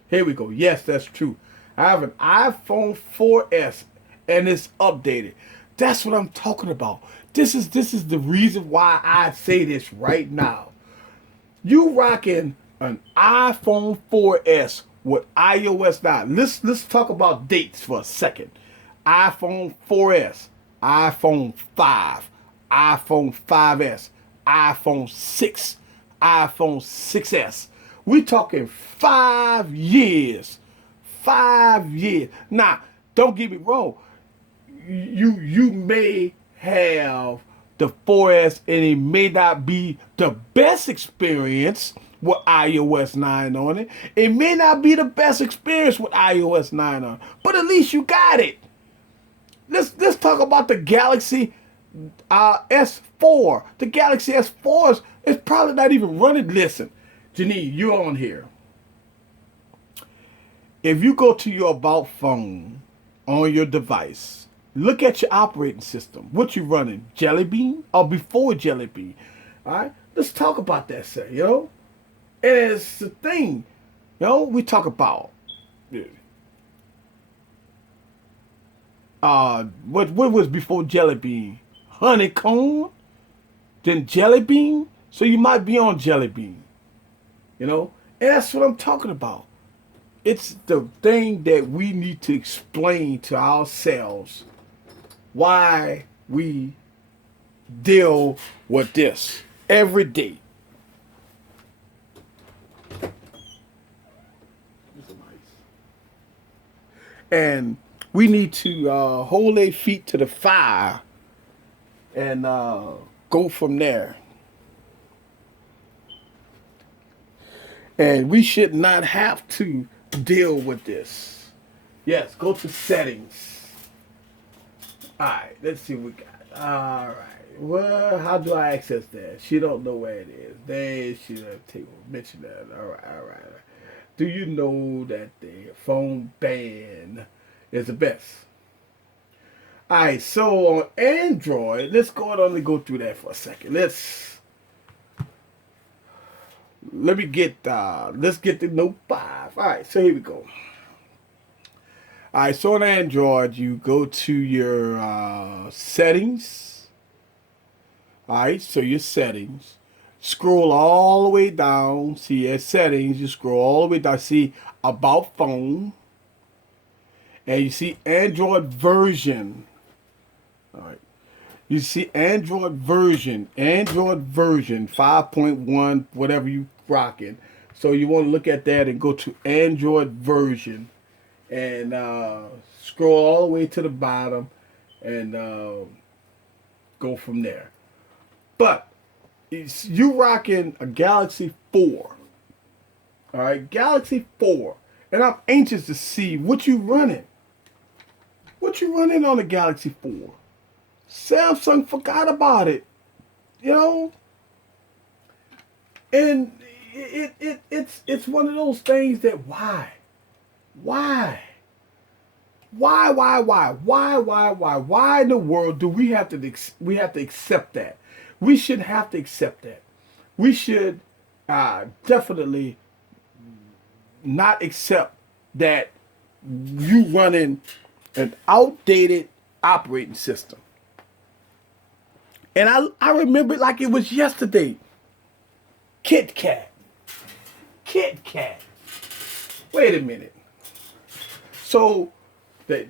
Here we go. Yes, that's true. I have an iPhone 4S and it's updated. That's what I'm talking about. This is the reason why I say this right now. You rocking an iPhone 4S with iOS 9. Let's talk about dates for a second. iPhone 4S, iPhone 5, iPhone 5S, iPhone 6, iPhone 6S. We talking 5 years. 5 years. Now, don't get me wrong. You may have the 4S and it may not be the best experience with iOS 9 on it. It may not be the best experience with iOS 9 on it, but at least you got it. Let's talk about the Galaxy S4. The Galaxy S4 is probably not even running. Listen, Janine, you're on here. If you go to your About phone on your device, look at your operating system. What you running? Jelly Bean or before Jelly Bean? All right, let's talk about that, sir. You know, and it's the thing. You know, we talk about. What was before Jelly Bean? Honeycomb, then Jelly Bean. So you might be on Jelly Bean, you know, and that's what I'm talking about. it's the thing that we need to explain to ourselves why we deal with this every day. And we need to hold their feet to the fire and go from there. And we should not have to deal with this. Yes, go to settings. All right, let's see what we got. All right. Well, how do I access that? She don't know where it is. They should have mentioned that. All right. Do you know that the phone ban is the best? All right, so on Android, let's go on and go through that for a second. Let's get the Note 5. All right, so here we go. All right, so on Android, you go to your settings. All right, so your settings. Scroll all the way down. See your settings. You scroll all the way down. See about phone. And you see Android version. All right. You see Android version 5.1, whatever you rocking. So you want to look at that and go to Android version and scroll all the way to the bottom and go from there. But you rocking a Galaxy 4. All right, Galaxy 4. And I'm anxious to see what you running. What you running on the Galaxy 4? Samsung forgot about it, you know. And it's one of those things that why in the world do we have to accept that? We shouldn't have to accept that. We should definitely not accept that you running an outdated operating system. And I remember it like it was yesterday. Kit Kat. Wait a minute. So they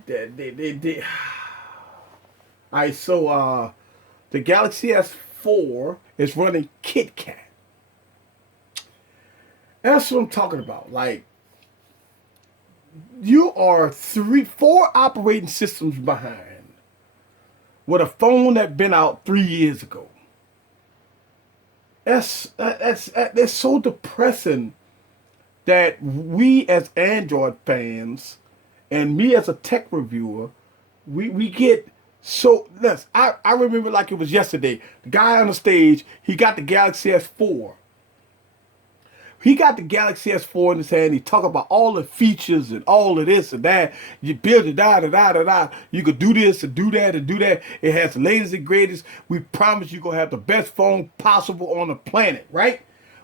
all right, so the Galaxy S4 is running Kit Kat. That's what I'm talking about. Like, you are 4 operating systems behind with a phone that been out 3 years ago. That's so depressing that we as Android fans and me as a tech reviewer, we get so less. I remember like it was yesterday. The guy on the stage, he got the Galaxy S4. He got the Galaxy S4 in his hand. He talk about all the features and all of this and that. You build it, da. You could do this and do that and do that. It has the latest and greatest. We promise you're going to have the best phone possible on the planet, right?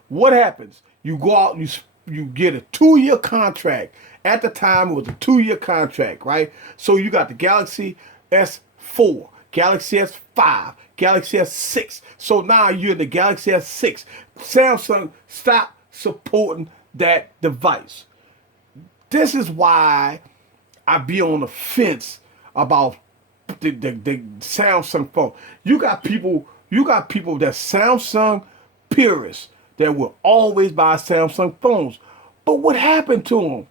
What happens? You go out and you get a 2-year contract. At the time, it was a 2-year contract, right? So you got the Galaxy S4, Galaxy S5, Galaxy S6. So now you're in the Galaxy S6. Samsung, stop supporting that device. This is why I be on the fence about the Samsung phone. You got people that Samsung purists that will always buy Samsung phones. But what happened to them?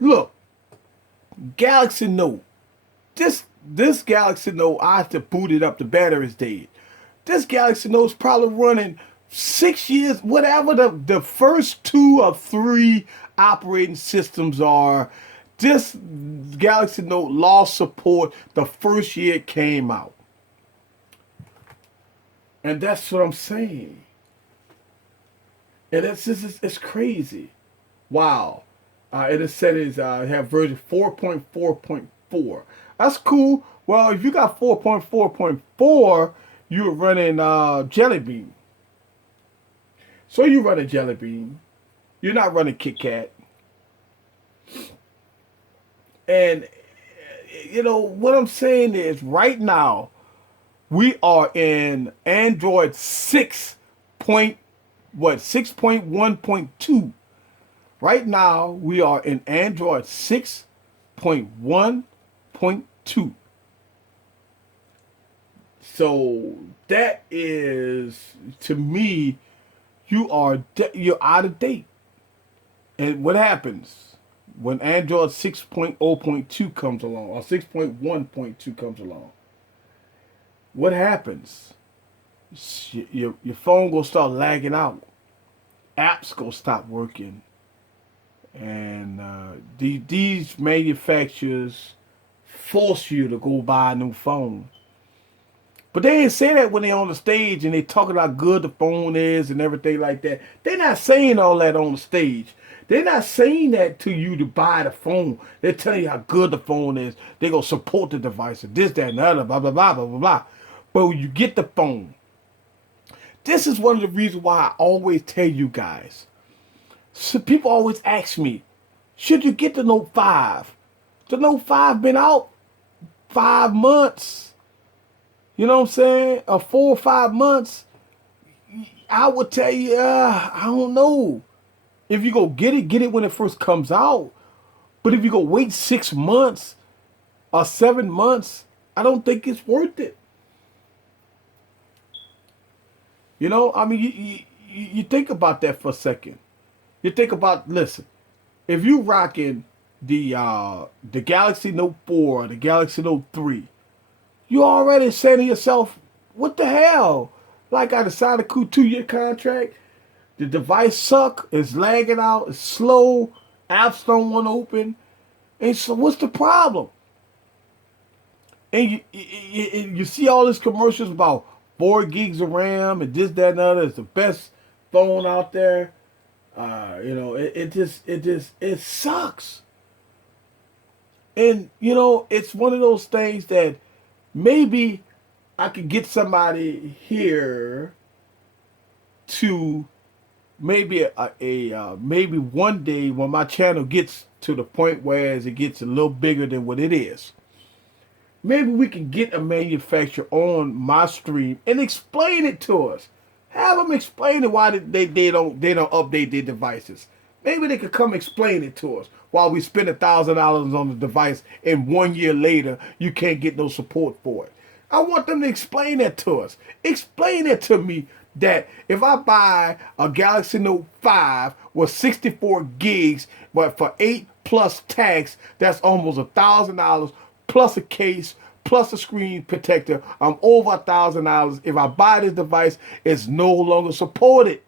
Look, Galaxy Note. This Galaxy Note, I have to boot it up. The battery's dead. This Galaxy Note's probably running 6 years, whatever the first 2 or 3 operating systems are. This Galaxy Note lost support the first year it came out. And that's what I'm saying. And it's crazy. Wow. And it said it's have version 4.4.4. That's cool. Well, if you got 4.4.4, you're running Jelly Bean. So you run a Jelly Bean. You're not running Kit Kat. And, you know, what I'm saying is right now, we are in Android 6.1.2. Right now, we are in Android 6.1.2. So that is, to me, you're out of date. And what happens when Android 6.0.2 comes along, or 6.1.2 comes along? What happens? Your phone will start lagging out. Apps gonna stop working. And these manufacturers force you to go buy a new phone. But they ain't say that when they on the stage and they talking about how good the phone is and everything like that. They're not saying all that on the stage. They're not saying that to you to buy the phone. They're telling you how good the phone is. They're going to support the device and this, that, and the other, blah, blah, blah, blah, blah, blah. But when you get the phone, this is one of the reasons why I always tell you guys. So people always ask me, should you get the Note 5? The Note 5 been out 5 months. You know what I'm saying? 4 or 5 months. I would tell you, I don't know. If you go get it when it first comes out. But if you go wait 6 months or 7 months, I don't think it's worth it. You know, I mean, you think about that for a second. You think about, listen, if you rocking the Galaxy Note 4 or the Galaxy Note 3, you already saying to yourself, what the hell? Like I decided a cool 2-year contract. The device suck. It's lagging out. It's slow. Apps don't want to open. And so what's the problem? And you see all these commercials about 4 gigs of RAM and this, that, and the other. It's the best phone out there. You know, it sucks. And, you know, it's one of those things that maybe I could get somebody here to maybe maybe one day when my channel gets to the point where it gets a little bigger than what it is. Maybe we can get a manufacturer on my stream and explain it to us. Have them explain it why they don't update their devices. Maybe they could come explain it to us while we spend $1,000 on the device and 1 year later you can't get no support for it. I want them to explain that to us. Explain it to me that if I buy a Galaxy Note 5 with 64 gigs, but for 8 plus tax, that's almost $1,000 plus a case, plus a screen protector. I'm over $1,000. If I buy this device, it's no longer supported.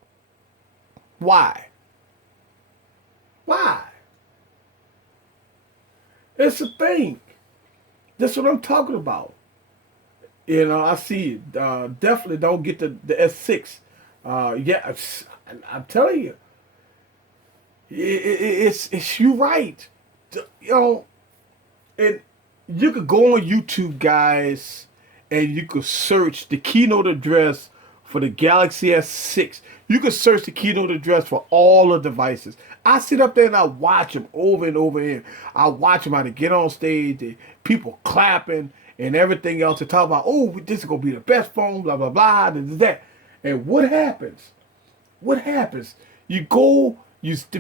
Why? Why? It's a thing. That's what I'm talking about. You know, I see it. Definitely don't get the S6. Yeah, I'm telling you. It's you right. You know, and you could go on YouTube, guys, and you could search the keynote address for the Galaxy S6. You could search the keynote address for all the devices. I sit up there and I watch them over and over again. I watch them how they get on stage, the people clapping and everything else to talk about, oh, this is going to be the best phone, blah, blah, blah, that. And what happens? What happens? The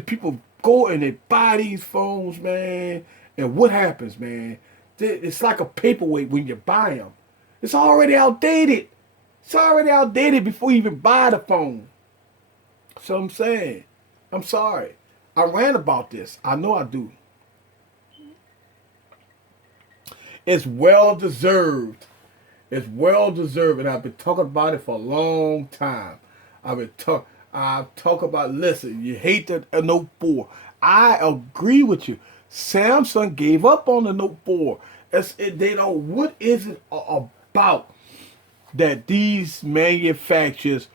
people go and they buy these phones, man. And what happens, man? It's like a paperweight when you buy them. It's already outdated. It's already outdated before you even buy the phone. So I'm saying, I'm sorry. I ran about this. I know I do. It's well deserved. It's well deserved, and I've been talking about it for a long time. I've talk about. Listen, you hate the Note 4. I agree with you. Samsung gave up on the Note 4. They don't. What is it about that these manufacturers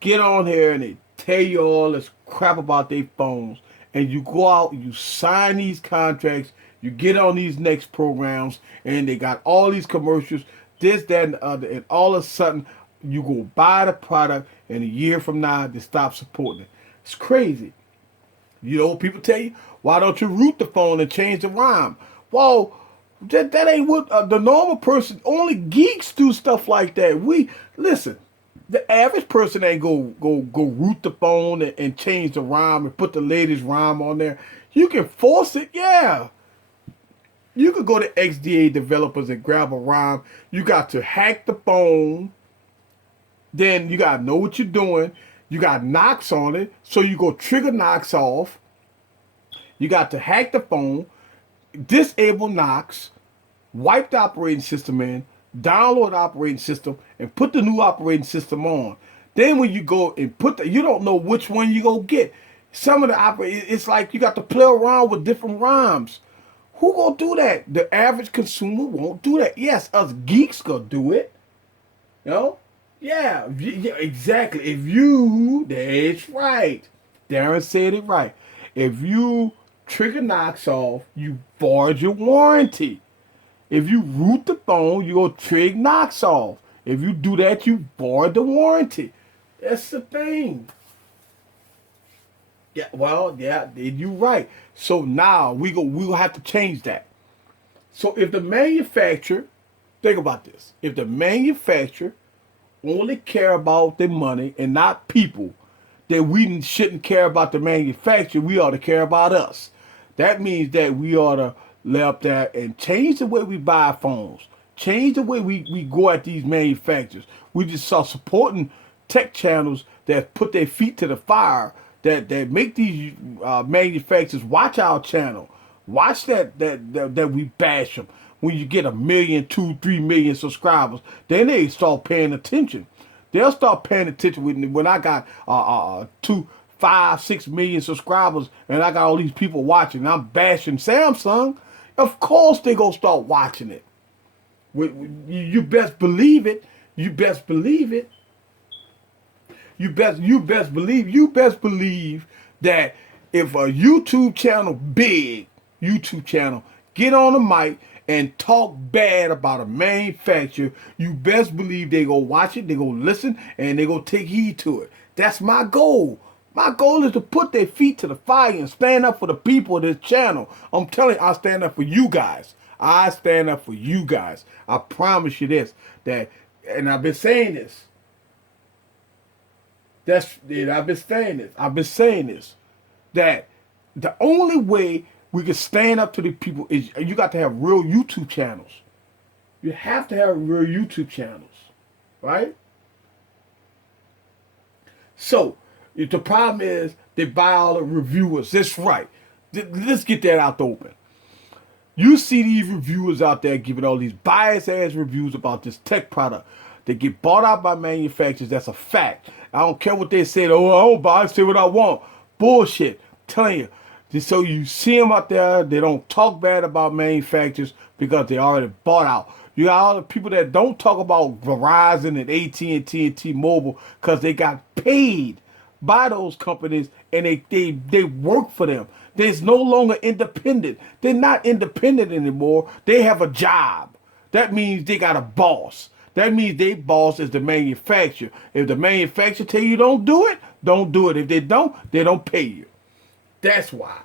get on here and they tell you all this crap about their phones, and you go out, you sign these contracts, you get on these next programs, and they got all these commercials, this, that, and the other, and all of a sudden, you go buy the product, and a year from now, they stop supporting it. It's crazy. You know what people tell you? Why don't you root the phone and change the ROM? Well, that ain't what the normal person, only geeks do stuff like that. Listen, The average person ain't go root the phone and change the ROM and put the latest ROM on there. You can force it, yeah. You could go to XDA developers and grab a ROM. You got to hack the phone. Then you got to know what you're doing. You got knocks on it, so you go trigger knocks off. You got to hack the phone, disable knocks, wipe the operating system in, download the operating system, and put the new operating system on. Then when you go and you don't know which one you go get. Some of the it's like you got to play around with different ROMs. Who gonna do that? The average consumer won't do that. Yes, us geeks gonna do it. You know? Yeah, exactly. That's right. Darren said it right. If you trigger knocks off, you void your warranty. If you root the phone, you go trigger knocks off. If you do that, you void the warranty. That's the thing. Yeah, well, yeah, you're right. So now we'll have to change that. So if the manufacturer, think about this. If the manufacturer only care about their money and not people, then we shouldn't care about the manufacturer. We ought to care about us. That means that we ought to lay up there and change the way we buy phones. Change the way we go at these manufacturers. We just saw supporting tech channels that put their feet to the fire, that make these manufacturers watch our channel. Watch that we bash them. When you get 1 million, 2, 3 million subscribers, then they start paying attention. They'll start paying attention when I got 2, 5, 6 million subscribers and I got all these people watching. I'm bashing Samsung. Of course they gonna start watching it. You best believe it. You best believe it. You best believe that if a YouTube channel, big YouTube channel, get on the mic and talk bad about a manufacturer, you best believe they go watch it, they go listen, and they go take heed to it. That's my goal. My goal is to put their feet to the fire and stand up for the people of this channel. I'm telling you, I stand up for you guys. I stand up for you guys. I promise you this. And I've been saying this. I've been saying this. That the only way we can stand up to the people is you got to have real YouTube channels. You have to have real YouTube channels, right? So if the problem is they buy all the reviewers. That's right. Let's get that out the open. You see these reviewers out there giving all these biased ass reviews about this tech product. They get bought out by manufacturers. That's a fact. I don't care what they said. Oh, I don't buy. I say what I want. Bullshit. I'm telling you. So you see them out there. They don't talk bad about manufacturers because they already bought out. You got all the people that don't talk about Verizon and AT&T and T-Mobile because they got paid by those companies and they work for them. They're no longer independent. They're not independent anymore. They have a job. That means they got a boss. That means their boss is the manufacturer. If the manufacturer tell you don't do it, don't do it. If they don't pay you. That's why.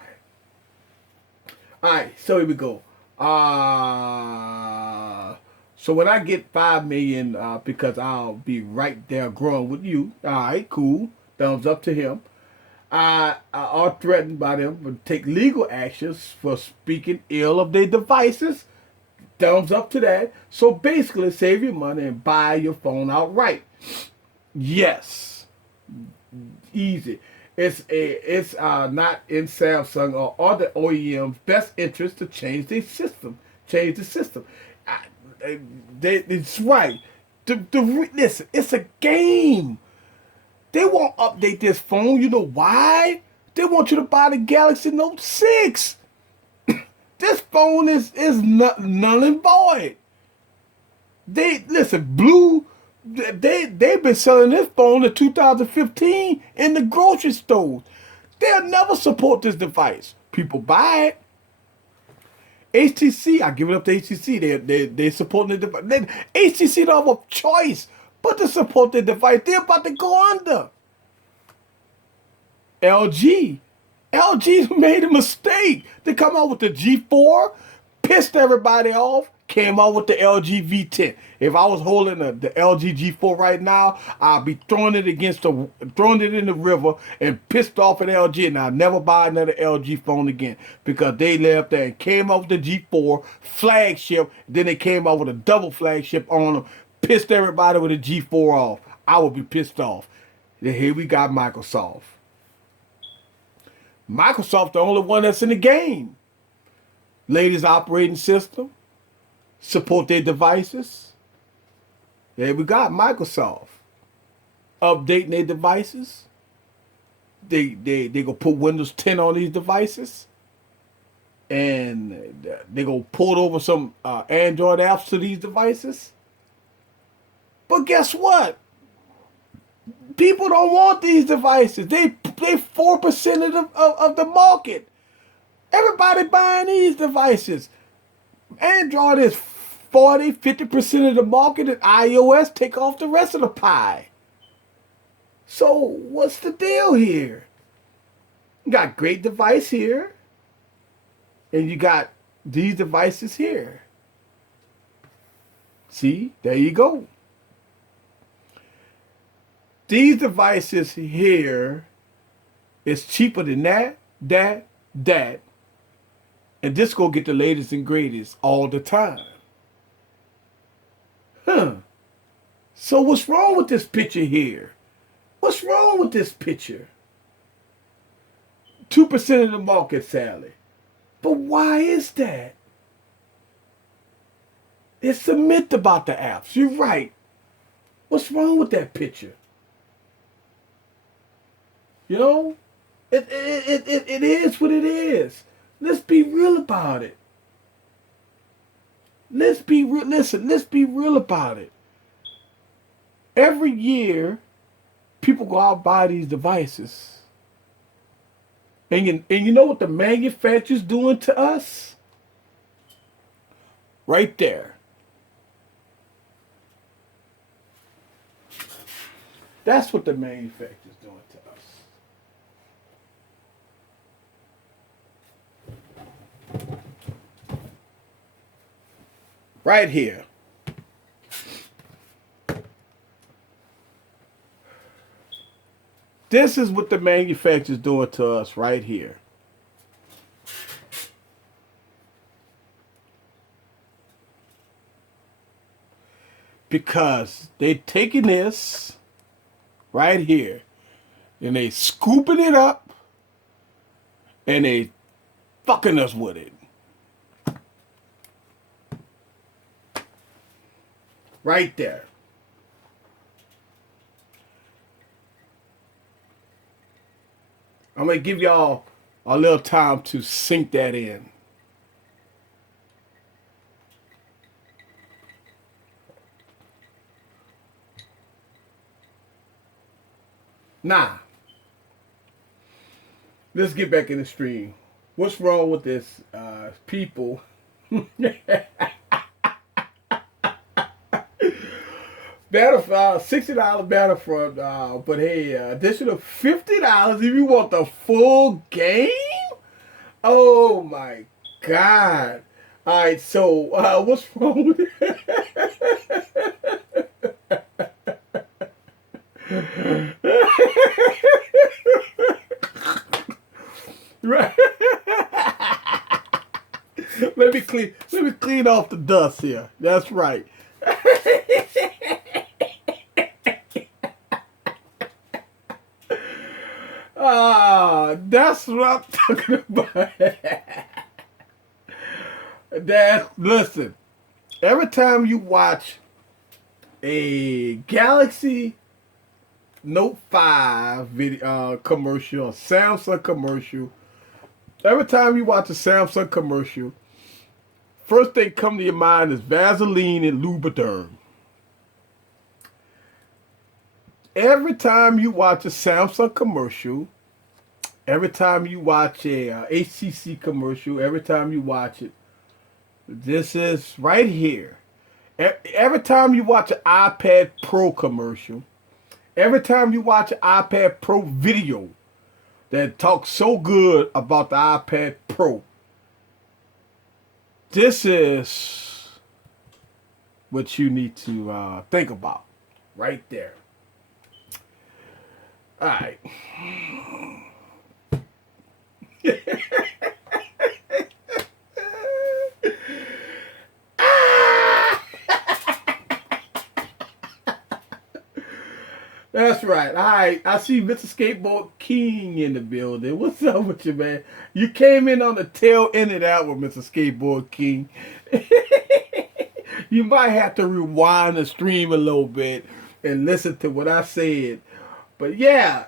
All right, so here we go. So when I get 5 million, because I'll be right there growing with you. All right, cool. Thumbs up to him. Are threatened by them to take legal actions for speaking ill of their devices. Thumbs up to that. So basically, save your money and buy your phone outright. Yes, easy. It's not in Samsung or other OEM's best interest to change their system. Change the system. It's right. Listen, it's a game. They won't update this phone. You know why? They want you to buy the Galaxy Note 6. This phone is null and void. They've been selling this phone in 2015 in the grocery stores. They'll never support this device. People buy it. HTC, I give it up to HTC. They're supporting the device. HTC don't have a choice but to support the device. They're about to go under. LG made a mistake. They come out with the G4, pissed everybody off, came out with the LG V10. If I was holding the LG G4 right now, I'd be throwing it in the river and pissed off at LG, and I'll never buy another LG phone again because they left there and came out with the G4 flagship. Then they came out with a double flagship on them, pissed everybody with a G4 off. I would be pissed off. Then here we got Microsoft. Microsoft, the only one that's in the game. Latest operating system, support their devices. There we got Microsoft updating their devices. They gonna put Windows 10 on these devices, and they gonna port over some Android apps to these devices. But guess what? People don't want these devices. They 4% of the market. Everybody buying these devices. Android is 40-50% of the market, and iOS take off the rest of the pie. So what's the deal here? You got great device here, and you got these devices here. See, there you go. These devices here is cheaper than that. And this go get the latest and greatest all the time. So what's wrong with this picture here? What's wrong with this picture? 2% of the market, Sally. But why is that? It's a myth about the apps. You're right. What's wrong with that picture? You know, it is what it is. Let's be real about it. Let's be real. Listen, let's be real about it. Every year, people go out and buy these devices. And you know what the manufacturer's doing to us? Right there. That's what the manufacturer's doing to us. Right here. This is what the manufacturer's doing to us right here. Because they taking this right here and they scooping it up and they fucking us with it. Right there. I'm going to give y'all a little time to sink that in. Now, let's get back in the stream. What's wrong with this, people? $60 Battlefront, but hey, additional $50 if you want the full game? Oh my God. Alright, so what's wrong with it? Right. Let me clean off the dust here. That's right. That's what I'm talking about. Listen, every time you watch a Galaxy Note 5 video commercial, a Samsung commercial, every time you watch a Samsung commercial, first thing come to your mind is Vaseline and Lubriderm. Every time you watch a Samsung commercial, every time you watch a HTC commercial, every time you watch it, this is right here. Every time you watch an iPad Pro commercial, every time you watch an iPad Pro video that talks so good about the iPad Pro, this is what you need to think about right there. All right. That's right. All right. I see Mr. Skateboard King in the building. What's up with you, man? You came in on the tail end of that one, Mr. Skateboard King. You might have to rewind the stream a little bit and listen to what I said. But yeah,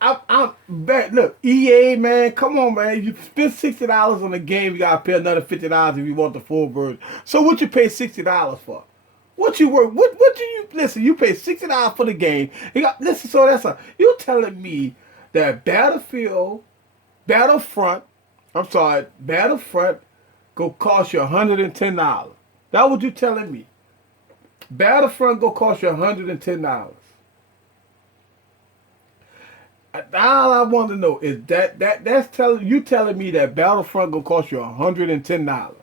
I'm back. Look, EA, man, come on, man. You spend $60 on the game, you gotta pay another $50 if you want the full version. So what you pay $60 for? What you work? What do you listen? You pay $60 for the game. You got listen. So you telling me that Battlefront go cost you $110. That what you telling me? Battlefront go cost you $110. All I want to know is that's telling me that Battlefront gonna cost you $110.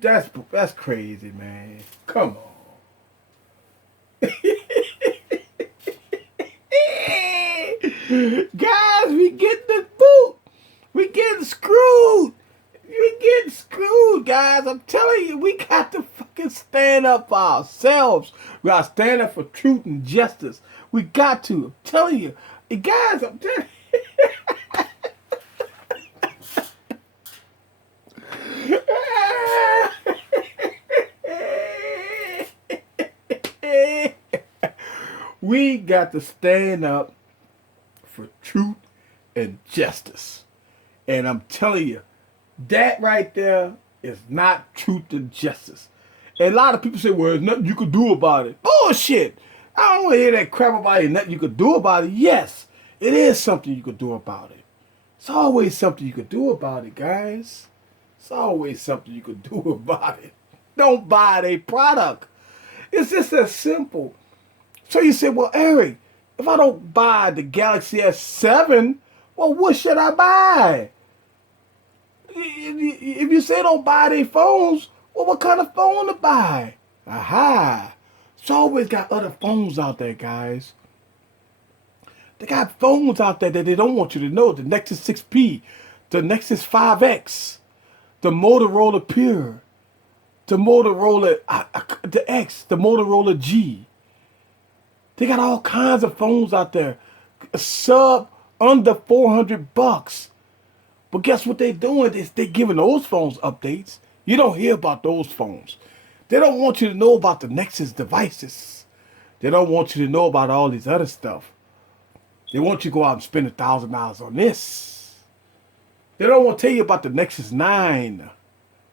That's crazy, man. Come on. Guys, we getting the boot. We getting screwed. We getting screwed, guys. I'm telling you, we got to fucking stand up for ourselves. We got to stand up for truth and justice. We got to. I'm telling you. Guys, I'm telling you. We got to stand up for truth and justice. And I'm telling you, that right there is not truth and justice. And a lot of people say, well, there's nothing you could do about it. Bullshit. I don't want to hear that crap about it. Nothing you could do about it. Yes, it is something you could do about it. It's always something you could do about it, guys. It's always something you could do about it. Don't buy their product. It's just that simple. So you say, well, Eric, if I don't buy the Galaxy S7, well, what should I buy? If you say don't buy their phones, well, what kind of phone to buy? Aha. It's always got other phones out there, guys. They got phones out there that they don't want you to know. The Nexus 6P, the Nexus 5X, the Motorola Pure, the Motorola the X, the Motorola G. They got all kinds of phones out there. Under $400. But guess what they're doing is they're giving those phones updates. You don't hear about those phones. They don't want you to know about the Nexus devices. They don't want you to know about all these other stuff. They want you to go out and spend $1,000 on this. They don't want to tell you about the Nexus 9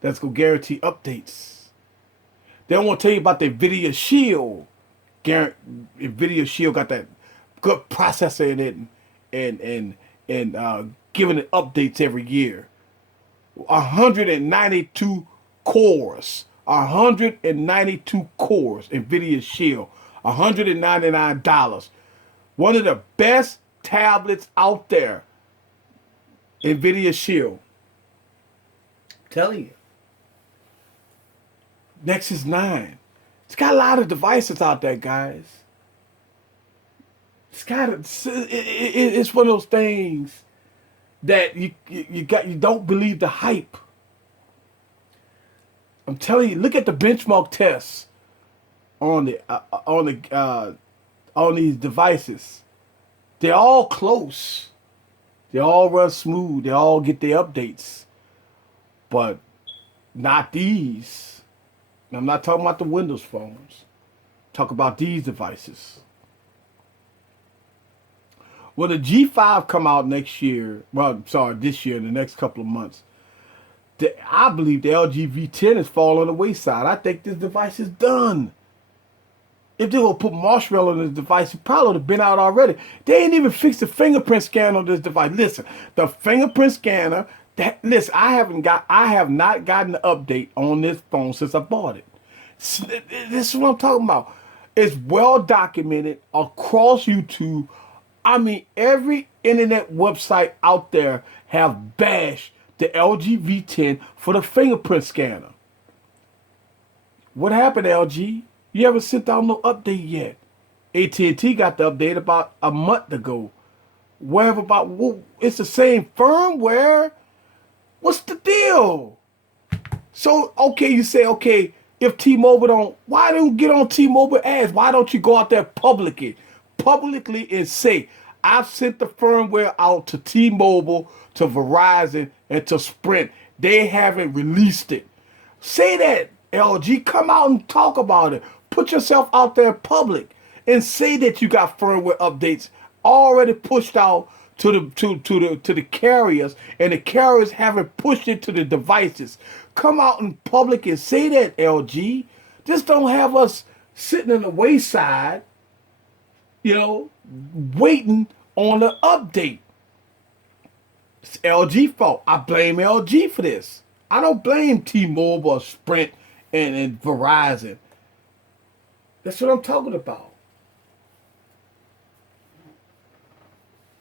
that's going to guarantee updates. They don't want to tell you about the Nvidia Shield. Nvidia Shield got that good processor in it and giving it updates every year. 192 cores. 192 cores, Nvidia Shield, $199. One of the best tablets out there, Nvidia Shield. I'm telling you. Nexus 9. It's got a lot of devices out there, guys. It's one of those things that you don't believe the hype. I'm telling you, look at the benchmark tests on these devices. They're all close. They all run smooth. They all get their updates, but not these. I'm not talking about the Windows phones. Talk about these devices. When the G5 come out next year, this year in the next couple of months, I believe the LG V10 is falling on the wayside. I think this device is done. If they will put Marshmallow on this device, it probably would have been out already. They ain't even fixed the fingerprint scanner on this device. Listen, the fingerprint scanner. I have not gotten an update on this phone since I bought it. This is what I'm talking about. It's well documented across YouTube. I mean, every internet website out there have bashed the LG V10 for the fingerprint scanner. What happened, LG? You haven't sent out no update yet. AT&T got the update about a month ago. Whatever about, well, it's the same firmware. What's the deal? So, okay, you say, okay, if T-Mobile don't, why don't you get on T-Mobile ads? Why don't you go out there publicly and say, I've sent the firmware out to T-Mobile, to Verizon, and to Sprint. They haven't released it. Say that, LG. Come out and talk about it. Put yourself out there in public and say that you got firmware updates already pushed out to the carriers, and the carriers haven't pushed it to the devices. Come out in public and say that, LG. Just don't have us sitting in the wayside, waiting on the update. It's LG fault. I blame LG for this. I don't blame T-Mobile or Sprint and Verizon. That's what I'm talking about.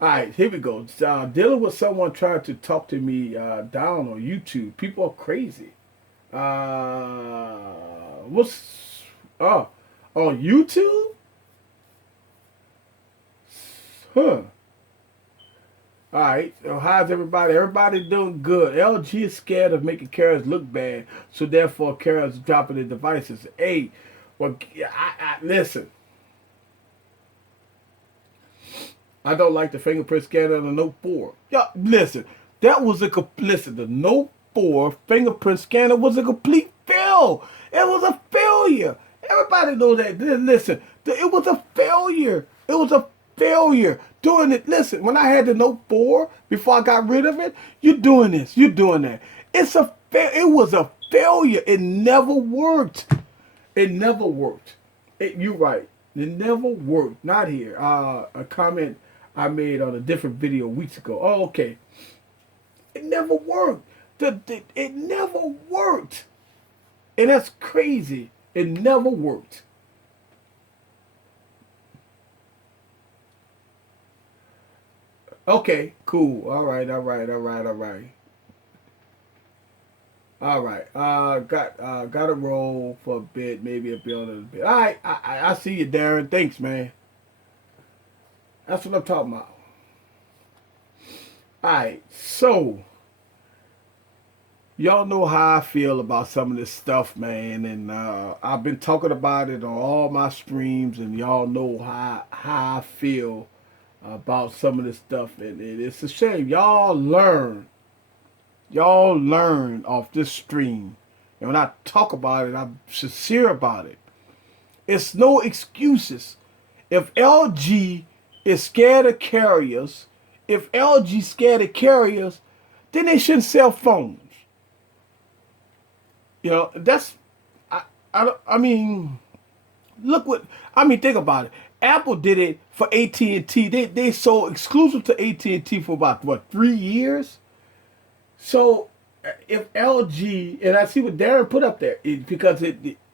All right, here we go. Dealing with someone trying to talk to me down on YouTube. People are crazy. What's on YouTube? Huh. All right. So how's everybody? Everybody doing good. LG is scared of making carriers look bad, so therefore carriers dropping their devices. Hey, well, I listen. I don't like the fingerprint scanner on the Note 4. Yeah, listen. The Note 4 fingerprint scanner was a complete fail. It was a failure. Everybody knows that. Listen, it was a failure. It was a failure. Doing it. Listen, when I had the Note 4 before I got rid of it, you're doing this, you're doing that. It was a failure. It never worked. It never worked. You're right. It never worked. Not here. A comment I made on a different video weeks ago. Oh, okay. It never worked. It never worked. And that's crazy. It never worked. Okay, cool. All right. Got to roll for a bit, maybe a little bit. All right, I see you, Darren. Thanks, man. That's what I'm talking about. All right, so y'all know how I feel about some of this stuff, man, and I've been talking about it on all my streams, and y'all know how I feel about some of this stuff, and it's a shame. Y'all learn off this stream, and when I talk about it, I'm sincere about it. It's no excuses. If LG is scared of carriers, then they shouldn't sell phones. That's I mean, think about it. Apple did it for AT&T. They sold exclusive to AT&T for about 3 years. So if LG, and I see what Darren put up there, because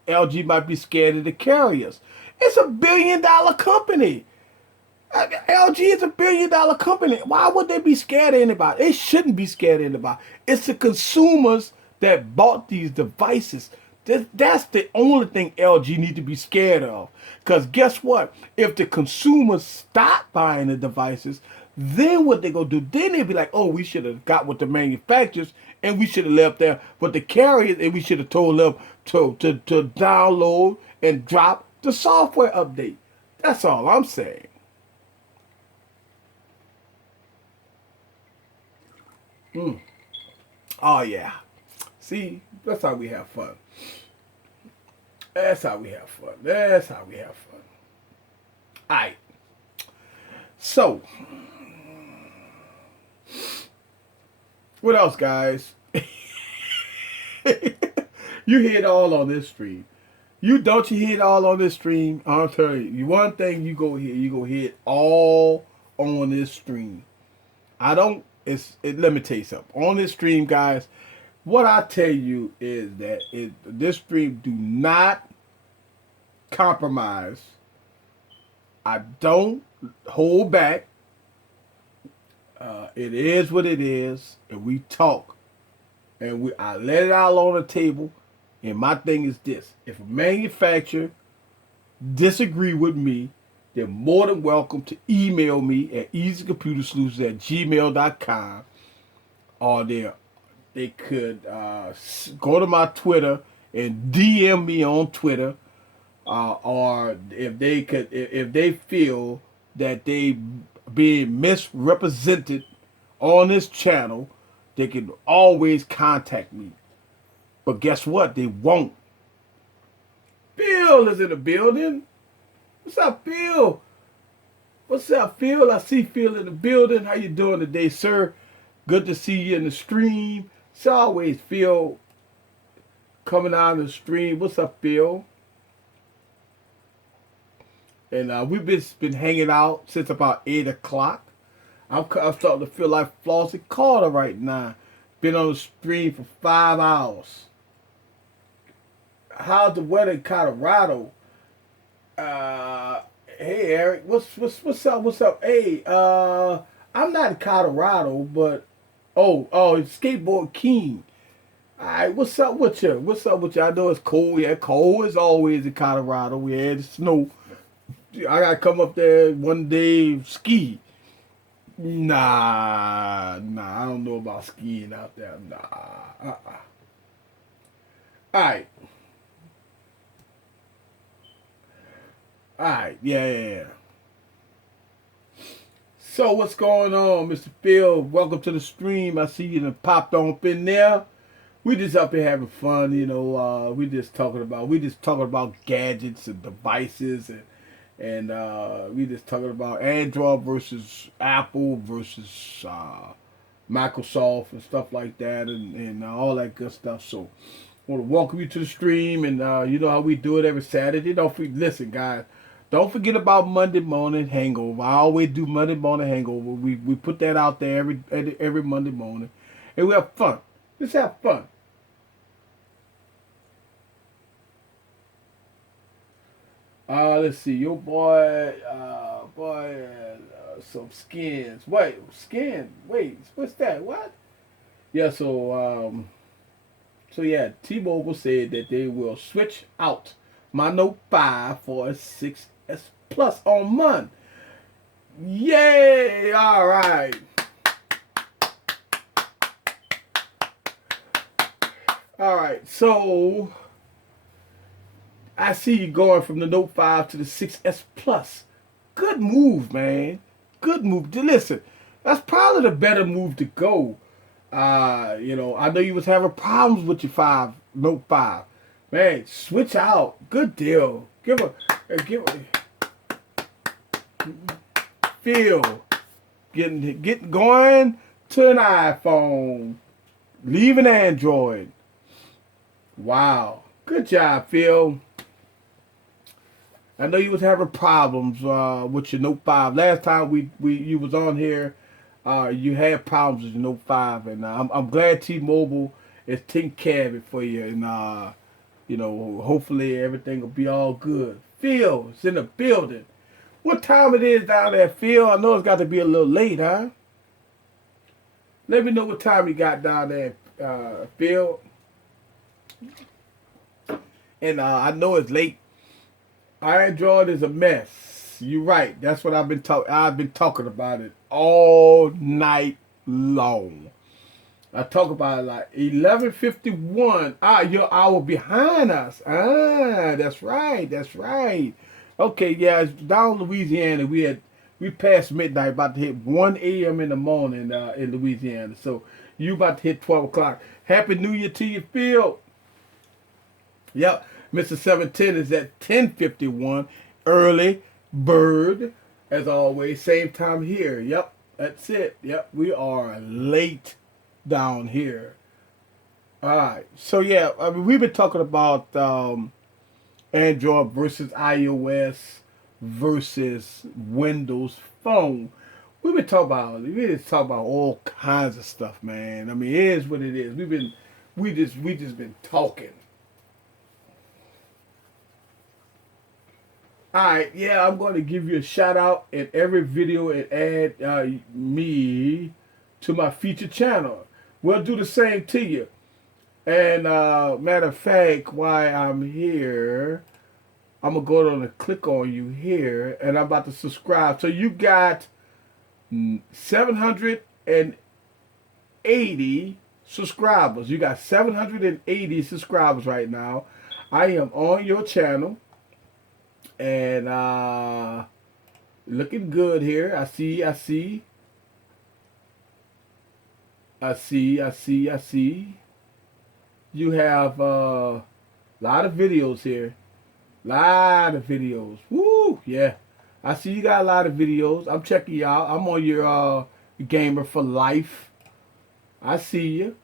LG might be scared of the carriers. It's $1 billion company. LG is $1 billion company. Why would they be scared of anybody? They shouldn't be scared of anybody. It's the consumers that bought these devices. That's the only thing LG need to be scared of. Because guess what? If the consumers stop buying the devices, then what they gonna do? Then they be like, oh, we should have got with the manufacturers, and we should have left there with the carriers, and we should have told them to download and drop the software update. That's all I'm saying. Oh yeah. See, that's how we have fun. Alright. So, what else, guys? You hear it all on this stream. You hear it all on this stream? I'll tell you. One thing you go hear it all on this stream. Let me tell you something. On this stream, guys, what I tell you is that this stream do not compromise. I don't hold back. It is what it is, and we talk, and I let it all on the table, And my thing is this: if a manufacturer disagree with me, they're more than welcome to email me at easycomputersolutions@gmail.com, or they could go to my Twitter and DM me on Twitter, or if they feel that they being misrepresented on this channel, they can always contact me. But guess what? They won't. Phil is in the building. What's up, Phil? What's up, Phil? I see Phil in the building. How you doing today, sir? Good to see you in the stream. It's always Phil coming out of the stream. What's up, Phil? And we've been hanging out since about 8 o'clock. I'm starting to feel like Flossie Carter right now. Been on the stream for 5 hours. How's the weather in Colorado? Hey Eric, what's up? What's up? Hey, I'm not in Colorado, but it's Skateboard King. All right, what's up with you? What's up with you? I know it's cold. Yeah, cold as always in Colorado. We had snow. I gotta come up there one day ski. Nah, I don't know about skiing out there. Nah. All right, yeah. So what's going on, Mr. Phil? Welcome to the stream. I see you done popped on up in there. We just up here having fun, you know. We just talking about gadgets and devices, and we just talking about Android versus Apple versus Microsoft and stuff like that, and all that good stuff. So I want to welcome you to the stream, and you know how we do it every Saturday. Listen, guys. Don't forget about Monday morning hangover. I always do Monday morning hangover. We put that out there every Monday morning, and we have fun. Let's have fun. Let's see, your boy, some skins. Wait, what's that? What? Yeah, so yeah, T-Mobile said that they will switch out my Note 5 for a 6S Plus on Monday. Yay! All right. All right, so I see you going from the Note 5 to the 6S Plus. Good move, man. Good move. Listen, that's probably the better move to go. You know, I know you was having problems with your Note 5. Man, switch out. Good deal. Give a Phil. Getting going to an iPhone. Leaving Android. Wow. Good job, Phil. I know you was having problems with your Note 5. Last time you was on here, you had problems with your Note 5, and I'm glad T-Mobile is taking care of it for you, and you know, hopefully everything will be all good. Phil is in the building. What time it is down there, Phil? I know it's got to be a little late, huh? Let me know what time you got down there, Phil. And I know it's late. Android is a mess. You're right. That's what I've been talking about it all night long. I talk about it like 11:51. You're an hour behind us. That's right. Okay, yeah, it's down in Louisiana. We passed midnight, about to hit 1 a.m. in the morning in Louisiana. So you about to hit 12 o'clock. Happy New Year to you, Phil. Yep, Mr. 710 is at 10:51. Early bird, as always. Same time here. Yep, that's it. Yep, we are late down here. All right. So yeah, I mean, we've been talking about Android versus iOS versus Windows Phone. We just talk about all kinds of stuff, man. I mean, it is what it is. We just been talking. Alright, yeah, I'm going to give you a shout out in every video and add me to my featured channel. We'll do the same to you. And matter of fact, why I'm here, I'm gonna go on and click on you here, and I'm about to subscribe. So you got 780 subscribers. You got 780 subscribers right now. I am on your channel, and looking good here. I see. You have a lot of videos here. Lot of videos. Woo, yeah. I see you got a lot of videos. I'm checking you out. I'm on your Gamer for Life. I see you.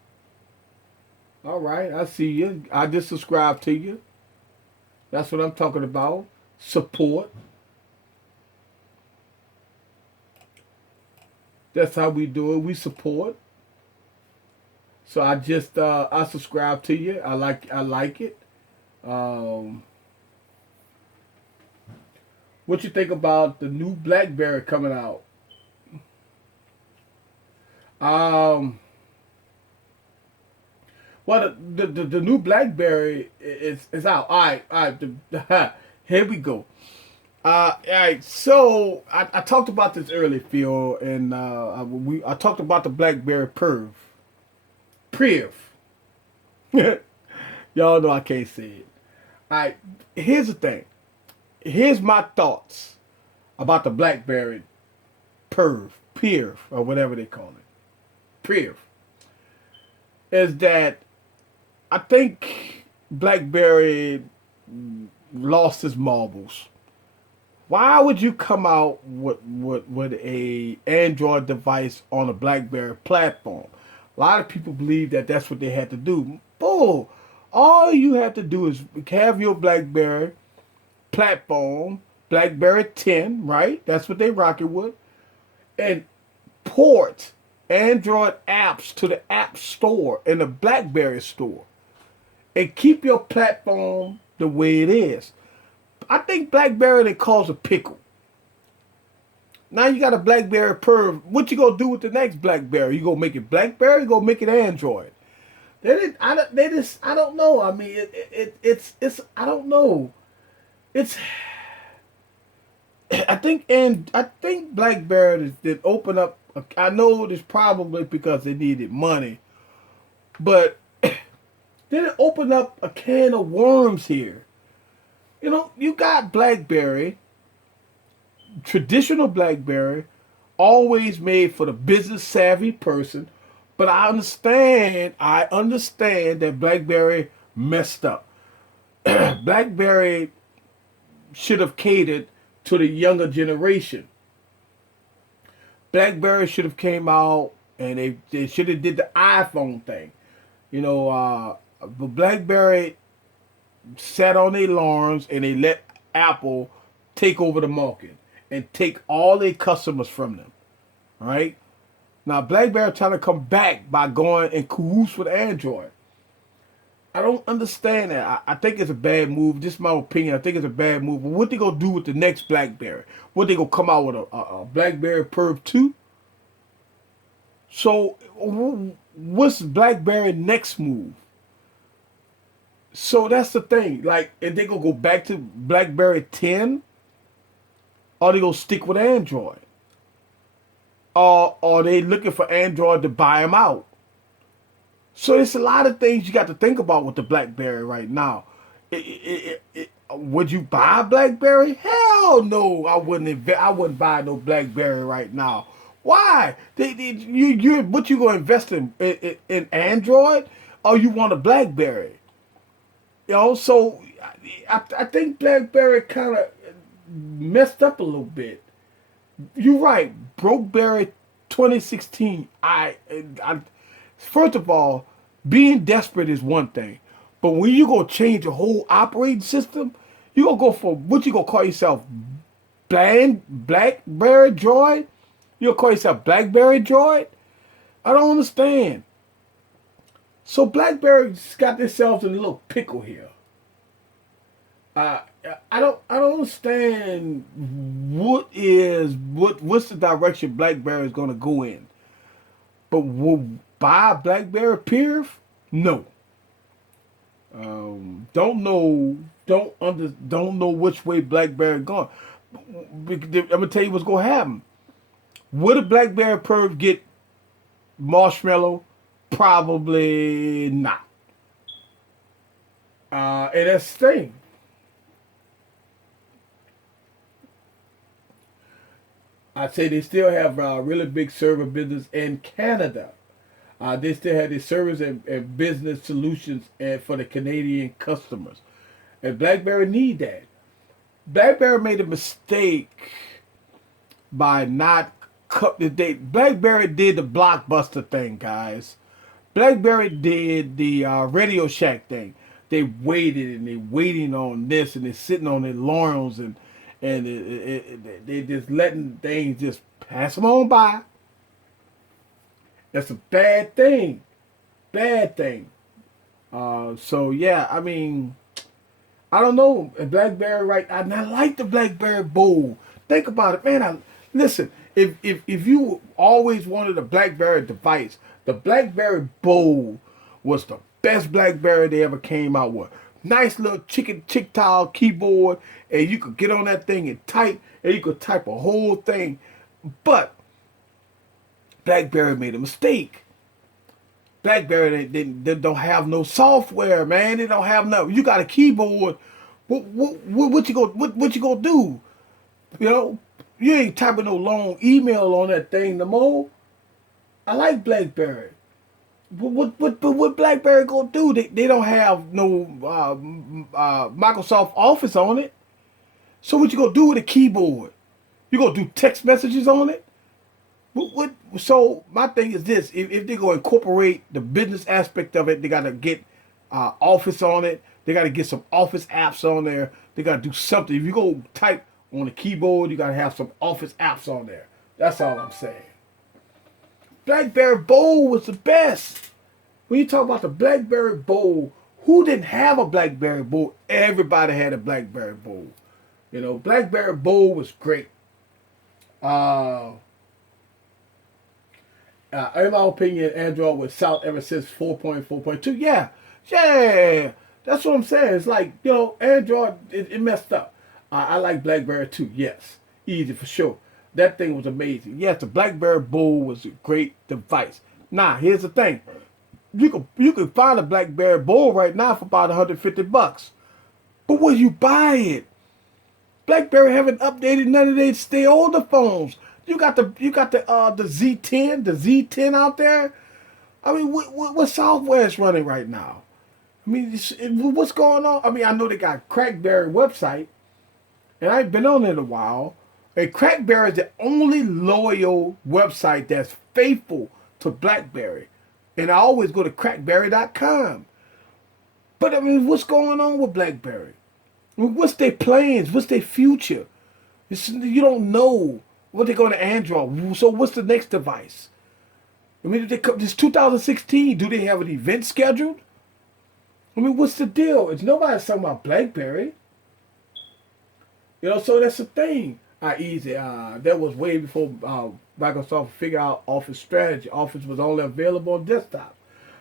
All right, I see you. I just subscribed to you. That's what I'm talking about. Support. That's how we do it. We support. So I just I subscribe to you. I like it. What you think about the new BlackBerry coming out? Well, the new BlackBerry is out. All right. Here we go. All right. So I talked about this earlier, Phil, and I talked about the BlackBerry Priv. Y'all know I can't say it. All right. Here's the thing. Here's my thoughts about the BlackBerry Priv, or whatever they call it. Priv. Is that I think BlackBerry lost his marbles. Why would you come out with a Android device on a BlackBerry platform? A lot of people believe that that's what they had to do. Bull. All you have to do is have your BlackBerry platform, BlackBerry 10, right? That's what they rock it with. And port Android apps to the App Store and the BlackBerry store. And keep your platform the way it is. I think BlackBerry they cause a pickle. Now you got a BlackBerry Priv. What you gonna do with the next BlackBerry? You gonna make it BlackBerry? You gonna make it Android? I don't know. I mean, it's I don't know. It's I think BlackBerry did open up. I know it's probably because they needed money, but then it opened up a can of worms here. You know, you got BlackBerry, traditional BlackBerry, always made for the business savvy person. But I understand that BlackBerry messed up. BlackBerry should have catered to the younger generation. BlackBerry should have came out and they should have did the iPhone thing. You know, but BlackBerry sat on their laurels and they let Apple take over the market and take all their customers from them. Right? Now BlackBerry trying to come back by going and cahoots with Android. I don't understand that. I think it's a bad move. Just my opinion. I think it's a bad move. But what they gonna do with the next BlackBerry? What they gonna come out with a BlackBerry Priv 2? So what's BlackBerry next move? So that's the thing. Like, if they gonna go back to BlackBerry 10, or they gonna stick with Android? Or are they looking for Android to buy them out? So it's a lot of things you got to think about with the BlackBerry right now. Would you buy a BlackBerry? Hell no, I wouldn't. I wouldn't buy no BlackBerry right now. Why? What you gonna invest in Android, or you want a BlackBerry? You know, so I think BlackBerry kind of messed up a little bit. You're right. Brokeberry 2016. First of all, being desperate is one thing, but when you gonna change the whole operating system, you gonna go for what you gonna call yourself, BlackBerry Droid? You gonna call yourself BlackBerry Droid? I don't understand. So BlackBerry's got themselves in a little pickle here. I don't understand what's the direction BlackBerry is gonna go in. But will buy a BlackBerry Priv? No. Don't know which way BlackBerry going. I'm gonna tell you what's gonna happen. Would a BlackBerry perv get marshmallow? Probably not. And that's the thing. I'd say they still have a really big server business in Canada. They still have the service and business solutions and for the Canadian customers. And BlackBerry need that. BlackBerry made a mistake by not cut the date. BlackBerry did the Blockbuster thing, guys. BlackBerry did the Radio Shack thing. They waited and they waiting on this and they sitting on their laurels and they just letting things just pass them on by. That's a bad thing. Bad thing. So yeah, I mean, I don't know. BlackBerry, right? I like the BlackBerry Bold. Think about it, man. Listen. If you always wanted a BlackBerry device, the BlackBerry Bold was the best BlackBerry they ever came out with. Nice little chick tile keyboard, and you could get on that thing and type, and you could type a whole thing. But BlackBerry made a mistake. BlackBerry they don't have no software, man. They don't have no. You got a keyboard. What you gonna do? You know, you ain't typing no long email on that thing no more. I like BlackBerry. What BlackBerry gonna do? They don't have no Microsoft Office on it. So what you gonna do with a keyboard? You gonna do text messages on it? So my thing is this: if they're gonna incorporate the business aspect of it, they gotta get Office on it. They gotta get some Office apps on there. They gotta do something. If you go type on the keyboard, you gotta have some Office apps on there. That's all I'm saying. BlackBerry Bold was the best. When you talk about the BlackBerry Bold, who didn't have a BlackBerry Bold? Everybody had a BlackBerry Bold. You know, BlackBerry Bold was great. In my opinion, Android was south ever since 4.4.2. Yeah, that's what I'm saying. It's like, you know, Android, it messed up. I like BlackBerry too, yes. Easy for sure. That thing was amazing. Yes, the BlackBerry Bold was a great device. Now, here's the thing. You can find a BlackBerry Bold right now for about $150. But will you buy it? BlackBerry haven't updated none of their older phones. You got the Z10 out there. I mean, what software is running right now? I mean, what's going on? I mean, I know they got Crackberry website, and I ain't been on it in a while. And Crackberry is the only loyal website that's faithful to BlackBerry. And I always go to crackberry.com. But I mean, what's going on with BlackBerry? I mean, what's their plans? What's their future? You don't know what they're going to Android. So what's the next device? I mean, this 2016, do they have an event scheduled? I mean, what's the deal? It's nobody's talking about BlackBerry. You know, so that's the thing. Easy. That was way before Microsoft figured out Office strategy. Office was only available on desktop.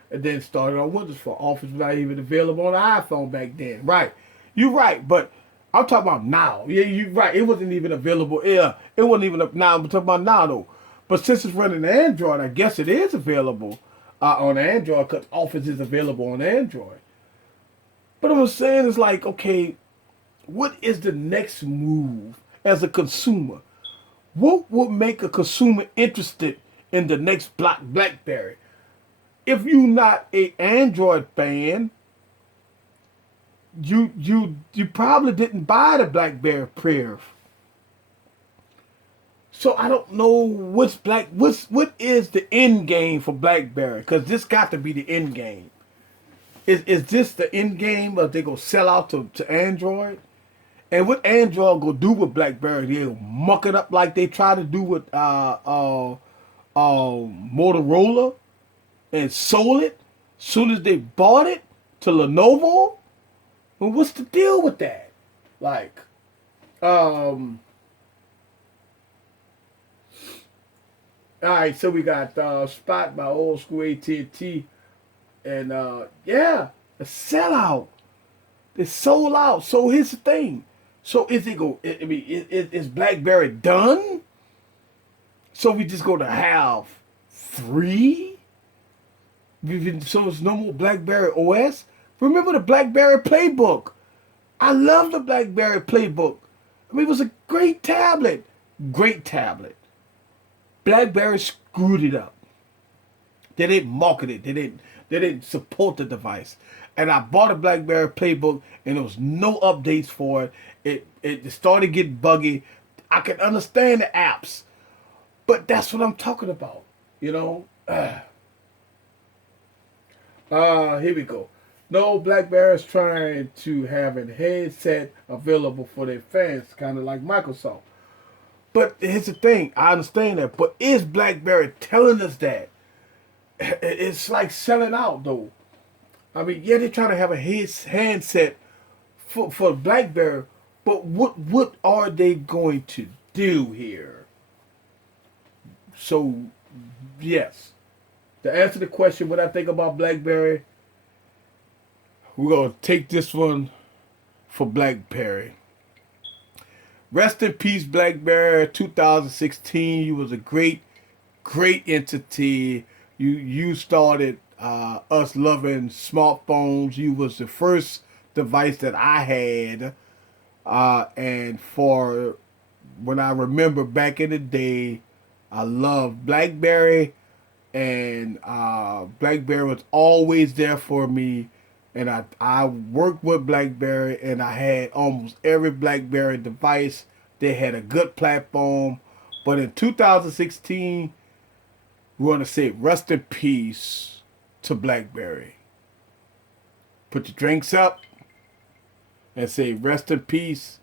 And then started on Windows Phone. Office was not even available on the iPhone back then. Right. You're right. But I'm talking about now. Yeah, you're right. It wasn't even available. Yeah, it wasn't even up now. I'm talking about now, though. But since it's running Android, I guess it is available on Android because Office is available on Android. But I'm saying is like, okay, what is the next move as a consumer? What would make a consumer interested in the next BlackBerry? If you're not an Android fan, you probably didn't buy the BlackBerry Prayer. So I don't know what is the end game for BlackBerry, because this got to be the end game. Is this the end game, or they gonna sell out to Android? And what Android gonna do with BlackBerry? They'll muck it up like they try to do with Motorola and sold it soon as they bought it to Lenovo. Well, what's the deal with that? Like, all right, so we got Spot by Old School AT&T, and yeah, A sellout. They sold out. So here's the thing. So is it go? I mean, is BlackBerry done? So we just go to have 3? So it's no more BlackBerry OS. Remember the BlackBerry Playbook? I love the BlackBerry Playbook. I mean, it was a great tablet. Great tablet. BlackBerry screwed it up. They didn't market it. They didn't support the device. And I bought a BlackBerry Playbook, and there was no updates for it. It started getting buggy. I can understand the apps, but that's what I'm talking about. You know. Here we go. No, BlackBerry is trying to have a headset available for their fans, kind of like Microsoft. But here's the thing. I understand that. But is BlackBerry telling us that? It's like selling out, though. I mean, yeah, they're trying to have a handset for BlackBerry, but what are they going to do here? So, yes. To answer the question, what I think about BlackBerry, we're going to take this one for BlackBerry. Rest in peace, BlackBerry. 2016, you was a great entity. You started us loving smartphones. You was the first device that I had. And for when I remember back in the day, I loved BlackBerry. And BlackBerry was always there for me. And I worked with BlackBerry, and I had almost every BlackBerry device. They had a good platform. But in 2016, we want to say rest in peace to BlackBerry. Put your drinks up and say rest in peace,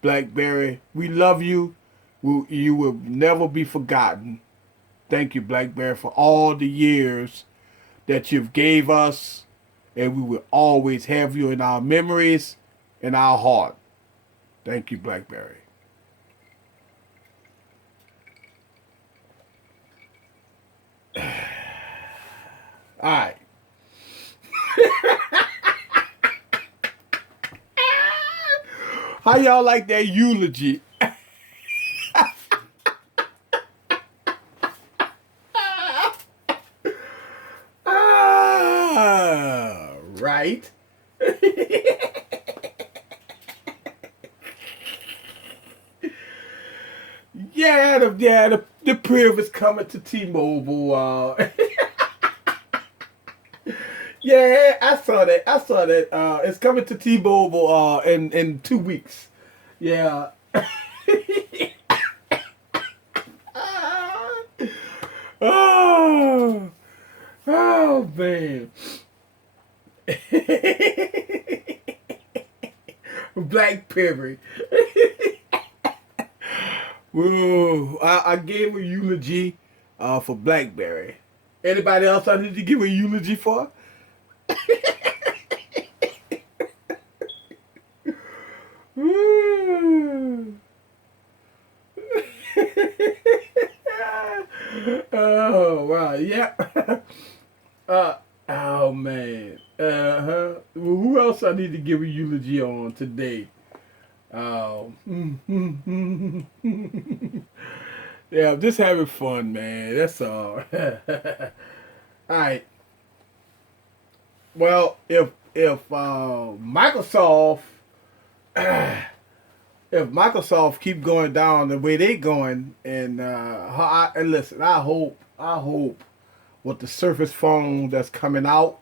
BlackBerry. We love you. You will never be forgotten. Thank you, BlackBerry, for all the years that you've gave us. And we will always have you in our memories, in our heart. Thank you, BlackBerry. All right. How y'all like that eulogy? Right. The priv is coming to T-Mobile. Yeah, I saw that. It's coming to T-Mobile in 2 weeks. Yeah. Oh man. BlackBerry. Whoa, I gave a eulogy for BlackBerry. Anybody else I need to give a eulogy for? Oh wow, yeah. Oh man. Well, who else I need to give a eulogy on today? Yeah, I'm just having fun, man. That's all. All right. Well, if Microsoft if Microsoft keep going down the way they going, and listen, I hope with the Surface phone that's coming out,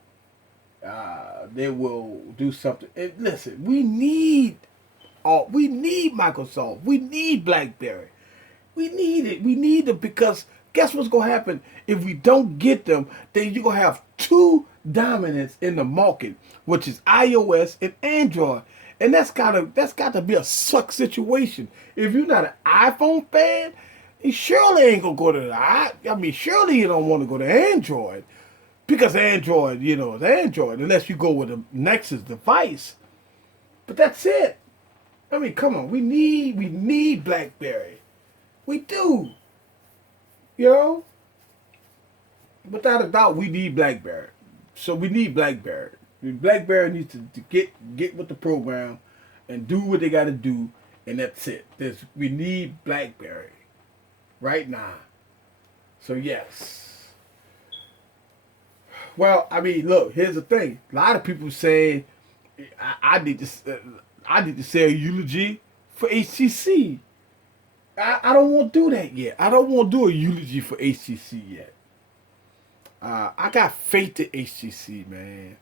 they will do something. And listen, we need Microsoft. We need BlackBerry. We need it. We need them because guess what's gonna happen if we don't get them? Then you're gonna have two dominants in the market, which is iOS and Android, and that's got to be a suck situation. If you're not an iPhone fan, you surely ain't gonna go to surely you don't want to go to Android because Android, is Android unless you go with a Nexus device. But that's it. I mean, come on, we need BlackBerry. We do. Without a doubt, we need BlackBerry. So we need BlackBerry. BlackBerry needs to get with the program and do what they got to do, and that's it. We need BlackBerry right now. So yes. Well, I mean, look. Here's the thing. A lot of people say I need to say a eulogy for HTC. I don't want to do that yet. I don't want to do a eulogy for HTC yet. I got faith in HTC, man.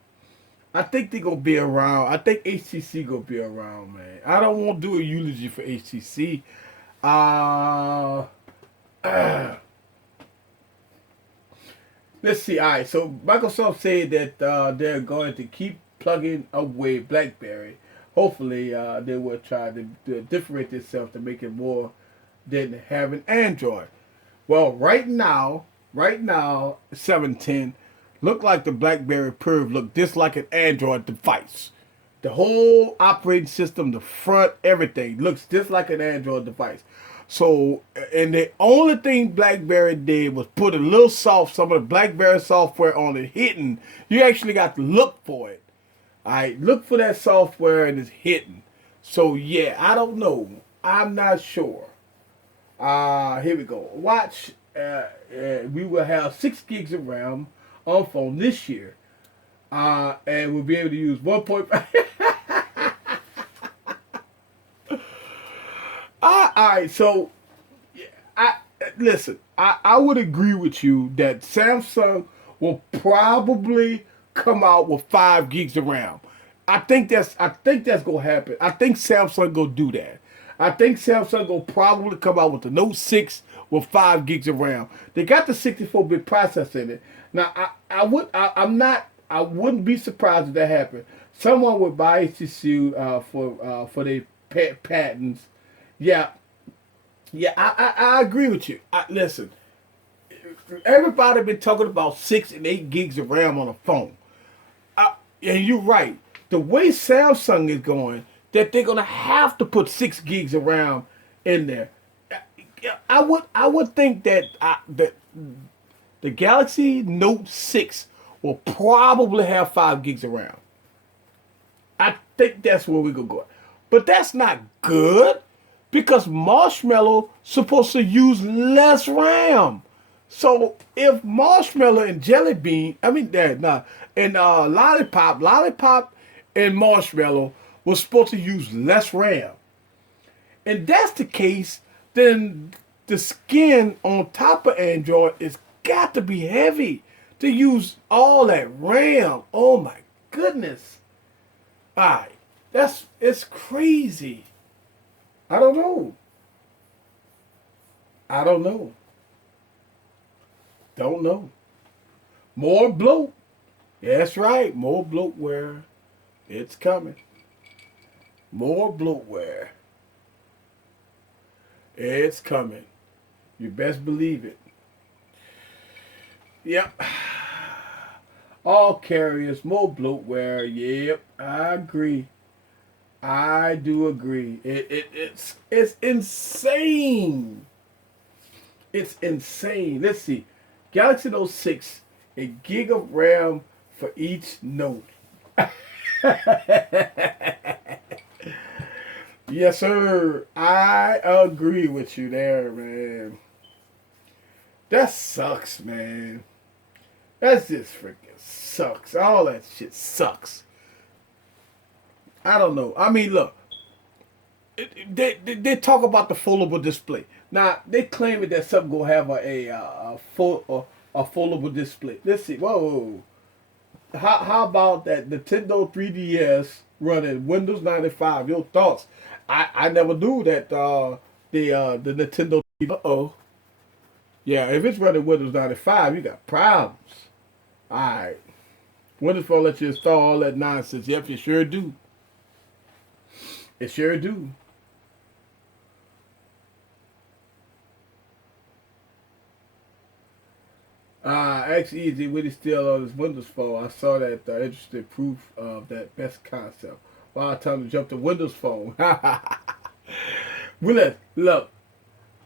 I think they're going to be around. I think HTC going to be around, man. I don't want to do a eulogy for HTC. Let's see. All right, so Microsoft said that they're going to keep plugging away BlackBerry. Hopefully, they will try to differentiate themselves to make it more than having Android. Well, right now, 710, look like the BlackBerry Perv look just like an Android device. The whole operating system, the front, everything looks just like an Android device. So, and the only thing BlackBerry did was put a little some of the BlackBerry software on it hidden. You actually got to look for it. All right, look for that software and it's hidden. So yeah, I don't know. I'm not sure. Here we go. Watch. We will have 6 gigs of RAM on phone this year, and we'll be able to use 1.5. All right, so listen. I would agree with you that Samsung will probably come out with 5 gigs of RAM. I think that's gonna happen. I think Samsung gonna do that. I think Samsung will probably come out with the Note 6 with 5 gigs of RAM. They got the 64-bit processor in it. Now, I wouldn't be surprised if that happened. Someone would buy HTC for their patents. Yeah, I agree with you. Listen, everybody been talking about 6 and 8 gigs of RAM on a phone. And you're right. The way Samsung is going, that they're gonna have to put 6 gigs of RAM in there. I would think that the Galaxy Note 6 will probably have 5 gigs of RAM. I think that's where we're gonna go. But that's not good because Marshmallow supposed to use less RAM. So if Marshmallow and Jelly Bean, Lollipop and Marshmallow was supposed to use less RAM, and that's the case, then the skin on top of Android is got to be heavy to use all that RAM. Oh my goodness! Alright, it's crazy. I don't know. Don't know. More bloat. That's right. More bloatware. It's coming. More bloatware. It's coming. You best believe it. Yep. All carriers, more bloatware. Yep, I agree. I do agree. It's insane. It's insane. Let's see. Galaxy Note 6, a gig of RAM for each note. Yes, sir. I agree with you there, man. That sucks, man. That just freaking sucks. All that shit sucks. I don't know. I mean, look. They talk about the foldable display. Now, they claim that something going to have a foldable display. Let's see. Whoa. How about that Nintendo 3DS running Windows 95? Your thoughts? I never knew that the Nintendo. Yeah, if it's running Windows 95, you got problems. All right. Windows Phone let you install all that nonsense. Yep, you sure do. It sure do. Actually, easy when he's still on his Windows Phone. I saw that interesting proof of that best concept. Well, time to jump to Windows Phone. Well, look,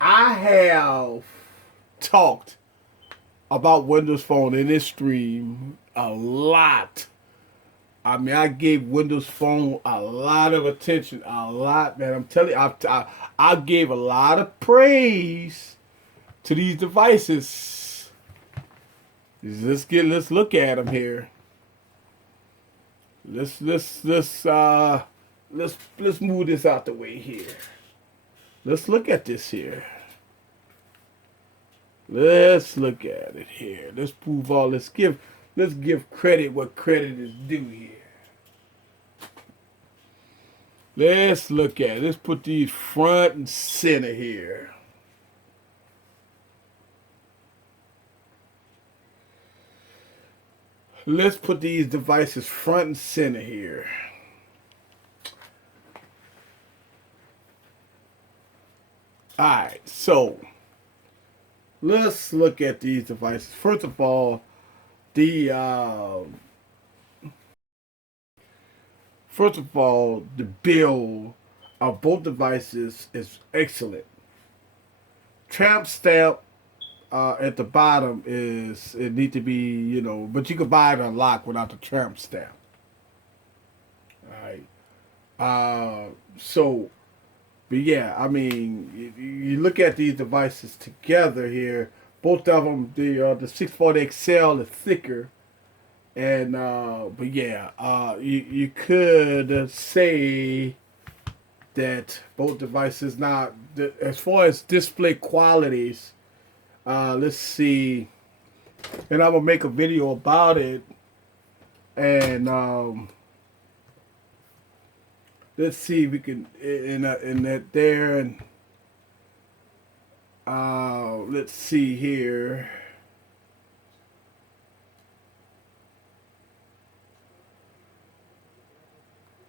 I have talked about Windows Phone in this stream a lot. I mean, I gave Windows Phone a lot of attention, a lot, man. I'm telling you, I gave a lot of praise to these devices. Let's look at them here. Let's move this out the way here. Let's look at this here. Let's look at it here. Let's prove all. Let's give credit what credit is due here. Let's look at it. Let's put these front and center here. Let's put these devices front and center here. Alright, so let's look at these devices. First of all, the build of both devices is excellent. Tramp stamp at the bottom it need to be, but you can buy it unlocked without the tramp stamp. All right. But yeah, I mean, you look at these devices together here. Both of them, the 640 XL is thicker, and but yeah, you could say that both devices now, as far as display qualities, let's see, and I'm gonna make a video about it, and let's see if we can in that there, and let's see here.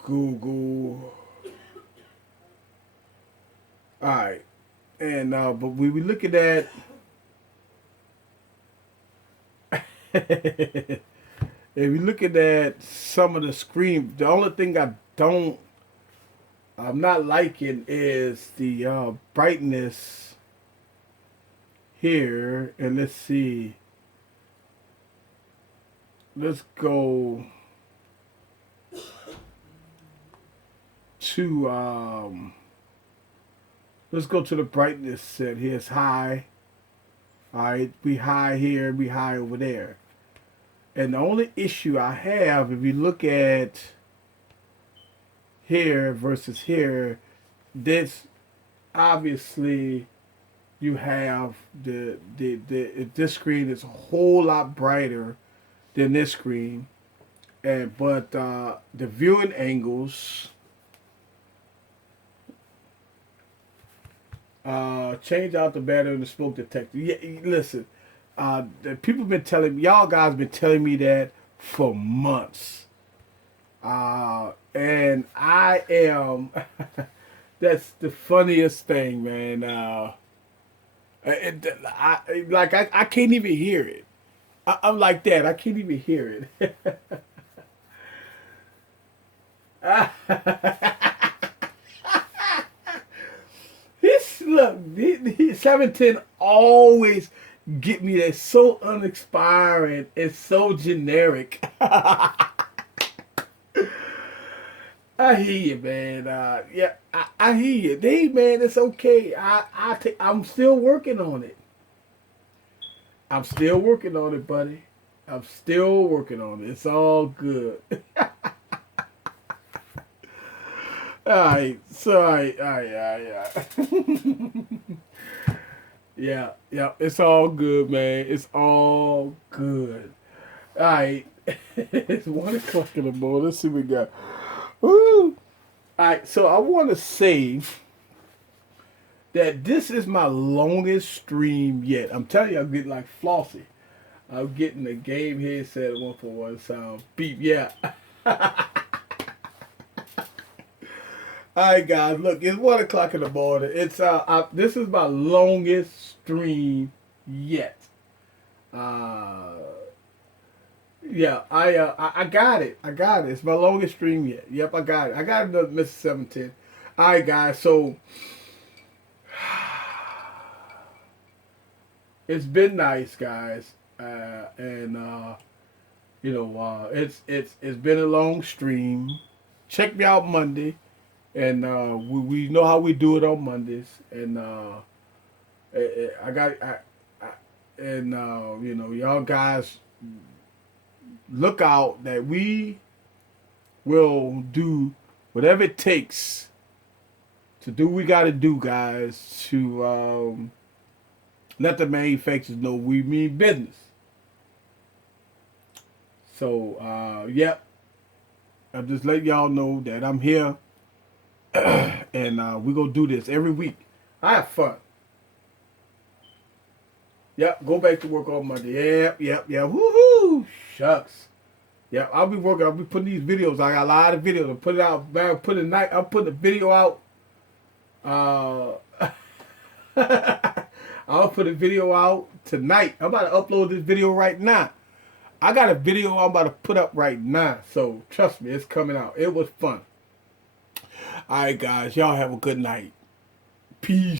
Google. All right, and but we looking at. If you're looking at some of the screen, the only thing I'm not liking is the brightness here. And let's see. Let's go to the brightness set. Here's high. All right, be high here, be high over there. And the only issue I have, if you look at here versus here, this obviously you have this screen is a whole lot brighter than this screen, but the viewing angles, change out the battery and the smoke detector. Yeah, listen. People been telling me, y'all guys been telling me that for months. And I am, that's the funniest thing, man. I can't even hear it. I'm like that. I can't even hear it. Look, 710 always get me that so uninspiring and so generic. I hear you, man. Yeah, I hear you. Hey, man, it's okay. I'm still working on it. I'm still working on it, buddy. I'm still working on it. It's all good. Alright, so alright. Yeah, it's all good, man. It's all good. Alright. It's 1 o'clock in the morning. Let's see what we got. Woo! Alright, so I want to say that this is my longest stream yet. I'm telling you, I'm getting like Flossie. I'm getting the game headset 141 sound. Beep, yeah. All right, guys. Look, it's 1 o'clock in the morning. It's this is my longest stream yet. Yeah, I got it. I got it. It's my longest stream yet. Yep, I got it. I got another Mr. 710. All right, guys. So it's been nice, guys, and It's been a long stream. Check me out Monday, and we know how we do it on Mondays. And I got I and y'all guys look out that we will do whatever it takes to do what we got to do, guys, to let the manufacturers know we mean business. So, yep, I'm just letting y'all know that I'm here, and we're going to do this every week. I have fun. Yep, go back to work on Monday. Yep. Woohoo! Shucks. Yep, I'll be putting these videos. I got a lot of videos. I'll put it out. I'm putting a video out. I'll put a video out tonight. I'm about to upload this video right now. I got a video I'm about to put up right now. So trust me, it's coming out. It was fun. All right, guys. Y'all have a good night. Peace.